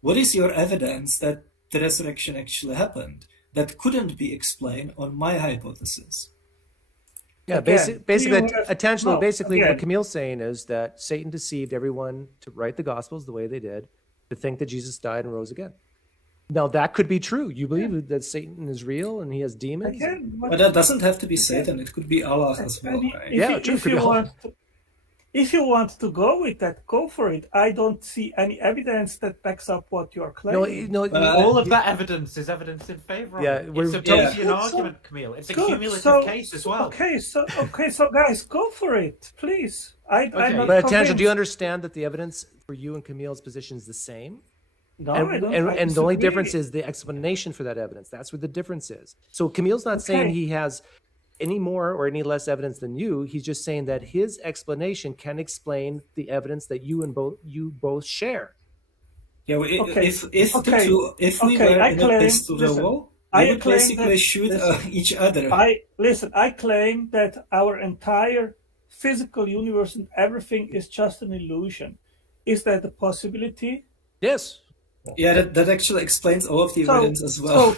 What is your evidence that the resurrection actually happened that couldn't be explained on my hypothesis? Yeah, basically, what Kamil's saying is that Satan deceived everyone to write the Gospels the way they did, to think that Jesus died and rose again. Now, that could be true. You believe that Satan is real and he has demons? But that doesn't have to be Satan. It could be Allah as well, right? If if you want to go with that, go for it. I don't see any evidence that backs up what you're claiming. All of that evidence is evidence in favor of it. It's a Bayesian argument, Camille. It's a cumulative case as well. Okay, so guys, go for it, please. I'm not But Tangent, convinced. do you understand that the evidence for you and Camille's position is the same? No, and, I don't. and the only disagree. difference is the explanation for that evidence. That's where the difference is. So Camille's not saying Okay. he has any more or any less evidence than you. He's just saying that his explanation can explain the evidence that you both share. Yeah, well, Okay. if Okay. if we Okay, were I in a claim- place to the listen, wall, I we would claim basically that- shoot listen, each other. I claim that our entire physical universe and everything is just an illusion. Is that a possibility? Yes. Yeah, that actually explains all of the evidence as well.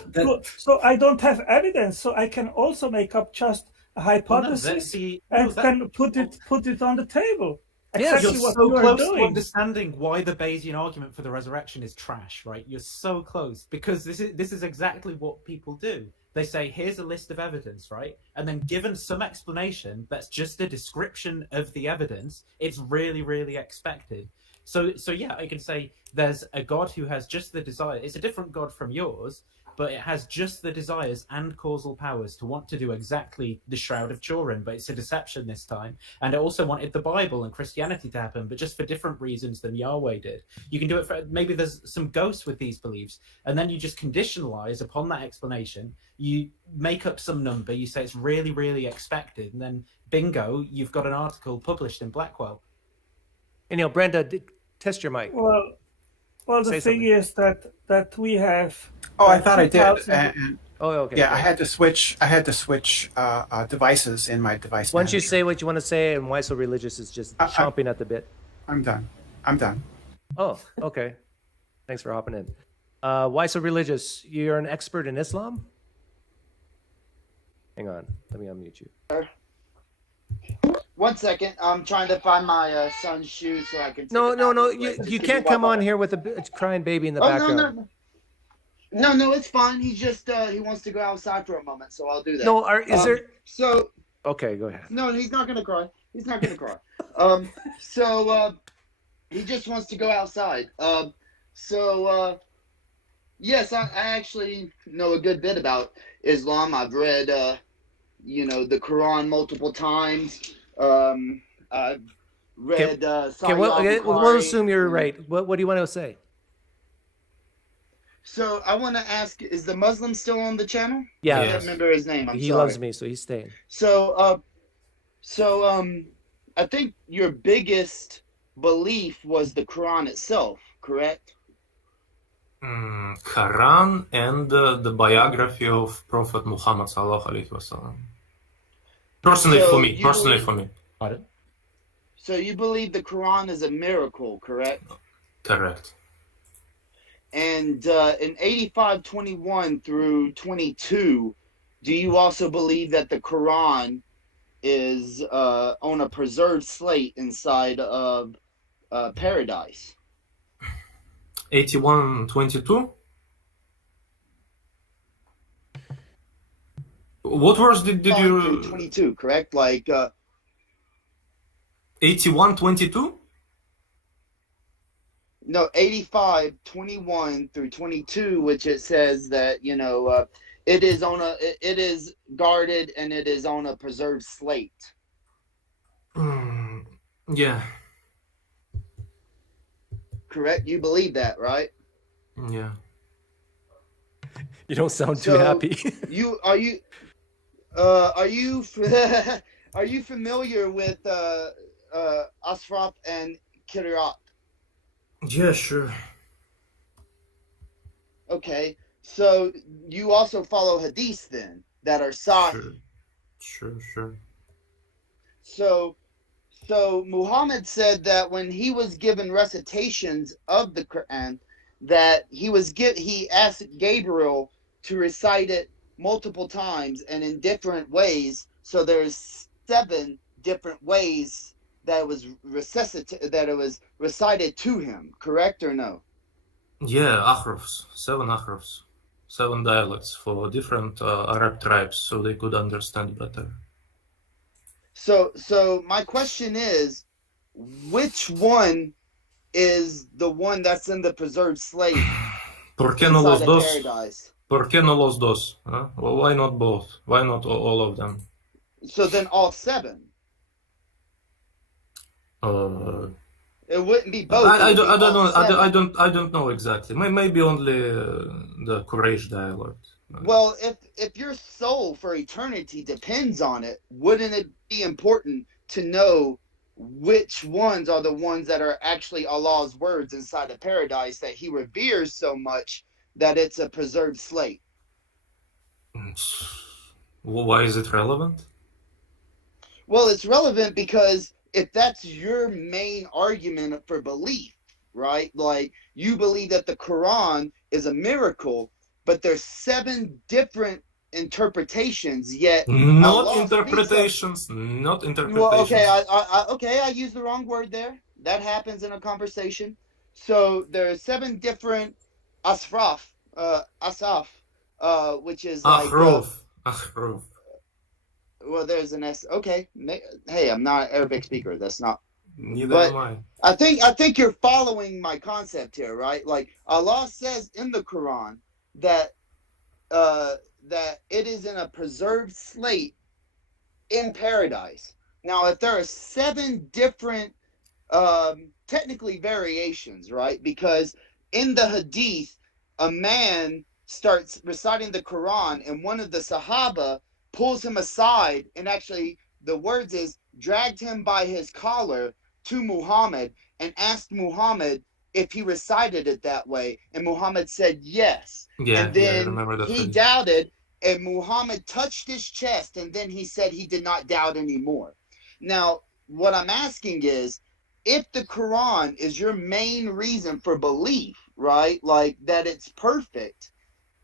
So I don't have evidence, so I can also make up just a hypothesis and can put it on the table. Exactly You're what so you are close to doing. understanding why the Bayesian argument for the resurrection is trash, right? You're so close because this is exactly what people do. They say, here's a list of evidence, right? And then given some explanation that's just a description of the evidence, it's really, really expected. So yeah, I can say there's a God who has just the desire. It's a different God from yours, but it has just the desires and causal powers to want to do exactly the Shroud of Turin, but it's a deception this time. And it also wanted the Bible and Christianity to happen, but just for different reasons than Yahweh did. You can do it for, maybe there's some ghosts with these beliefs, and then you just conditionalize upon that explanation. You make up some number, you say it's really, really expected, and then bingo, you've got an article published in Blackwell. And Brenda, test your mic. Well, the Say thing something. is that we have. Oh, I thought I did. 2000 And, Oh, okay. yeah, I had to switch. Devices in my device. Once you manager. say what you want to say, and Why So Religious is just chomping at the bit. I'm done. Oh, okay. Thanks for hopping in. Why So Religious? You're an expert in Islam? Hang on. Let me unmute you. 1 second. I'm trying to find my son's shoes so I can. No. Just You give can't me come one on here with a crying baby in the Oh, background. no, it's fine. He just he wants to go outside for a moment, so I'll do that. No, is there? So Okay, go ahead. no, he's not gonna cry. He's not gonna cry. He just wants to go outside. Yes, I actually know a good bit about Islam. I've read, the Quran multiple times. I've read. Okay, we'll Bukhari. assume you're right. What do you want to say? So I want to ask: is the Muslim still on the channel? Yeah. I can't remember his name. I'm He sorry. loves me, so he's staying. So I think your biggest belief was the Quran itself, correct? Quran and the biography of Prophet Muhammad sallallahu alaihi wasallam. Personally So for me. you Personally believe- for me. Pardon? So you believe the Quran is a miracle, correct? Correct. And in 85:21 through 22, do you also believe that the Quran is on a preserved slate inside of paradise? 81:22. What verse did you? 22, correct? 81:22. No, 85:21 through 22, which it says that it is guarded and it is on a preserved slate. Yeah. Correct? You believe that, right? Yeah. You don't sound too So, happy. Are you familiar with Ashraf and Kiryat? Yeah, sure. Okay, so you also follow hadiths then that are sahih. Sure. So Muhammad said that when he was given recitations of the Quran, that he asked Gabriel to recite it multiple times and in different ways. So there's 7 different ways that it was recited to him. Correct or no? Yeah, ahrafs. 7 ahrafs. 7 dialects for different Arab tribes, so they could understand better. So my question is, which one is the one that's in the preserved slate ¿Por qué no los inside of dos? paradise? ¿Por qué no los dos? Huh? Well, why not both? Why not all of them? So then all 7. It wouldn't be both. I don't know. All 7. I don't know exactly. Maybe only the Quraysh dialect. Well, if your soul for eternity depends on it, wouldn't it be important to know which ones are the ones that are actually Allah's words inside of paradise that he reveres so much that it's a preserved slate? Why is it relevant? Well, it's relevant because if that's your main argument for belief, right? Like you believe that the Quran is a miracle, but there's 7 different interpretations, yet not interpretations. Well, okay, I used the wrong word there. That happens in a conversation. So there's 7 different asraf, which is like Ahruf. Well, there's an S. Okay, hey, I'm not an Arabic speaker. That's not. Neither But am I. I think you're following my concept here, right? Like Allah says in the Quran that that it is in a preserved slate in paradise. Now, if there are 7 different, technically variations, right? Because in the Hadith, a man starts reciting the Quran, and one of the Sahaba pulls him aside, and actually the words is dragged him by his collar to Muhammad and asked Muhammad if he recited it that way, and Muhammad said yes. Yeah, And then I remember that. he doubted, and Muhammad touched his chest, and then he said he did not doubt anymore. Now, what I'm asking is, if the Quran is your main reason for belief, right, like that it's perfect,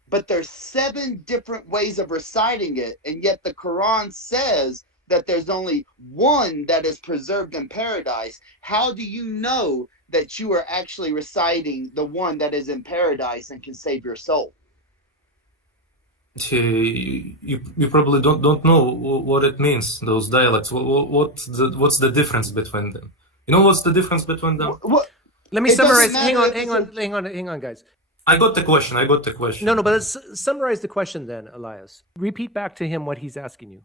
but there's 7 different ways of reciting it, and yet the Quran says that there's only one that is preserved in paradise, how do you know that you are actually reciting the one that is in paradise and can save your soul? You probably don't know what it means, those dialects. What's the difference between them? You know what's the difference between them? Let me summarize. Hang on, guys. I got the question. No, but let's summarize the question then, Elias. Repeat back to him what he's asking you.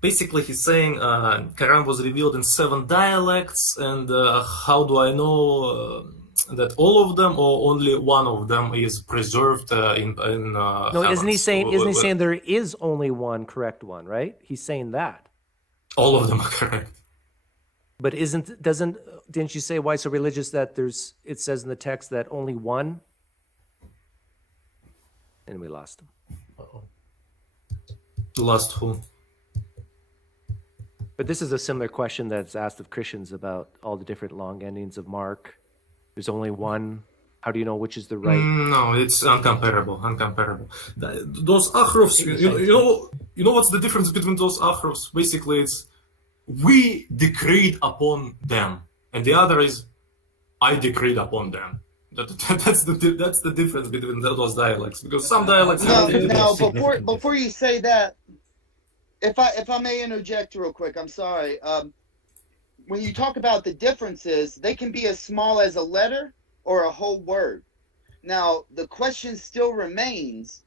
Basically, he's saying Quran was revealed in 7 dialects, and how do I know that all of them or only one of them is preserved in No, isn't he saying there is only one correct one, right? He's saying that. All of them are correct. But didn't you say why so religious that it says in the text that only one? And we lost him. Lost who? But this is a similar question that's asked of Christians about all the different long endings of Mark. There's only one. How do you know which is the right? No, it's uncomparable. Those ahrufs, you know what's the difference between those ahrufs? Basically, it's we decreed upon them, and the other is I decreed upon them. That's the difference between those dialects, because some dialects. Now, before you say that, if I may interject real quick, I'm sorry. When you talk about the differences, they can be as small as a letter or a whole word. Now, the question still remains,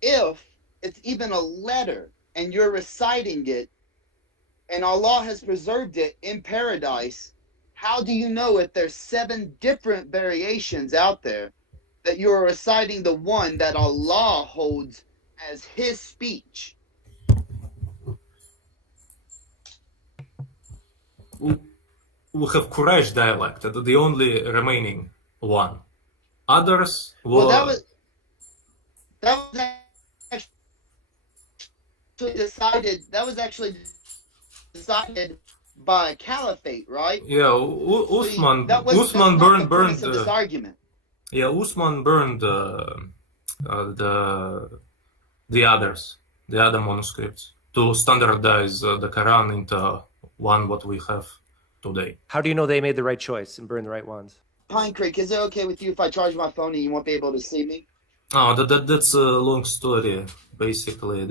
if it's even a letter and you're reciting it and Allah has preserved it in paradise, how do you know if there's 7 different variations out there that you're reciting the one that Allah holds as his speech? We have Quraysh dialect, the only remaining one. Others were... Well, that was actually decided by a caliphate, right? Yeah, Uthman burned this argument. Yeah, Uthman burned the other manuscripts to standardize the Quran into one what we have today. How do you know they made the right choice and burned the right ones? PineCreek, is it okay with you if I charge my phone and you won't be able to see me? Oh, that's a long story, basically.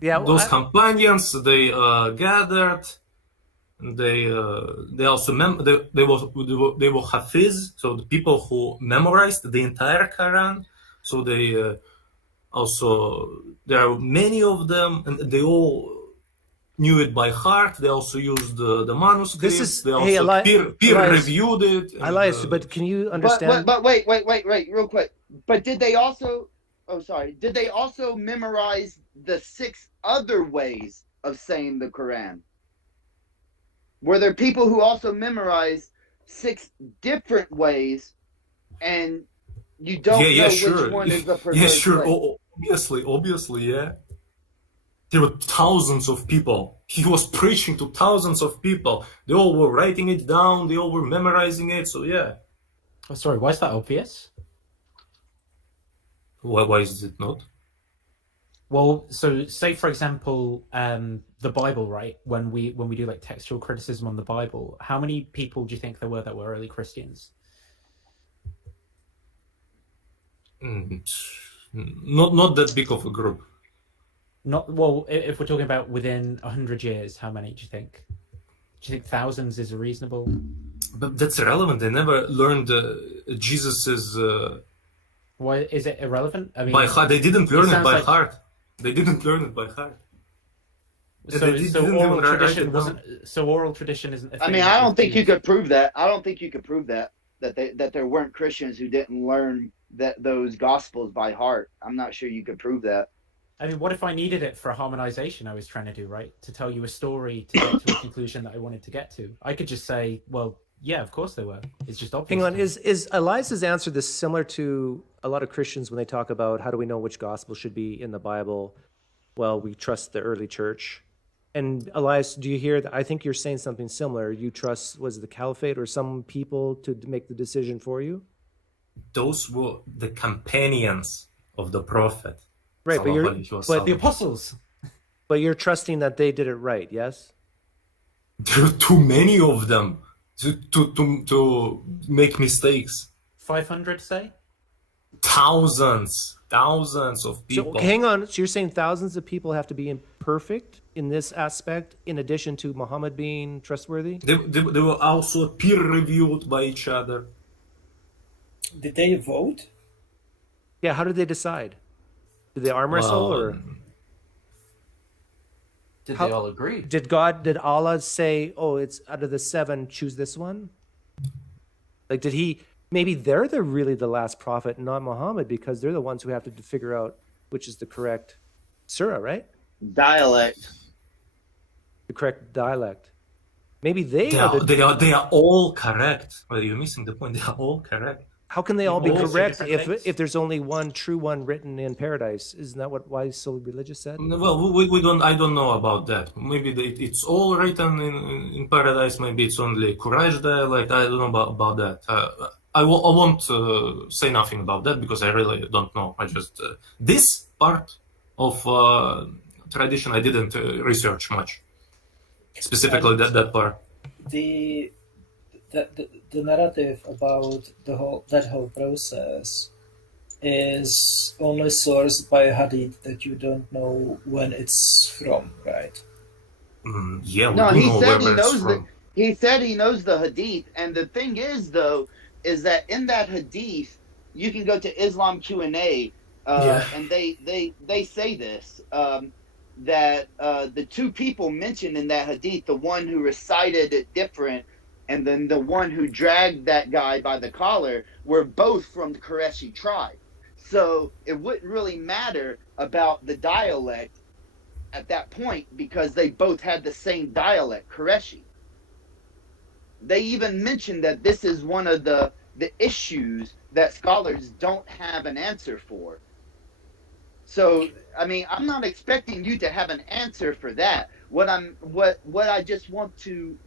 Yeah, those companions, they gathered, They also they were Hafiz, so the people who memorized the entire Quran. So they also, there are many of them, and they all knew it by heart. They also used the manuscripts. They also peer reviewed it. Elias, but can you understand? But wait, real quick. But did they also? Oh, sorry. Did they also memorize the 6 other ways of saying the Quran? Were there people who also memorized 6 different ways, and you don't know which one is the preferred Yeah, sure. way? Obviously, yeah. There were thousands of people. He was preaching to thousands of people. They all were writing it down. They all were memorizing it. So yeah. Oh, sorry. Why is that obvious? Why is it not? Well, so say for example, the Bible, right? When we do like textual criticism on the Bible, how many people do you think there were that were early Christians? Not that big of a group. Not well. If we're talking about within 100 years, how many do you think? Do you think thousands is a reasonable? But that's irrelevant. They never learned Jesus's. Why is it irrelevant? I mean, by heart. They didn't learn it by like... heart. They didn't learn it by heart. So oral tradition wasn't. So oral tradition isn't. I mean, I don't think you could prove that. I don't think you could prove that there weren't Christians who didn't learn those gospels by heart. I'm not sure you could prove that. I mean, what if I needed it for a harmonization I was trying to do, right? To tell you a story to get to a conclusion that I wanted to get to. I could just say, well, yeah, of course they were. It's just obvious. Hang on, is Elias's answer this similar to a lot of Christians when they talk about how do we know which gospel should be in the Bible? Well, we trust the early church. And Elias, do you hear that? I think you're saying something similar. You trust, was it the caliphate or some people to make the decision for you? Those were the companions of the prophet. Right, but the apostles. But you're trusting that they did it right, yes? There are too many of them to make mistakes. 500, say? Thousands of people. So hang on, so you're saying thousands of people have to be imperfect in this aspect, in addition to Muhammad being trustworthy? They were also peer-reviewed by each other. Did they vote? Yeah, how did they decide? Did they arm wrestle or? Did they all agree? Did Allah say, oh, it's out of the 7, choose this one? Like, did he, maybe they're really the last prophet, not Muhammad, because they're the ones who have to figure out which is the correct surah, right? Dialect. The correct dialect. Maybe they are all correct. Well, you're missing the point. They are all correct. How can they all be correct if there's only one true one written in paradise? Isn't that what why so religious said? Well, we don't. I don't know about that. Maybe it's all written in paradise. Maybe it's only Quraysh dialect. I don't know about that. I won't say nothing about that because I really don't know. I just this part of tradition I didn't research much. Specifically that part. The narrative about that whole process is only sourced by a hadith that you don't know when it's from, right? Yeah, we no, do he know said where he knows it's from. he said he knows the hadith, and the thing is, though, is that in that hadith, you can go to Islam Q&A, and they say this, that the 2 people mentioned in that hadith, the one who recited it different, and then the one who dragged that guy by the collar, were both from the Qurayshi tribe. So it wouldn't really matter about the dialect at that point because they both had the same dialect, Qurayshi. They even mentioned that this is one of the issues that scholars don't have an answer for. So, I mean, I'm not expecting you to have an answer for that. What I just want to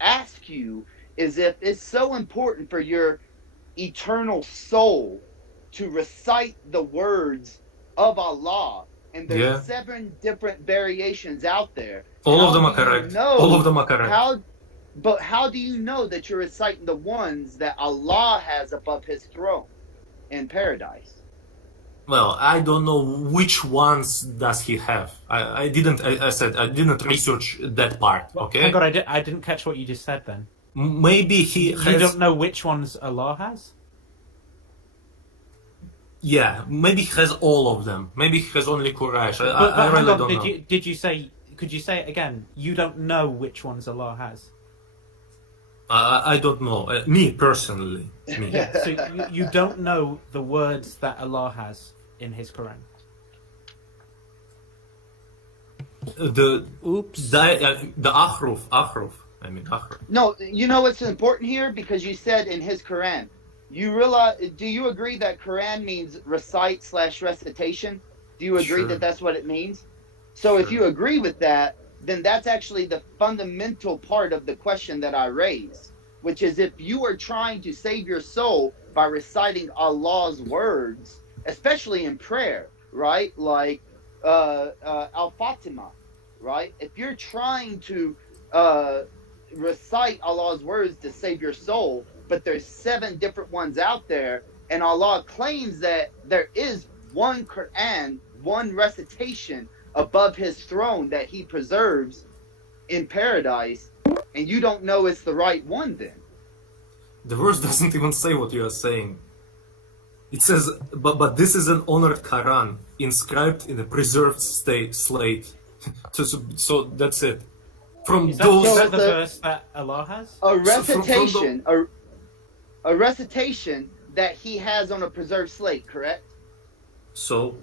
ask you is if it's so important for your eternal soul to recite the words of Allah, and there's 7 different variations out there. All of them are correct. All of them are correct. But how do you know that you're reciting the ones that Allah has above his throne in paradise? Well, I don't know which ones does he have. I said I didn't research that part. Okay. Hang on, I didn't catch what you just said. Then maybe he has. You don't know which ones Allah has. Yeah, maybe he has all of them. Maybe he has only Quraysh. But I hang really on, don't know. Did you say? Could you say it again? You don't know which ones Allah has. I don't know. Me personally. Me. Yeah, so you don't know the words that Allah has in His Quran. The ahruf. I mean ahruf. No, you know what's important here, because you said in his Quran. You realize? Do you agree that Quran means recite/recitation? Do you agree that that's what it means? So if you agree with that, then that's actually the fundamental part of the question that I raised, which is if you are trying to save your soul by reciting Allah's words, especially in prayer, right? Like Al-Fatima, right? If you're trying to recite Allah's words to save your soul, but there's 7 different ones out there, and Allah claims that there is one Quran, one recitation above his throne that he preserves in paradise, and you don't know it's the right one, then the verse doesn't even say what you are saying. It says, but this is an honored Quran inscribed in a preserved slate. So that's it. From That's the verse that Allah has. A recitation, a recitation that he has on a preserved slate, correct? So.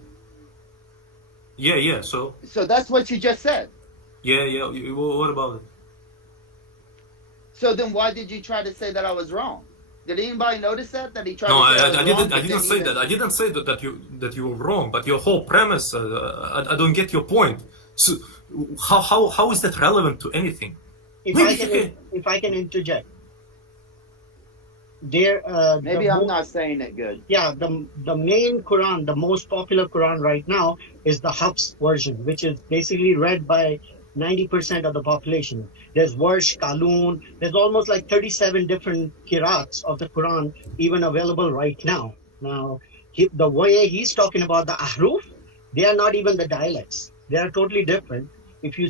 Yeah. So that's what you just said. Yeah. What about it? So then, why did you try to say that I was wrong? Did anybody notice that he tried? No, to say I didn't say that. I didn't say that you were wrong. But your whole premise, I don't get your point. So how is that relevant to anything? If I can interject, maybe I'm not saying it good. Yeah, the main Quran, the most popular Quran right now is the Hafs version, which is basically read by 90% of the population. There's Warsh, Kalun, there's almost like 37 different qirats of the Quran even available right now. Now, the way he's talking about the ahruf, they are not even the dialects. They are totally different. If you,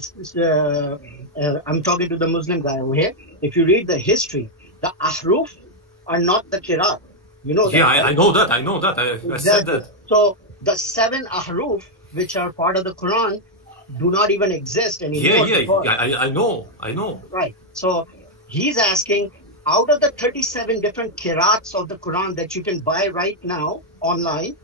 I'm talking to the Muslim guy over here. If you read the history, the ahruf are not the qirat. You know that? Yeah, right? I know that. I said that. So the 7 ahruf, which are part of the Quran, do not even exist anymore. Yeah, I know. Right. So he's asking, out of the 37 different qirats of the Quran that you can buy right now online,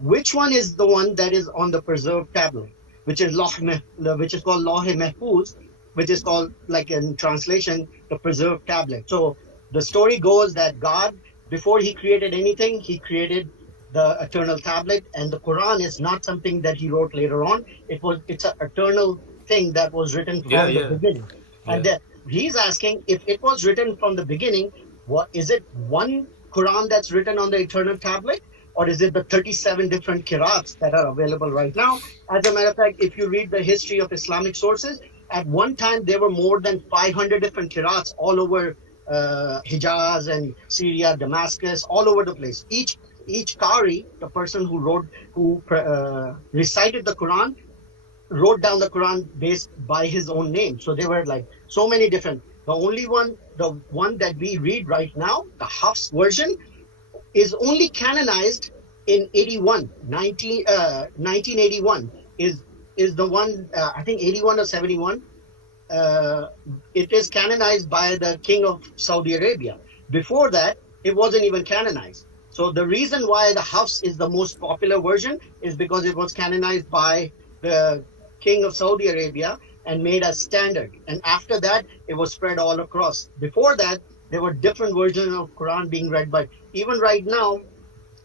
which one is the one that is on the preserved tablet, which is called Lawh Mahfuz, which is called, like in translation, the preserved tablet. So the story goes that God, before he created anything, he created the eternal tablet, and the Quran is not something that he wrote later on. It's an eternal thing that was written from the beginning. And he's asking, if it was written from the beginning, what is it, one Quran that's written on the eternal tablet, or is it the 37 different qirats that are available right now? As a matter of fact, if you read the history of Islamic sources, at one time there were more than 500 different qirats all over Hijaz and Syria, Damascus, all over the place. Each Qari, the person who recited the Quran, wrote down the Quran based by his own name. So there were like so many different. The one that we read right now, the Hafs version, is only canonized in 1981 is the one, I think 81 or 71. It is canonized by the King of Saudi Arabia. Before that, it wasn't even canonized. So the reason why the Hafs is the most popular version is because it was canonized by the King of Saudi Arabia and made a standard. And after that, it was spread all across. Before that, there were different versions of Quran being read by. Even right now,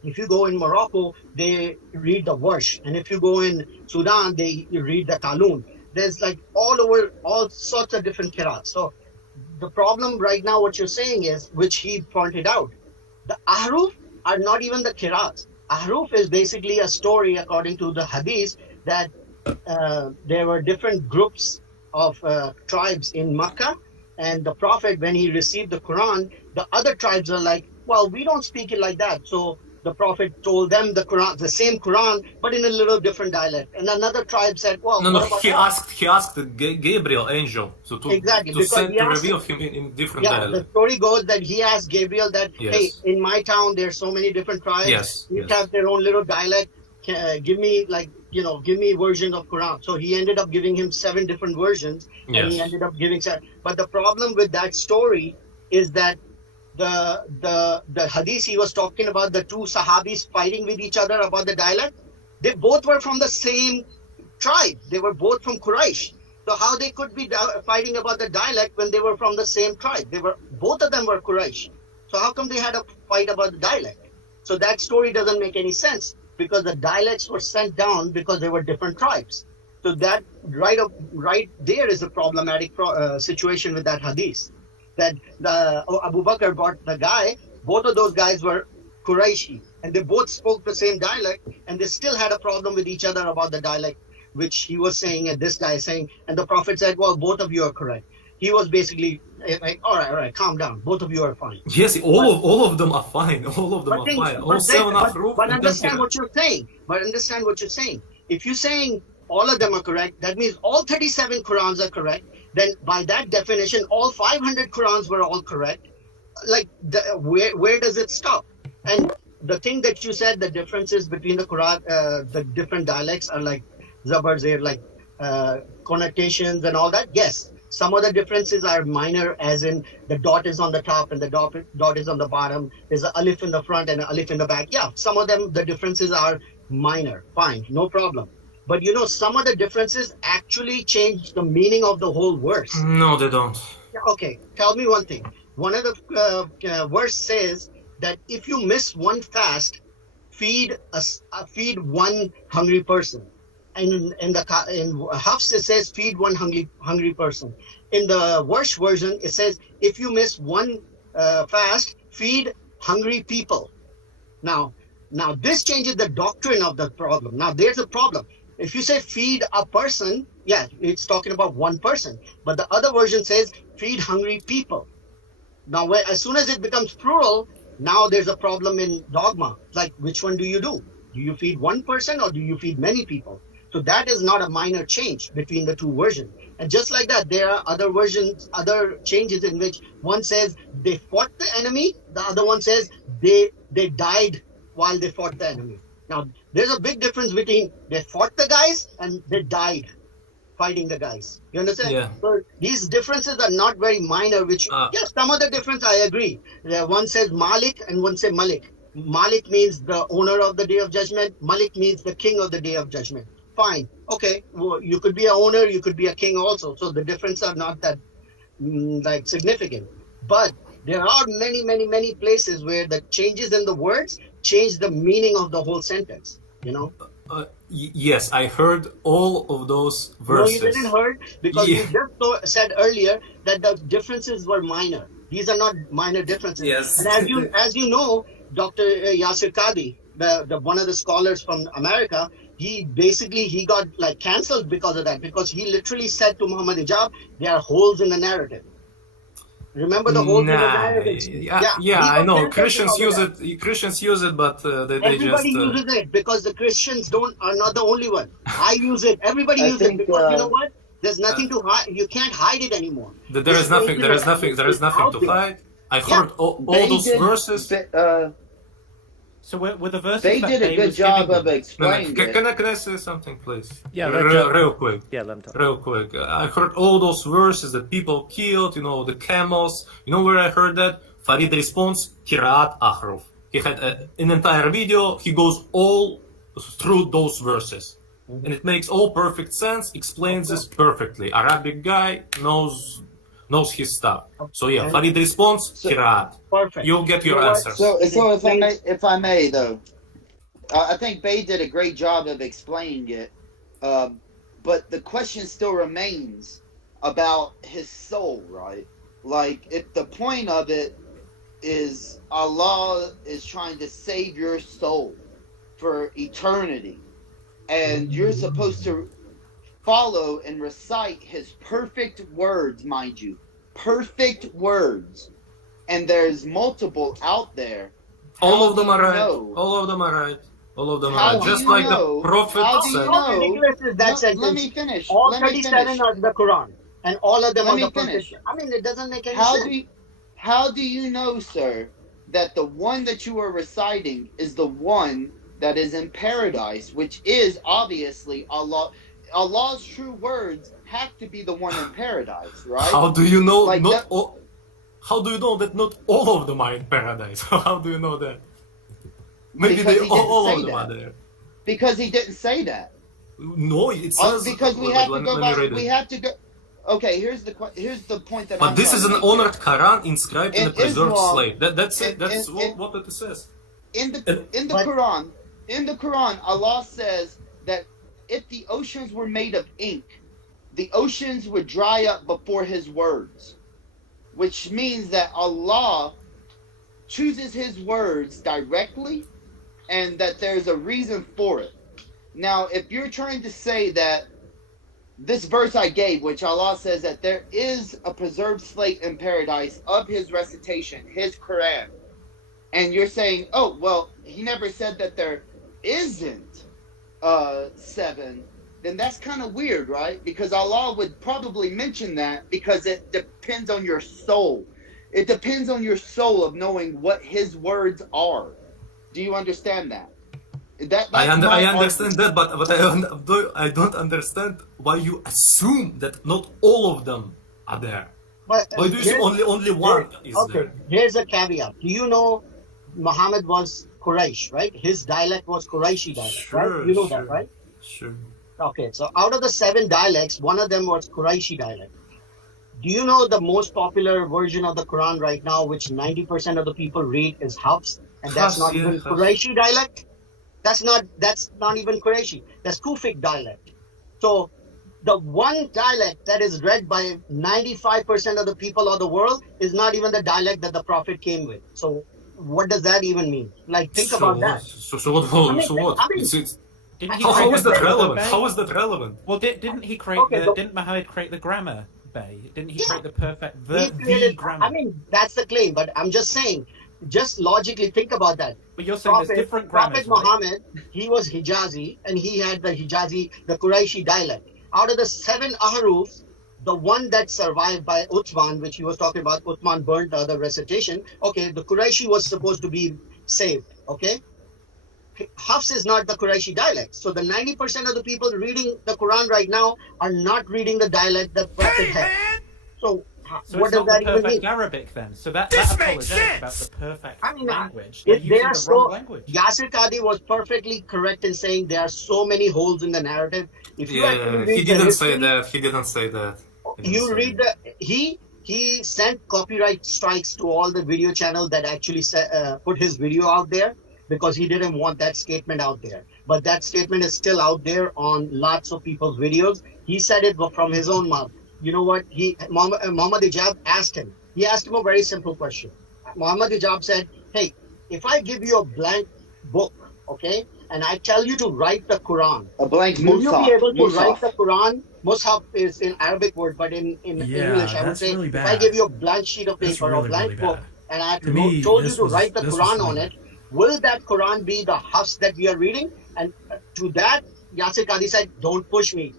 if you go in Morocco, they read the Warsh. And if you go in Sudan, they read the Kalun. There's like all sorts of different qirats. So the problem right now, what you're saying is, which he pointed out, the ahruf are not even the qirats. Ahruf is basically a story, according to the hadith, that there were different groups of tribes in Makkah, and the Prophet, when he received the Quran, the other tribes are like, well, we don't speak it like that, so the Prophet told them the Quran, the same Quran, but in a little different dialect. And another tribe said, well, No, what about he us? asked Gabriel, angel, Exactly, to because send he to asked reveal him, him in different yeah, the dialect. story goes that he asked Gabriel that, hey, Yes. in my town, there's so many different tribes. Yes, Each yes. have their own little dialect. Give me give me versions of Quran. So he ended up giving him 7 different versions, and he Yes. ended up giving 7. But the problem with that story is that the hadith he was talking about, the 2 Sahabis fighting with each other about the dialect, they both were from the same tribe. They were both from Quraysh. So how they could be fighting about the dialect when they were from the same tribe? Both of them were Quraysh. So how come they had a fight about the dialect? So that story doesn't make any sense, because the dialects were sent down because they were different tribes. So that right there is a problematic situation with that hadith. That Abu Bakr brought the guy, both of those guys were Qurayshi, and they both spoke the same dialect, and they still had a problem with each other about the dialect, which he was saying and this guy is saying, and the Prophet said, well, both of you are correct. He was basically like, all right, calm down, both of you are fine. Yes, all of them are fine. All of them are fine. All 7 are proof. But understand what you're saying. If you're saying all of them are correct, that means all 37 Qurans are correct. Then by that definition, all 500 Qurans were all correct. Like, where does it stop? And the thing that you said, the differences between the Quran, the different dialects are like zabars, they're like connotations and all that. Yes, some of the differences are minor, as in the dot is on the top and the dot is on the bottom. There's an alif in the front and an alif in the back. Yeah, some of them, the differences are minor. Fine, no problem. But some of the differences actually change the meaning of the whole verse. No, they don't. Okay, tell me one thing. One of the verse says that if you miss one fast, feed one hungry person. And in Hafs it says feed one hungry person. In the Warsh version it says if you miss one fast, feed hungry people. Now this changes the doctrine of the problem. Now there's a problem. If you say feed a person, yeah, it's talking about one person. But the other version says feed hungry people. Now, as soon as it becomes plural, now there's a problem in dogma. Like, which one do you do? Do you feed one person or do you feed many people? So that is not a minor change between the 2 versions. And just like that, there are other versions, other changes in which one says they fought the enemy, the other one says they died while they fought the enemy. Now, there's a big difference between they fought the guys and they died fighting the guys. You understand? Yeah. So these differences are not very minor, which, yes, some of the difference I agree. One says Malik and one says Malik. Malik means the owner of the Day of Judgment. Malik means the king of the Day of Judgment. Fine. Okay. Well, you could be an owner, you could be a king also. So the difference are not that significant. But there are many, many, many places where the changes in the words change the meaning of the whole sentence. Yes, I heard all of those verses. No, you didn't heard, because you just said earlier that the differences were minor. These are not minor differences. Yes. And as you know, Dr. Yasir Qadhi, the one of the scholars from America, he got cancelled because of that, because he literally said to Muhammad Hijab, there are holes in the narrative. Remember the holes in the narrative? Yeah, I know. Christians use it, but everybody uses it, because the Christians are not the only one. I use it. Everybody uses it, because you know what? There's nothing to hide. You can't hide it anymore. There is nothing to hide. I heard all those verses. So with the verses, they did a good job of explaining it. Can I say something, please? Yeah, real quick. Yeah, let him talk. Real quick. I heard all those verses that people killed. The camels. You know where I heard that? Farid responds, Qiraat Ahruf. He had an entire video. He goes all through those verses, and it makes all perfect sense. Explains this perfectly. Arabic guy knows his stuff. So yeah, Farid responds, Qiraat. Perfect. You'll get your answers. So if I may though, I think Bay did a great job of explaining it, but the question still remains about his soul, right? Like, if the point of it is Allah is trying to save your soul for eternity, and you're supposed to follow and recite his perfect words, mind you, perfect words, and there's multiple out there, All of them are right. know? All of them are right. All of them How are right. do Just you like know? the Prophet How do you said. How know? ridiculous is that sentence? Let me finish. All Let me 37 finish. are the Quran, and all of them Let are me the Prophet. finish. I mean, it doesn't make any How sense. do you know, sir, that the one that you are reciting is the one that is in paradise, which is obviously Allah? Allah's true words have to be the one in paradise, right? How do you know Like not that- all? How do you know that not all of them are in paradise? How do you know that? Maybe Because they he didn't all say of them that. are there. Because he didn't say that. No, it says. Because we Wait, have to let go me back. read We it. have to go. Okay, here's the point that But I'm this is trying an to make honored Quran inscribed in a preserved Islam, slate. That's it. That's what it says. In the Quran, Allah says that if the oceans were made of ink, the oceans would dry up before His words, which means that Allah chooses His words directly, and that there's a reason for it. Now, if you're trying to say that this verse I gave, which Allah says that there is a preserved slate in paradise of His recitation, His Quran, and you're saying, oh, well, He never said that there isn't 7, then that's kind of weird, right? Because Allah would probably mention that because it depends on your soul. It depends on your soul of knowing what His words are. Do you understand that? I understand that, but I don't understand why you assume that not all of them are there. But why do you say only one is there? Here's a caveat. Do you know Muhammad was Quraysh, right? His dialect was Qurayshi dialect, right? You know that, right? Sure. Okay, so out of the 7 dialects, one of them was Qurayshi dialect. Do you know the most popular version of the Quran right now, which 90% of the people read, is Hafs, and that's not even Qurayshi dialect? That's not even Qurayshi. That's Kufic dialect. So the one dialect that is read by 95% of the people of the world is not even the dialect that the Prophet came with. So what does that even mean? Like, think about that. So what? How is that relevant? How is that relevant? Well, didn't he create didn't Muhammad create the grammar, Bay? Didn't he create the perfect the grammar? I mean, that's the claim, but I'm just saying, just logically think about that. But you're saying there's different grammars, Prophet Muhammad, he was Hijazi, and he had the Hijazi, the Qurayshi dialect. Out of the 7 ahrufs, the one that survived by Uthman, which he was talking about, Uthman burnt the other recitation. Okay, the Qurayshi was supposed to be saved. Okay, Hafs is not the Qurayshi dialect. So the 90% of the people reading the Quran right now are not reading the dialect that Prophet had. So what does that even mean? Arabic then. So that apologetic about the perfect language. If they are so, Yasir Qadi was perfectly correct in saying there are so many holes in the narrative. If you he didn't say that. He didn't say that. You read the he sent copyright strikes to all the video channels that actually put his video out there, because he didn't want that statement out there. But that statement is still out there on lots of people's videos. He said it from his own mouth. You know what? Muhammad Ijab asked him. He asked him a very simple question. Muhammad Ijab said, hey, if I give you a blank book, okay, and I tell you to write the Quran, a blank will you be able to Musaf. write the Quran? Musaf is in Arabic word, but in English, I would say, really if I give you a blank sheet of paper or a blank book, and I told you to write the Quran on it, will that Quran be the Hafs that we are reading? And to that, Yasir Qadi said, don't push me,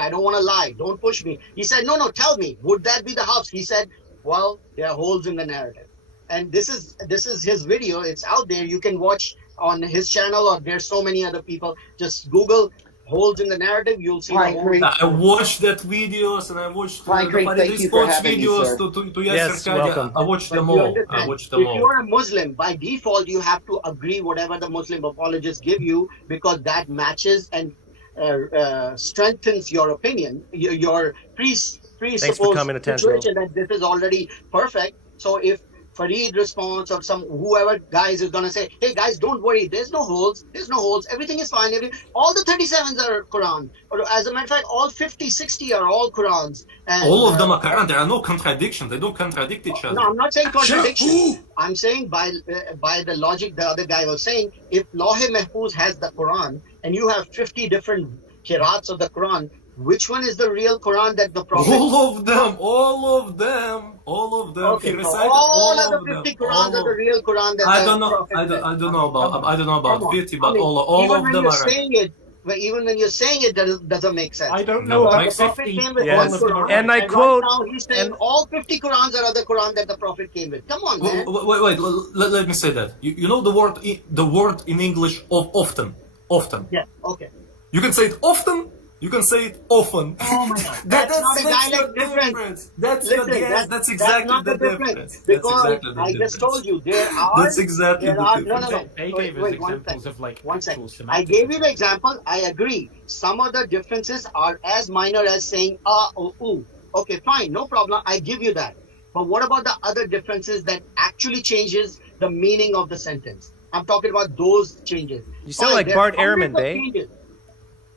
I don't want to lie, don't push me. He said, no, tell me, would that be the Hafs? He said, well, there are holes in the narrative. And this is his video, it's out there, you can watch on his channel, or there's so many other people. Just Google holes in the narrative, you'll see the holes. I watched that videos, and I watched the thank you for sports having me, videos sir. to Yasir Qadi. welcome. I watched them But you all. understand, I watched them if all. you're a Muslim, by default, you have to agree whatever the Muslim apologists give you, because that matches and strengthens your opinion, your presupposed situation that this is already perfect. So if Fareed responds, or whoever guys is gonna say, hey guys, don't worry, there's no holes, everything is fine, all the 37s are Quran, or as a matter of fact, all 50, 60 are all Qurans. And, all of them are Quran. There are no contradictions. They don't contradict each other. no, I'm not saying contradiction. I'm saying by the logic the other guy was saying, if Lawh Mahfuz has the Quran and you have 50 different qirats of the Quran, which one is the real Quran that the Prophet? All of them. Okay, He so recited all all of the of 50 them. Qurans are the real Quran that I the don't know. Prophet I said. don't know about Come on. 50, I but mean, all even of when them you're are right. saying it, even when you're saying it, doesn't make sense. I don't No, know Because about the Prophet 50. came with Yes. one Quran, And I right quote- now he's saying all 50 Qurans are the Quran that the Prophet came with. Come on, man. Wait. Let me say that. You know the word in English of often. Yeah, okay. You can say it often. You can say it often. Oh my God. That's not a your dialect difference. difference. That's Listen, that's exactly not the the difference. Because That's exactly the I difference. just told you there are. That's exactly the No. difference. They Wait, gave us wait, one examples second. of like One actual second. I semantic gave you the example. I agree. Some of the differences are as minor as saying or ooh. Okay, fine, no problem. I give you that. But what about the other differences that actually changes the meaning of the sentence? I'm talking about those changes. You sound Fine, like there Bart are hundreds Ehrman, of Bay. changes.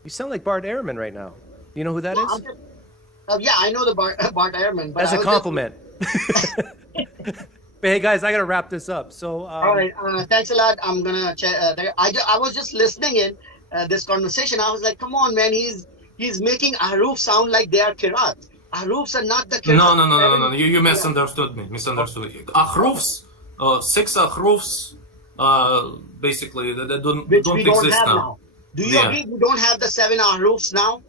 You sound like Bart Ehrman right now. You know who that No, is? I'm just- yeah, I know the Bart Ehrman. But As I a was compliment. But hey, guys, I got to wrap this up. So, All right, thanks a lot. I'm gonna check. I was just listening in this conversation. I was like, come on, man. He's making Ahruf sound like they are Kirat. Ahrufs are not the Kirat. No. You misunderstood me. Ahrufs, 6 Ahrufs, basically they don't Which we don't exist have now. now. Do you agree? We don't have the 7 Ahrufs now.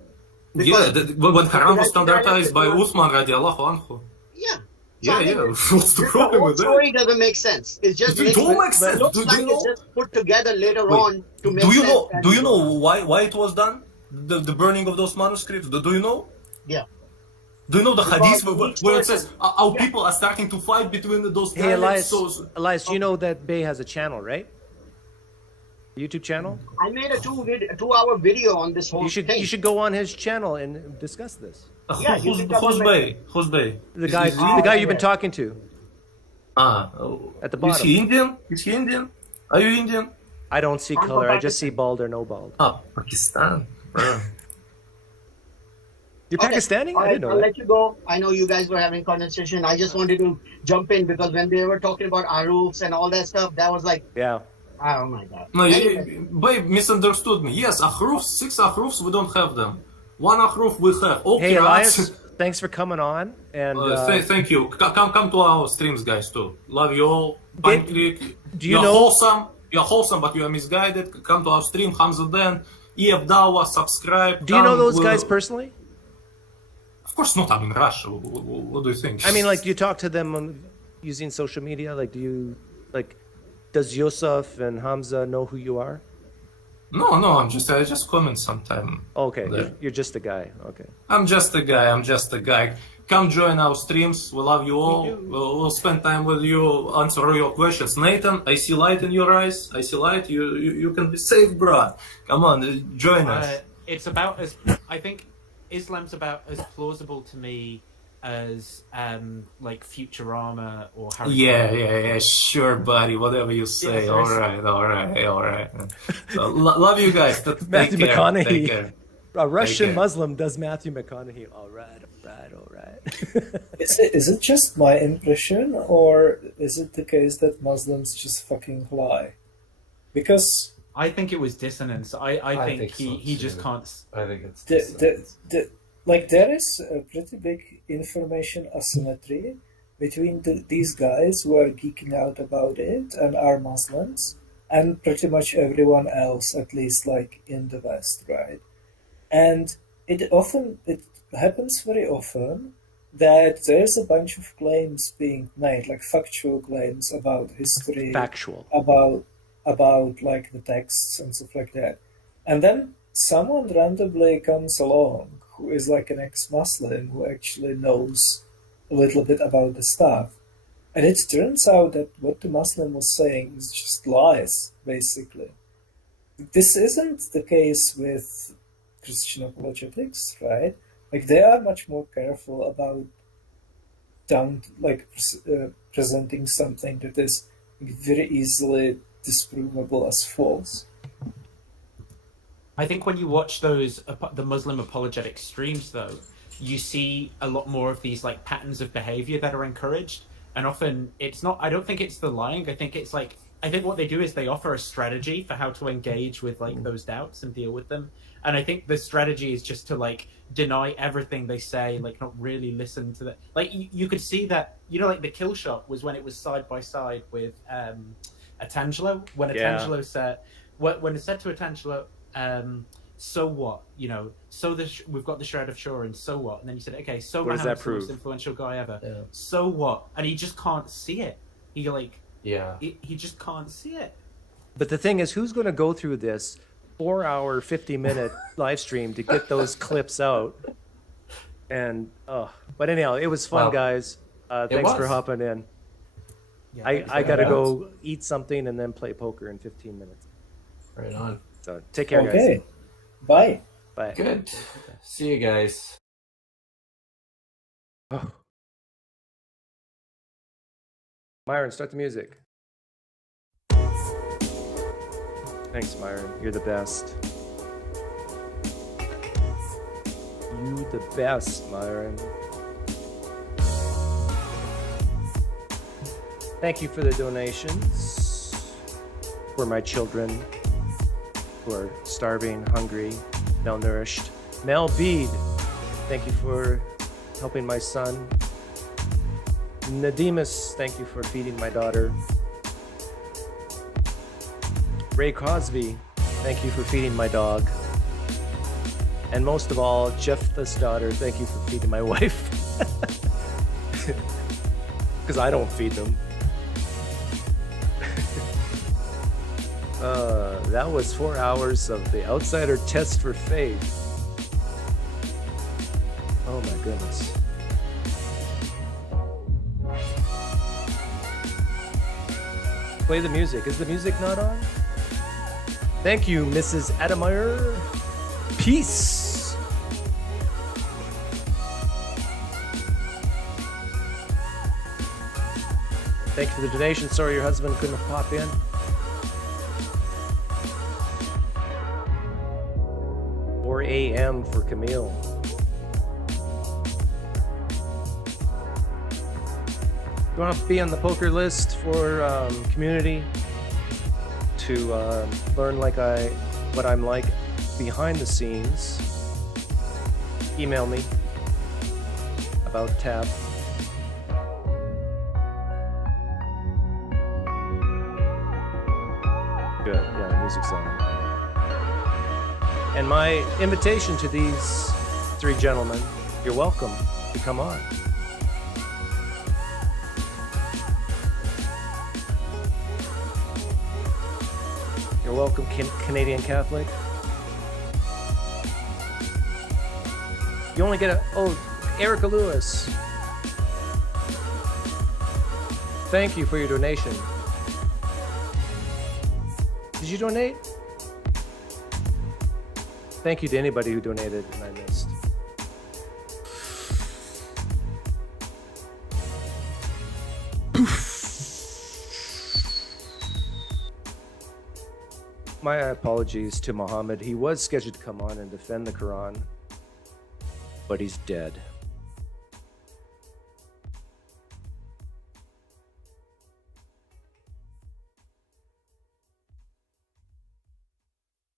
Yeah, when Quran was Because- standardized by Uthman radiallahu anhu. Yeah. Yeah. What's the problem whole with that? story doesn't make sense. It just It don't make sense. Looks Do like you know? it's just put together later Wait, on to make Do you sense. know? Do you know why it was done? The burning of those manuscripts. Do you know? Yeah. Do you know the Because hadith each where it person- says our people are starting to fight between those hey, dialects? Elias, you know that Bay has a channel, right? YouTube channel? I made a 2-hour video on this whole thing. You should go on his channel and discuss this. Yeah, you can come Who's on Bay? Who's Bay? The guy you've been talking to. At the bottom. Is he Indian? Are you Indian? I don't see I'm color. from I just see bald or no bald. Pakistan. Bro. You're Okay. Pakistani? All I right, didn't know I'll that. let you go. I know you guys were having conversation. I just wanted to jump in because when they were talking about Ahrufs and all that stuff, that was like, Yeah. oh my God. No, Anyway. Babe misunderstood me. Yes, Ahrufs, 6 Ahrufs, we don't have them. 1 Ahruf we have. All Hey, Qira'ats. Elias, thanks for coming on. And Thank you. Come to our streams, guys, too. Love you all. PineCreek. do you You're know- wholesome. You're wholesome, but you are misguided. Come to our stream, Hamza Den, EF Dawa, subscribe. do you know Come, those we'll- guys personally? Of course not. I'm in Russia. What do you think? I mean, like, do you talk to them using social media? Like, does Yosef and Hamza know who you are? No, I just comment sometime. Okay, there. you're just a guy. Okay. I'm just a guy. Come join our streams. We love you all. We'll spend time with you, answer your questions. Nathan, I see light in your eyes. I see light. You can be safe, bro. Come on, join us. It's about as I think Islam's about as plausible to me as like Futurama or Harry Potter. Yeah, sure, buddy. Whatever you say. Yeah, All right. So, love you guys. Take Matthew care. McConaughey. Take care. A Russian care. Muslim does Matthew McConaughey. All right. Is it just my impression, or is it the case that Muslims just fucking lie? Because I think it was dissonance. I think think so, he just too. can't. I think it's there is a pretty big information asymmetry between these guys who are geeking out about it and are Muslims, and pretty much everyone else, at least like in the West, right? And it happens very often that there's a bunch of claims being made, like factual claims about history, about like the texts and stuff like that, and then someone randomly comes along who is like an ex-Muslim who actually knows a little bit about the stuff, and it turns out that what the Muslim was saying is just lies, basically. This isn't the case with Christian apologetics, right? Like, they are much more careful about presenting something that is very easily disprovable as false. I think when you watch those the Muslim apologetic streams, though, you see a lot more of these patterns of behavior that are encouraged, and often it's not. I don't think it's the lying. I think it's I think what they do is they offer a strategy for how to engage with like those doubts and deal with them. And I think the strategy is just to like deny everything they say, like not really listen to that. Like you could see that, you know, like the kill shot was when it was side by side with Atangelo, when Atangelo said, when it said to Atangelo, so what, you know, so we've got the Shroud of Turin, so what? And then he said, okay, so what does that prove? The most influential guy ever. Yeah. So what? And he just can't see it. He like, yeah, he just can't see it. But the thing is, who's going to go through this 4-hour, 50-minute live stream to get those clips out? And but anyhow, it was fun, guys. Thanks for hopping in. Yeah, I got to go eat something and then play poker in 15 minutes. Right on. So take care, guys. Okay. Bye. Bye. Good. See you guys. Oh. Myron, start the music. Thanks, Myron. You're the best. You the best, Myron. Thank you for the donations for my children who are starving, hungry, malnourished. Mel Bede, thank you for helping my son. Nadimus, thank you for feeding my daughter. Ray Crosby, thank you for feeding my dog. And most of all, Jephthah's daughter, thank you for feeding my wife. Because I don't feed them. That was 4 hours of the Outsider Test for Faith. Oh my goodness. Play the music. Is the music not on? Thank you, Mrs. Adameyer. Peace. Thank you for the donation. Sorry your husband couldn't pop in. AM for Kamil. You want to be on the poker list for community to learn what I'm like behind the scenes? Email me about tab. Good, yeah, the music's on. And my invitation to these three gentlemen, you're welcome to come on. You're welcome, Canadian Catholic. You only get Erica Lewis. Thank you for your donation. Did you donate? Thank you to anybody who donated and I missed. My apologies to Muhammad. He was scheduled to come on and defend the Quran, but he's dead.